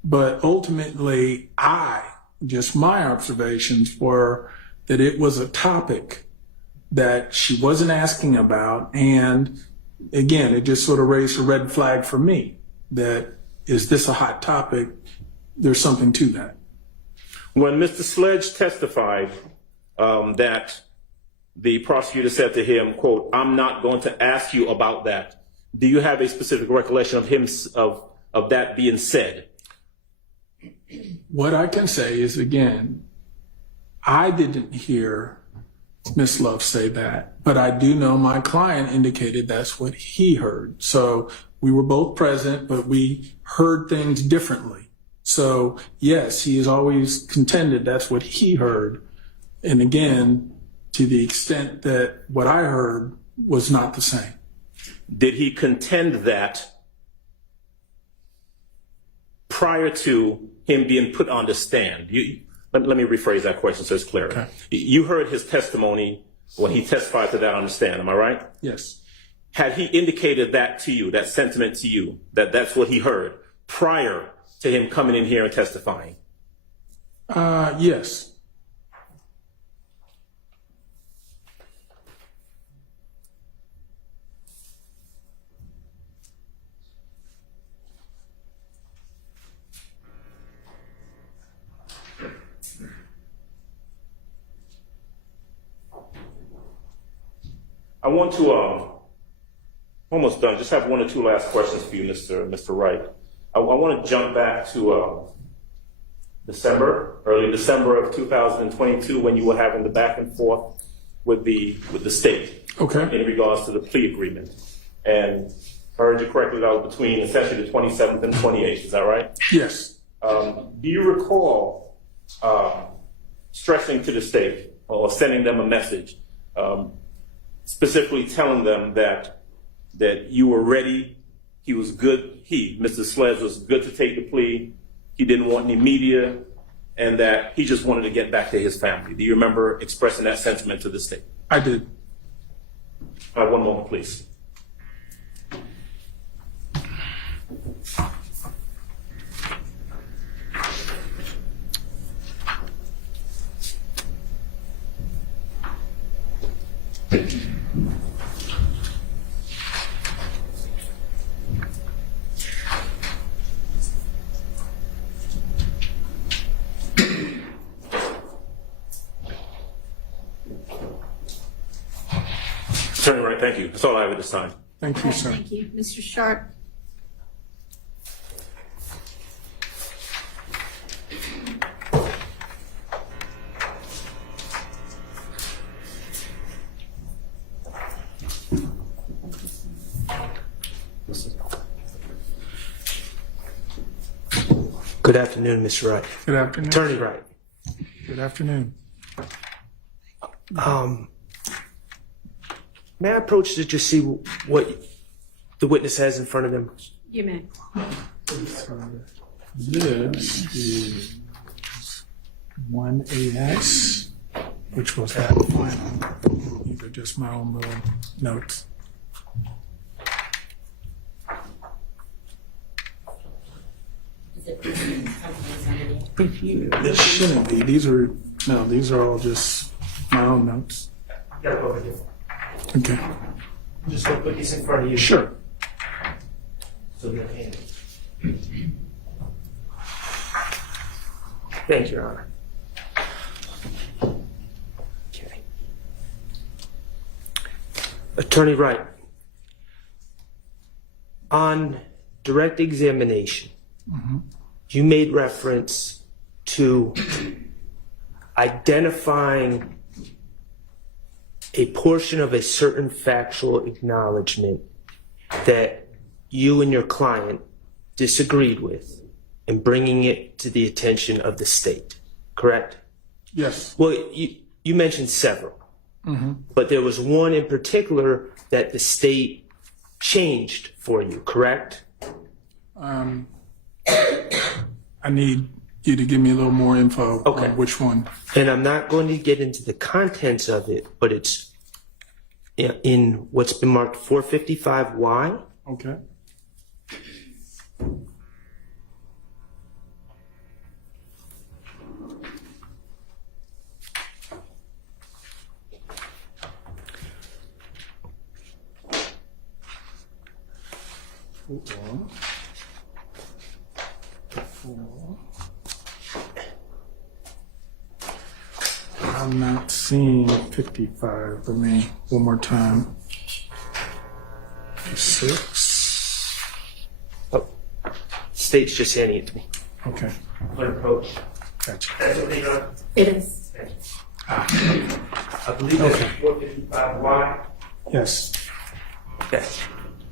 But ultimately, my observations were that it was a topic that she wasn't asking about. And again, it just sort of raised a red flag for me that, is this a hot topic? There's something to that. When Mr. Sledge testified that the prosecutor said to him, quote, "I'm not going to ask you about that," do you have a specific recollection of him of that being said? What I can say is, again, I didn't hear Ms. Love say that, but I do know my client indicated that's what he heard. So we were both present, but we heard things differently. So yes, he has always contended that's what he heard. And again, to the extent that what I heard was not the same. Did he contend that prior to him being put on the stand? Let me rephrase that question so it's clear. Okay. You heard his testimony when he testified to that on the stand, am I right? Yes. Had he indicated that to you, that sentiment to you, that that's what he heard prior to him coming in here and testifying? Yes. I want to, almost done, just have one or two last questions for you, Mr. Wright. I want to jump back to early December of 2022, when you were having the back and forth with the state. Okay. In regards to the plea agreement. And if I heard you correctly, that was between essentially the 27th and 28th, is that right? Yes. Do you recall stressing to the state or sending them a message, specifically telling them that you were ready, he was good, Mr. Sledge was good to take the plea, he didn't want any media, and that he just wanted to get back to his family? Do you remember expressing that sentiment to the state? I did. All right, one moment, please. Attorney Wright, thank you. That's all I have at this time. Thank you, sir. Thank you. Mr. Sharp? Good afternoon, Mr. Wright. Good afternoon. Attorney Wright. Good afternoon. May I approach to just see what the witness has in front of them? You may. This is 1AS, which was that final. These are just my own little notes. This shouldn't be. These are all just my own notes. You gotta go over here. Okay. I'm just gonna put these in front of you. Sure. So you're hand. Thank you, Your Honor. Okay. Attorney Wright, on direct examination, you made reference to identifying a portion of a certain factual acknowledgement that you and your client disagreed with and bringing it to the attention of the state, correct? Yes. Well, you mentioned several, but there was one in particular that the state changed for you, correct? I need you to give me a little more info Okay. on which one. And I'm not going to get into the contents of it, but it's in what's been marked 455Y. Okay. I'm not seeing 55. Let me one more time. 6. State's just handing it to me. Okay. What approach? Gotcha. That's what they are. It is. I believe that's 455Y. Yes. Okay.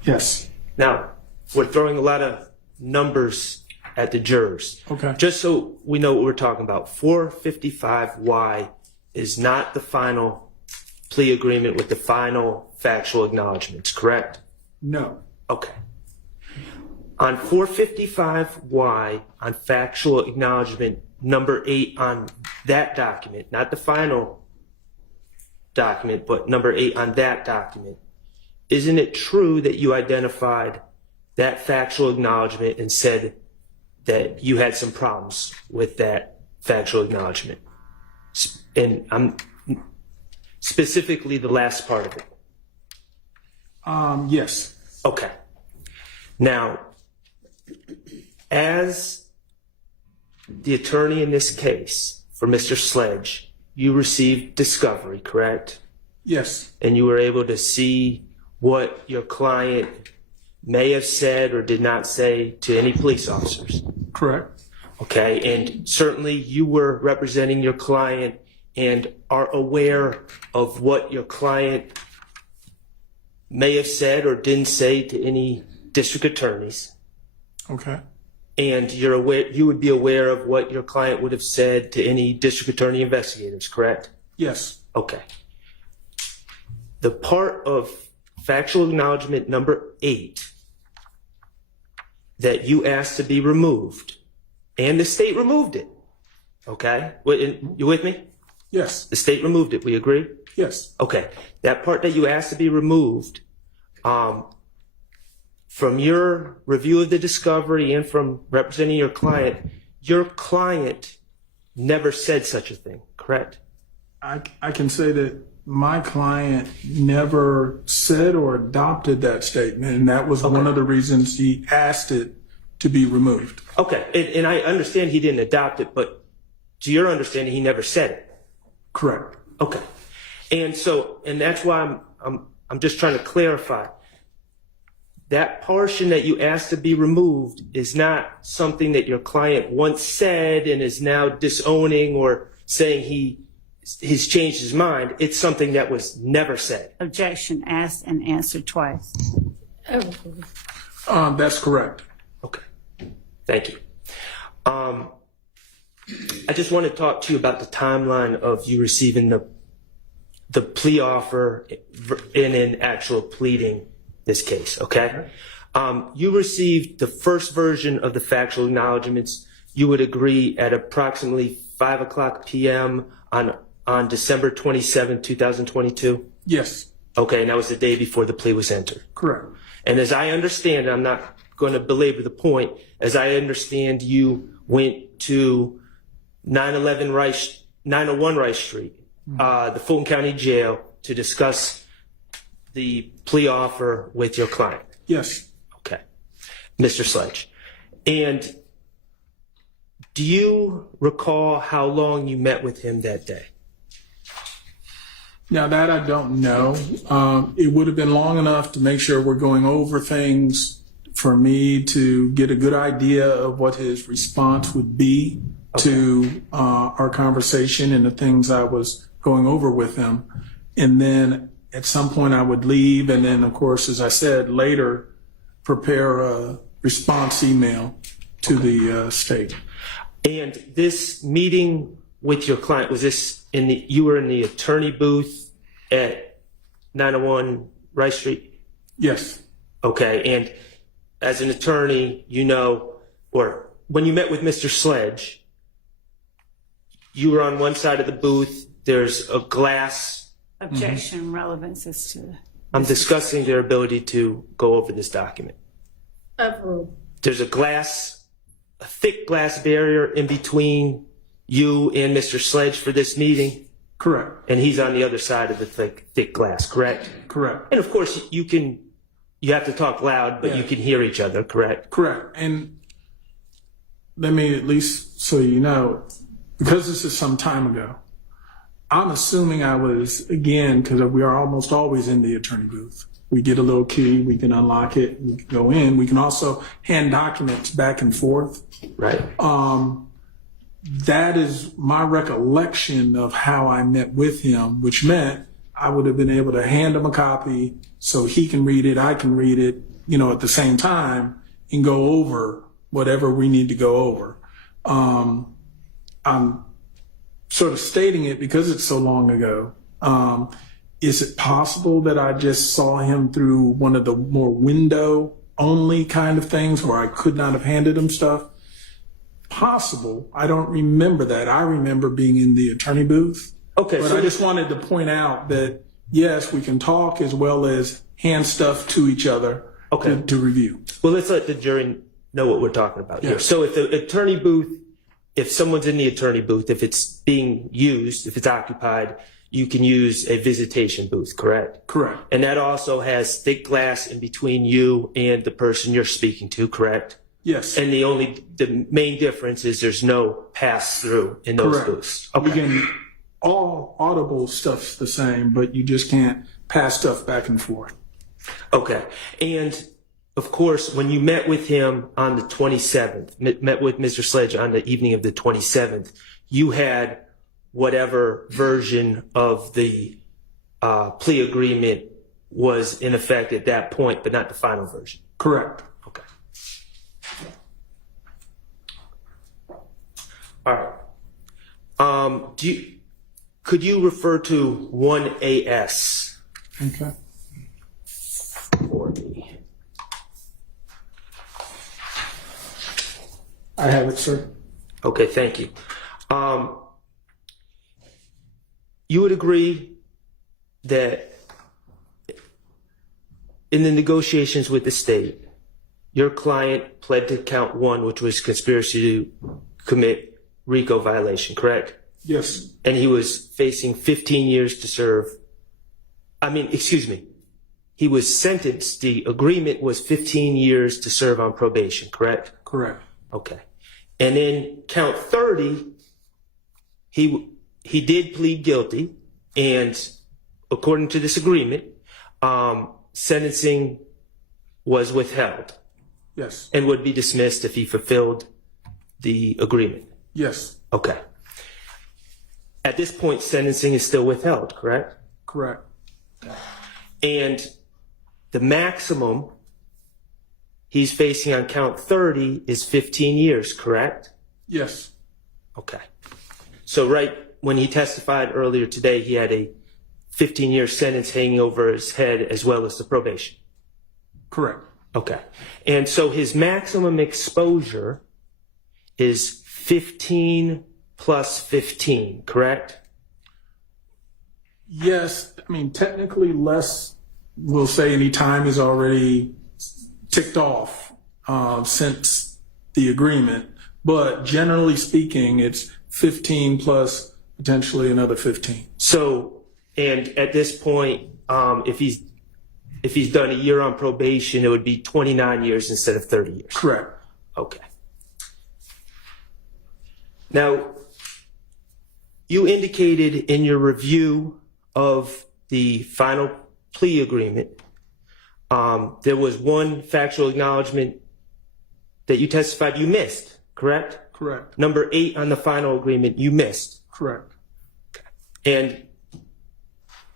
Yes. Now, we're throwing a lot of numbers at the jurors. Okay. Just so we know what we're talking about, 455Y is not the final plea agreement with the final factual acknowledgments, correct? No. Okay. On 455Y, on factual acknowledgement number 8 on that document, not the final document, but number 8 on that document, isn't it true that you identified that factual acknowledgement and said that you had some problems with that factual acknowledgement? And I'm specifically the last part of it. Yes. Okay. Now, as the attorney in this case for Mr. Sledge, you received discovery, correct? Yes. And you were able to see what your client may have said or did not say to any police officers. Correct. Okay. And certainly you were representing your client and are aware of what your client may have said or didn't say to any district attorneys. Okay. And you would be aware of what your client would have said to any district attorney investigators, correct? Yes. Okay. The part of factual acknowledgement number 8 that you asked to be removed, and the state removed it, okay? You with me? Yes. The state removed it, we agree? Yes. Okay. That part that you asked to be removed, from your review of the discovery and from representing your client never said such a thing, correct? I can say that my client never said or adopted that statement, and that was one of the reasons he asked it to be removed. Okay. And I understand he didn't adopt it, but to your understanding, he never said it. Correct. Okay. And that's why I'm just trying to clarify. That portion that you asked to be removed is not something that your client once said and is now disowning or saying he's changed his mind. It's something that was never said. Objection asked and answered twice. That's correct. Okay. Thank you. I just want to talk to you about the timeline of you receiving the plea offer and in actual pleading this case, okay? You received the first version of the factual acknowledgments, you would agree, at approximately 5:00 p.m. on December 27, 2022? Yes. Okay, and that was the day before the plea was entered. Correct. And as I understand, I'm not going to belabor the point, as I understand, you went to 901 Wright Street, the Fulton County Jail, to discuss the plea offer with your client. Yes. Okay. Mr. Sledge. And do you recall how long you met with him that day? Now that I don't know. It would have been long enough to make sure we're going over things for me to get a good idea of what his response would be to our conversation and the things I was going over with him. And then at some point I would leave. And then, of course, as I said, later prepare a response email to the state. And this meeting with your client, was this you were in the attorney booth at 901 Wright Street? Yes. Okay. And as an attorney, or when you met with Mr. Sledge, you were on one side of the booth. There's a glass. Objection, relevance as to. I'm discussing their ability to go over this document. Overruled. There's a thick glass barrier in between you and Mr. Sledge for this meeting, Correct. and he's on the other side of the thick glass, correct? Correct. And of course, you have to talk loud, but Yeah. you can hear each other, correct? Correct. And let me, at least so you know, because this is some time ago, I'm assuming I was, again, because we are almost always in the attorney booth. We get a little key, we can unlock it, we can go in. We can also hand documents back and forth. Right. That is my recollection of how I met with him, which meant I would have been able to hand him a copy so he can read it, I can read it, at the same time and go over whatever we need to go over. I'm sort of stating it because it's so long ago. Is it possible that I just saw him through one of the more window only kind of things where I could not have handed him stuff? Possible. I don't remember that. I remember being in the attorney booth. Okay. But I just wanted to point out that, yes, we can talk as well as hand stuff to each other to review. Well, let's let the jury know what we're talking about here. So if the attorney booth, if someone's in the attorney booth, if it's being used, if it's occupied, you can use a visitation booth, correct? Correct. And that also has thick glass in between you and the person you're speaking to, correct? Yes. And the main difference is there's no pass through in those Correct. booths. You can, all audible stuff's the same, but you just can't pass stuff back and forth. Okay. And of course, when you met with him on the 27th, met with Mr. Sledge on the evening of the 27th, you had whatever version of the plea agreement was in effect at that point, but not the final version. Correct. Okay. All right. Could you refer to 1AS Okay. for me? I have it, sir. Okay, thank you. You would agree that in the negotiations with the state, your client pled to count 1, which was conspiracy to commit RICO violation, correct? Yes. And he was facing 15 years to serve. He was sentenced. The agreement was 15 years to serve on probation, correct? Correct. Okay. And then count 30, he did plead guilty, and according to this agreement, sentencing was withheld Yes. and would be dismissed if he fulfilled the agreement. Yes. Okay. At this point, sentencing is still withheld, correct? Correct. And the maximum he's facing on count 30 is 15 years, correct? Yes. Okay. So right when he testified earlier today, he had a 15-year sentence hanging over his head as well as the probation. Correct. Okay. And so his maximum exposure is 15 plus 15, correct? Yes. Technically less, we'll say any time is already ticked off since the agreement. But generally speaking, it's 15 plus potentially another 15. So, and at this point, if he's done a year on probation, it would be 29 years instead of 30 years. Correct. Okay. Now, you indicated in your review of the final plea agreement, there was one factual acknowledgement that you testified you missed, correct? Correct. Number 8 on the final agreement, you missed. Correct. And,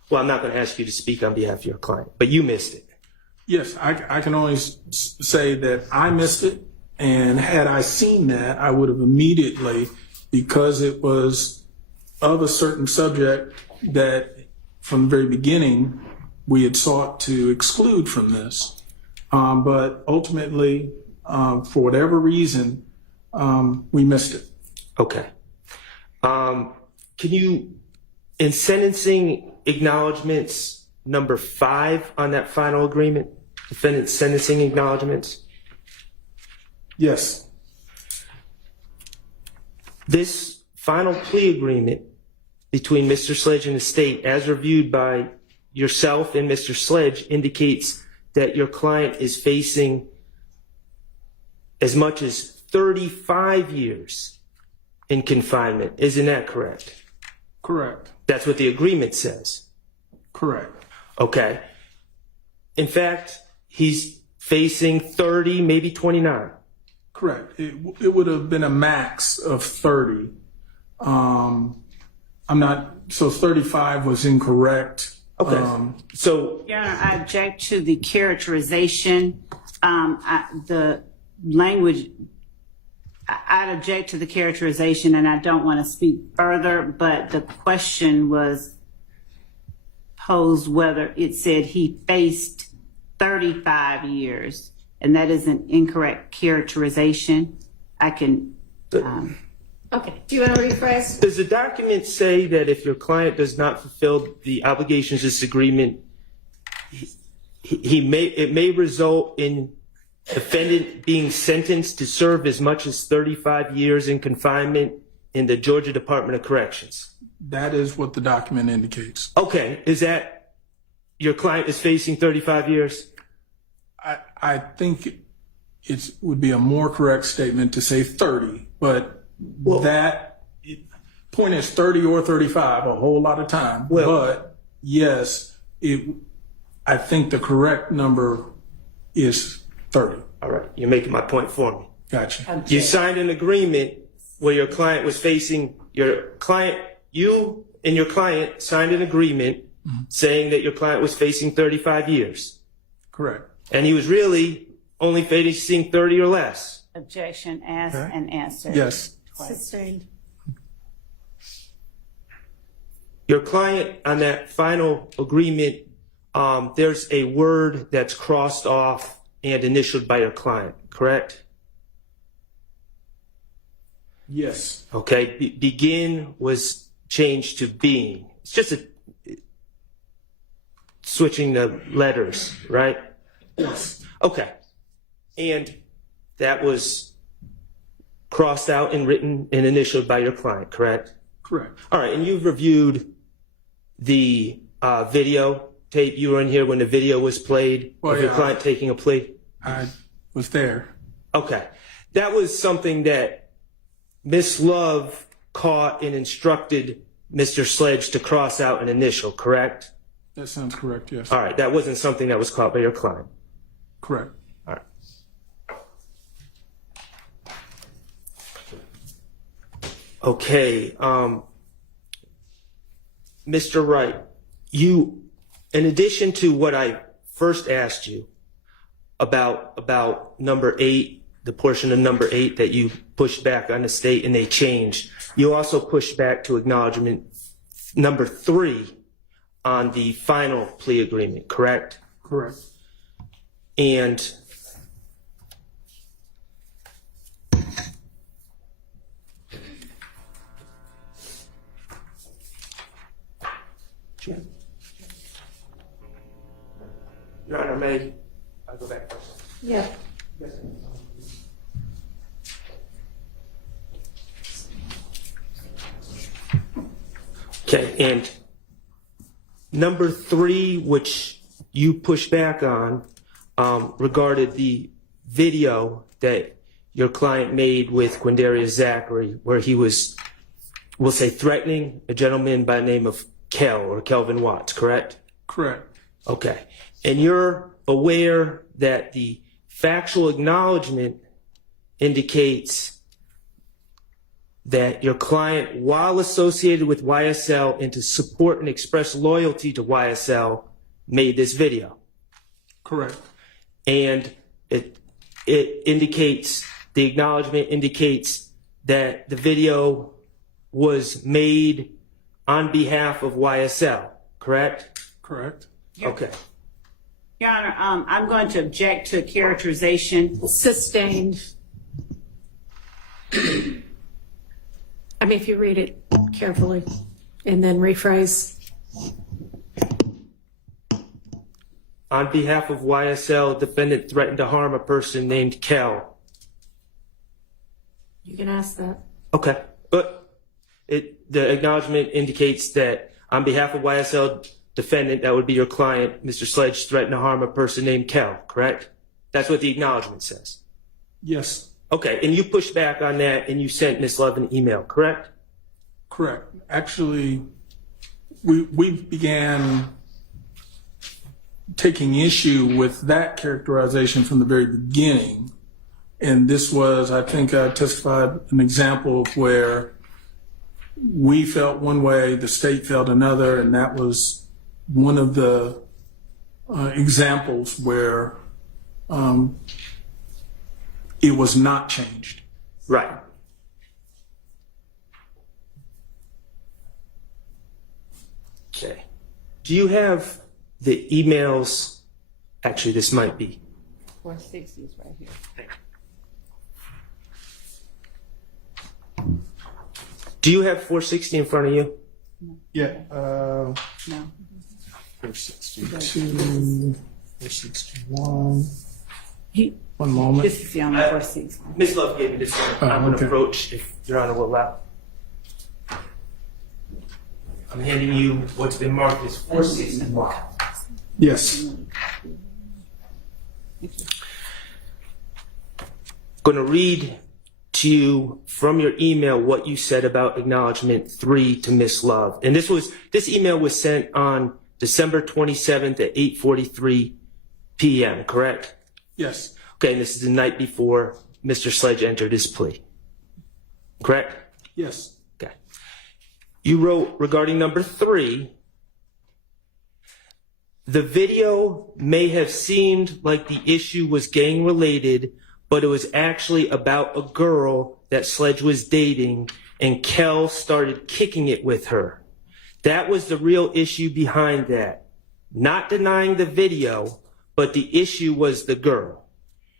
well, I'm not going to ask you to speak on behalf of your client, but you missed it. Yes, I can only say that I missed it, and had I seen that, I would have immediately, because it was of a certain subject that from the very beginning we had sought to exclude from this. But ultimately, for whatever reason, we missed it. Okay. Can you, in sentencing acknowledgements number 5 on that final agreement, defendant's sentencing acknowledgements, Yes. this final plea agreement between Mr. Sledge and the state, as reviewed by yourself and Mr. Sledge, indicates that your client is facing as much as 35 years in confinement. Isn't that correct? Correct. That's what the agreement says. Correct. Okay. In fact, he's facing 30, maybe 29. Correct. It would have been a max of 30. So 35 was incorrect. Okay. So, Your Honor, I object to the characterization. The language, I'd object to the characterization, and I don't want to speak further, but the question was posed whether it said he faced 35 years, and that is an incorrect characterization. I can, Okay, do you want to rephrase? does the document say that if your client does not fulfill the obligations of this agreement, it may result in defendant being sentenced to serve as much as 35 years in confinement in the Georgia Department of Corrections? That is what the document indicates. Okay, is that your client is facing 35 years? I think it would be a more correct statement to say 30, but that point is 30 or 35, a whole lot of time. But yes, I think the correct number is 30. All right, you're making my point for me. Gotcha. You signed an agreement where your client was facing, you and your client signed an agreement saying that your client was facing 35 years. Correct. And he was really only facing 30 or less. objection, asked and answered. Yes. Sustained. Your client on that final agreement, there's a word that's crossed off and initialed by your client, correct? Yes. Okay, begin was changed to being. It's just switching the letters, right? Yes. Okay. And that was crossed out and written and initialed by your client, correct? Correct. All right, and you've reviewed the video tape. You were in here when the video was played of your client taking a plea? I was there. Okay. That was something that Miss Love caught and instructed Mr. Sledge to cross out an initial, correct? That sounds correct, yes. All right, that wasn't something that was caught by your client. Correct. All right. Okay, Mr. Wright, you, in addition to what I first asked you about number 8, the portion of number 8 that you pushed back on the state and they changed, you also pushed back to acknowledgement number 3 on the final plea agreement, correct? Correct. And Your Honor, may I go back first? Yeah. Okay, and number 3, which you pushed back on, regarded the video that your client made with Quindarius Zachary, where he was, we'll say, threatening a gentleman by the name of Kelvin Watts, correct? Correct. Okay. And you're aware that the factual acknowledgement indicates that your client, while associated with YSL and to support and express loyalty to YSL, made this video. Correct. And it indicates, the acknowledgement indicates that the video was made on behalf of YSL, correct? Correct. Okay. Your Honor, I'm going to object to a characterization. Sustained. I mean, if you read it carefully and then rephrase. On behalf of YSL, defendant threatened to harm a person named Cal. You can ask that. Okay, but the acknowledgement indicates that on behalf of YSL defendant, that would be your client, Mr. Sledge, threatened to harm a person named Cal, correct? That's what the acknowledgement says. Yes, Okay, and you pushed back on that and you sent Ms. Love an email, correct? correct. Actually, we began taking issue with that characterization from the very beginning. And this was, I think I testified, an example of where we felt one way, the state felt another, and that was one of the examples where it was not changed. Right. Okay. Do you have the emails? Actually, this might be. 460 is right here. Do you have 460 in front of you? Yeah. No. 462, 461. He, One moment. This is the only 460. Ms. Love gave me this one. I'm going okay. to approach if Your Honor will allow. I'm handing you what's been marked as 461. Yes. Going to read to you from your email what you said about acknowledgement 3 to Ms. Love. And this email was sent on December 27th at 8:43 p.m., correct? Yes. Okay, and this is the night before Mr. Sledge entered his plea, correct? Yes. Okay. You wrote regarding number 3, the video may have seemed like the issue was gang related, but it was actually about a girl that Sledge was dating and Kel started kicking it with her. That was the real issue behind that. Not denying the video, but the issue was the girl.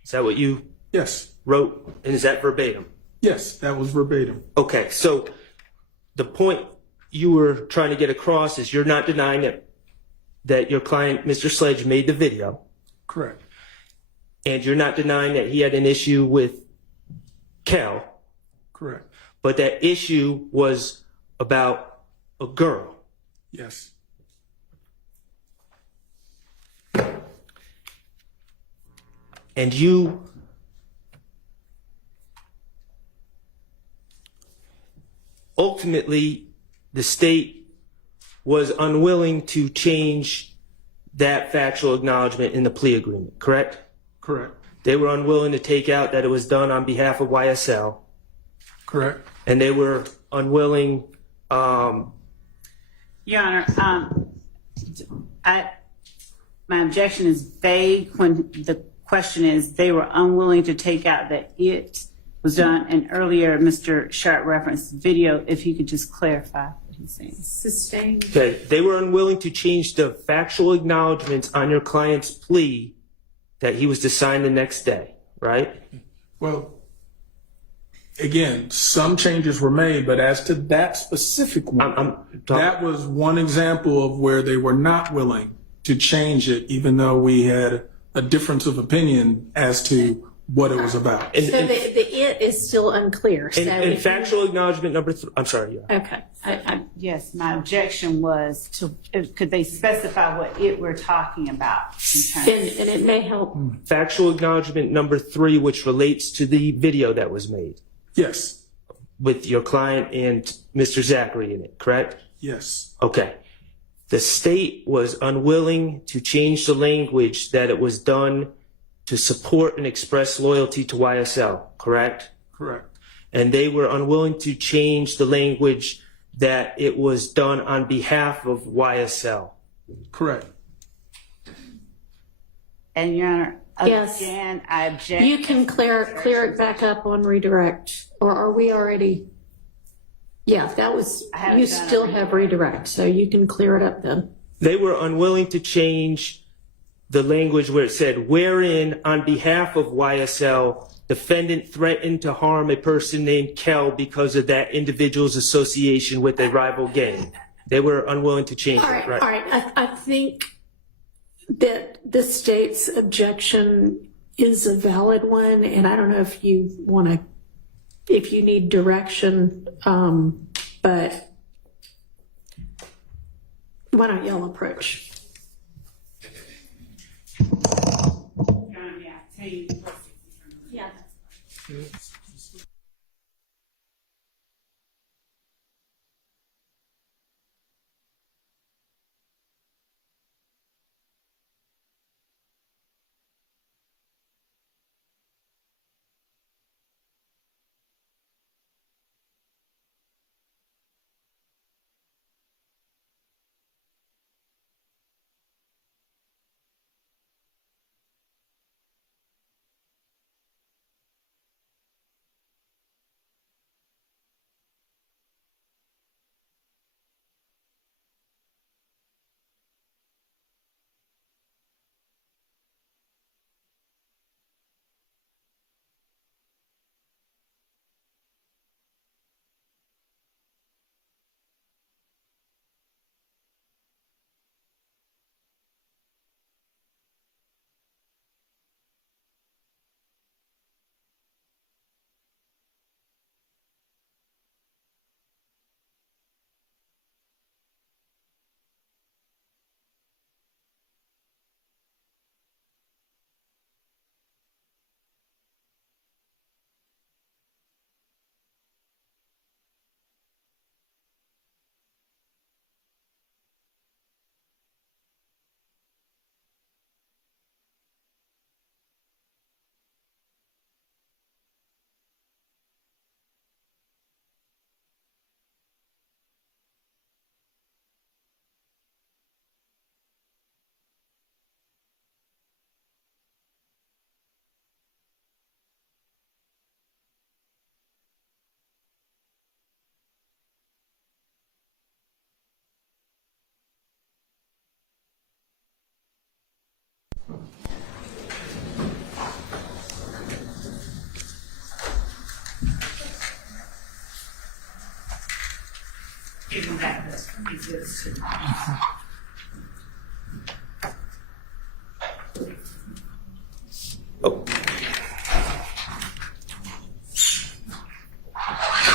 Is that what you Yes. wrote? And is that verbatim? Yes, that was verbatim. Okay, so the point you were trying to get across is you're not denying that your client, Mr. Sledge, made the video, Correct. and you're not denying that he had an issue with Kel, Correct. but that issue was about a girl. Yes. And you ultimately, the state was unwilling to change that factual acknowledgement in the plea agreement, correct? Correct. They were unwilling to take out that it was done on behalf of YSL, Correct. and they were unwilling. Your Honor, my objection is vague when the question is they were unwilling to take out that it was done. And earlier, Mr. Sharp referenced video. If you could just clarify what he's saying. sustained. Okay, they were unwilling to change the factual acknowledgments on your client's plea that he was to sign the next day, right? Well, again, some changes were made, but as to that specific one, I'm talking, that was one example of where they were not willing to change it, even though we had a difference of opinion as to what it was about. and, So and, the it is still unclear. So and if you- factual acknowledgement number 3. I'm sorry, yeah. Okay. Yes, my objection was to, could they specify what it we're talking about? In terms And it may help. Factual acknowledgement number 3, which relates to the video that was made Yes. with your client and Mr. Zachary in it, correct? Yes. Okay. The state was unwilling to change the language that it was done to support and express loyalty to YSL, correct? Correct. And they were unwilling to change the language that it was done on behalf of YSL. Correct. And Your Honor, Yes. again, I object. You can clear it back up on redirect, or are we already? Yeah, that was, I haven't you done a still have redirect, so you can clear it up then. They were unwilling to change the language where it said, wherein on behalf of YSL, defendant threatened to harm a person named Kel because of that individual's association with a rival gang. They were unwilling to change it, right? All right. I think that the state's objection is a valid one, and I don't know if you want to, if you need direction, but why don't y'all approach? Yeah.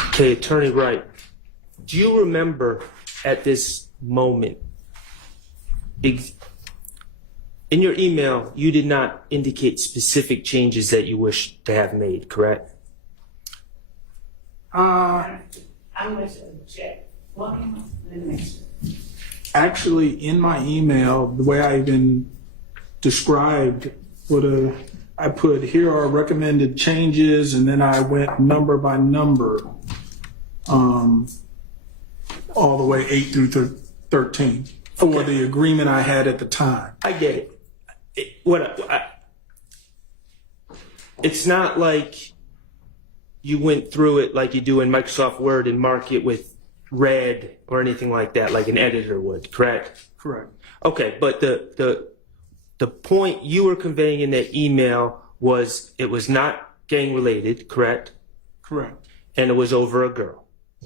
Okay, Attorney Wright, do you remember at this moment, in your email, you did not indicate specific changes that you wish to have made, correct? Actually, in my email, the way I even described I put, here are recommended changes, and then I went number by number, all the way 8 through 13 for the agreement I had at the time. I get it. It's not like you went through it like you do in Microsoft Word and mark it with red or anything like that, like an editor would, correct? Correct. Okay, but the point you were conveying in that email was it was not gang related, correct? Correct. And it was over a girl.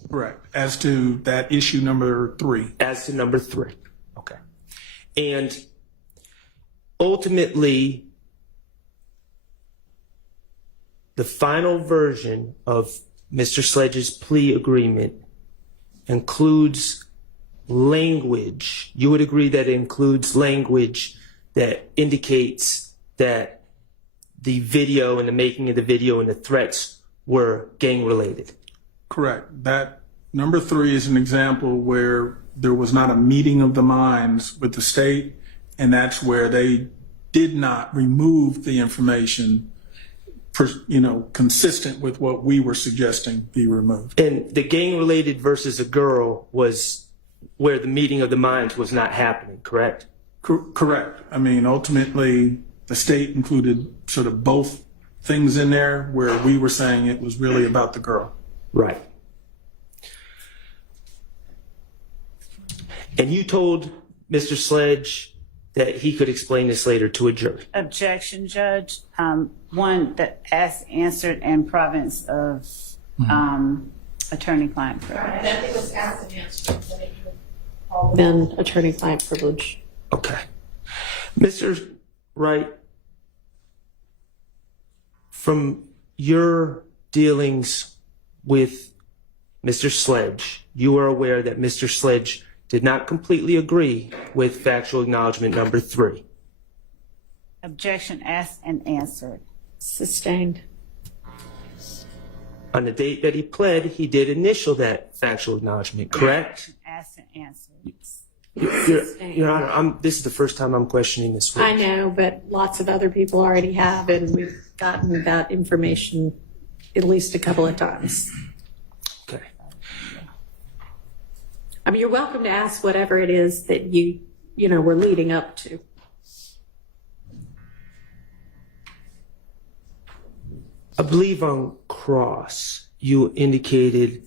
Correct. As to that issue number 3. As to number 3. Okay. And ultimately, the final version of Mr. Sledge's plea agreement includes language. You would agree that it includes language that indicates that the video and the making of the video and the threats were gang related. Correct. That number 3 is an example where there was not a meeting of the minds with the state, and that's where they did not remove the information, consistent with what we were suggesting be removed. And the gang related versus a girl was where the meeting of the minds was not happening, correct? Correct. I mean, ultimately, the state included sort of both things in there where we were saying it was really about the girl. Right. And you told Mr. Sledge that he could explain this later to a jury. Objection, Judge. One that as answered in province of attorney-client privilege. That it was asked and answered. Then attorney-client privilege. Okay. Mr. Wright, from your dealings with Mr. Sledge, you are aware that Mr. Sledge did not completely agree with factual acknowledgement number 3. Objection asked and answered. Sustained. On the date that he pled, he did initial that factual acknowledgement, correct? Asked and answered. Your Honor, this is the first time I'm questioning this I witness. know, but lots of other people already have, and we've gotten that information at least a couple of times. Okay. I mean, you're welcome to ask whatever it is that you know, we're leading up to. I believe on cross, you indicated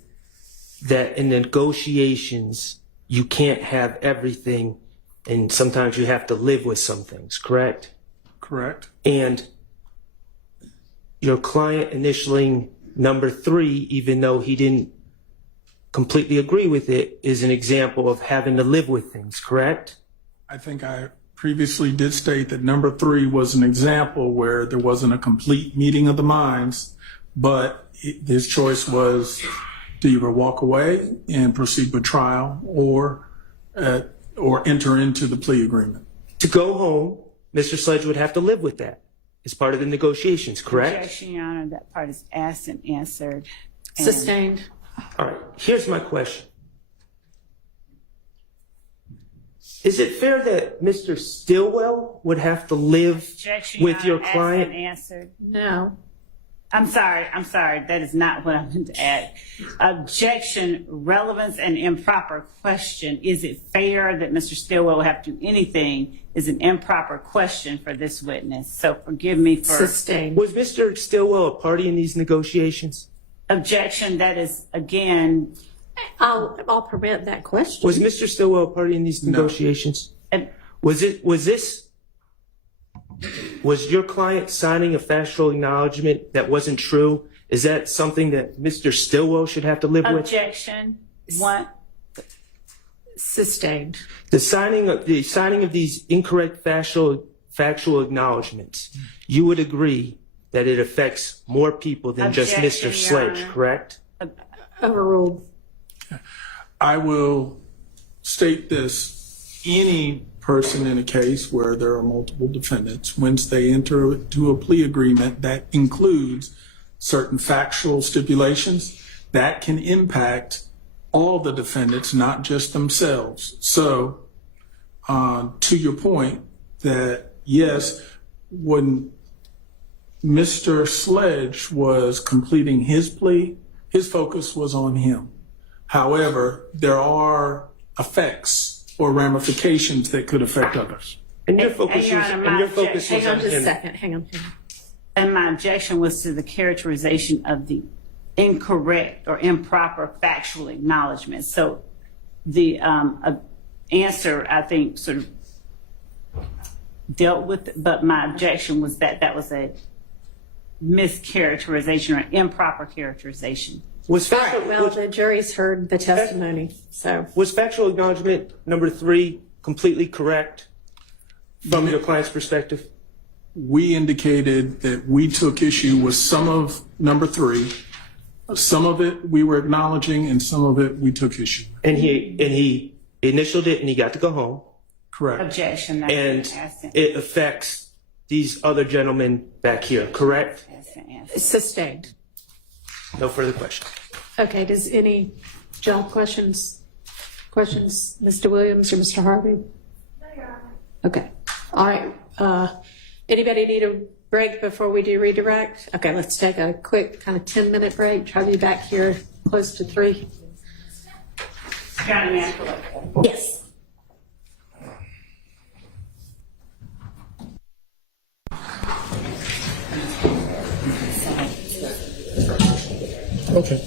that in negotiations, you can't have everything, and sometimes you have to live with some things, correct? Correct. And your client initialing number 3, even though he didn't completely agree with it, is an example of having to live with things, correct? I think I previously did state that number 3 was an example where there wasn't a complete meeting of the minds, but his choice was to either walk away and proceed with trial or enter into the plea agreement. To go home, Mr. Sledge would have to live with that as part of the negotiations, correct? Objection, Your Honor. That part is asked and answered. And Sustained. All right, here's my question. Is it fair that Mr. Stillwell would have to live Objection, with your Honor. Asked client? and answered. No. I'm sorry. That is not what I meant to add. Objection, relevance, and improper question. Is it fair that Mr. Stillwell will have to do anything is an improper question for this witness. So forgive me for. Sustained. Was Mr. Stillwell a party in these negotiations? Objection, that is, again, I'll permit that question. Was Mr. Stillwell a party in these negotiations? and Was your client signing a factual acknowledgement that wasn't true? Is that something that Mr. Stillwell should have to live with? objection, one, Sustained. The signing of these incorrect factual acknowledgments, you would agree that it affects more people than just Objection, Mr. Your Sledge, Honor. correct? Overruled. I will state this. Any person in a case where there are multiple defendants, once they enter into a plea agreement that includes certain factual stipulations, that can impact all the defendants, not just themselves. So, to your point, that yes, when Mr. Sledge was completing his plea, his focus was on him. However, there are effects or ramifications that could affect others. And your focus Your was, Honor, and your my focus was Hang on on just a him. second. Hang on. and my objection was to the characterization of the incorrect or improper factual acknowledgement. So the answer, I think, sort of dealt with, but my objection was that that was a mischaracterization or improper characterization. Was factual, Well, the jury's heard the testimony, so. was factual acknowledgement number 3 completely correct from your client's perspective? We indicated that we took issue with some of number 3. Some of it we were acknowledging and some of it we took issue. And he initialed it and he got to go home. Correct. Objection. That And was asked and it affects these other gentlemen back here, correct? asked and answered. Sustained. No further questions. Okay, does any general questions, Mr. Williams or Mr. Harvey? Okay, all right. Anybody need a break before we do redirect? Okay, let's take a quick kind of 10-minute break. Try to be back here close to 3. County Master Collector. Yes. Okay.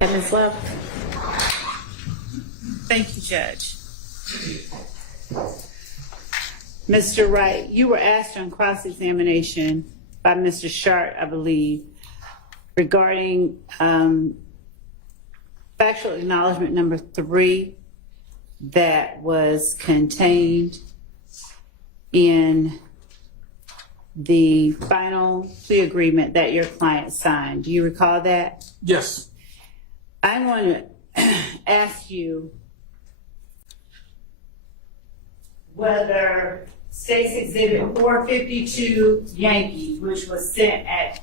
And Ms. Love? Thank you, Judge. Mr. Wright, you were asked on cross-examination by Mr. Sharp, I believe, regarding factual acknowledgement number 3 that was contained in the final plea agreement that your client signed. Do you recall that? Yes. I want to ask you whether State's Exhibit 452 Yankee, which was sent at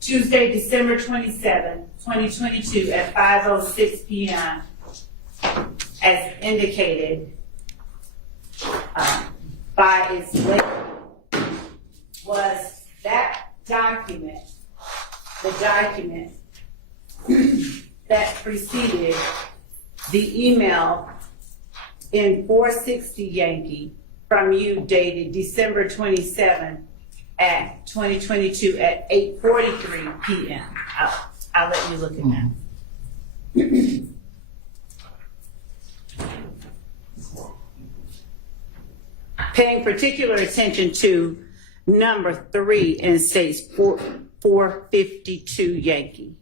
Tuesday, December 27, 2022 at 5:06 p.m., as indicated by its link, was that document, the document that preceded the email in 460 Yankee from you dated December 27 at 2022 at 8:43 p.m. I'll let you look at that. Paying particular attention to number 3 in State's 452 Yankee.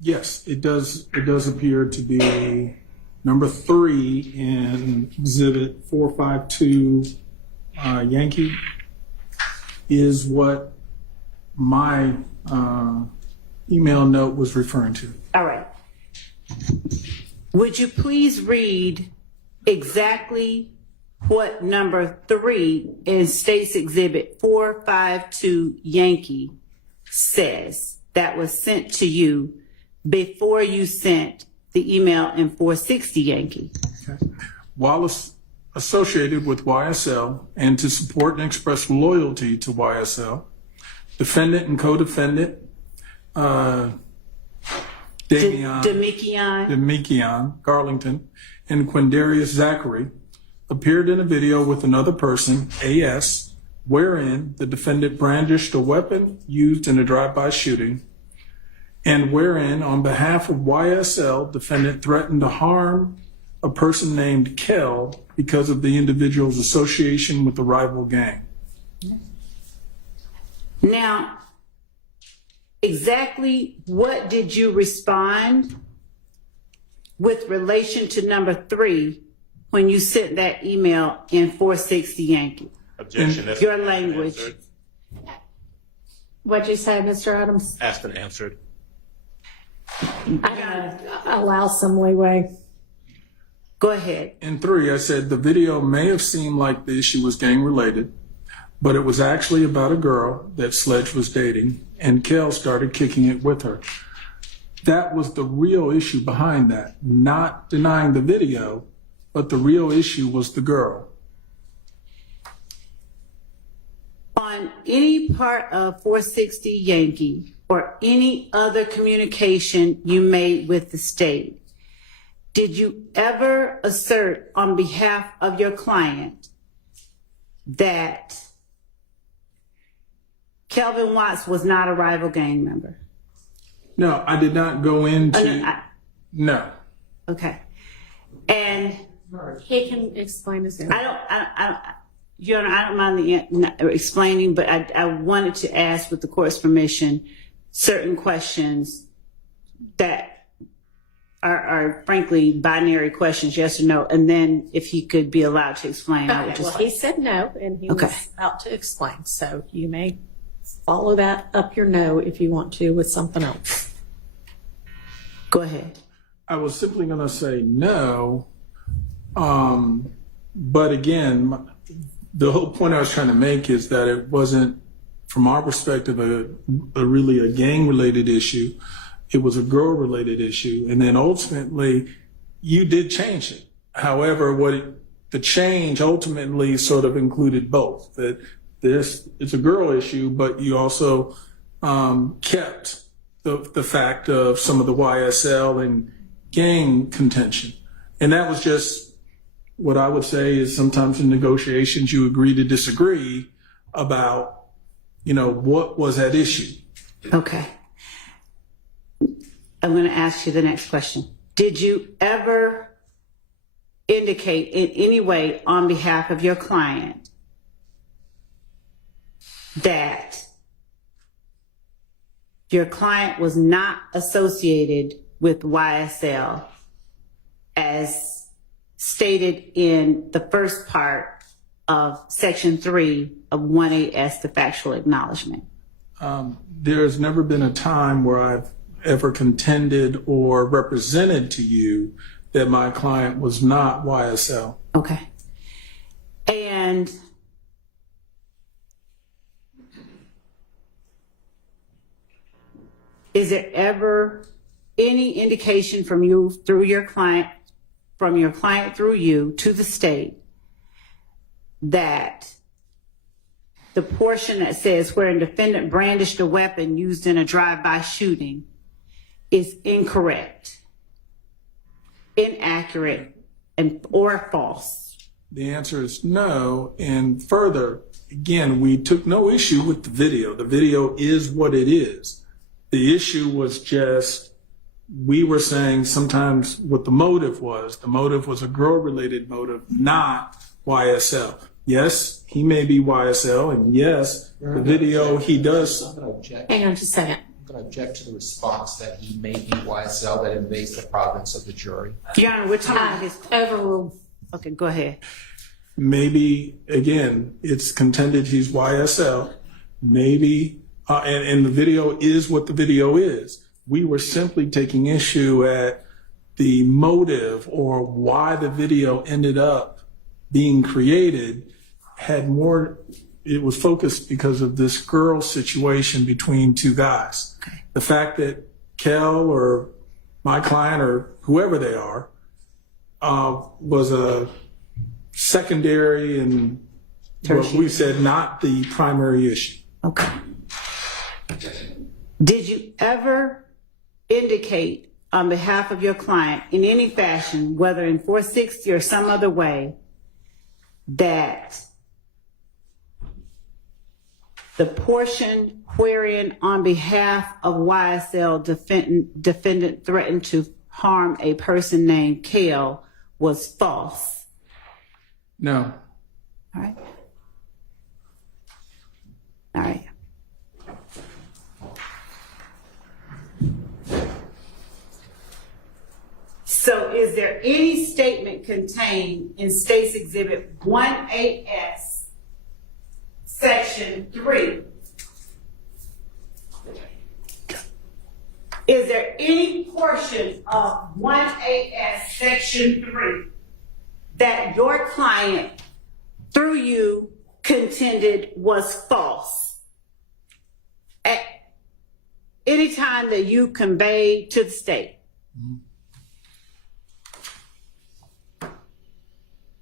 Yes, it does appear to be number 3 in Exhibit 452 Yankee is what my email note was referring to. All right. Would you please read exactly what number 3 in State's Exhibit 452 Yankee says that was sent to you before you sent the email in 460 Yankee? Okay. While associated with YSL and to support and express loyalty to YSL, defendant and co-defendant Demikian Garlington and Quindarius Zachary appeared in a video with another person, AS, wherein the defendant brandished a weapon used in a drive-by shooting, and wherein, on behalf of YSL, defendant threatened to harm a person named Kel because of the individual's association with the rival gang. Now, exactly what did you respond with relation to number 3 when you sent that email in 460 Yankee? Objection. That's Your asked and language. answered. What'd you say, Mr. Adams? Asked and answered. I'm gonna allow some leeway. Go ahead. In 3, I said the video may have seemed like the issue was gang related, but it was actually about a girl that Sledge was dating, and Kel started kicking it with her. That was the real issue behind that. Not denying the video, but the real issue was the girl. On any part of 460 Yankee or any other communication you made with the state, did you ever assert on behalf of your client that Kelvin Watts was not a rival gang member? No, I did not go into. No. Okay. And He can explain his. I don't mind explaining, but I wanted to ask, with the court's permission, certain questions that are frankly binary questions, yes or no, and then if he could be allowed to explain, I would Okay, just. well, he said no, and he Okay. was about to explain, so you may follow that up your no if you want to with something else. Go ahead. I was simply going to say no. But again, the whole point I was trying to make is that it wasn't, from our perspective, a really a gang-related issue. It was a girl-related issue. And then ultimately, you did change it. However, the change ultimately sort of included both. That this is a girl issue, but you also kept the fact of some of the YSL and gang contention. And that was just what I would say is sometimes in negotiations you agree to disagree about, what was at issue. Okay. I'm going to ask you the next question. Did you ever indicate in any way on behalf of your client that your client was not associated with YSL as stated in the first part of Section 3 of 1AS, the factual acknowledgement? There's never been a time where I've ever contended or represented to you that my client was not YSL. Okay. And is there ever any indication from you through your client, from your client through you to the state, that the portion that says where a defendant brandished a weapon used in a drive-by shooting is incorrect, inaccurate, or false? The answer is no. And further, again, we took no issue with the video. The video is what it is. The issue was just, we were saying sometimes what the motive was. The motive was a girl-related motive, not YSL. Yes, he may be YSL, and yes, the video he does. I'm going to object. Hang on just a second. I'm going to object to the response that he may be YSL, that invades the province of the jury. Your Honor, we're talking about his. Overruled. Okay, go ahead. Maybe, again, it's contended he's YSL. Maybe, and the video is what the video is. We were simply taking issue at the motive or why the video ended up being created had more, it was focused because of this girl situation between two guys. Okay. The fact that Kel or my client or whoever they are was a secondary and what we said not the primary issue. Okay. Did you ever indicate on behalf of your client in any fashion, whether in 460 or some other way, that the portion wherein on behalf of YSL defendant threatened to harm a person named Kale was false? No. All right. All right. So is there any statement contained in State's Exhibit 1AS, Section 3? Is there any portion of 1AS, Section 3 that your client, through you, contended was false at any time that you conveyed to the state?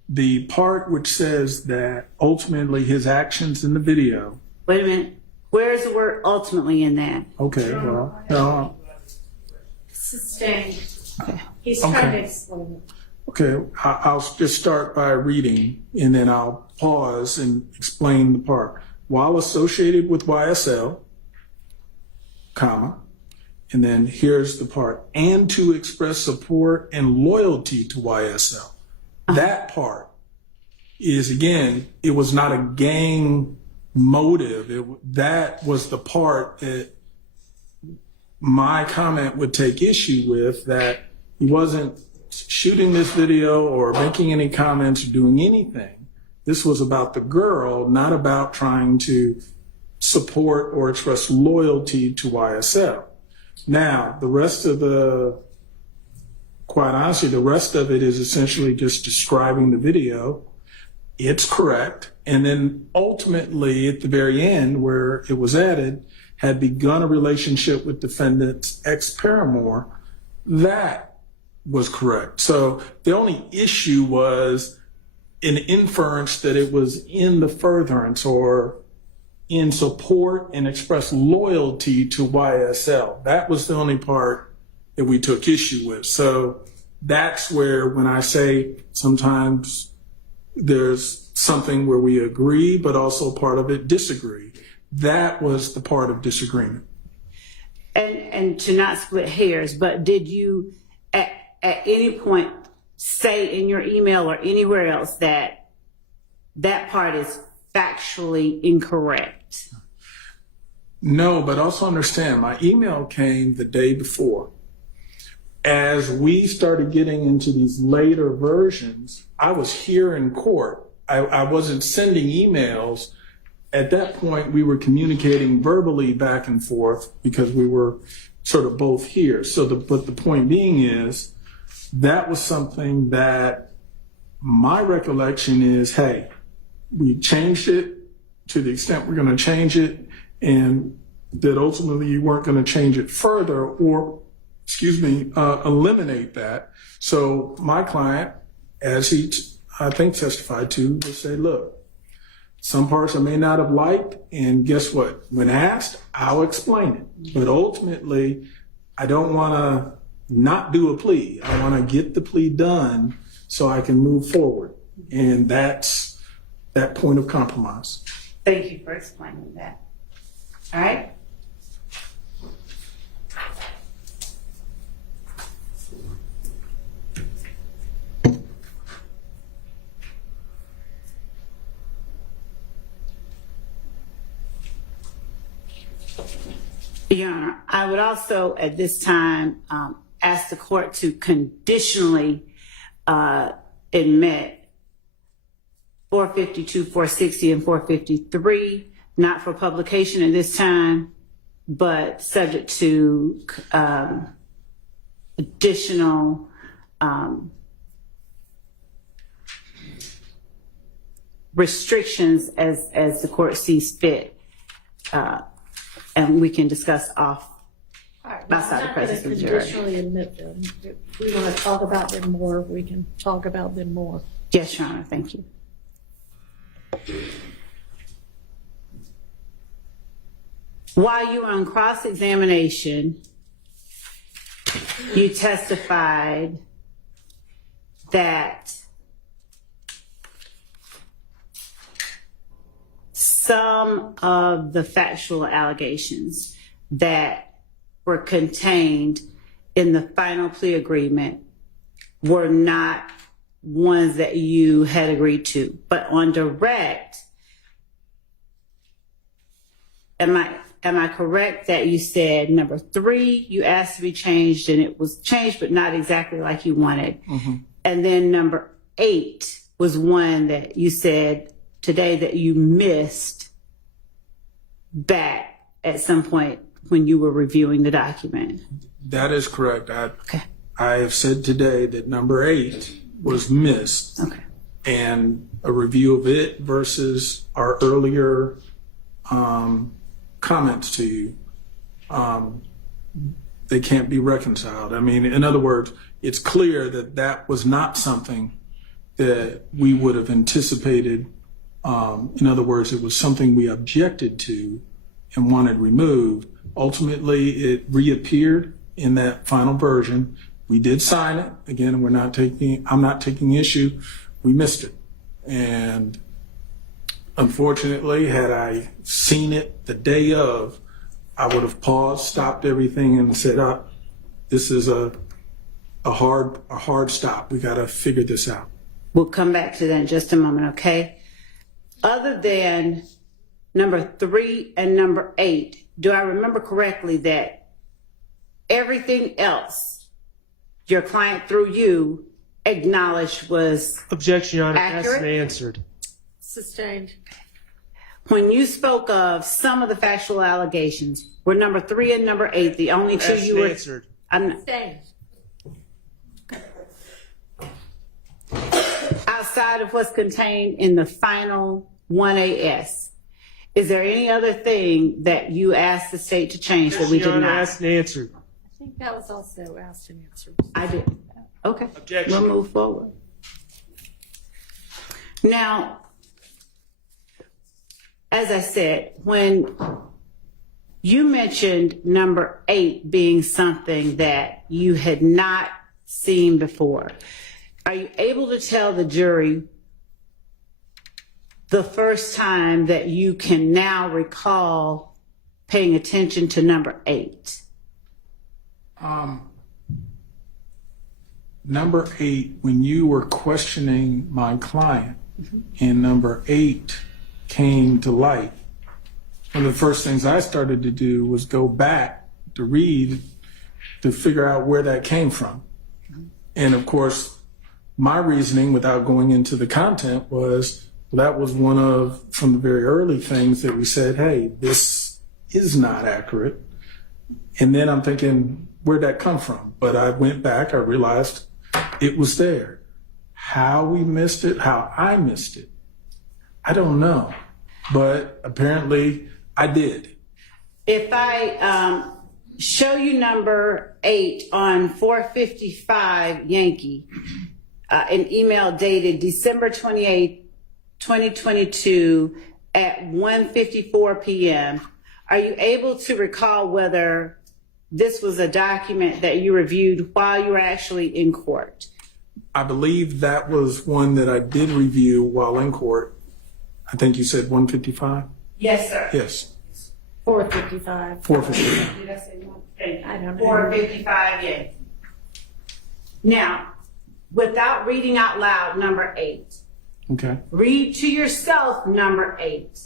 The part which says that ultimately his actions in the video. Wait a minute. Where's the word ultimately in that? Okay, well, no. Sustained. Okay. He's Okay. trying to explain it. Okay, I'll just start by reading and then I'll pause and explain the part. While associated with YSL, comma, and then here's the part, and to express support and loyalty to YSL. That part is, again, it was not a gang motive. That was the part that my comment would take issue with, that he wasn't shooting this video or making any comments or doing anything. This was about the girl, not about trying to support or express loyalty to YSL. Now, the rest of quite honestly, the rest of it is essentially just describing the video. It's correct. And then ultimately at the very end where it was added, had begun a relationship with defendant's ex-paramour. That was correct. So the only issue was an inference that it was in the furtherance or in support and express loyalty to YSL. That was the only part that we took issue with. So that's where, when I say sometimes there's something where we agree, but also part of it disagree. That was the part of disagreement. And to not split hairs, but did you at any point say in your email or anywhere else that that part is factually incorrect? No, but also understand my email came the day before. As we started getting into these later versions, I was here in court. I wasn't sending emails. At that point, we were communicating verbally back and forth because we were sort of both here. But the point being is, that was something that my recollection is, hey, we changed it to the extent we're going to change it, and that ultimately you weren't going to change it further or, eliminate that. So my client, as he, I think, testified to, would say, look, some parts I may not have liked, and guess what? When asked, I'll explain it. But ultimately, I don't want to not do a plea. I want to get the plea done so I can move forward. And that's that point of compromise. Thank you for explaining that. All right. Your Honor, I would also at this time ask the court to conditionally admit 452, 460, and 453, not for publication at this time, but subject to additional restrictions as the court sees fit. And we can discuss outside the presence of the jury. Conditionally admit them. If we want to talk about them more, we can talk about them more. Yes, Your Honor, thank you. While you were on cross-examination, you testified that some of the factual allegations that were contained in the final plea agreement were not ones that you had agreed to. But on direct, am I correct that you said number 3, you asked to be changed and it was changed, but not exactly like you wanted? Mm-hmm. And then number 8 was one that you said today that you missed back at some point when you were reviewing the document. That is correct. Okay. I have said today that number 8 was missed. Okay. And a review of it versus our earlier comments to you, they can't be reconciled. I mean, in other words, it's clear that that was not something that we would have anticipated. In other words, it was something we objected to and wanted removed. Ultimately, it reappeared in that final version. We did sign it. Again, I'm not taking issue. We missed it. And unfortunately, had I seen it the day of, I would have paused, stopped everything, and said, this is a hard stop. We got to figure this out. We'll come back to that in just a moment, okay? Other than number 3 and number 8, do I remember correctly that everything else your client through you acknowledged was Objection, Your Honor. accurate? Asked and answered. Sustained. When you spoke of some of the factual allegations, were number 3 and number 8 the only 2 Asked you and were? answered. Sustained. Outside of what's contained in the final 1AS, is there any other thing that you asked the state to change that we Your did Honor, not? asked and answered. I think that was also asked and answered. I did. Okay. Objection. We'll move forward. Now, as I said, when you mentioned number 8 being something that you had not seen before, are you able to tell the jury the first time that you can now recall paying attention to number 8? Number 8, when you were questioning my client, and number 8 came to light, one of the first things I started to do was go back to read to figure out where that came from. And of course, my reasoning, without going into the content, was that was one of, from the very early things that we said, hey, this is not accurate. And then I'm thinking, where'd that come from? But I went back, I realized it was there. How we missed it, how I missed it, I don't know. But apparently I did. If I show you number 8 on 455 Yankee, an email dated December 28, 2022 at 1:54 p.m., are you able to recall whether this was a document that you reviewed while you were actually in court? I believe that was one that I did review while in court. I think you said 155? Yes, sir. Yes, 455. 455. Did I say one? I don't know. 455 Yankee. Now, without reading out loud number 8, Okay. read to yourself number 8.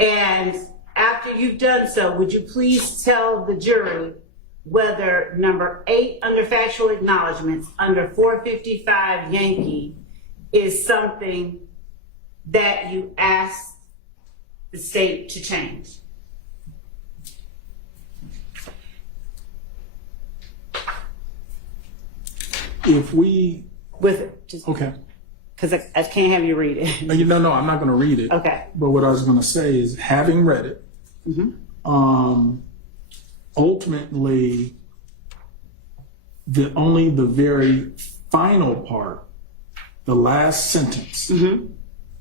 And after you've done so, would you please tell the jury whether number 8 under factual acknowledgments under 455 Yankee is something that you asked the state to change? If we, With just okay. because I can't have you read it. No, I'm not going to read it. Okay. But what I was going to say is, having read it, ultimately, only the very final part, the last sentence,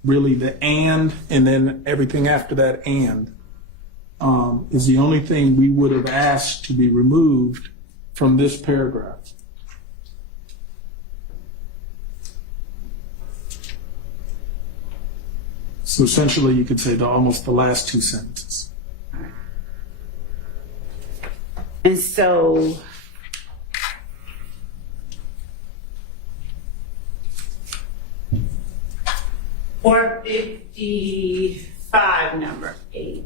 really the and then everything after that is the only thing we would have asked to be removed from this paragraph. So essentially, you could say almost the last 2 sentences. And so, or 55 number 8.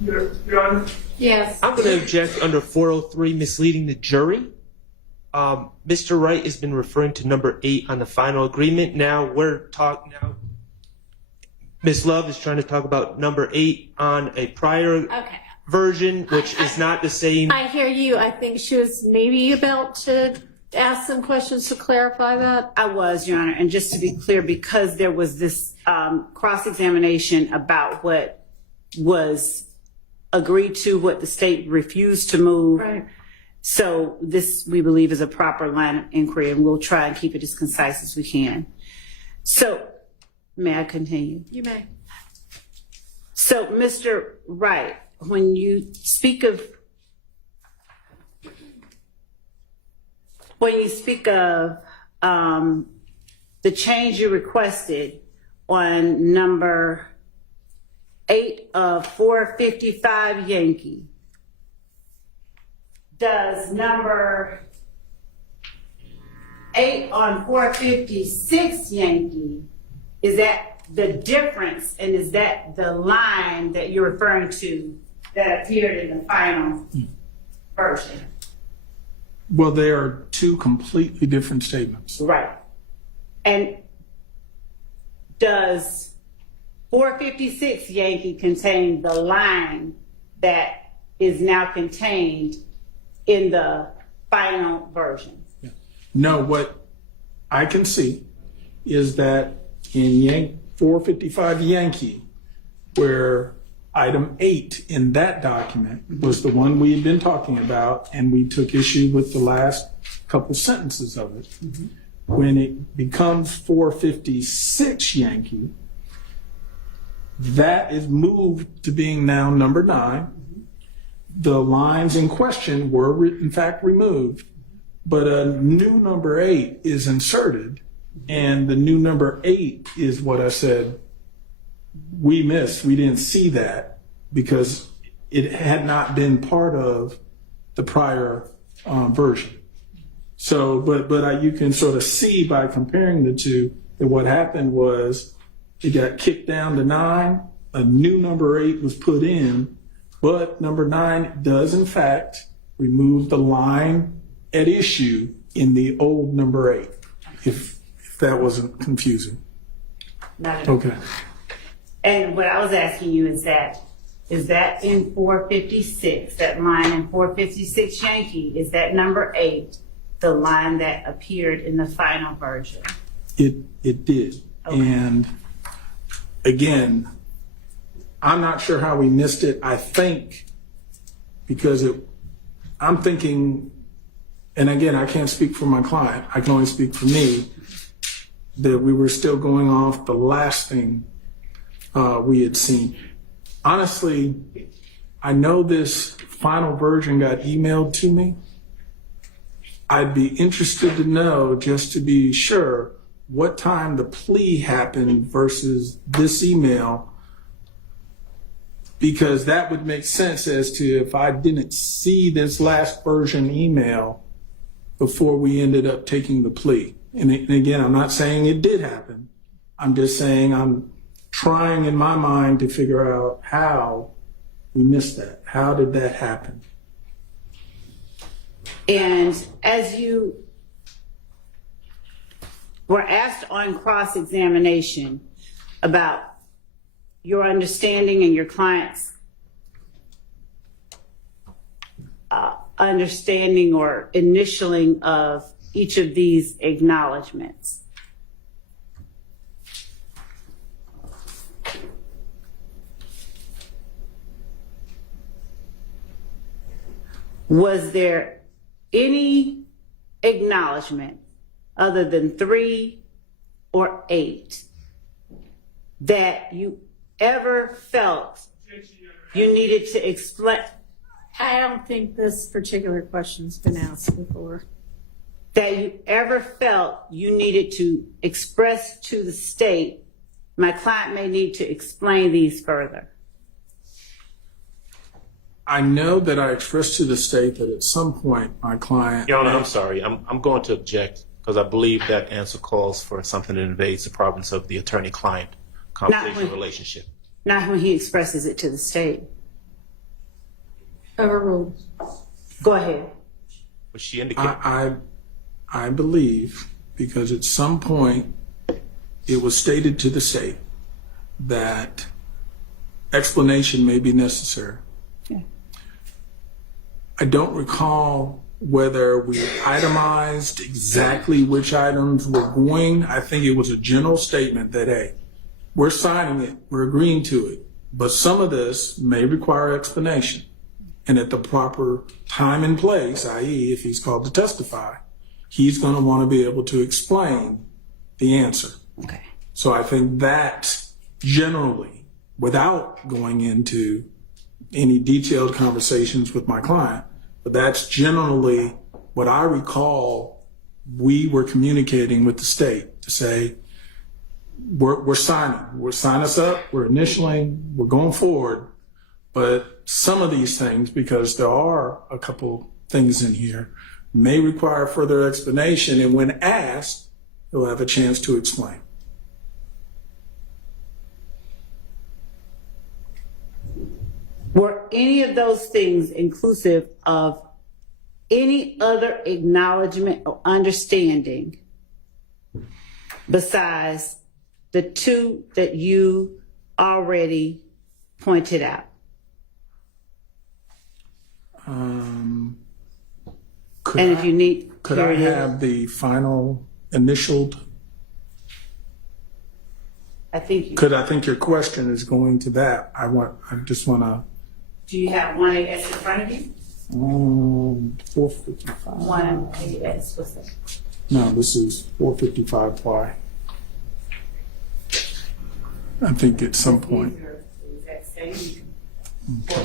Your Honor, Yes. I'm going to object under 403, misleading the jury. Mr. Wright has been referring to number 8 on the final agreement. Now Ms. Love is trying to talk about number 8 on a prior Okay. version, which is not the same. I hear you. I think she was maybe about to ask some questions to clarify that. I was, Your Honor, and just to be clear, because there was this cross-examination about what was agreed to, what the state refused to move. Right. So this, we believe, is a proper line of inquiry, and we'll try and keep it as concise as we can. So, may I continue? You may. So, Mr. Wright, when you speak of the change you requested on number 8 of 455 Yankee, does number 8 on 456 Yankee, is that the difference, and is that the line that you're referring to that appeared in the final version? Well, they are 2 completely different statements. Right. And does 456 Yankee contain the line that is now contained in the final version? No, what I can see is that in 455 Yankee, where item 8 in that document was the one we had been talking about, and we took issue with the last couple sentences of it. When it becomes 456 Yankee, that is moved to being now number 9. The lines in question were in fact removed, but a new number 8 is inserted, and the new number 8 is what I said we missed. We didn't see that. because it had not been part of the prior version. So, but you can sort of see by comparing the two that what happened was it got kicked down to 9. A new number 8 was put in, but number 9 does in fact remove the line at issue in the old number 8. If that wasn't confusing. Not at all. Okay. And what I was asking you is that in 456, that line in 456 Yankee, is that number 8 the line that appeared in the final version? It did. Okay. And again, I'm not sure how we missed it. I think because I'm thinking, and again, I can't speak for my client, I can only speak for me, that we were still going off the last thing we had seen. Honestly, I know this final version got emailed to me. I'd be interested to know, just to be sure, what time the plea happened versus this email, because that would make sense as to if I didn't see this last version email before we ended up taking the plea. And again, I'm not saying it did happen. I'm just saying I'm trying in my mind to figure out how we missed that. How did that happen? And as you were asked on cross-examination about your understanding and your client's understanding or initialing of each of these acknowledgments, was there any acknowledgement other than 3 or 8 that you ever felt you needed to explain? I don't think this particular question's been asked before. That you ever felt you needed to express to the state, my client may need to explain these further? I know that I expressed to the state that at some point my client... Your Honor, I'm sorry. I'm going to object because I believe that answer calls for something that invades the province of the attorney-client confidential relationship. Not when he expresses it to the state. Overruled. Go ahead. But she indicated... I believe, because at some point it was stated to the state that explanation may be necessary. Yeah. I don't recall whether we itemized exactly which items were going. I think it was a general statement that, hey, we're signing it, we're agreeing to it, but some of this may require explanation. And at the proper time and place, i.e. if he's called to testify, he's going to want to be able to explain the answer. Okay. So I think that generally, without going into any detailed conversations with my client, but that's generally what I recall we were communicating with the state to say, we're signing, sign us up, we're initialing, we're going forward, but some of these things, because there are a couple things in here, may require further explanation, and when asked, he'll have a chance to explain. Were any of those things inclusive of any other acknowledgement or understanding besides the 2 that you already pointed out? Could I have the final initialed? I think I think your question is going to that. I just want to. Do you have 1AS in front of you? 455. 1AS, what's that? No, this is 455Y. I think at some point. Okay.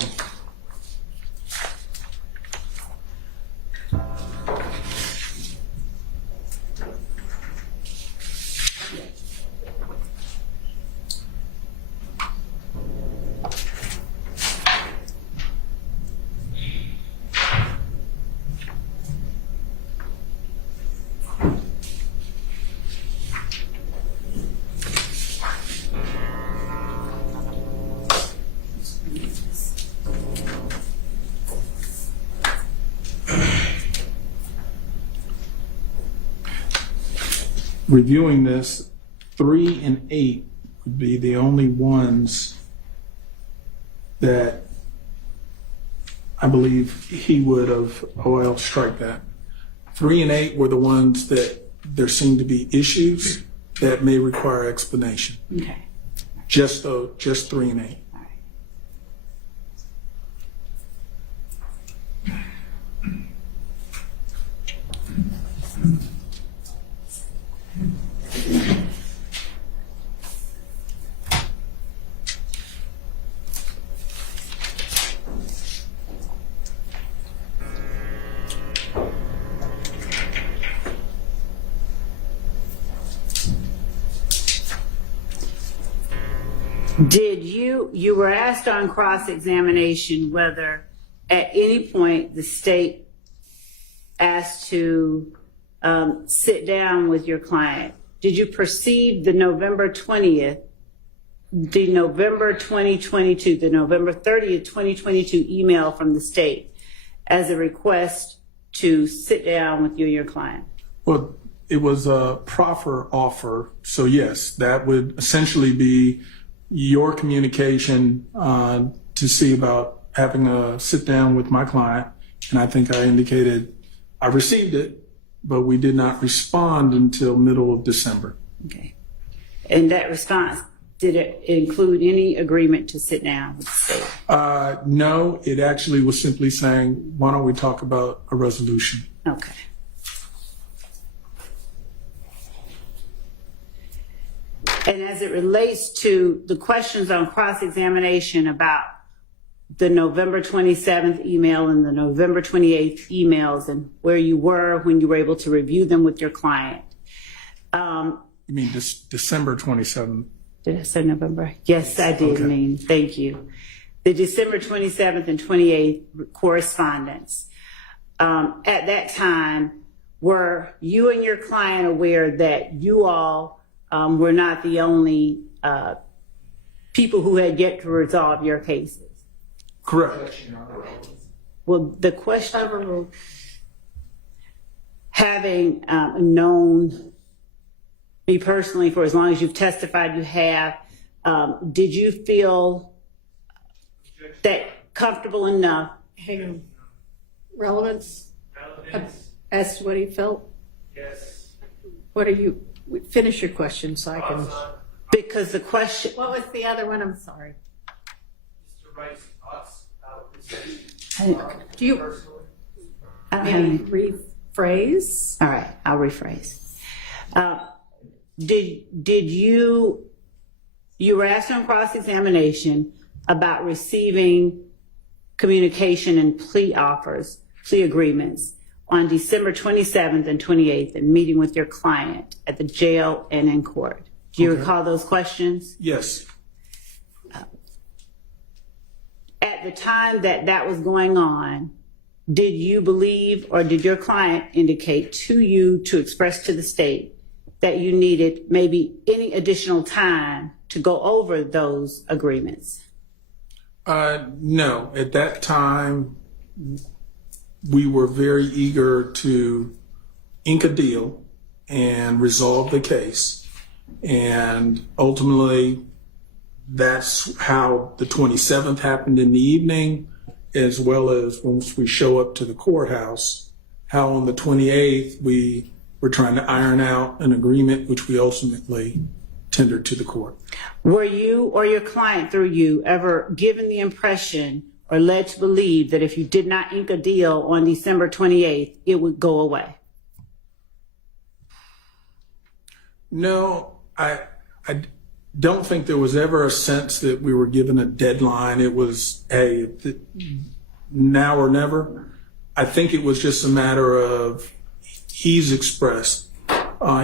reviewing this, 3 and 8 would be the only ones that I believe he would have, I'll strike that. 3 and 8 were the ones that there seemed to be issues that may require explanation. Okay. Just 3 and 8. All right. Did you were asked on cross-examination whether at any point the state asked to sit down with your client. Did you perceive the November 20th, the November 2022, the November 30th, 2022 email from the state as a request to sit down with you and your client? Well, it was a proffer offer. So yes, that would essentially be your communication to see about having a sit down with my client. And I think I indicated I received it, but we did not respond until middle of December. Okay. And that response, did it include any agreement to sit down with the state? No, it actually was simply saying, why don't we talk about a resolution? Okay. And as it relates to the questions on cross-examination about the November 27th email and the November 28th emails and where you were when you were able to review them with your client. You mean December 27th? Did I say November? Yes, I did Okay. mean, thank you. The December 27th and 28th correspondence. At that time, were you and your client aware that you all were not the only people who had yet to resolve your cases? Correct. Well, the question, having known me personally for as long as you've testified you have, did you feel that comfortable enough? Hang on. Relevance as to what he felt? Yes. What are you, finish your question so I can. Because the question, What was the other one? I'm sorry. Mr. Wright's thoughts about this Do you personally? I don't have any. maybe rephrase? All right, I'll rephrase. Did you were asked on cross-examination about receiving communication and plea offers, plea agreements on December 27th and 28th and meeting with your client at the jail and in court. Do you recall those questions? Yes. At the time that that was going on, did you believe or did your client indicate to you to express to the state that you needed maybe any additional time to go over those agreements? No. At that time, we were very eager to ink a deal and resolve the case. And ultimately, that's how the 27th happened in the evening, as well as once we show up to the courthouse, how on the 28th we were trying to iron out an agreement which we ultimately tendered to the court. Were you or your client through you ever given the impression or led to believe that if you did not ink a deal on December 28th, it would go away? No, I don't think there was ever a sense that we were given a deadline. It was, hey, now or never. I think it was just a matter of he's expressed.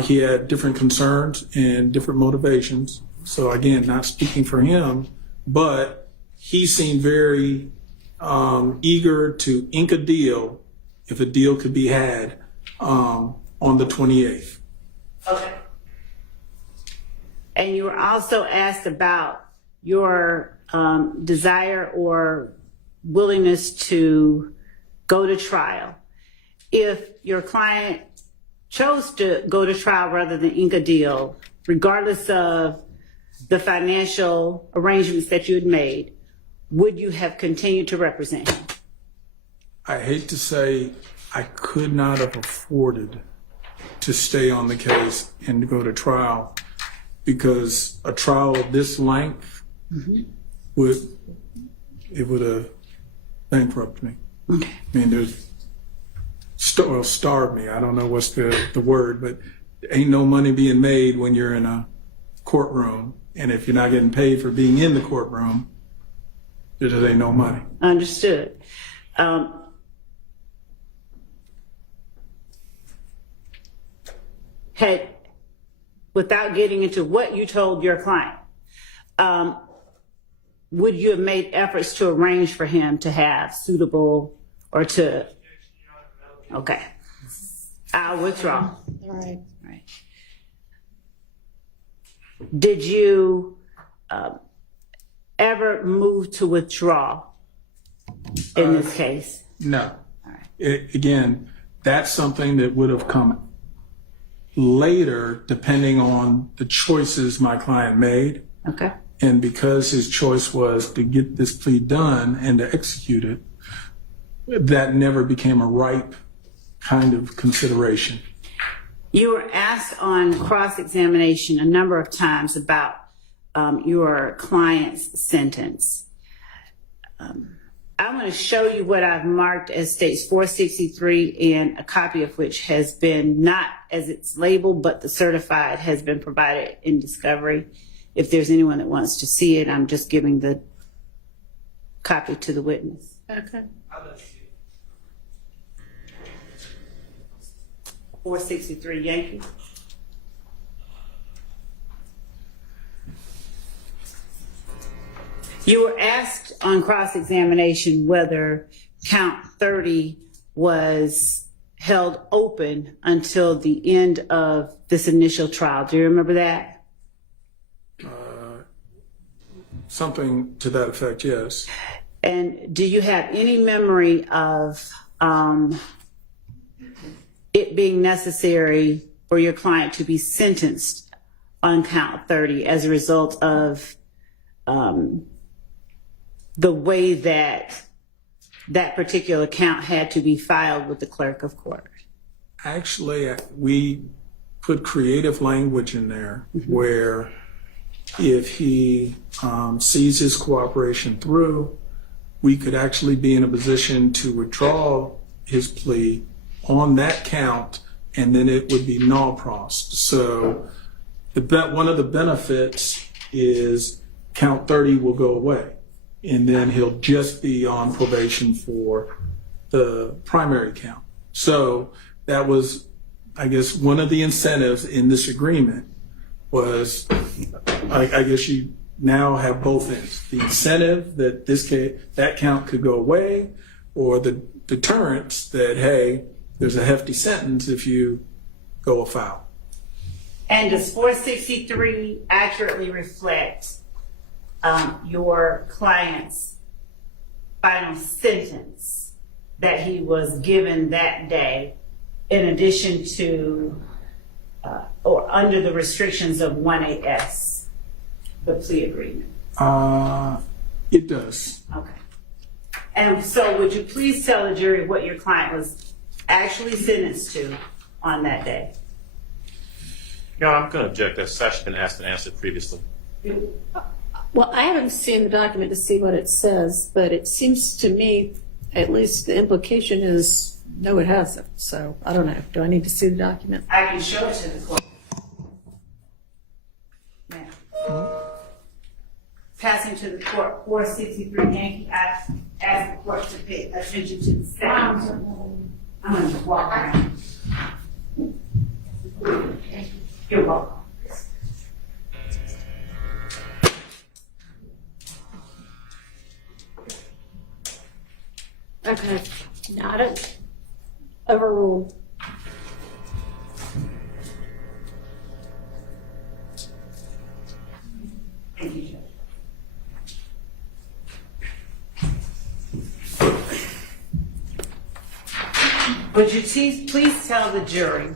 He had different concerns and different motivations. So again, not speaking for him, but he seemed very eager to ink a deal if a deal could be had on the 28th. Okay. And you were also asked about your desire or willingness to go to trial. If your client chose to go to trial rather than ink a deal, regardless of the financial arrangements that you had made, would you have continued to represent him? I hate to say I could not have afforded to stay on the case and to go to trial, because a trial of this length would have bankrupted me. Okay. I mean, there's starved me. I don't know what's the word, but ain't no money being made when you're in a courtroom, and if you're not getting paid for being in the courtroom, there just ain't no money. Understood. Without getting into what you told your client, would you have made efforts to arrange for him to have suitable or to? Okay, I'll withdraw. All right. Right. Did you ever move to withdraw in this case? No. Again, that's something that would have come later, depending on the choices my client made. Okay. And because his choice was to get this plea done and to execute it, that never became a ripe kind of consideration. You were asked on cross-examination a number of times about your client's sentence. I'm going to show you what I've marked as states 463, and a copy of which has been, not as it's labeled, but the certified has been provided in discovery. If there's anyone that wants to see it, I'm just giving the copy to the witness. Okay. 463 Yankee. You were asked on cross-examination whether count 30 was held open until the end of this initial trial. Do you remember that? Something to that effect, yes. And do you have any memory of it being necessary for your client to be sentenced on count 30 as a result of the way that that particular count had to be filed with the clerk of court? Actually, we put creative language in there where if he sees his cooperation through, we could actually be in a position to withdraw his plea on that count, and then it would be null pros. So one of the benefits is count 30 will go away, and then he'll just be on probation for the primary count. So that was, I guess, one of the incentives in this agreement was, I guess you now have both ends. The incentive that that count could go away, or the deterrence that, hey, there's a hefty sentence if you go afoul. And does 463 accurately reflect your client's final sentence that he was given that day, in addition to or under the restrictions of 1AS, the plea agreement? It does. Okay. And so would you please tell the jury what your client was actually sentenced to on that day? No, I'm going to object. That's actually been asked and answered previously. Well, I haven't seen the document to see what it says, but it seems to me, at least the implication is, no, it hasn't. So I don't know. Do I need to see the document? I can show it to the court. Now, passing to the court, 463 Yankee, I ask the court to pay attention to the statute. I'm going to walk around. You're welcome. Okay. Got it. Overruled. Thank you, Judge. Would you please tell the jury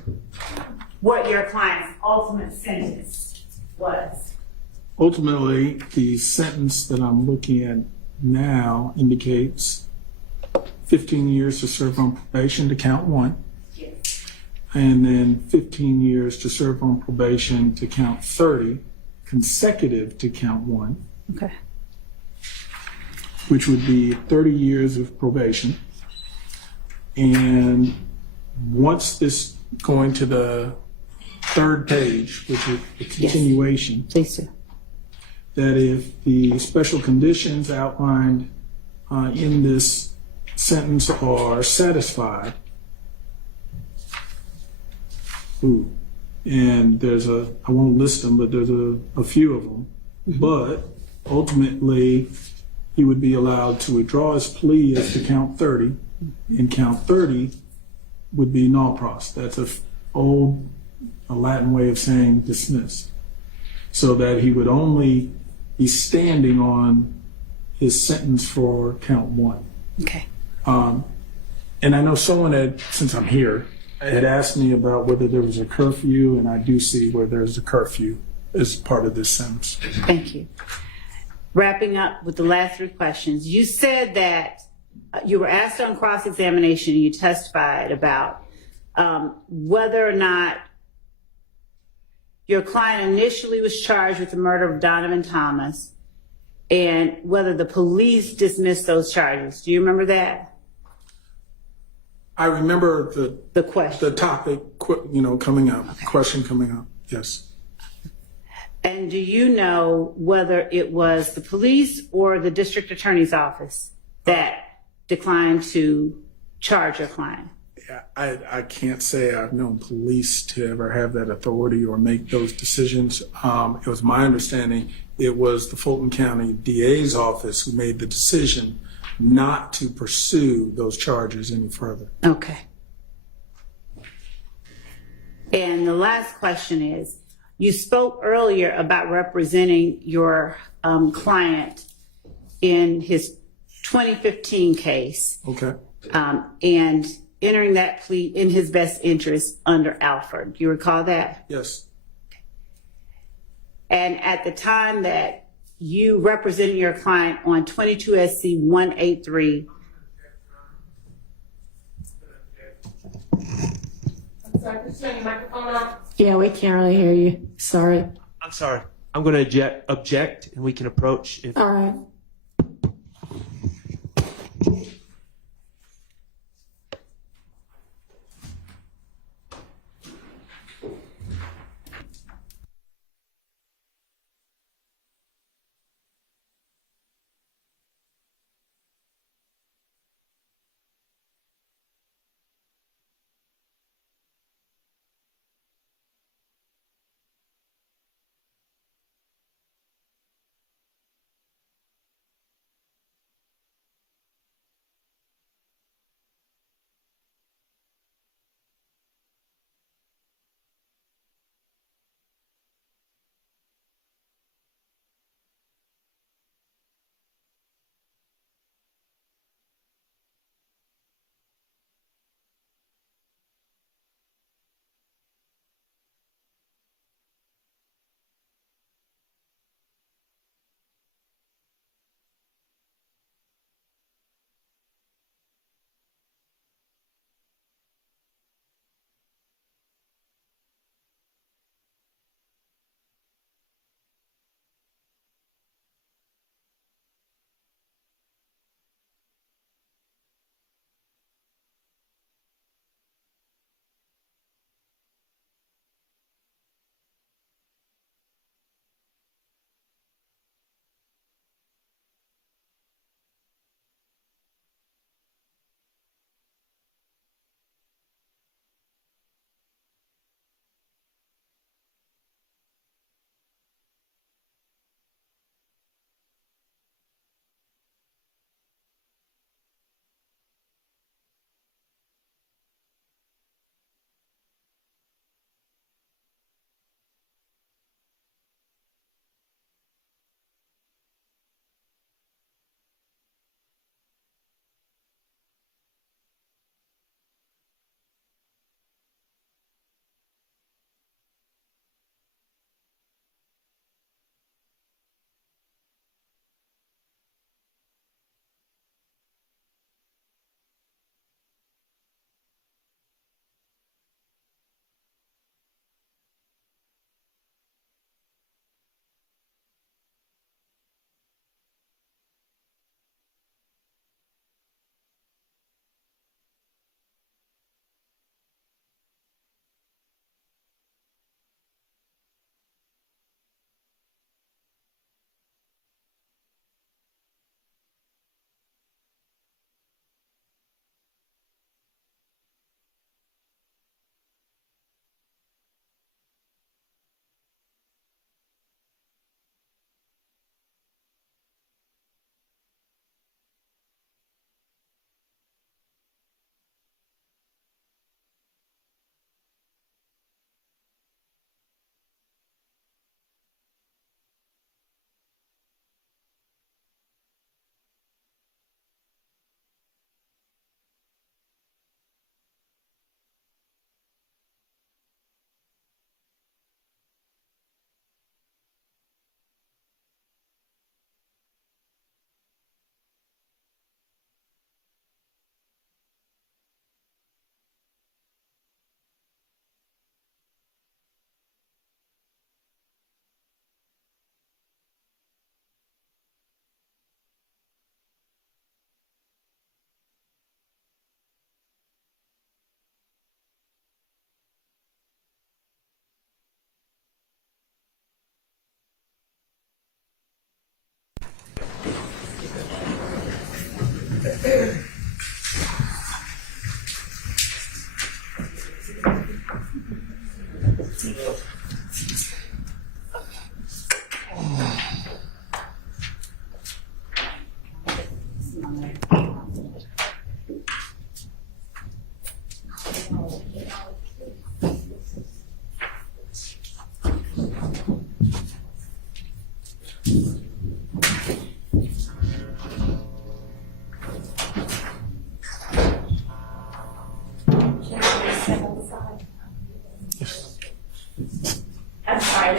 what your client's ultimate sentence was. Ultimately, the sentence that I'm looking at now indicates 15 years to serve on probation to count one, Yes. and then 15 years to serve on probation to count 30, consecutive to count one, Okay. which would be 30 years of probation. And once this, going to the third page, which is the continuation, Please do. that if the special conditions outlined in this sentence are satisfied, and there's I won't list them, but there's a few of them, but ultimately he would be allowed to withdraw his plea as to count 30, and count 30 would be non pros. That's a Latin way of saying dismiss, so that he would only be standing on his sentence for count one. Okay. And I know someone had, since I'm here, had asked me about whether there was a curfew, and I do see where there's a curfew as part of this sentence. Thank you. Wrapping up with the last three questions, you said that you were asked on cross-examination, you testified about whether or not your client initially was charged with the murder of Donovan Thomas and whether the police dismissed those charges. Do you remember that? I remember The question. the topic, coming up, question coming up. Yes. And do you know whether it was the police or the district attorney's office that declined to charge your client? Yeah, I can't say I've known police to ever have that authority or make those decisions. It was my understanding it was the Fulton County DA's office who made the decision not to pursue those charges any further. Okay. And the last question is, you spoke earlier about representing your client in his 2015 case. Okay. And entering that plea in his best interest under Alford. Do you recall that? Yes. And at the time that you represented your client on 22 SC 183. I'm sorry, just turn your microphone off. Yeah, we can't really hear you. Sorry. I'm sorry. I'm going to object, and we can approach if. All right.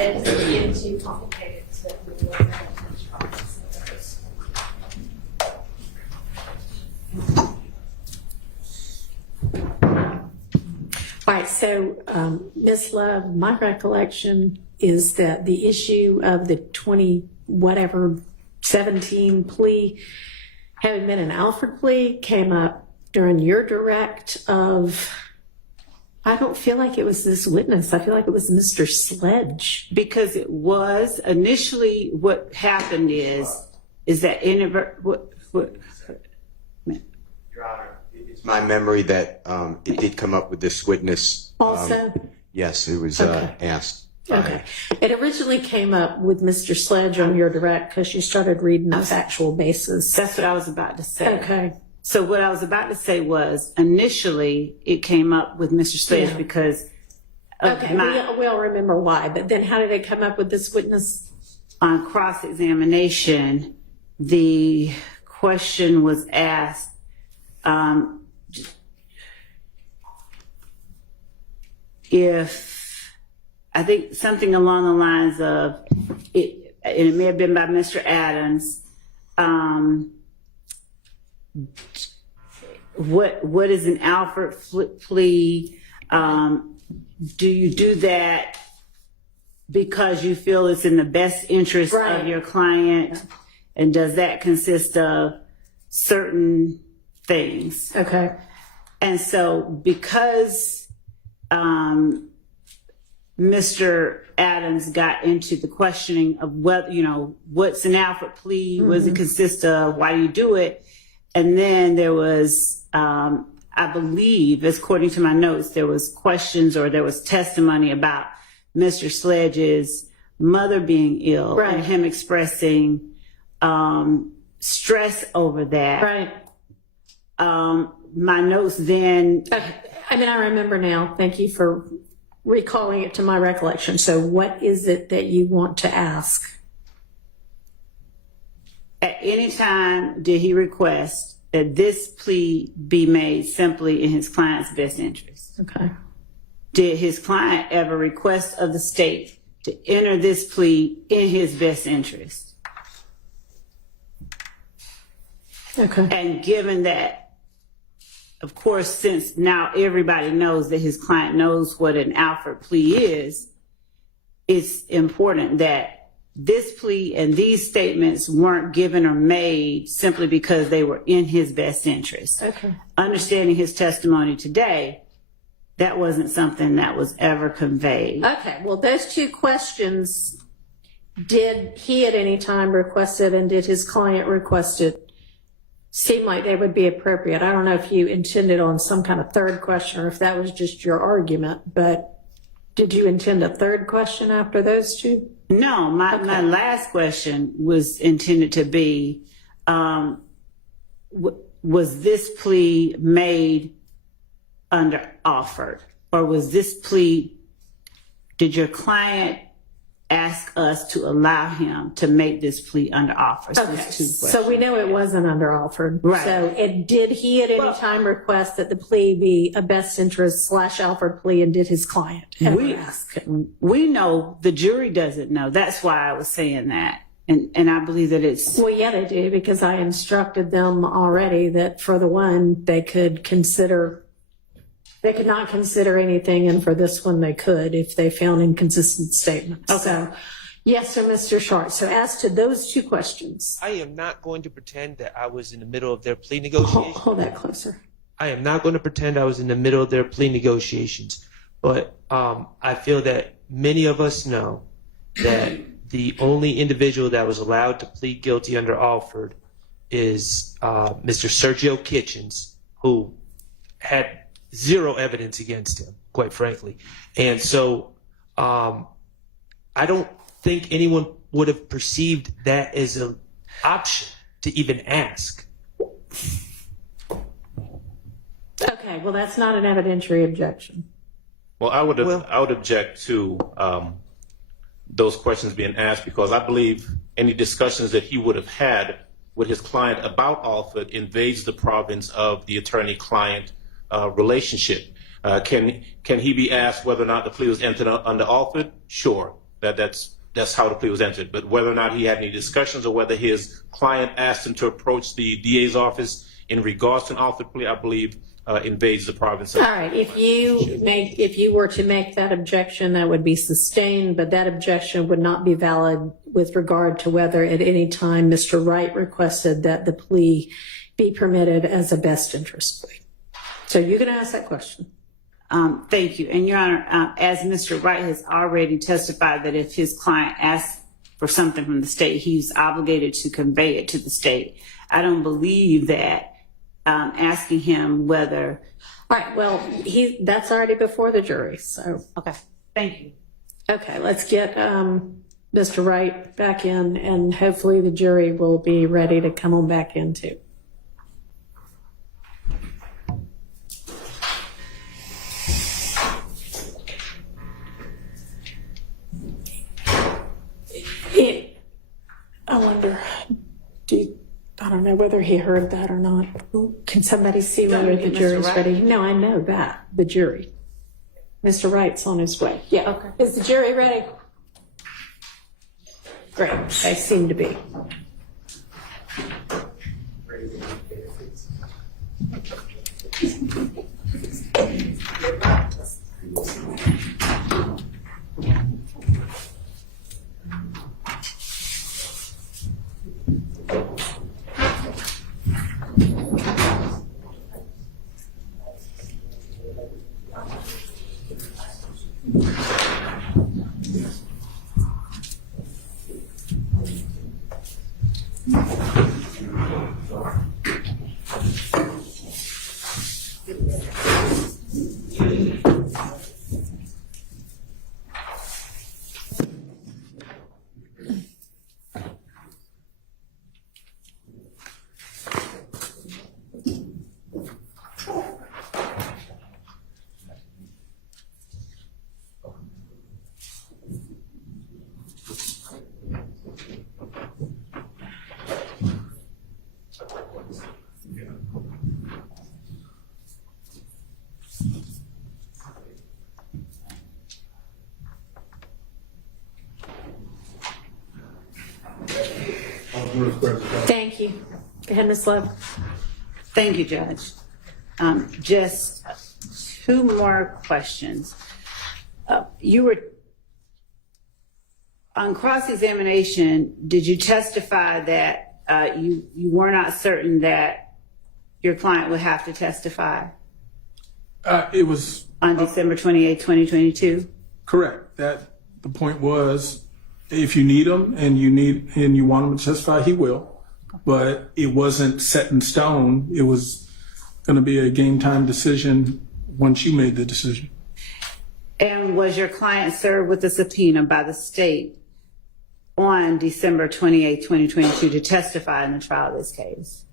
it's getting too complicated. So we will have to All right, so Ms. Love, my recollection is that the issue of the 17 plea having been an Alfred plea came up during your direct of, I don't feel like it was this witness. I feel like it was Mr. Sledge. Because it was initially what happened is that Your Honor, it's my memory that it did come up with this witness. Also? Yes, it was Okay. asked. Okay. It originally came up with Mr. Sledge on your direct because you started reading the factual basis. that's what I was about to say. Okay. So what I was about to say was initially it came up with Mr. Sledge Yeah. because of Okay, my, we all remember why, but then how did it come up with this witness? on cross-examination, the question was asked, if, I think something along the lines of, it, and it may have been by Mr. Adams, what is an Alfred plea? Do you do that because you feel it's in the best interest Right. of your client? And does that consist of certain things? Okay. And so because Mr. Adams got into the questioning of what, what's an Alfred plea? What does it consist of? Why do you do it? And then there was, I believe, according to my notes, there was questions or there was testimony about Mr. Sledge's mother being ill Right. and him expressing stress over that. Right. My notes then, I mean, I remember now. Thank you for recalling it to my recollection. So what is it that you want to ask? at any time did he request that this plea be made simply in his client's best interest? Okay. Did his client ever request of the state to enter this plea in his best interest? Okay. And given that, of course, since now everybody knows that his client knows what an Alfred plea is, it's important that this plea and these statements weren't given or made simply because they were in his best interest. Okay. Understanding his testimony today, that wasn't something that was ever conveyed. Okay. Well, those two questions, did he at any time request it and did his client request it, seem like they would be appropriate. I don't know if you intended on some kind of third question or if that was just your argument, but did you intend a third question after those two? No, my last question was intended to be, was this plea made under offered? Or was this plea, did your client ask us to allow him to make this plea under offer? So Okay. there's two So we know it wasn't under offered. Right. So did he at any time request that the plea be a best interest / Alfred plea, and did his client ever ask? We know, the jury doesn't know. That's why I was saying that. And I believe that it's, Well, yeah, they do, because I instructed them already that for the one, they could not consider anything, and for this one, they could if they found inconsistent statements. Okay. So, yes, sir, Mr. Short. So as to those two questions, I am not going to pretend that I was in the middle of their plea negotiations. hold that closer. I am not going to pretend I was in the middle of their plea negotiations. But I feel that many of us know that the only individual that was allowed to plead guilty under Alford is Mr. Sergio Kitchens, who had zero evidence against him, quite frankly. And so I don't think anyone would have perceived that as an option to even ask. Okay, well, that's not an evidentiary objection. Well, I would object to those questions being asked, because I believe any discussions that he would have had with his client about Alford invades the province of the attorney-client relationship. Can he be asked whether or not the plea was entered under Alford? Sure. That's how the plea was entered. But whether or not he had any discussions or whether his client asked him to approach the DA's office in regards to an altered plea, I believe invades the province of. All right, if you were to make that objection, that would be sustained, but that objection would not be valid with regard to whether at any time Mr. Wright requested that the plea be permitted as a best interest plea. So you can ask that question. Thank you. And Your Honor, as Mr. Wright has already testified that if his client asks for something from the state, he's obligated to convey it to the state. I don't believe that asking him whether. All right, well, that's already before the jury, so. Okay, thank you. Okay, let's get Mr. Wright back in, and hopefully the jury will be ready to come on back in too. I wonder, I don't know whether he heard that or not. Can somebody see whether the jury's ready? No, I know that, the jury. Mr. Wright's on his way. Yeah. Okay. Is the jury ready? Great, they seem to be. Thank you. Go ahead, Ms. Love. Thank you, Judge. Just two more questions. You were on cross-examination. Did you testify that you were not certain that your client would have to testify? It was on December 28, 2022? Correct. That the point was, if you need him and you want him to testify, he will. But it wasn't set in stone. It was going to be a game time decision once you made the decision. And was your client served with a subpoena by the state on December 28, 2022 to testify in the trial of this case?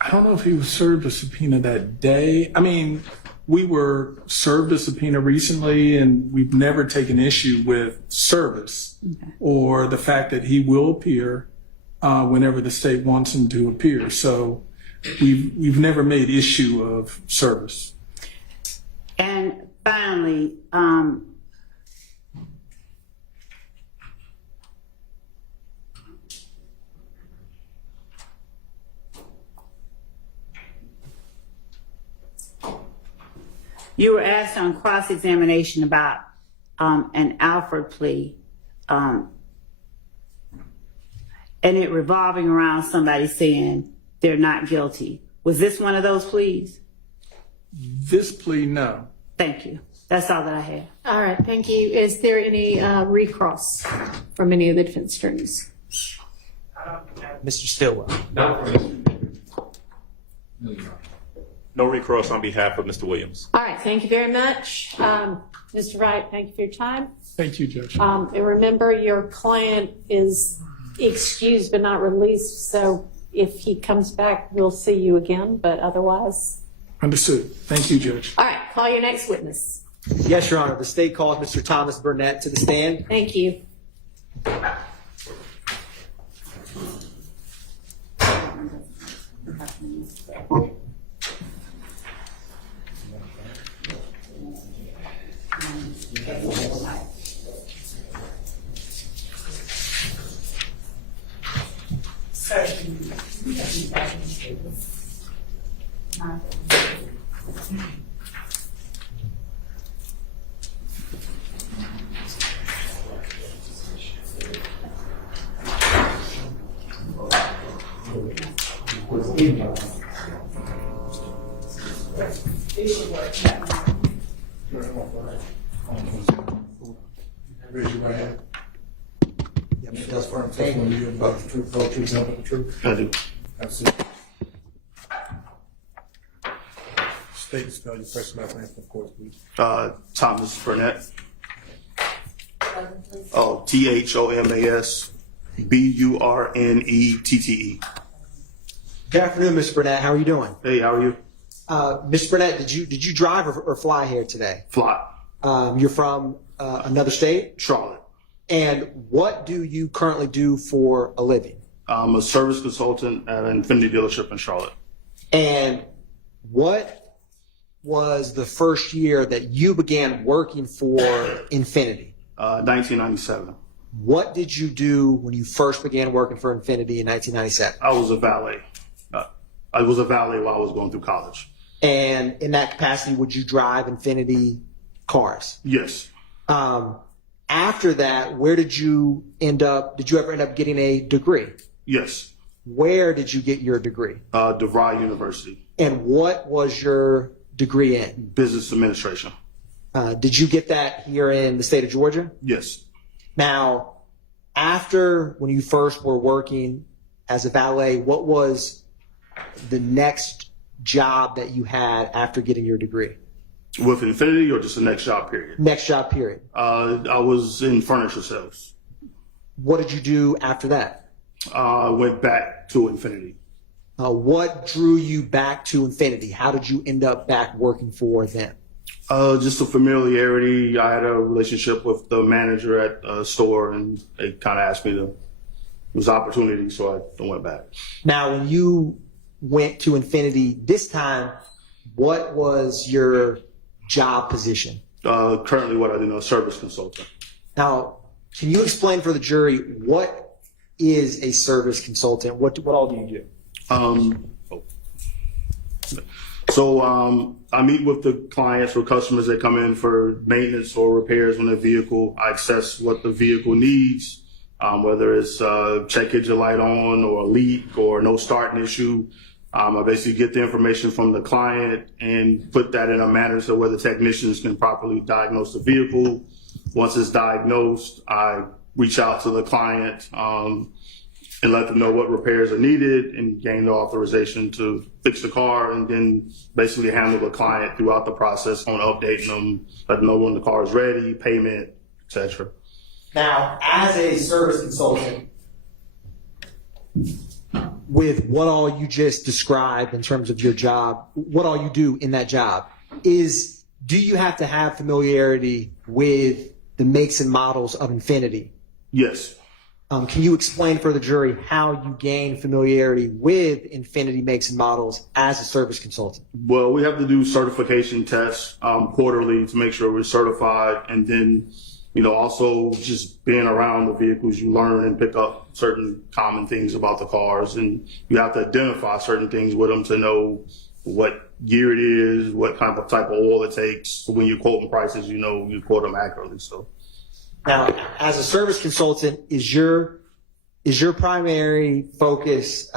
I don't know if he was served a subpoena that day. I mean, we were served a subpoena recently, and we've never taken issue with service or the fact that he will appear whenever the state wants him to appear. So we've never made issue of service. And finally, you were asked on cross-examination about an Alford plea, and it revolving around somebody saying they're not guilty. Was this one of those pleas? This plea, no. Thank you. That's all that I have. All right, thank you. Is there any recross from any of the defense attorneys? Mr. Stillwell. No recross on behalf of Mr. Williams. All right, thank you very much. Mr. Wright, thank you for your time. Thank you, Judge. And remember, your client is excused but not released, so if he comes back, we'll see you again, but otherwise. Understood. Thank you, Judge. All right, call your next witness. Yes, Your Honor. The state calls Mr. Thomas Burnett to the stand. Thank you. Raise your right hand. Yeah, but that's firm testimony you about the truth, whole truth, nothing but the truth. I do. Absolutely. State and spell your first and last name, of course, please. Thomas Burnett. Oh, THOMAS BURNETTE. Good afternoon, Mr. Burnett. How are you doing? Hey, how are you? Mr. Burnett, did you drive or fly here today? Fly. You're from another state? Charlotte. And what do you currently do for a living? I'm a service consultant at an Infinity dealership in Charlotte. And what was the first year that you began working for Infinity? 1997. What did you do when you first began working for Infinity in 1997? I was a valet. I was a valet while I was going through college. And in that capacity, would you drive Infinity cars? Yes. After that, where did you end up? Did you ever end up getting a degree? Yes. Where did you get your degree? DeVry University. And what was your degree in? Business administration. Did you get that here in the state of Georgia? Yes. Now, after when you first were working as a valet, what was the next job that you had after getting your degree? With Infinity or just the next job period? Next job period. I was in furniture sales. What did you do after that? I went back to Infinity. What drew you back to Infinity? How did you end up back working for them? Just a familiarity. I had a relationship with the manager at a store, and they kind of asked me to. It was an opportunity, so I went back. Now, when you went to Infinity this time, what was your job position? Currently, what I do, a service consultant. Now, can you explain for the jury what is a service consultant? What all do you do? I meet with the clients or customers that come in for maintenance or repairs on their vehicle. I assess what the vehicle needs, whether it's check engine light on or a leak or no starting issue. I basically get the information from the client and put that in a manner so where the technicians can properly diagnose the vehicle. Once it's diagnosed, I reach out to the client and let them know what repairs are needed and gain the authorization to fix the car, and then basically handle the client throughout the process on updating them, let them know when the car is ready, payment, etc. Now, as a service consultant, with what all you just described in terms of your job, what all you do in that job, do you have to have familiarity with the makes and models of Infinity? Yes. Can you explain for the jury how you gain familiarity with Infinity makes and models as a service consultant? Well, we have to do certification tests quarterly to make sure we're certified, and then also just being around the vehicles, you learn and pick up certain common things about the cars, and you have to identify certain things with them to know what year it is, what kind of type of oil it takes. So when you're quoting prices, you quote them accurately. So. Now, as a service consultant, is your primary focus,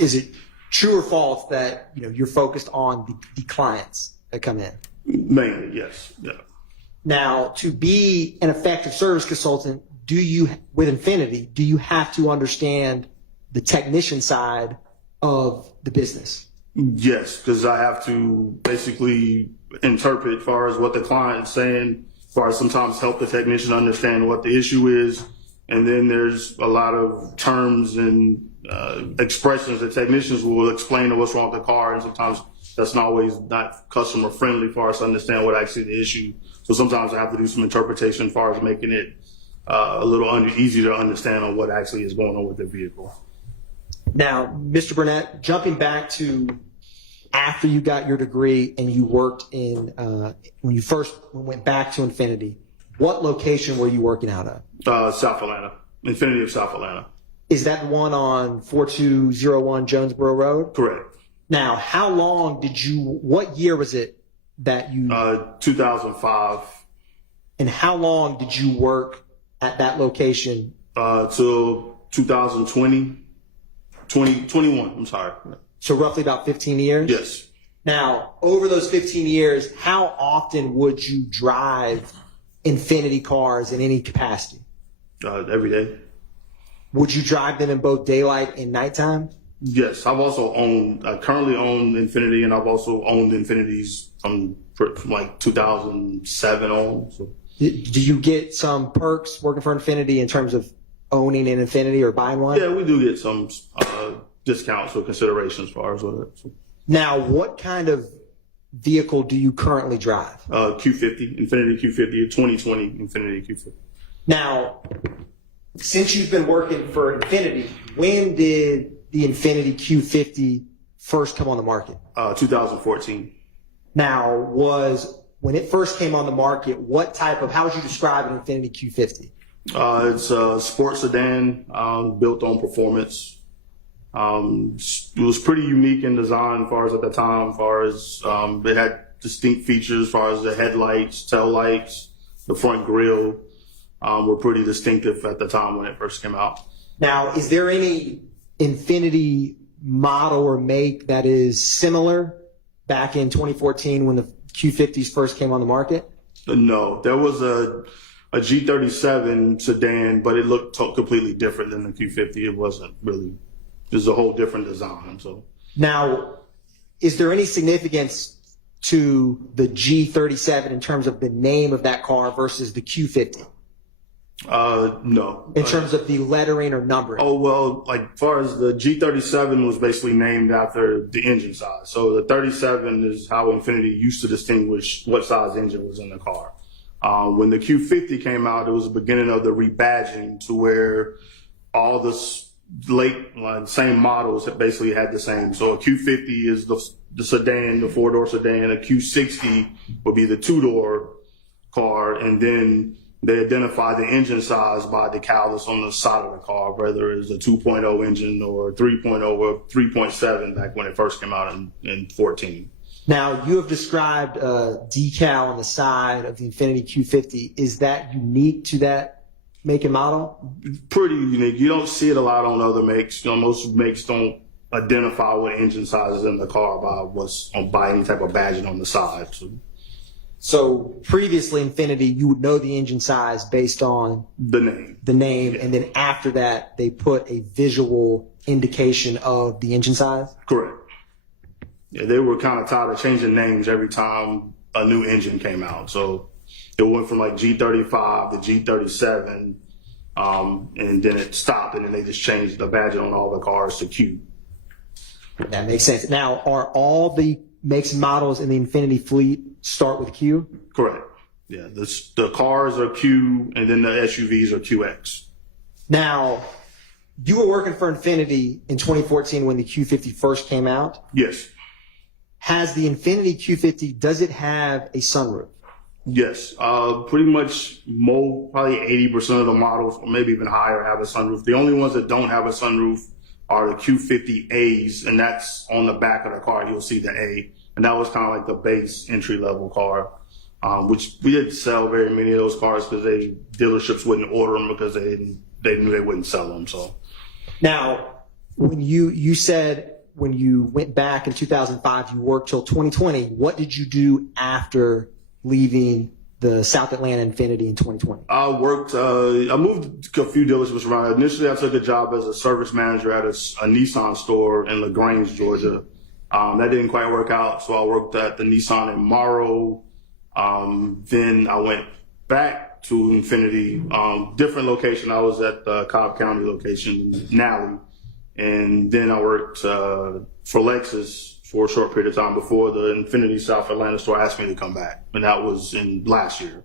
is it true or false that you're focused on the clients that come in? Mainly, yes. Yeah. Now, to be an effective service consultant, with Infinity, do you have to understand the technician side of the business? Yes, because I have to basically interpret as far as what the client is saying, as far as sometimes help the technician understand what the issue is. And then there's a lot of terms and expressions that technicians will explain to what's wrong with the car, and sometimes that's not customer friendly for us to understand what actually the issue. So sometimes I have to do some interpretation as far as making it a little easier to understand on what actually is going on with the vehicle. Now, Mr. Burnett, jumping back to after you got your degree and you worked in, when you first went back to Infinity, what location were you working out of? South Atlanta, Infinity of South Atlanta. Is that the one on 4201 Jonesboro Road? Correct. Now, how long what year was it that you, 2005 and how long did you work at that location? till 2020, 2021, I'm sorry. So roughly about 15 years? Yes. Now, over those 15 years, how often would you drive Infiniti cars in any capacity? Every day. Would you drive them in both daylight and nighttime? Yes, I've also I currently own Infiniti, and I've also owned Infinitis from like 2007 on. So. Do you get some perks working for Infiniti in terms of owning an Infiniti or buying one? Yeah, we do get some discounts or considerations as far as that. So. Now, what kind of vehicle do you currently drive? Q50, Infiniti Q50, a 2020 Infiniti Q50. Now, since you've been working for Infiniti, when did the Infiniti Q50 first come on the market? 2014. Now, when it first came on the market, how would you describe an Infiniti Q50? It's a sports sedan built on performance. It was pretty unique in design as far as at the time, as far as it had distinct features as far as the headlights, tail lights, the front grille were pretty distinctive at the time when it first came out. Now, is there any Infiniti model or make that is similar back in 2014 when the Q50s first came on the market? No, there was a G37 sedan, but it looked completely different than the Q50. It wasn't really. It was a whole different design. So now, is there any significance to the G37 in terms of the name of that car versus the Q50? No. In terms of the lettering or numbering? Oh, well, like as far as the G37 was basically named after the engine size. So the 37 is how Infiniti used to distinguish what size engine was in the car. When the Q50 came out, it was the beginning of the rebadging to where all the same models basically had the same. So a Q50 is the sedan, the four-door sedan. A Q60 would be the two-door car, and then they identify the engine size by the decal that's on the side of the car, whether it's a 2.0 engine or 3.0 or 3.7 back when it first came out in 14. Now, you have described a decal on the side of the Infiniti Q50. Is that unique to that make and model? Pretty unique. You don't see it a lot on other makes. Most makes don't identify what engine size is in the car by any type of badging on the side. So previously, Infiniti, you would know the engine size based on the name. Yeah. And then after that, they put a visual indication of the engine size? Correct. Yeah, they were kind of tired of changing names every time a new engine came out. So it went from like G35 to G37, and then it stopped, and then they just changed the badge on all the cars to Q. That makes sense. Now, are all the makes and models in the Infiniti fleet start with Q? Correct. Yeah, the cars are Q, and then the SUVs are QX. Now, you were working for Infiniti in 2014 when the Q50 first came out. Yes. Has the Infiniti Q50, does it have a sunroof? Yes. Pretty much probably 80% of the models, or maybe even higher, have a sunroof. The only ones that don't have a sunroof are the Q50As, and that's on the back of the car. You'll see the A. And that was kind of like the base entry-level car, which we didn't sell very many of those cars because dealerships wouldn't order them because they knew they wouldn't sell them. So now, when you said when you went back in 2005, you worked till 2020. What did you do after leaving the South Atlanta Infiniti in 2020? I moved to a few dealerships around. Initially, I took a job as a service manager at a Nissan store in LaGrange, Georgia. That didn't quite work out, so I worked at the Nissan in Morrow. Then I went back to Infiniti, different location. I was at the Cobb County location, Nally. And then I worked for Lexus for a short period of time before the Infiniti South Atlanta store asked me to come back. And that was in last year.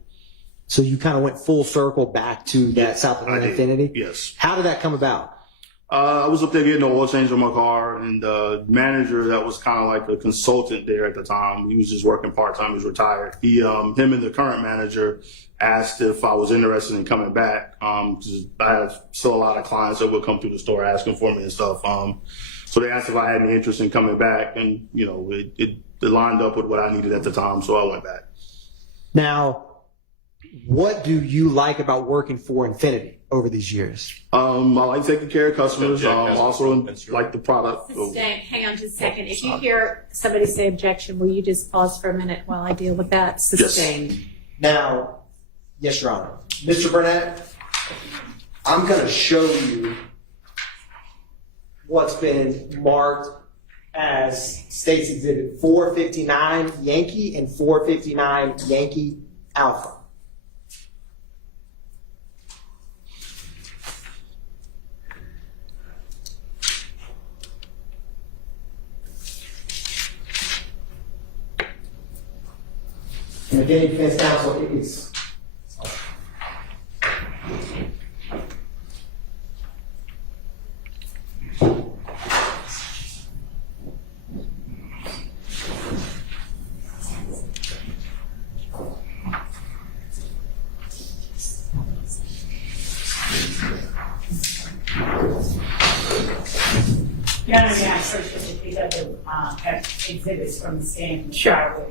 So you kind of went full circle back to that South Atlanta Infiniti? Yes. How did that come about? I was up there getting an oil change on my car, and the manager that was kind of like a consultant there at the time, he was just working part-time, he was retired. Him and the current manager asked if I was interested in coming back. I had still a lot of clients that would come through the store asking for me and stuff. So they asked if I had any interest in coming back, and, you know, it lined up with what I needed at the time, so I went back. Now, what do you like about working for Infinity over these years? I like taking care of customers. Also like the product. Sustained. Hang on just a second. If you hear somebody say objection, will you just pause for a minute while I deal with that? Sustained. Now, yes, Your Honor. Mr. Burnett, I'm going to show you what's been marked as State's Exhibit 459 Yankee and 459 Yankee Alpha. And again, defense counsel, it's Yeah, I mean, I purchased it because of exhibits from the scan. Sure.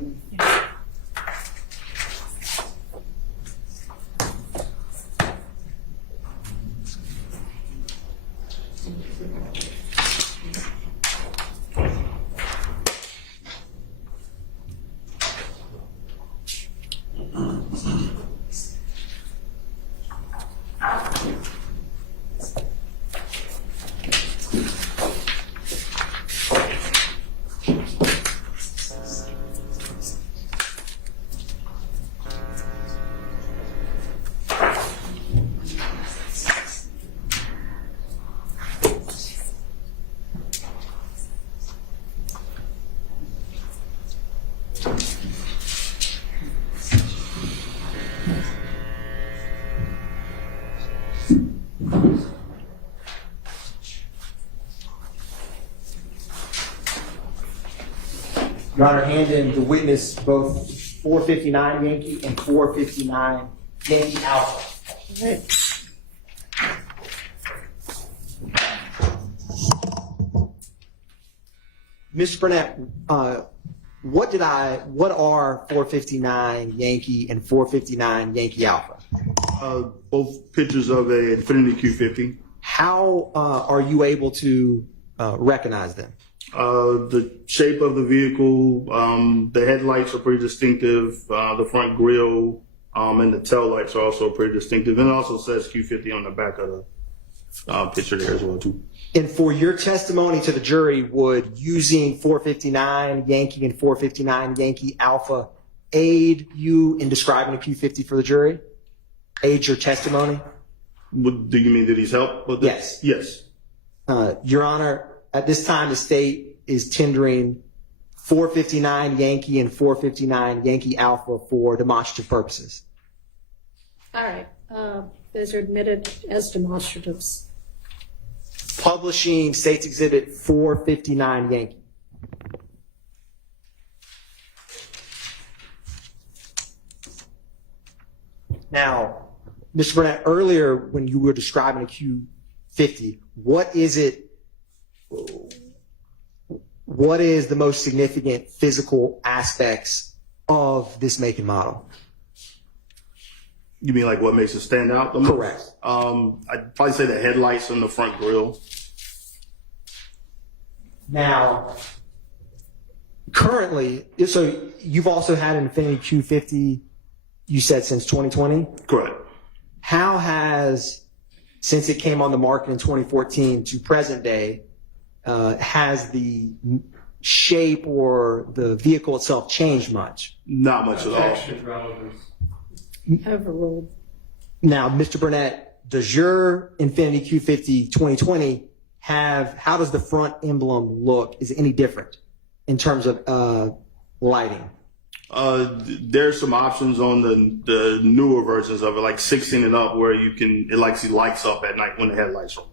Your Honor, handing the witness both 459 Yankee and 459 Yankee Alpha. Mr. Burnett, what are 459 Yankee and 459 Yankee Alpha? Both pictures of a Infiniti Q50. How are you able to recognize them? The shape of the vehicle, the headlights are pretty distinctive. The front grille and the tail lights are also pretty distinctive. And it also says Q50 on the back of the picture there as well too. And for your testimony to the jury, would using 459 Yankee and 459 Yankee Alpha aid you in describing a Q50 for the jury? Aid your testimony? Do you mean that he's helped with this? Yes. Yes. Your Honor, at this time, the state is tendering 459 Yankee and 459 Yankee Alpha for demonstrative purposes. All right. Those are admitted as demonstratives. Publishing State's Exhibit 459 Yankee. Now, Mr. Burnett, earlier when you were describing a Q50, what is the most significant physical aspects of this make and model? You mean like what makes it stand out the most? Correct. I'd probably say the headlights on the front grille. Now, currently, so you've also had an Infiniti Q50, you said, since 2020? Correct. How has, since it came on the market in 2014 to present day, has the shape or the vehicle itself changed much? Not much at all. Overruled. Now, Mr. Burnett, does your Infiniti Q50 2020 how does the front emblem look? Is it any different in terms of lighting? There's some options on the newer versions of it, like 16 and up, where it lights up at night when the headlights are on.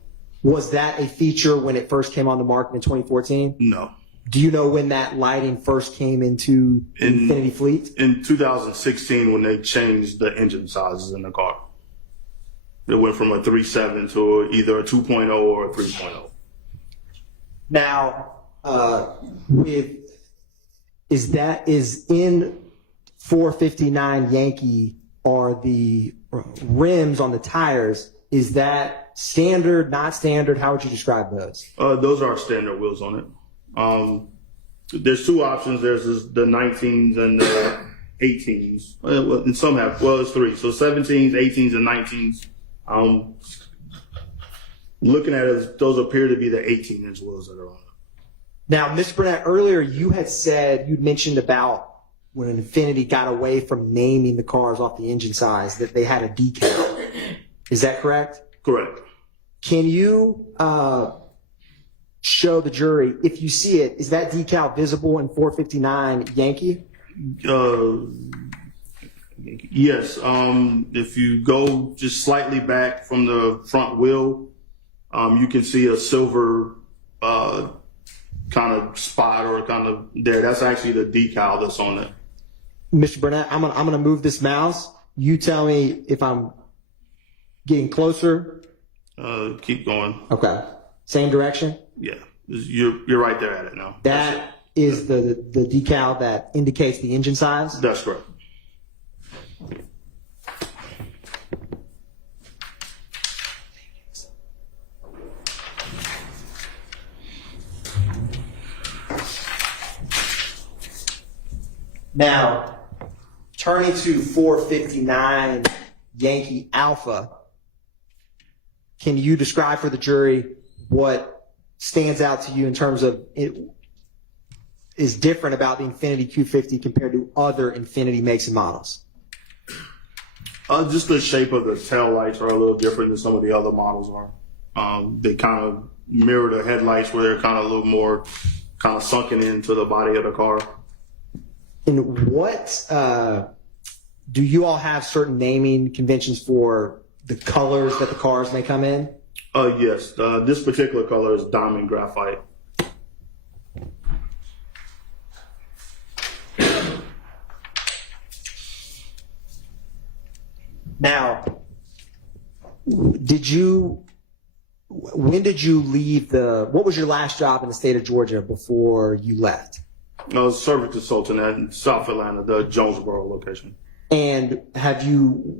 Was that a feature when it first came on the market in 2014? No. Do you know when that lighting first came into the Infiniti fleet? In 2016, when they changed the engine sizes in the car. It went from a 3.7 to either a 2.0 or a 3.0. Now, is in 459 Yankee are the rims on the tires? Is that standard, not standard? How would you describe those? Those are standard wheels on it. There's two options. There's the 19s and the 18s. And some have, it's three. So 17s, 18s, and 19s. Looking at it, those appear to be the 18-inch wheels that are on it. Now, Mr. Burnett, earlier you'd mentioned about when an Infiniti got away from naming the cars off the engine size, that they had a decal. Is that correct? Correct. Can you show the jury, if you see it, is that decal visible in 459 Yankee? Yes. If you go just slightly back from the front wheel, you can see a silver kind of spot or kind of there. That's actually the decal that's on it. Mr. Burnett, I'm gonna move this mouse. You tell me if I'm getting closer. Keep going. Okay. Same direction? Yeah. You're right there at it now. That is the decal that indicates the engine size? That's correct. Now, turning to 459 Yankee Alpha, can you describe for the jury what stands out to you in terms of it is different about the Infiniti Q50 compared to other Infiniti makes and models? Just the shape of the tail lights are a little different than some of the other models are. They kind of mirror the headlights where they're kind of a little more kind of sunken into the body of the car. And what do you all have certain naming conventions for the colors that the cars may come in? Yes. This particular color is diamond graphite. Now, when did you leave what was your last job in the state of Georgia before you left? I was a service consultant at South Atlanta, the Jonesboro location. And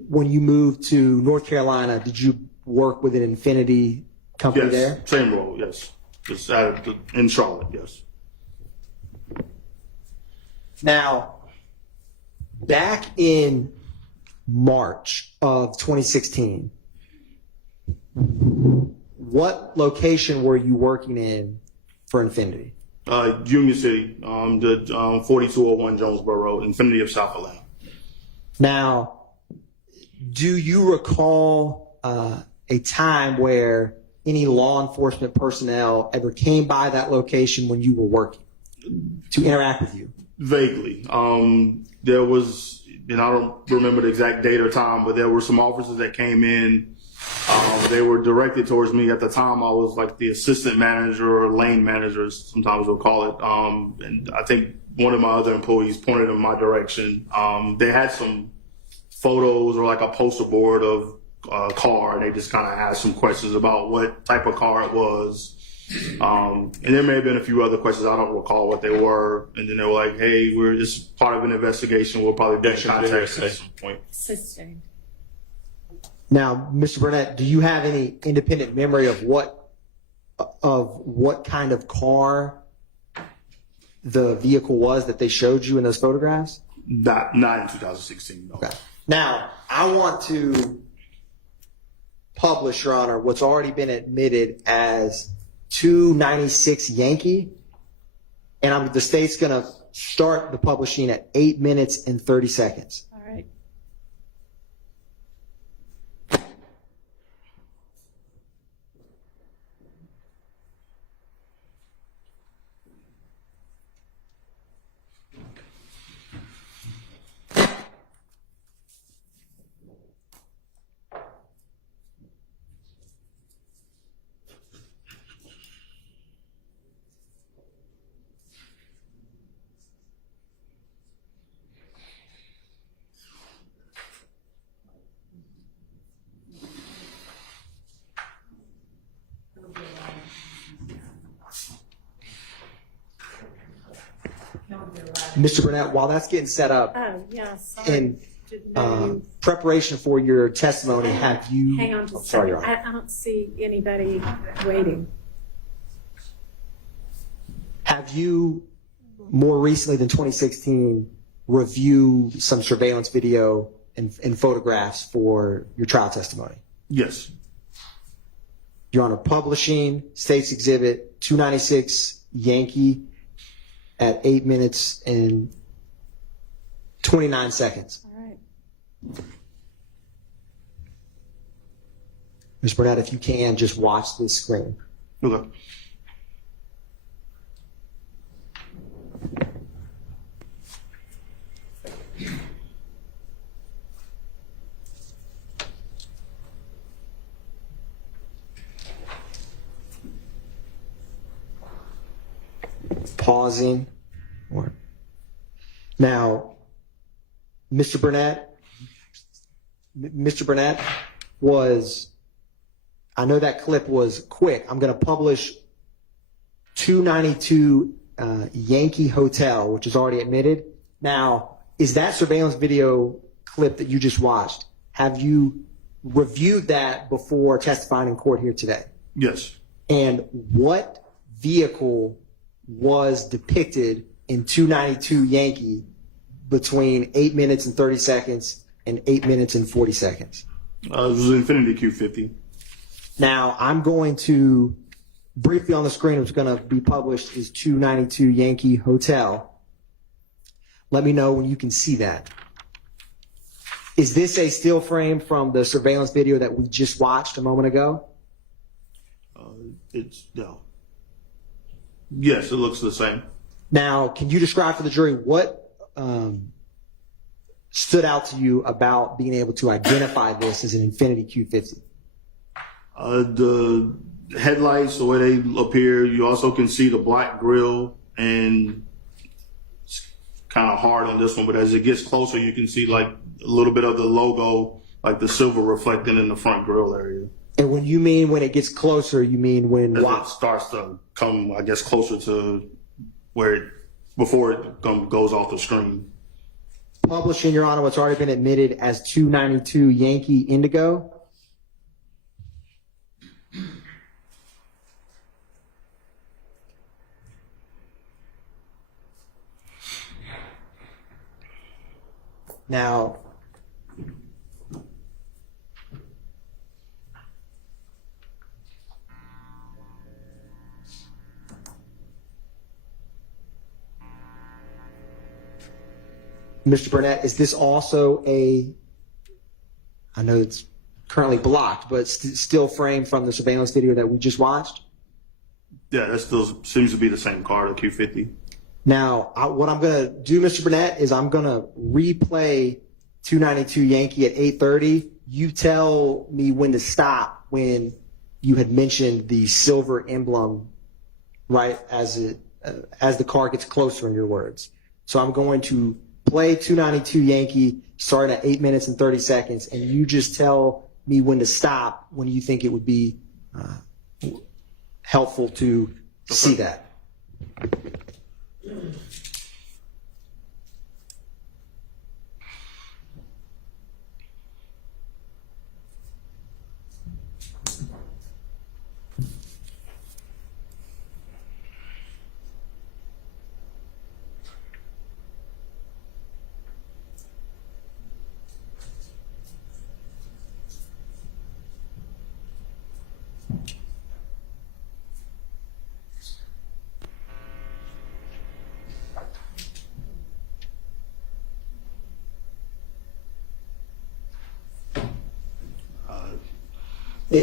when you moved to North Carolina, did you work with an Infiniti company there? Same role, yes. Just in Charlotte, yes. Now, back in March of 2016, what location were you working in for Infiniti? Union City, the 4201 Jonesboro Road, Infiniti of South Atlanta. Now, do you recall a time where any law enforcement personnel ever came by that location when you were working to interact with you? Vaguely. There was, and I don't remember the exact date or time, but there were some officers that came in. They were directed towards me. At the time, I was like the assistant manager or lane manager, sometimes we'll call it. And I think one of my other employees pointed in my direction. They had some photos or like a poster board of a car, and they just kind of asked some questions about what type of car it was. And there may have been a few other questions. I don't recall what they were. And then they were like, hey, this is part of an investigation. We'll probably be in contact at some point. Sustained. Now, Mr. Burnett, do you have any independent memory of what kind of car the vehicle was that they showed you in those photographs? Not in 2016, no. Okay. Now, I want to publish, Your Honor, what's already been admitted as 296 Yankee, and the state's going to start the publishing at 8 minutes and 30 seconds. All right. Mr. Burnett, while that's getting set up, Oh, yeah, sorry. in Didn't know you- preparation for your testimony, have you? Hang on just Oh, a sorry, second. Your Honor. I don't see anybody waiting. Have you, more recently than 2016, reviewed some surveillance video and photographs for your trial testimony? Yes. Your Honor, publishing State's Exhibit 296 Yankee at 8 minutes and 29 seconds. All right. Ms. Burnett, if you can, just watch this screen. Okay. Pausing. Now, Mr. Burnett was, I know that clip was quick. I'm going to publish 292 Yankee Hotel, which is already admitted. Now, is that surveillance video clip that you just watched, have you reviewed that before testifying in court here today? Yes. And what vehicle was depicted in 292 Yankee between 8 minutes and 30 seconds and 8 minutes and 40 seconds? It was Infinity Q50. Now, I'm going to, briefly on the screen, what's going to be published is 292 Yankee Hotel. Let me know when you can see that. Is this a still frame from the surveillance video that we just watched a moment ago? It's, no. Yes, it looks the same. Now, can you describe for the jury what stood out to you about being able to identify this as an Infinity Q50? The headlights, the way they appear, you also can see the black grille, and it's kind of hard on this one, but as it gets closer, you can see like a little bit of the logo, like the silver reflecting in the front grille area. And when you mean when it gets closer, you mean when As it starts to come, I guess, closer to where it, before it goes off the screen. Publishing, Your Honor, what's already been admitted as 292 Yankee Indigo. Now, Mr. Burnett, is this also a, I know it's currently blocked, but still framed from the surveillance video that we just watched? Yeah, that still seems to be the same car, the Q50. Now, what I'm going to do, Mr. Burnett, is I'm going to replay 292 Yankee at 8:30. You tell me when to stop when you had mentioned the silver emblem, right, as the car gets closer, in your words. So I'm going to play 292 Yankee starting at 8 minutes and 30 seconds, and you just tell me when to stop when you think it would be helpful to see that.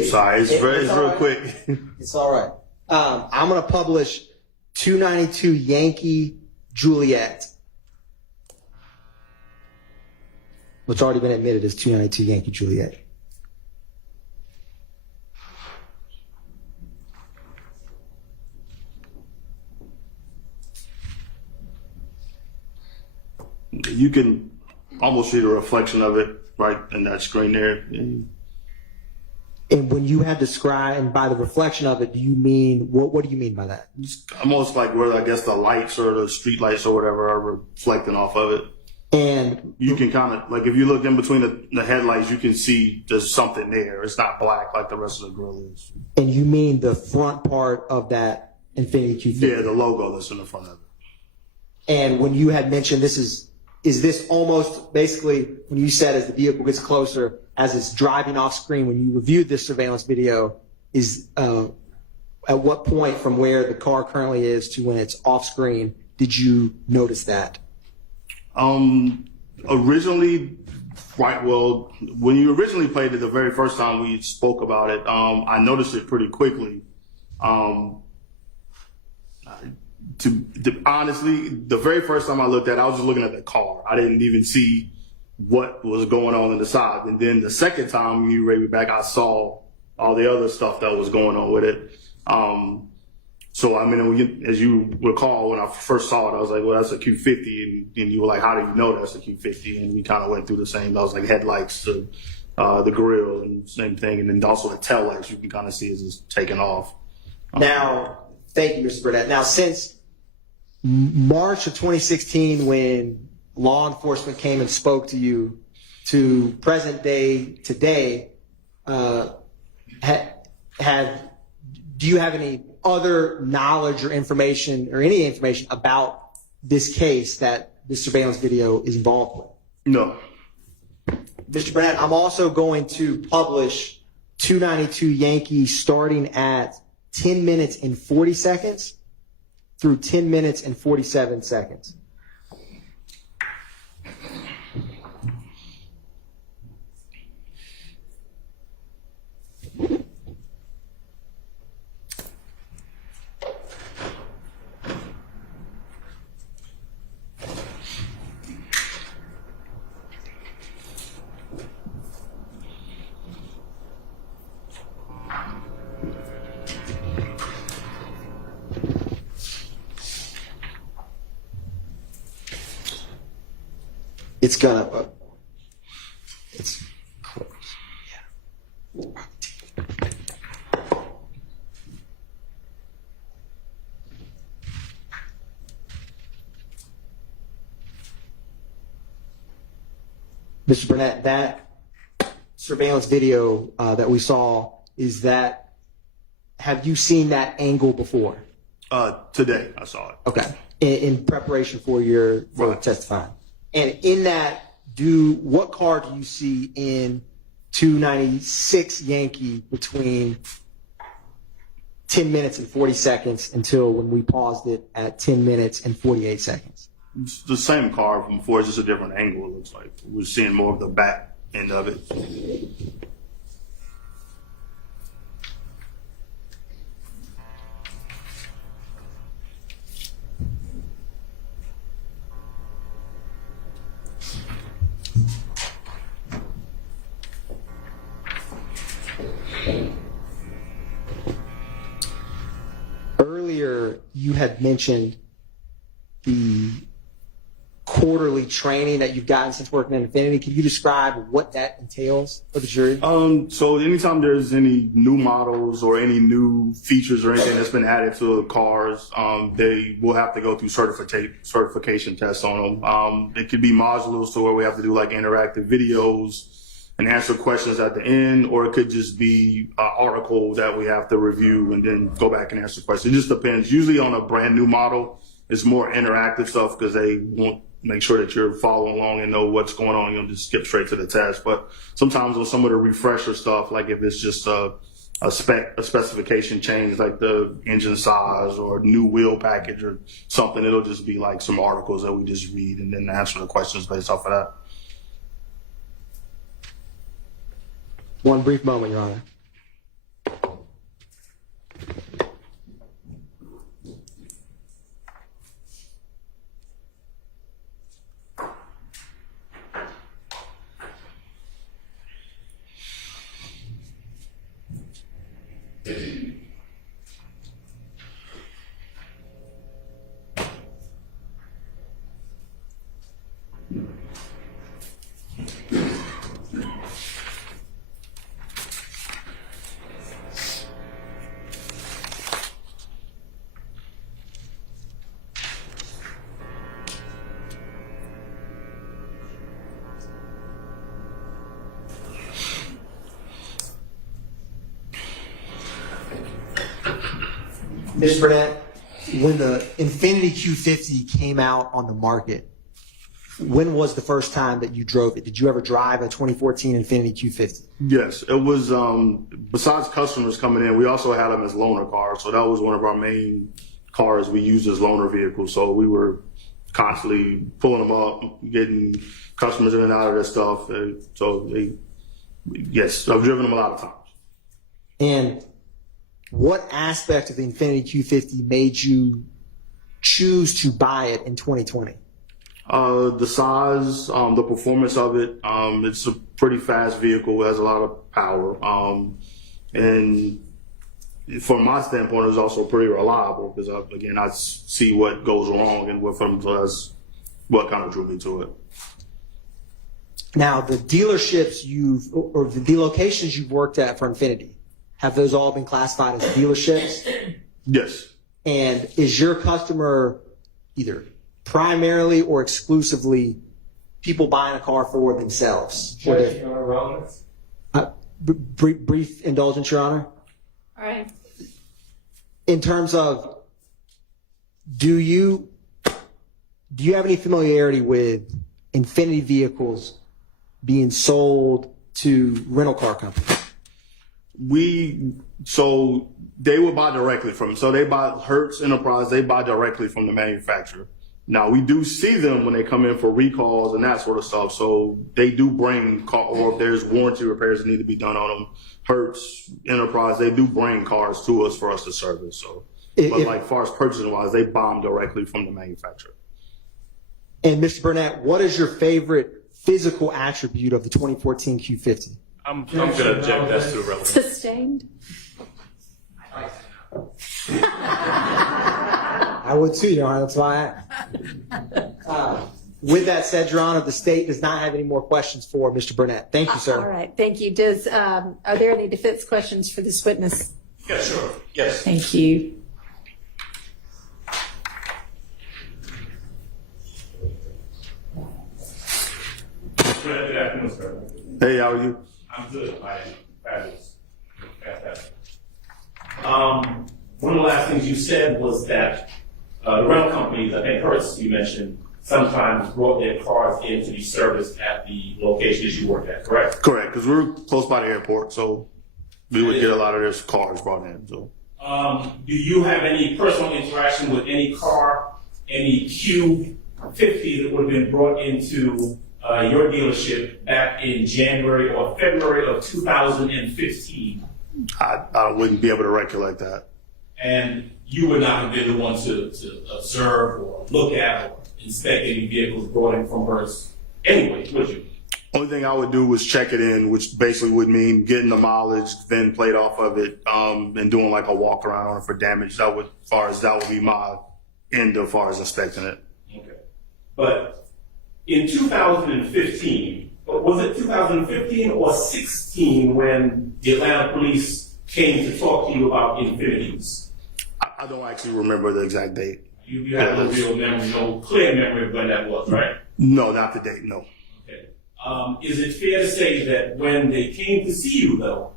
Sorry, it's real quick. It's all right. I'm going to publish 292 Yankee Juliet. What's already been admitted as 292 Yankee Juliet. You can almost see the reflection of it right in that screen there. And when you had described, and by the reflection of it, do you mean, what do you mean by that? It's almost like where I guess the lights or the street lights or whatever are reflecting off of it. And You can kind of, like, if you look in between the headlights, you can see there's something there. It's not black like the rest of the grill is. and you mean the front part of that Infiniti Q50? Yeah, the logo that's in the front of it. And when you had mentioned is this almost basically when you said as the vehicle gets closer, as it's driving off screen, when you reviewed this surveillance video, is at what point from where the car currently is to when it's off screen did you notice that? Originally, right, well, when you originally played it the very first time we spoke about it, I noticed it pretty quickly. Honestly, the very first time I looked at it, I was just looking at the car. I didn't even see what was going on in the side. And then the second time when you read me back, I saw all the other stuff that was going on with it. So, I mean, as you recall, when I first saw it, I was like, well, that's a Q50. And you were like, how do you know that's a Q50? And we kind of went through the same. That was like headlights to the grill and same thing. And then also the tail lights you can kind of see as it's taking off. Now, thank you, Mr. Burnett. Now, since March of 2016, when law enforcement came and spoke to you, to present day today, do you have any other knowledge or information or any information about this case that this surveillance video is involved with? No. Mr. Burnett, I'm also going to publish 292 Yankee starting at 10 minutes and 40 seconds through 10 minutes and 47 seconds. It's gonna, it's close, yeah. Mr. Burnett, that surveillance video that we saw, have you seen that angle before? Today I saw it. Okay. In preparation for your Right. testifying. And in that, what car do you see in 296 Yankee between 10 minutes and 40 seconds until when we paused it at 10 minutes and 48 seconds? It's the same car from before, it's just a different angle, it looks like. We're seeing more of the back end of it. Earlier, you had mentioned the quarterly training that you've gotten since working in Infiniti. Can you describe what that entails for the jury? So anytime there's any new models or any new features or anything that's been added to the cars, they will have to go through certification tests on them. It could be modules, so where we have to do like interactive videos and answer questions at the end, or it could just be an article that we have to review and then go back and answer questions. It just depends. Usually on a brand new model, it's more interactive stuff because they want make sure that you're following along and know what's going on. You don't just skip straight to the test. But sometimes on some of the refresher stuff, like if it's just a specification change, like the engine size or new wheel package or something, it'll just be like some articles that we just read and then answer the questions based off of that. One brief moment, Your Honor. Ms. Burnett, when the Infiniti Q50 came out on the market, when was the first time that you drove it? Did you ever drive a 2014 Infiniti Q50? Yes, it was, besides customers coming in, we also had them as loaner cars. So that was one of our main cars we used as loaner vehicles. So we were constantly pulling them up, getting customers in and out of their stuff. Yes, I've driven them a lot of times. And what aspect of the Infiniti Q50 made you choose to buy it in 2020? The size, the performance of it. It's a pretty fast vehicle. It has a lot of power. And from my standpoint, it's also pretty reliable because, I see what goes wrong and with them. So that's what kind of drew me to it. Now, the dealerships or the locations you've worked at for Infiniti, have those all been classified as dealerships? Yes. And is your customer either primarily or exclusively people buying a car for themselves? Brief indulgence, Your Honor. All right. In terms of, do you have any familiarity with Infiniti vehicles being sold to rental car companies? So they would buy directly from, so they buy Hertz Enterprise, they buy directly from the manufacturer. Now we do see them when they come in for recalls and that sort of stuff. So they do bring or if there's warranty repairs that need to be done on them, Hertz Enterprise, they do bring cars to us for us to service. So, but like far as purchasing wise, they buy them directly from the manufacturer. And Mr. Burnett, what is your favorite physical attribute of the 2014 Q50? I'm going to object that's too relevant. Sustained. I would too, Your Honor. That's why with that said, Your Honor, the state does not have any more questions for Mr. Burnett. Thank you, sir. All right. Thank you. Are there any defense questions for this witness? Yeah, sure. Yes. Thank you. Good afternoon, sir. Hey, how are you? I'm good. I am fabulous. Fantastic. One of the last things you said was that the rental companies, I think Hertz, you mentioned, sometimes brought their cars in to be serviced at the locations you work at, correct? Correct, because we're close by the airport, so we would get a lot of their cars brought in. So, do you have any personal interaction with any car, any Q50 that would have been brought into your dealership back in January or February of 2015? I wouldn't be able to recollect that. And you would not have been the one to observe or look at or inspect any vehicles brought in from Hertz anyway, would you? Only thing I would do was check it in, which basically would mean getting the mileage, VIN plate off of it, and doing like a walk around on it for damage. That would be my end as far as inspecting it. Okay. But in 2015, was it 2015 or 16 when the Atlanta police came to talk to you about Infinitis? I don't actually remember the exact date. You have no real memory, no clear memory of when that was, right? No, not the date, no. Okay. Is it fair to say that when they came to see you, though,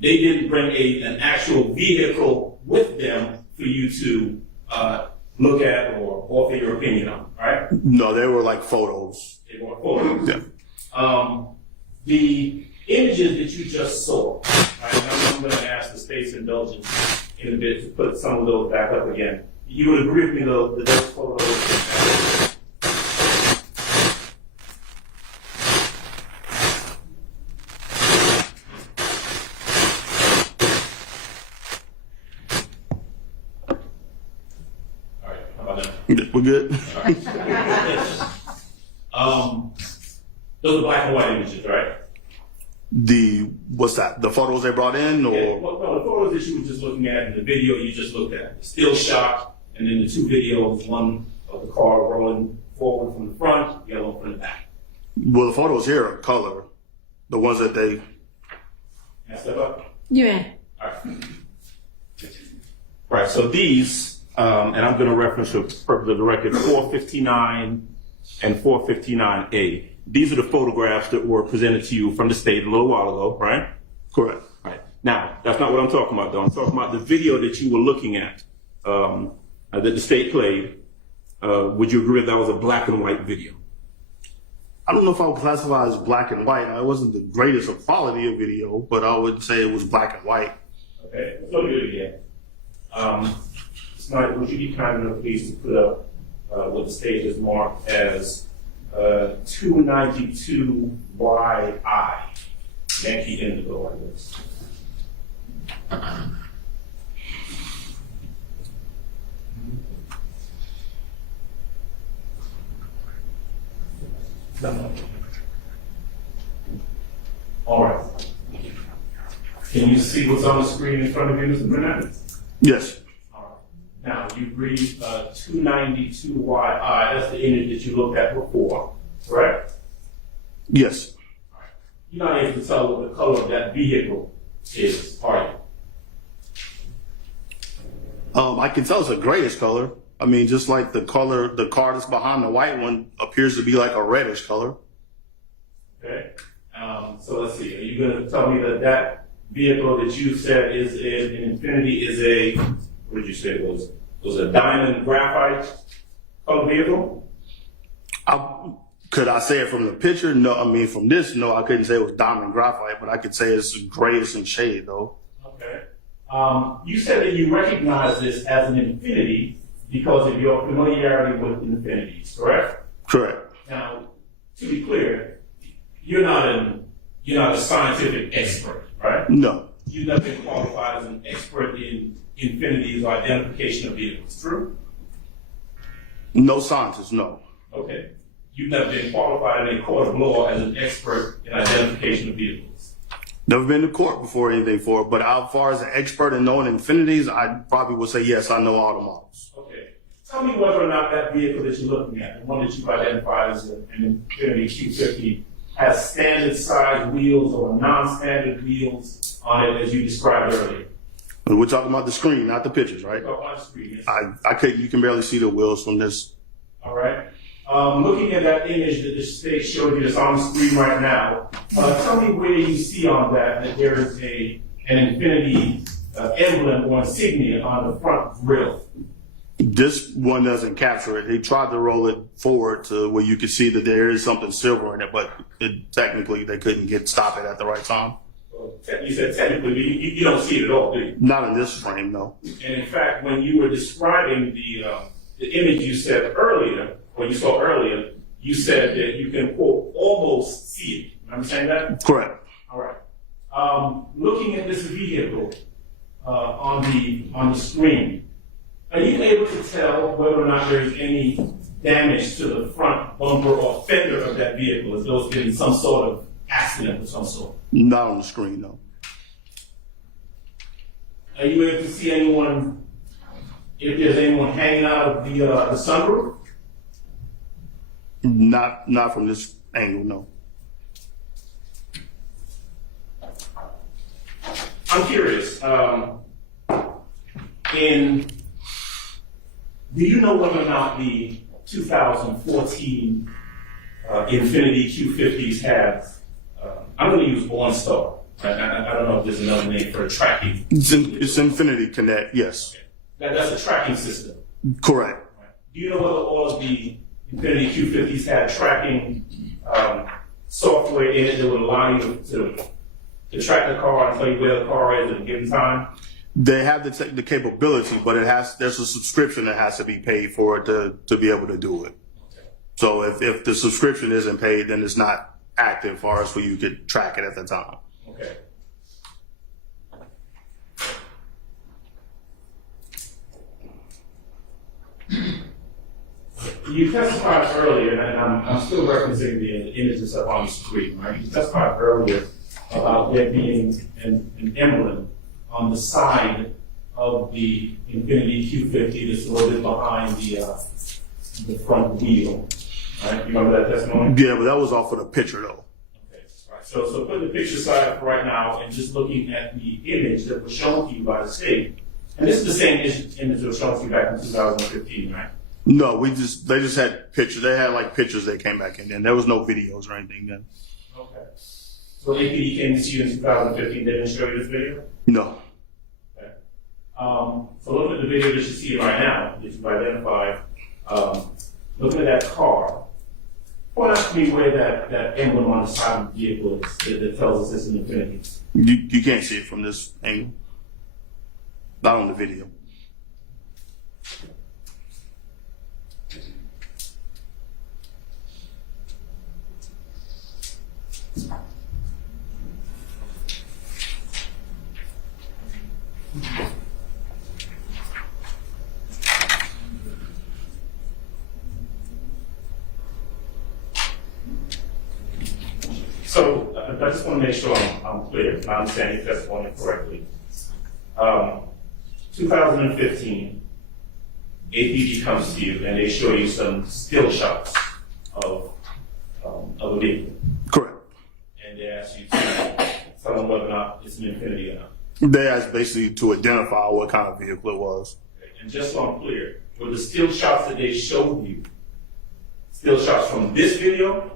they didn't bring an actual vehicle with them for you to look at or offer your opinion on, right? No, they were like photos. They were photos. Yeah. The images that you just saw, right, I'm going to ask the state's indulgence in a bit to put some of those back up again. You would agree with me, though, that those photos. All right, how about that? We're good. All right. Those are black and white images, right? What's that? The photos they brought in, or? Yeah, well, no, the photos that you were just looking at and the video you just looked at, the still shot, and then the two videos, one of the car rolling forward from the front, the other one from the back. Well, the photos here are color. The ones that they. Can I step up? You may. All right. Right, so these, and I'm going to reference for the purpose of the record, 459 and 459A. These are the photographs that were presented to you from the state a little while ago, right? Correct. Right. Now, that's not what I'm talking about, though. I'm talking about the video that you were looking at, that the state played. Would you agree that was a black and white video? I don't know if I would classify it as black and white. It wasn't the greatest of quality of video, but I would say it was black and white. Okay, let's look at it again. Tonight, would you be kind enough, please, to put up what the state has marked as 292 YI, Yankee Indigo, I guess. All right. Can you see what's on the screen in front of you, Mr. Burnett? Yes. All right. Now, you read 292 YI. That's the image that you looked at before, correct? Yes. All right. You're not able to tell what the color of that vehicle is, are you? I can tell it's a grayish color. I mean, just like the color, the car that's behind the white one appears to be like a reddish color. Okay. So let's see. Are you going to tell me that that vehicle that you said is an Infiniti is a, what did you say it was? Was a diamond graphite color vehicle? Could I say it from the picture? No. I mean, from this, no, I couldn't say it was diamond graphite, but I could say it's grayish in shade, though. Okay. You said that you recognize this as an Infiniti because of your familiarity with Infinitis, correct? Correct. Now, to be clear, you're not a scientific expert, right? No. You've never been qualified as an expert in Infinitis or identification of vehicles, true? No scientist, no. Okay. You've never been qualified in a court of law as an expert in identification of vehicles. Never been to court before anything for it, but as far as an expert in knowing Infinitis, I probably would say yes, I know all the models. Okay. Tell me whether or not that vehicle that you're looking at, the one that you've identified as an Infiniti Q50, has standard size wheels or non-standard wheels on it as you described earlier. We're talking about the screen, not the pictures, right? On the screen, yes. I could, you can barely see the wheels from this. All right. Looking at that image that the state showed you that's on the screen right now, tell me where you see on that there is an Infiniti emblem or insignia on the front grille. This one doesn't capture it. They tried to roll it forward to where you could see that there is something silver in it, but technically they couldn't stop it at the right time. Well, you said technically, you don't see it at all, do you? Not in this frame, no. And in fact, when you were describing the image you said earlier, or you saw earlier, you said that you can, quote, almost see it. Remember saying that? Correct. All right. Looking at this vehicle on the screen, are you able to tell whether or not there's any damage to the front bumper or fender of that vehicle, as though it's been some sort of accident of some sort? Not on the screen, no. Are you able to see anyone, if there's anyone hanging out of the sunroof? Not from this angle, no. I'm curious. Do you know whether or not the 2014 Infiniti Q50s have? I'm going to use OnStar. I don't know if there's another name for a tracking. It's Infiniti Connect, yes. Okay. That's a tracking system. Correct. Do you know whether all of the Infiniti Q50s had tracking software in it that would allow you to track the car and tell you where the car is at a given time? They have the capability, but there's a subscription that has to be paid for it to be able to do it. Okay. So if the subscription isn't paid, then it's not active for us where you could track it at the time. Okay. You testified earlier, and I'm still referencing the images up on the screen, right? You testified earlier about there being an emblem on the side of the Infiniti Q50 that's a little bit behind the front wheel, right? You remember that testimony? Yeah, but that was off of the picture, though. Okay, all right. So put the picture aside for right now and just looking at the image that was shown to you by the state. And this is the same image that was shown to you back in 2015, right? No, they just had pictures. They had like pictures that came back in, and there was no videos or anything then. Okay. So APD came to see you in 2015, they didn't show you this video? No. So looking at the video that you see right now, that you've identified, looking at that car, point out to me where that emblem on the side of the vehicle is that tells us it's an Infiniti. You can't see it from this angle. Not on the video. So I just want to make sure I'm clear, and I understand your testimony correctly. 2015, APG comes to you and they show you some still shots of a vehicle. Correct. And they ask you to tell them whether or not it's an Infiniti or not. They asked basically to identify what kind of vehicle it was. And just so I'm clear, were the still shots that they showed you still shots from this video?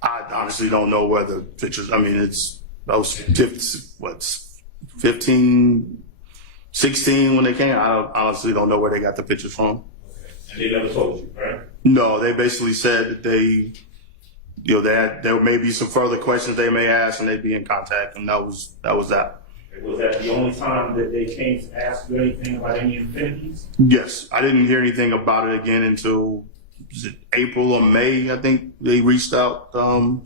I honestly don't know where the pictures, I mean, that was 15, 16 when they came. I honestly don't know where they got the pictures from. Okay. And they never told you, right? No, they basically said that there may be some further questions they may ask and they'd be in contact, and that was that. Was that the only time that they came to ask you anything about any Infinitis? Yes, I didn't hear anything about it again until was it April or May. I think they reached out. I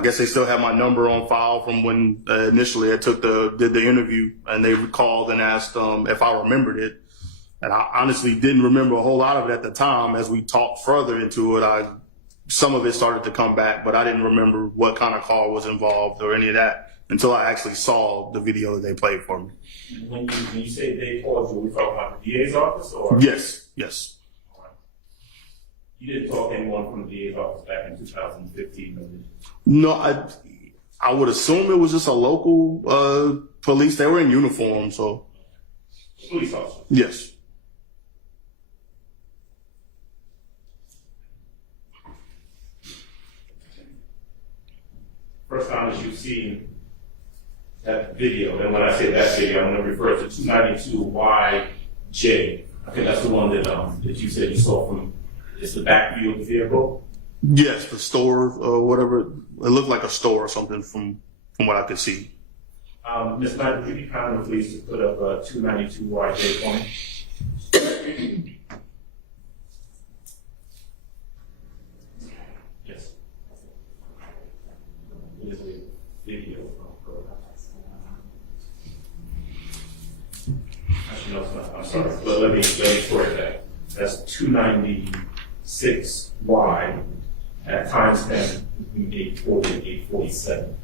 guess they still have my number on file from when initially I did the interview, and they called and asked if I remembered it. And I honestly didn't remember a whole lot of it at the time. As we talked further into it, some of it started to come back, but I didn't remember what kind of car was involved or any of that until I actually saw the video that they played for me. When you say they called you, were we talking about the DA's office? Or? Yes. All right. You didn't talk to anyone from the DA's office back in 2015, did you? No, I would assume it was just a local police. They were in uniform, so. Police officer? Yes. First time that you've seen that video, and when I say that video, I'm going to refer to 292YJ. I think that's the one that you said you saw from, it's the back view of the vehicle? Yes, the store or whatever. It looked like a store or something from what I could see. Ms. Knight, would you be kind enough, please, to put up 292YJ for me? Yes. Here's the video. Actually, no, it's not. I'm sorry. But let me correct that. That's 296Y at timestamp between 840 and 847.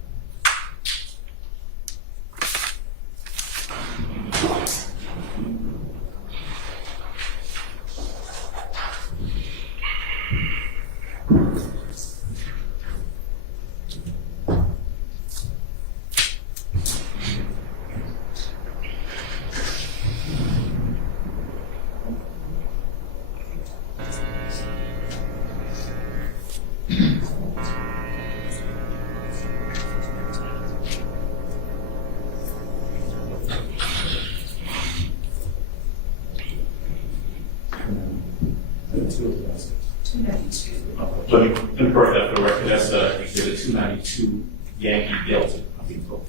Let me correct that for the record. That's exhibit 292 Yankee Delta. I think so.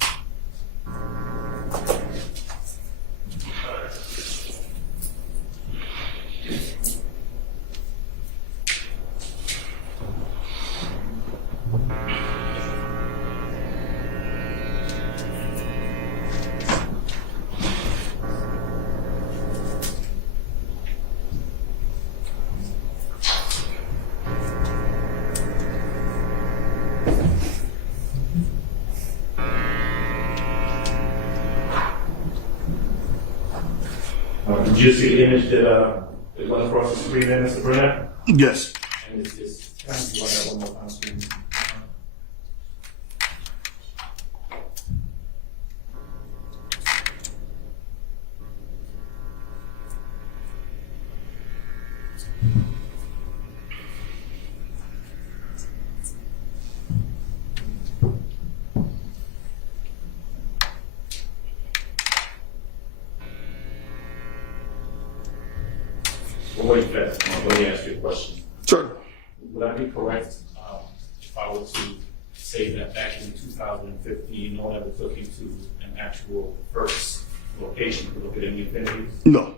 Did you see the image that went across the screen there, Mr. Burnett? Yes. And it's kind of like that one more time, please. before you let me ask you a question. Sure. Would I be correct if I were to say that back in 2015, no one ever took you to an actual first location to look at any offenders? No.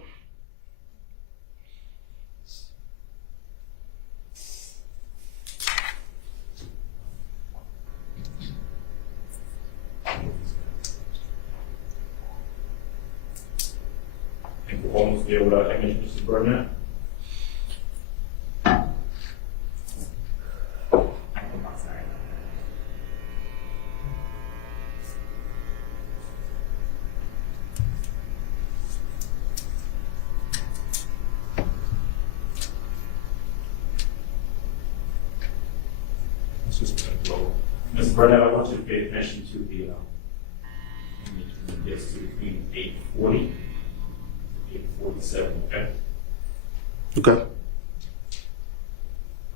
And performance deal without image, Mr. Burnett? Mr. Burnett, I want you to pay attention to the image when it gets to between 840 and 847, okay? Okay.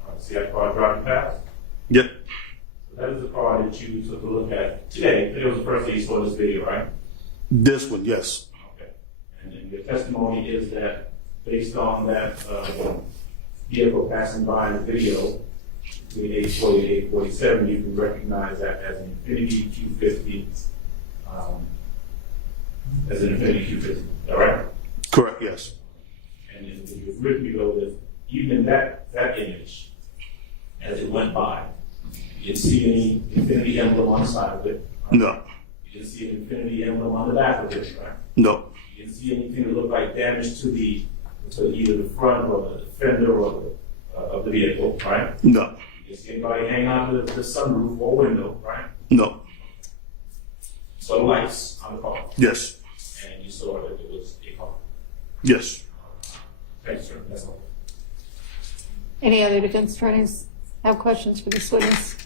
All right, see that car driving past? Yep. So that is the car that you took a look at today. Today was the first day you saw this video, right? This one, yes. Okay. And then your testimony is that based on that vehicle passing by in the video, between 840 and 847, you can recognize that as an Infiniti Q50, as an Infiniti Q50. Is that right? Correct, yes. And then you've written me though that even in that image, as it went by, you didn't see any Infiniti emblem on the side of it. Right? No. You didn't see an Infiniti emblem on the back of it, right? No. You didn't see anything that looked like damage to either the front or the fender or of the vehicle, right? No. You didn't see anybody hang out the sunroof or window, right? No. So lights on the car. Yes. And you saw that it was a car. Yes. Thank you, sir. That's all. Any other defense attorneys have questions for this witness?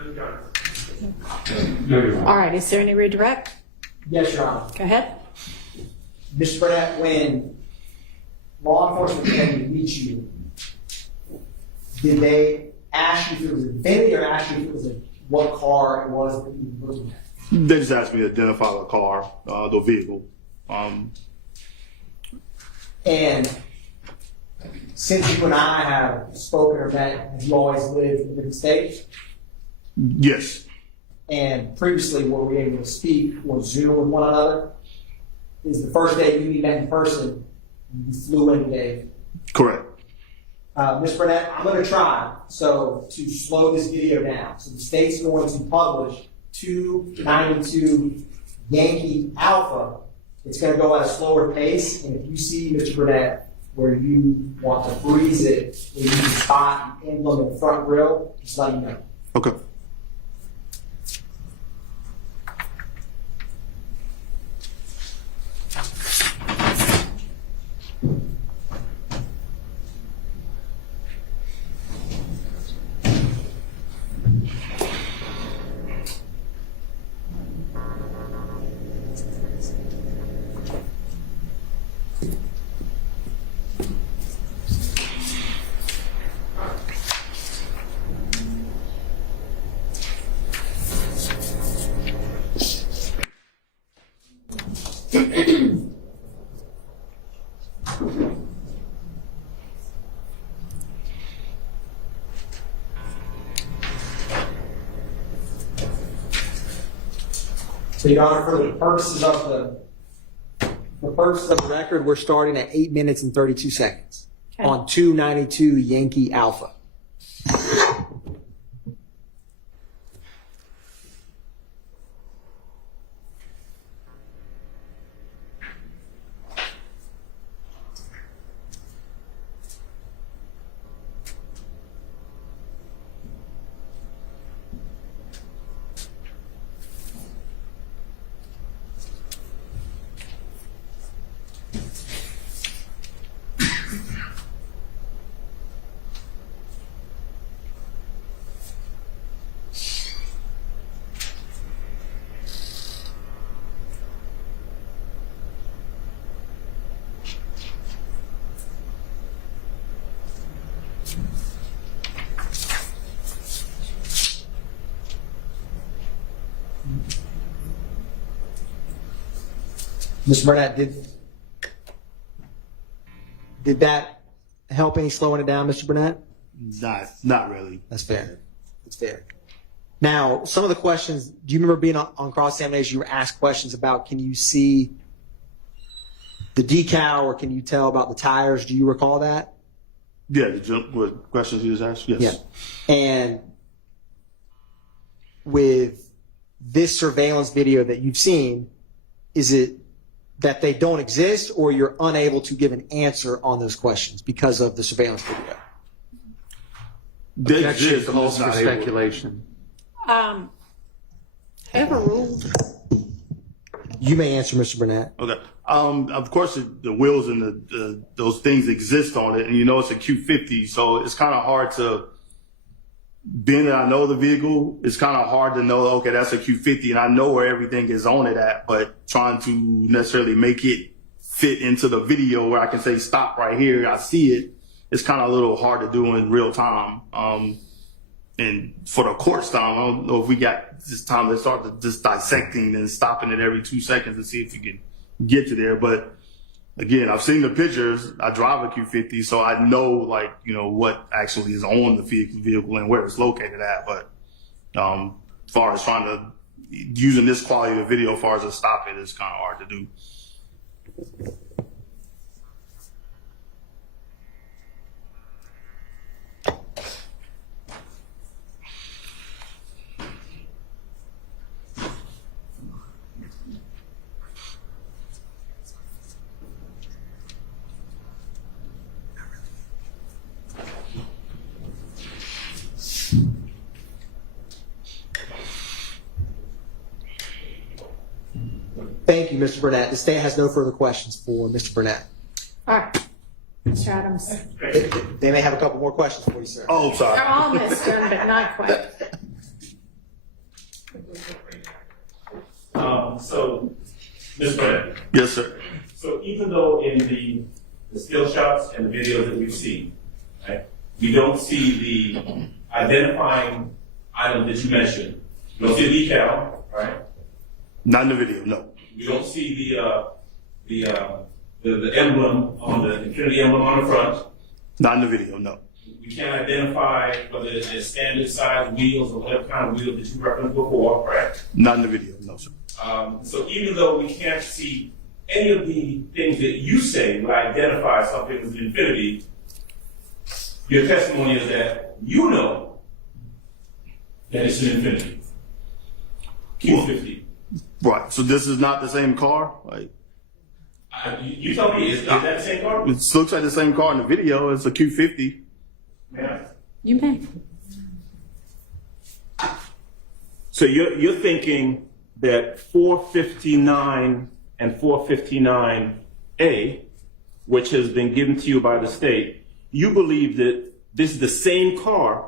All right, is there any redirect? Yes, Your Honor. Go ahead. Mr. Burnett, when law enforcement came to meet you, did they ask you if it was an Infiniti or ask you if it was what car it was that you were looking at? They just asked me to identify the car, the vehicle. And since you and I have spoken or met, have you always lived in different states? Yes. And previously, were we able to speak or Zoom with one another? Is the first day you met in person, you flew in today? Correct. Ms. Burnett, I'm going to try to slow this video down. So the state's going to publish 292 Yankee Alpha. It's going to go at a slower pace, and if you see, Mr. Burnett, where you want to freeze it, where you can spot the emblem in the front grille, just let me know. Okay. So, Your Honor, for the purposes of the record, we're starting at 8 minutes and 32 seconds on 292 Yankee Alpha. Ms. Burnett, did that help any slowing it down, Mr. Burnett? Not really. That's fair. That's fair. Now, some of the questions, do you remember being on cross-examination, you were asked questions about, can you see the decal or can you tell about the tires? Do you recall that? Yeah, what questions you just asked? Yes. Yeah. And with this surveillance video that you've seen, is it that they don't exist or you're unable to give an answer on those questions because of the surveillance video? They Objection exist, I'm calls just for not able- speculation. Overruled. You may answer, Mr. Burnett. Okay. Of course, the wheels and those things exist on it, and you know it's a Q50, so it's kind of hard to. Being that I know the vehicle, it's kind of hard to know. Okay, that's a Q50, and I know where everything is on it at. But trying to necessarily make it fit into the video where I can say stop right here, I see it. It's kind of a little hard to do in real time. And for the court's time, I don't know if we got this time to start to just dissecting and stopping it every 2 seconds to see if you can get to there. But again, I've seen the pictures. I drive a Q50, so I know, like, you know, what actually is on the vehicle and where it's located at. But as far as trying to using this quality of video, as far as to stop it, is kind of hard to do. Thank you, Mr. Burnett. The state has no further questions for Mr. Burnett. All right. Mr. Adams. They may have a couple more questions for you, sir. Oh, sorry. They're almost done, but not quite. So, Ms. Bennett, Yes, sir. so even though in the still shots and the videos that we've seen, right, we don't see the identifying item that you mentioned. We don't see the decal, right? Not in the video, no. We don't see the emblem on the Infinity emblem on the front. Not in the video, no. We can't identify whether it's standard size wheels or whatever kind of wheel that you referenced before, right? Not in the video, no, sir. So even though we can't see any of the things that you say would identify something as an Infinity, your testimony is that you know that it's an Infinity. Q50. Right. So this is not the same car? Like, You tell me, is that the same car? it looks like the same car in the video. It's a Q50. Yeah. You may. So you're thinking that 459 and 459A, which has been given to you by the state, you believe that this is the same car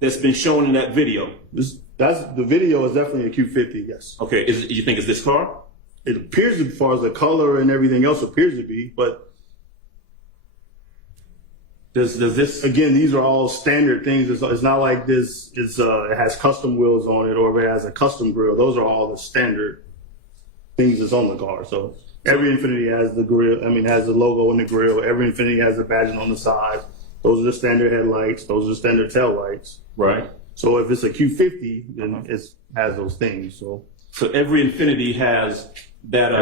that's been shown in that video? The video is definitely a Q50, yes. Okay, you think it's this car? It appears, as far as the color and everything else appears to be, but does this? Again, these are all standard things. It's not like this is it has custom wheels on it or it has a custom grill. Those are all the standard things that's on the car. So every Infinity has the grill. Has the logo on the grill. Every Infinity has a badging on the side. Those are the standard headlights. Those are the standard tail lights. Right. So if it's a Q50, then it has those things. So every Infinity has that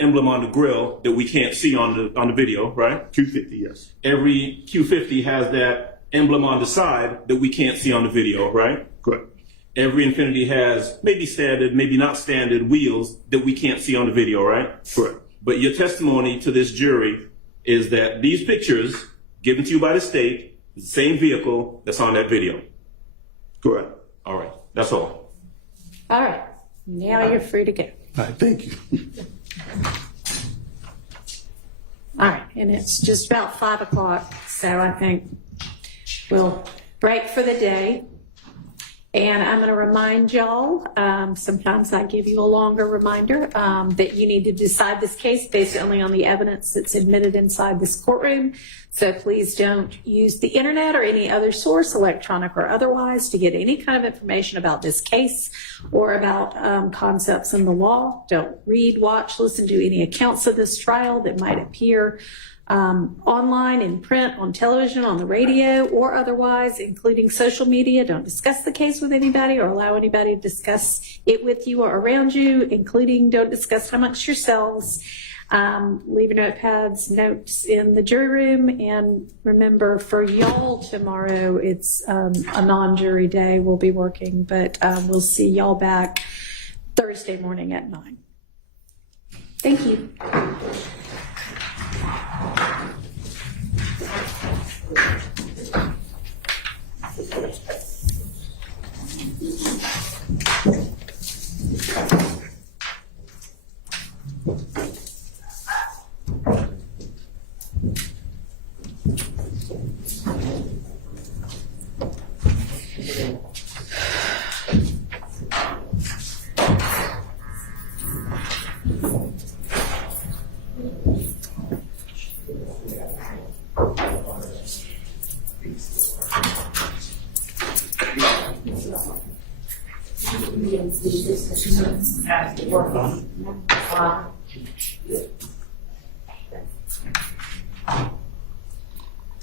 emblem on the grill that we can't see on the video, right? Q50, yes. Every Q50 has that emblem on the side that we can't see on the video, right? Correct. Every Infinity has maybe standard, maybe not standard wheels that we can't see on the video, right? Correct. But your testimony to this jury is that these pictures given to you by the state is the same vehicle that's on that video. Correct. All right. That's all. All right. Now you're free to go. All right, thank you. All right. And it's just about 5 o'clock. So I think we'll break for the day. And I'm going to remind y'all, sometimes I give you a longer reminder, that you need to decide this case based only on the evidence that's admitted inside this courtroom. So please don't use the internet or any other source, electronic or otherwise, to get any kind of information about this case or about concepts in the law. Don't read, watch, listen to any accounts of this trial that might appear online, in print, on television, on the radio, or otherwise, including social media. Don't discuss the case with anybody or allow anybody to discuss it with you or around you, including don't discuss it amongst yourselves. Leave your notepads, notes in the jury room, and remember, for y'all tomorrow, it's a non-jury day. We'll be working, but we'll see y'all back Thursday morning at 9. Thank you.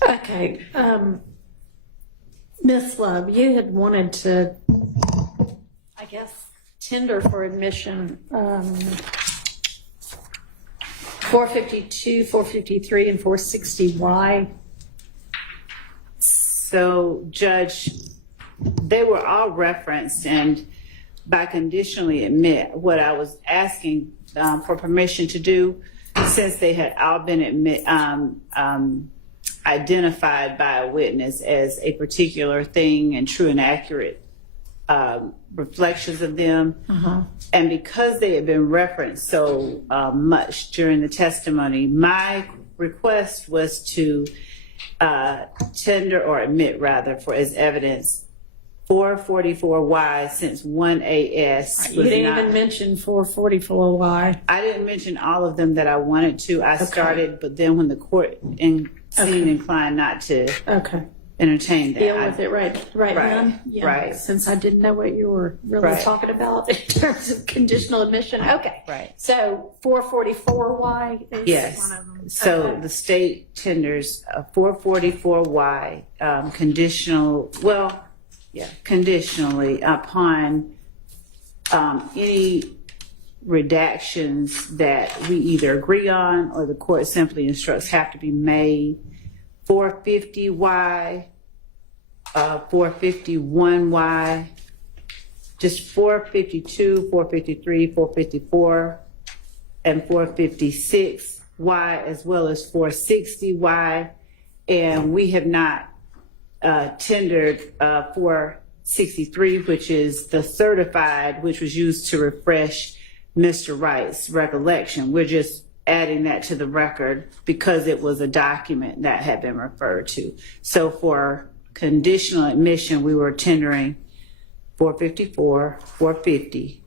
Okay, Ms. Love, you had wanted to, I guess, tender for admission 452, 453, and 460Y. So, Judge, they were all referenced, and by conditionally admit, what I was asking for permission to do, since they had all been identified by a witness as a particular thing and true and accurate reflections of them, and because they had been referenced so much during the testimony, my request was to tender or admit, rather, for as evidence 444Y, since 1AS You didn't even mention 444Y. I didn't mention all of them that I wanted to. I started, but then when the court seemed inclined not to entertain that. Deal with it right then? Yeah, right. Since I didn't know what you were really talking about in terms of conditional admission. Okay. Right. So 444Y is Yes. one of them. So the state tenders 444Y conditionally upon any redactions that we either agree on or the court simply instructs have to be made. 450Y, 451Y, just 452, 453, 454, and 456Y, as well as 460Y. And we have not tendered 463, which is the certified, which was used to refresh Mr. Wright's recollection. We're just adding that to the record because it was a document that had been referred to. So for conditional admission, we were tendering 454, 450.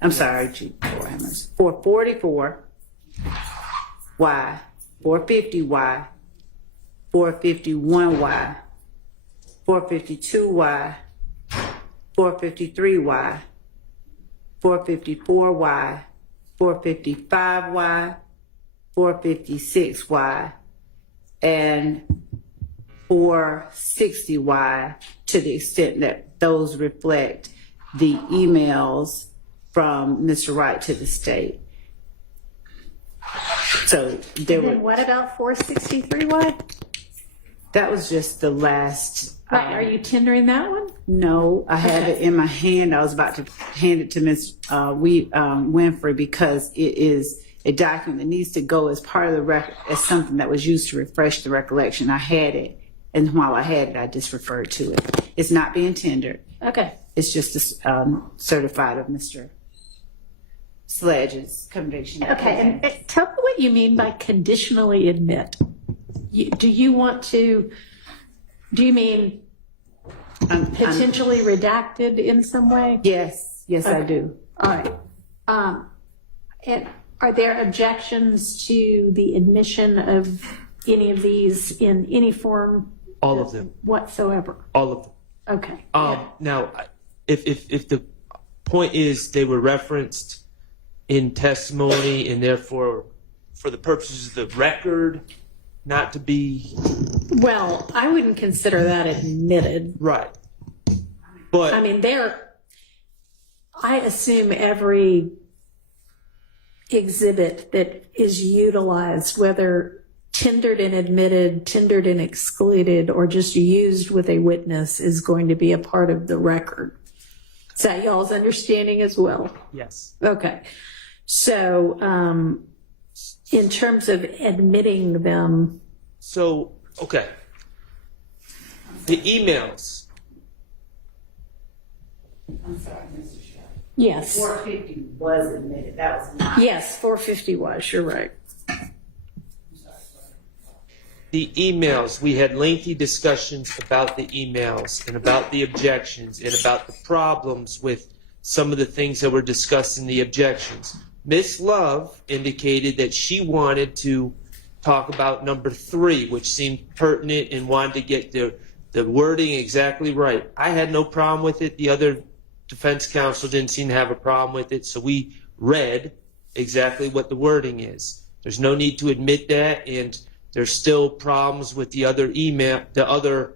I'm sorry, 444Y, 450Y, 451Y, 452Y, 453Y, 454Y, 455Y, 456Y, and 460Y, to the extent that those reflect the emails from Mr. Wright to the state. So there were. And what about 463Y? That was just the last. Right, are you tendering that one? No, I have it in my hand. I was about to hand it to Ms. Winfrey because it is a document that needs to go as part of the record, as something that was used to refresh the recollection. I had it, and while I had it, I just referred to it. It's not being tendered. Okay. It's just certified of Mr. Sledge's conviction. Okay, and tell me what you mean by conditionally admit. Do you mean potentially redacted in some way? Yes, Okay. I do. All right. And are there objections to the admission of any of these in any form? All of them. Whatsoever? All of them. Okay. Now, if the point is they were referenced in testimony and therefore for the purposes of the record, not to be Well, I wouldn't consider that admitted. right. But I mean, I assume every exhibit that is utilized, whether tendered and admitted, tendered and excluded, or just used with a witness, is going to be a part of the record. Is that y'all's understanding as well? yes. Okay. So, in terms of admitting them, So, okay. The emails. I'm sorry, Mr. Shaw. yes. 450 was admitted. That was not. Yes, 450 was, you're right. The emails, we had lengthy discussions about the emails and about the objections and about the problems with some of the things that were discussed in the objections. Ms. Love indicated that she wanted to talk about number 3, which seemed pertinent and wanted to get the wording exactly right. I had no problem with it. The other defense counsel didn't seem to have a problem with it, so we read exactly what the wording is. There's no need to admit that, and there's still problems with the other email, the other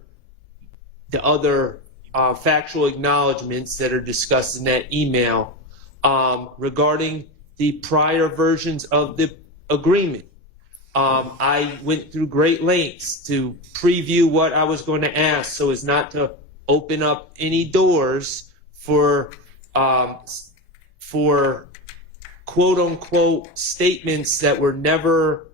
factual acknowledgments that are discussed in that email regarding the prior versions of the agreement. I went through great lengths to preview what I was going to ask so as not to open up any doors for quote unquote statements that were never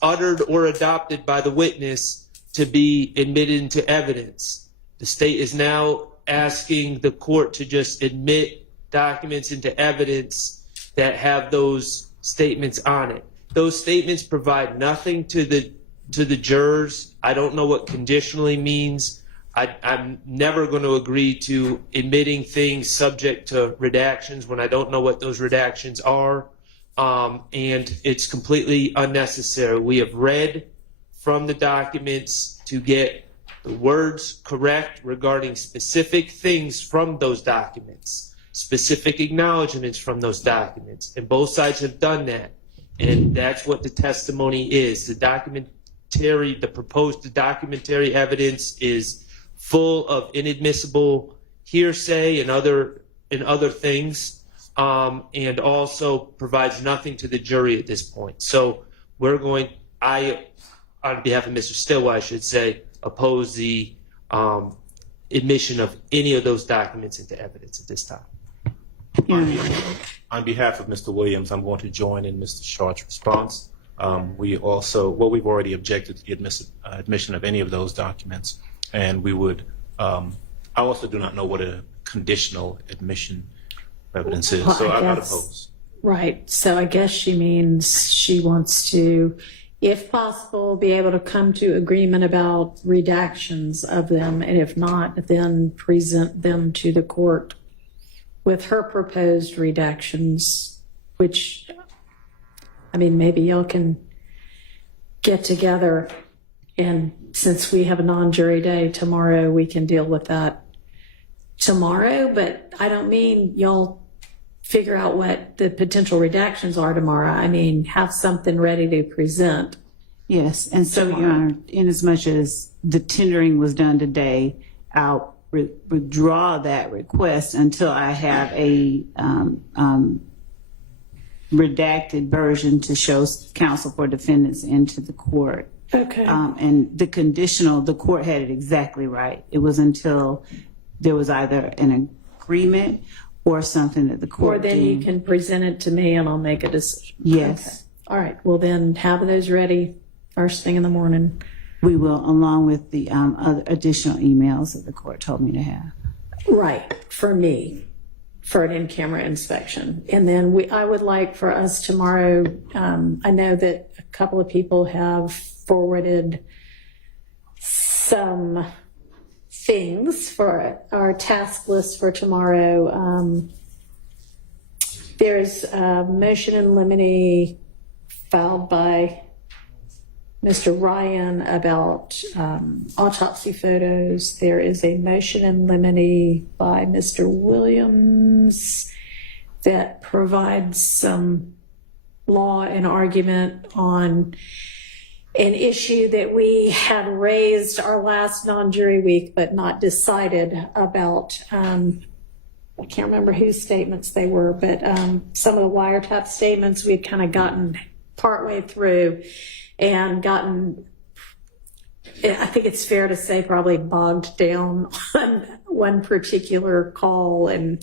uttered or adopted by the witness to be admitted into evidence. The state is now asking the court to just admit documents into evidence that have those statements on it. Those statements provide nothing to the jurors. I don't know what conditionally means. I'm never going to agree to admitting things subject to redactions when I don't know what those redactions are. And it's completely unnecessary. We have read from the documents to get the words correct regarding specific things from those documents, specific acknowledgments from those documents, and both sides have done that. And that's what the testimony is. The proposed documentary evidence is full of inadmissible hearsay and other things, and also provides nothing to the jury at this point. So I, on behalf of Mr. Stillwell, I should say, oppose the admission of any of those documents into evidence at this time. On behalf of Mr. Williams, I'm going to join in Mr. Short's response. We've already objected to the admission of any of those documents, and we would. I also do not know what a conditional admission evidence is, so I'm not opposed. Right. So I guess she means she wants to, if possible, be able to come to agreement about redactions of them, and if not, then present them to the court with her proposed redactions, which, I mean, maybe y'all can get together, and since we have a non-jury day tomorrow, we can deal with that tomorrow. But I don't mean y'all figure out what the potential redactions are tomorrow. I mean, have something ready to present. Yes, and so, Your Honor, in as much as the tendering was done today, I'll withdraw that request until I have a redacted version to show counsel for defendants into the court. Okay. And the court had it exactly right. It was until there was either an agreement or something that the court Or then you can present it to me and I'll make a decision. Yes. Okay. All right. Well, then have those ready first thing in the morning. We will, along with the other additional emails that the court told me to have. Right, for me, for an in-camera inspection. And then I would like for us tomorrow, I know that a couple of people have forwarded some things for our task list for tomorrow. There's a motion in limine filed by Mr. Ryan about autopsy photos. There is a motion in limine by Mr. Williams that provides some law and argument on an issue that we had raised our last non-jury week, but not decided about. I can't remember whose statements they were, but some of the wiretap statements we had kind of gotten partway through and gotten, I think it's fair to say, probably bogged down on one particular call and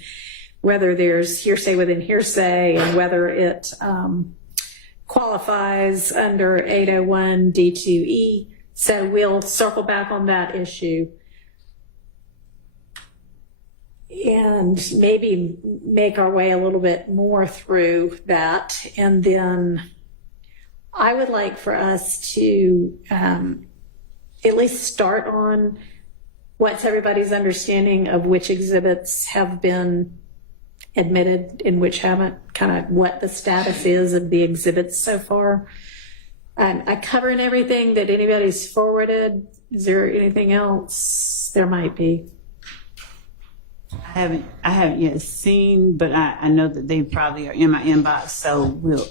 whether there's hearsay within hearsay and whether it qualifies under 801 D2E. So we'll circle back on that issue and maybe make our way a little bit more through that. And then I would like for us to at least start on what's everybody's understanding of which exhibits have been admitted and which haven't, kind of what the status is of the exhibits so far. I covered everything that anybody's forwarded. Is there anything else? There might be. I haven't yet seen, but I know that they probably are in my inbox. So we'll,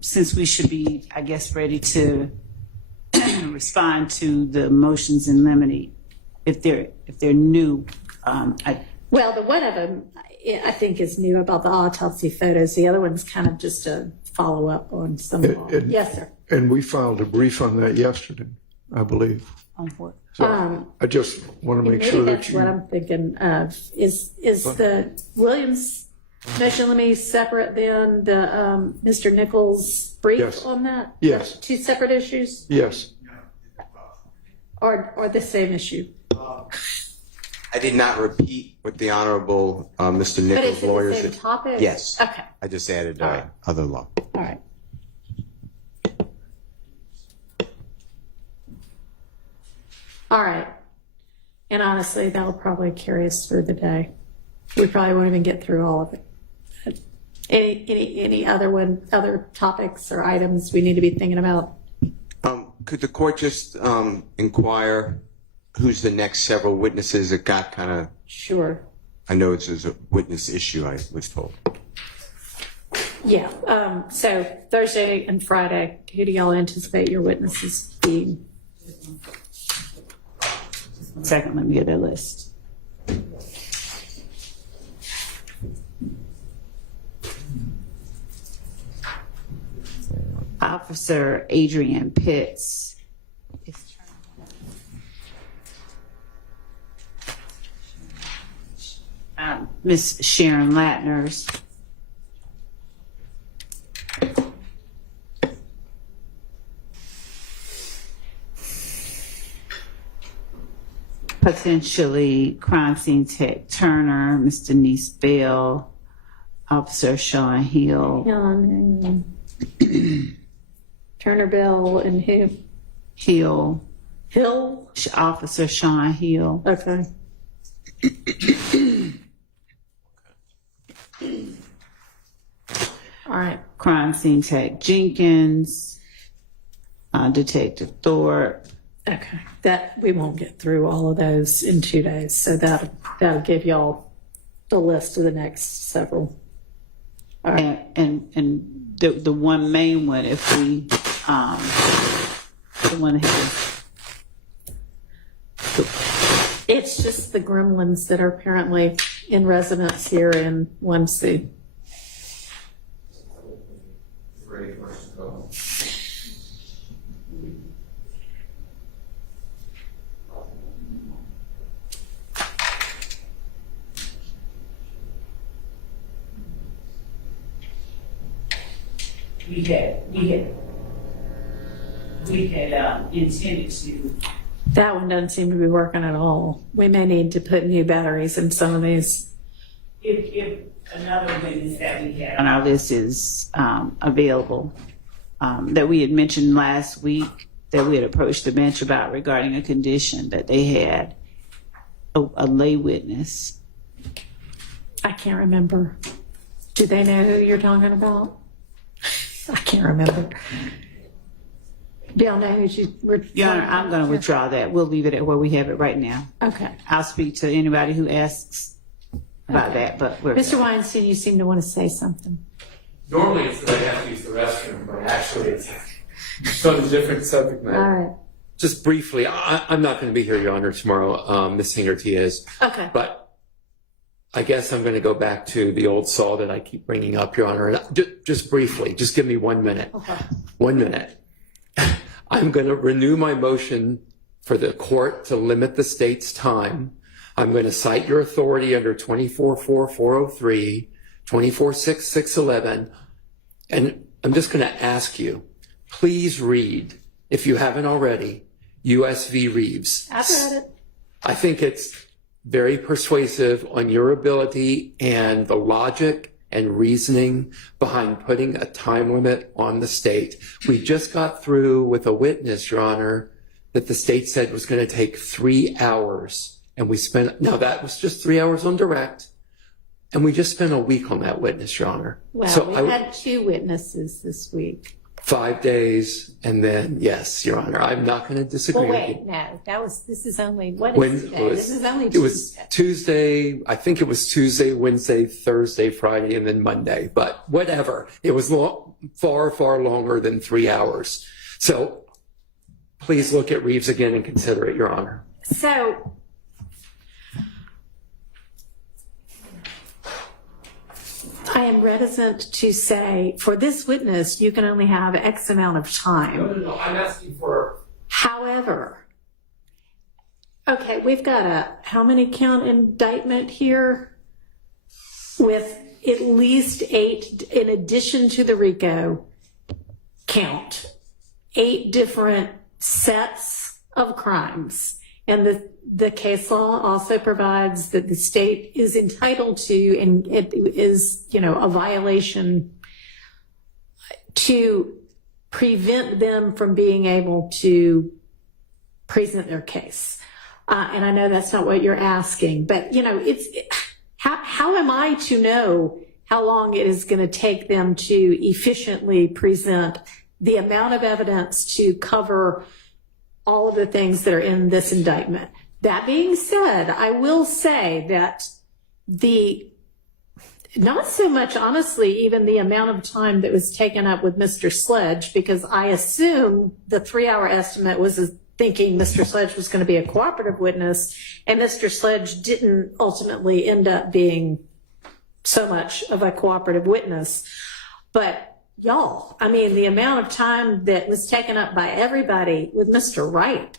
since we should be, I guess, ready to respond to the motions in limine, if they're new. Well, the one of them I think is new about the autopsy photos. The other one's kind of just a follow up on some of them. Yes, sir. And we filed a brief on that yesterday, I believe. On what? So I just want to make Maybe sure that that's you. what I'm thinking of. Is the Williams motion limine separate than the Mr. Nichols brief Yes. on that? Yes. Two separate issues, Yes. or the same issue? I did not repeat what the Honorable Mr. But Nichols' it's in lawyer the same said. topic? Yes. Okay, I just added All right. other law. all right. All right. And honestly, that'll probably carry us through the day. We probably won't even get through all of it. But any other topics or items we need to be thinking about? Could the court just inquire who's the next several witnesses? It got kind of, Sure. I know it's a witness issue, I was told. Yeah. So Thursday and Friday, who do y'all anticipate your witnesses being? Second, let me get their list. Officer Adrian Pitts. Miss Sharon Latners. Potentially crime scene tech Turner, Miss Denise Bell, Officer Sean Hill. Turner Bell and who? Hill. Hill? Officer Sean Hill. Okay. All right. Crime scene tech Jenkins, Detective Thorpe. Okay. That we won't get through all of those in 2 days, so that'll give y'all the list of the next several. All right. And the one main one, if we the one that It's just the gremlins that are apparently in residence here in 1C. Ready for us to go. we had intended to. That one doesn't seem to be working at all. We may need to put new batteries in some of these. If another witness that we had on our list is available, that we had mentioned last week, that we had approached the bench about regarding a condition that they had a lay witness. I can't remember. Do they know who you're talking about? I can't remember. Do y'all know who you were? Your Honor, I'm going to withdraw that. We'll leave it at where we have it right now. Okay. I'll speak to anybody who asks about that, but we're. Mr. Weinstein, you seem to want to say something. Normally, if they have to use the restroom, Actually, it's on a different subject matter. All right. Just briefly, I'm not going to be here, Your Honor, tomorrow. Ms. Hingerty is. Okay. But I guess I'm going to go back to the old saw that I keep bringing up, Your Honor. And just briefly, just give me 1 minute. Okay. 1 minute. I'm going to renew my motion for the court to limit the state's time. I'm going to cite your authority under 244403, 246611, and I'm just going to ask you, please read, if you haven't already, U.S. v. Reeves. I've read it. I think it's very persuasive on your ability and the logic and reasoning behind putting a time limit on the state. We just got through with a witness, Your Honor, that the state said was going to take 3 hours. And we spent, now that was just 3 hours on direct. And we just spent a week on that witness, Your Honor. Well, So we had 2 witnesses this week. 5 days, and then, yes, Your Honor, I'm not going to disagree Well, with you. wait, no, this is only, what When is today? This is only it was Tuesday. Tuesday, I think it was Tuesday, Wednesday, Thursday, Friday, and then Monday. But whatever, it was far, far longer than 3 hours. So please look at Reeves again and consider it, Your Honor. So, I am reticent to say, for this witness, you can only have X amount of time. No, I'm asking for... However, okay, we've got a, how many count indictment here? With at least 8, in addition to the RICO count, 8 different sets of crimes. And the case law also provides that the state is entitled to, and it is, a violation to prevent them from being able to present their case. And I know that's not what you're asking, but how am I to know how long it is going to take them to efficiently present the amount of evidence to cover all of the things that are in this indictment? That being said, I will say that not so much, honestly, even the amount of time that was taken up with Mr. Sledge, because I assume the 3-hour estimate was thinking Mr. Sledge was going to be a cooperative witness, and Mr. Sledge didn't ultimately end up being so much of a cooperative witness. But y'all, I mean, the amount of time that was taken up by everybody with Mr. Wright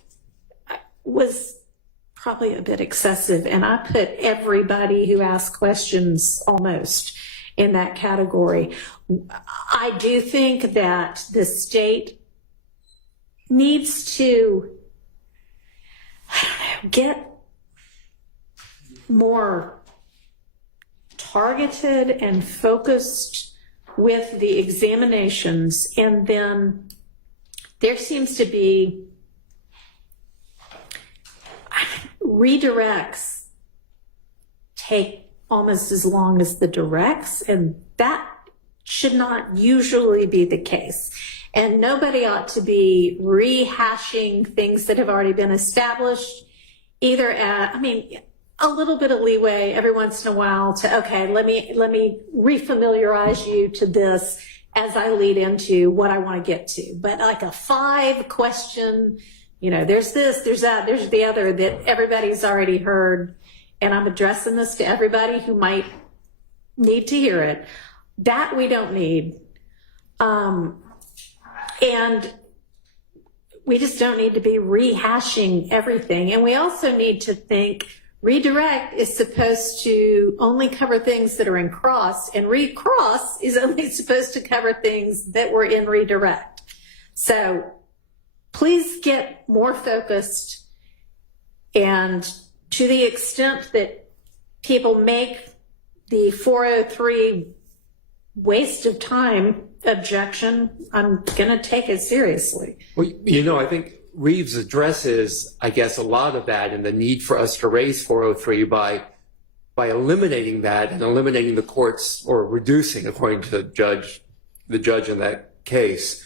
was probably a bit excessive. And I put everybody who asked questions almost in that category. I do think that the state needs to, get more targeted and focused with the examinations, and then there seems to be redirects take almost as long as the directs, and that should not usually be the case. And nobody ought to be rehashing things that have already been established, either at, a little bit of leeway every once in a while to, okay, let me refamiliarize you to this as I lead into what I want to get to. But like a 5-question, there's this, there's that, there's the other that everybody's already heard, and I'm addressing this to everybody who might need to hear it. That we don't need. And we just don't need to be rehashing everything. And we also need to think redirect is supposed to only cover things that are in cross, and recross is only supposed to cover things that were in redirect. So please get more focused, and to the extent that people make the 403 waste of time objection, I'm going to take it seriously. Well, I think Reeves addresses, I guess, a lot of that and the need for us to raise 403 by eliminating that and eliminating the courts, or reducing, according to the judge in that case,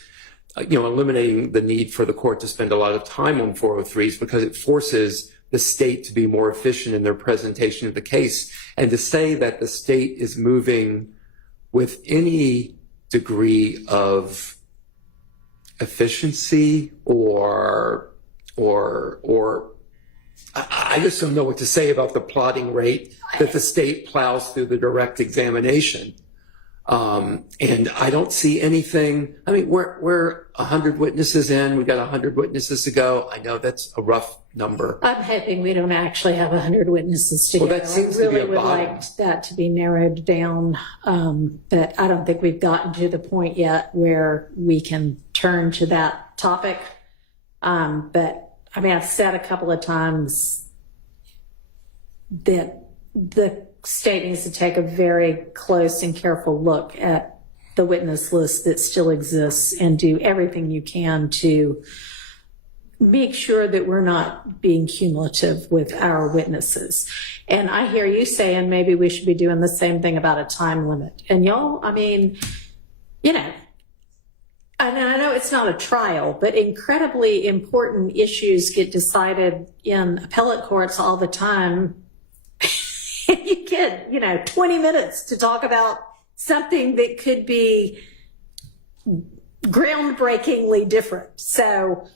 eliminating the need for the court to spend a lot of time on 403s, because it forces the state to be more efficient in their presentation of the case. And to say that the state is moving with any degree of efficiency or I just don't know what to say about the plotting rate that the state plows through the direct examination. And I don't see anything. I mean, we're 100 witnesses in. We've got 100 witnesses to go. I know that's a rough number. I'm hoping we don't actually have 100 witnesses to Well, go. that seems I to be really a would bottom. like that to be narrowed down, but I don't think we've gotten to the point yet where we can turn to that topic. But I mean, I've said a couple of times that the state needs to take a very close and careful look at the witness list that still exists and do everything you can to make sure that we're not being cumulative with our witnesses. And I hear you saying maybe we should be doing the same thing about a time limit. And y'all, I mean, you know, and I know it's not a trial, but incredibly important issues get decided in appellate courts all the time. You get, 20 minutes to talk about something that could be groundbreakingly different. So,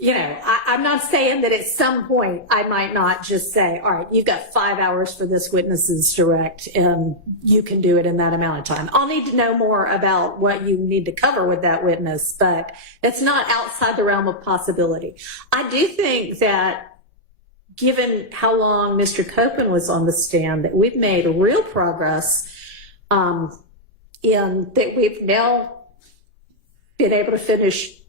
I'm not saying that at some point I might not just say, all right, you've got 5 hours for this witness's direct and you can do it in that amount of time. I'll need to know more about what you need to cover with that witness, but it's not outside the realm of possibility. I do think that given how long Mr. Copeland was on the stand, that we've made real progress in that we've now been able to finish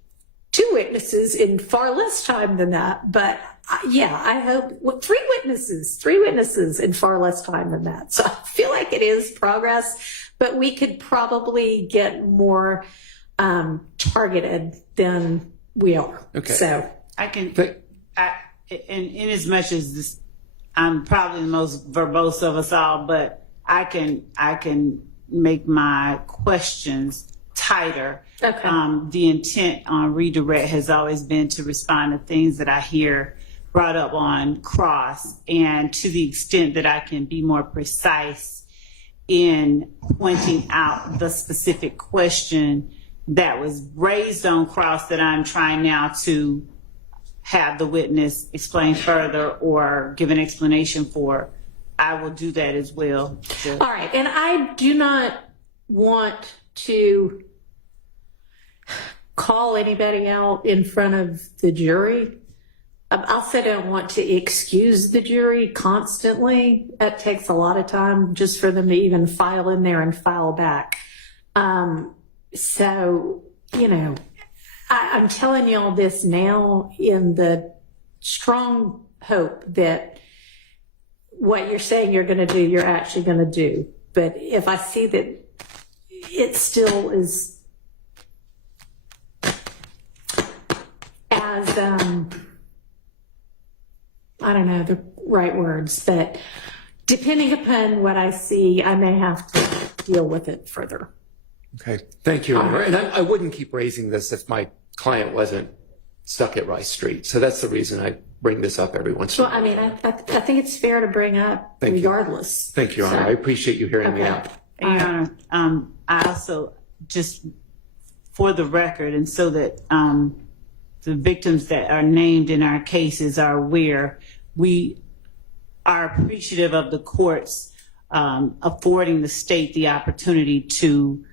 2 witnesses in far less time than that. But I hope 3 witnesses in far less time than that. So I feel like it is progress, but we could probably get more targeted than we are. Okay. So I can, in as much as this, I'm probably the most verbose of us all, but I can make my questions tighter. Okay. The intent on redirect has always been to respond to things that I hear brought up on cross, and to the extent that I can be more precise in pointing out the specific question that was raised on cross that I'm trying now to have the witness explain further or give an explanation for, I will do that as well. All right. And I do not want to call anybody out in front of the jury. I also don't want to excuse the jury constantly. That takes a lot of time just for them to even file in there and file back. So, I'm telling y'all this now in the strong hope that what you're saying you're going to do, you're actually going to do. But if I see that it still is as, I don't know the right words, but depending upon what I see, I may have to deal with it further. Okay, thank you. And I wouldn't keep raising this if my client wasn't stuck at Rice Street. So that's the reason I bring this up every once in a while. Well, I mean, I think it's fair to bring up Thank you. regardless. Thank you, Your Honor. I appreciate you hearing me Okay. out. And Your Honor, I also, just for the record, and so that the victims that are named in our cases are aware, we are appreciative of the courts affording the state the opportunity to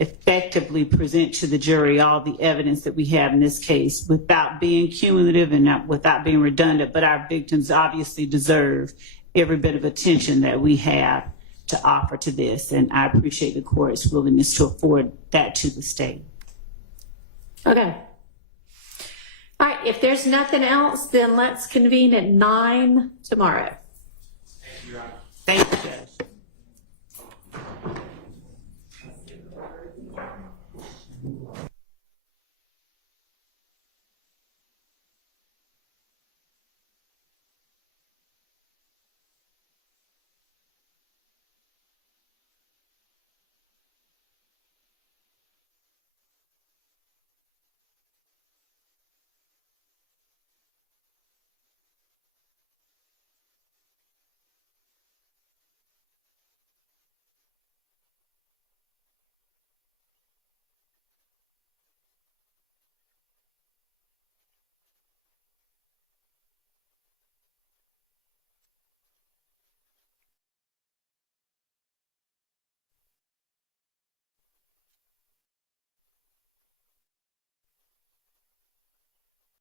effectively present to the jury all the evidence that we have in this case without being cumulative and without being redundant. But our victims obviously deserve every bit of attention that we have to offer to this. And I appreciate the court's willingness to afford that to the state. Okay. All right. If there's nothing else, then let's convene at 9 tomorrow. Thank you, Judge.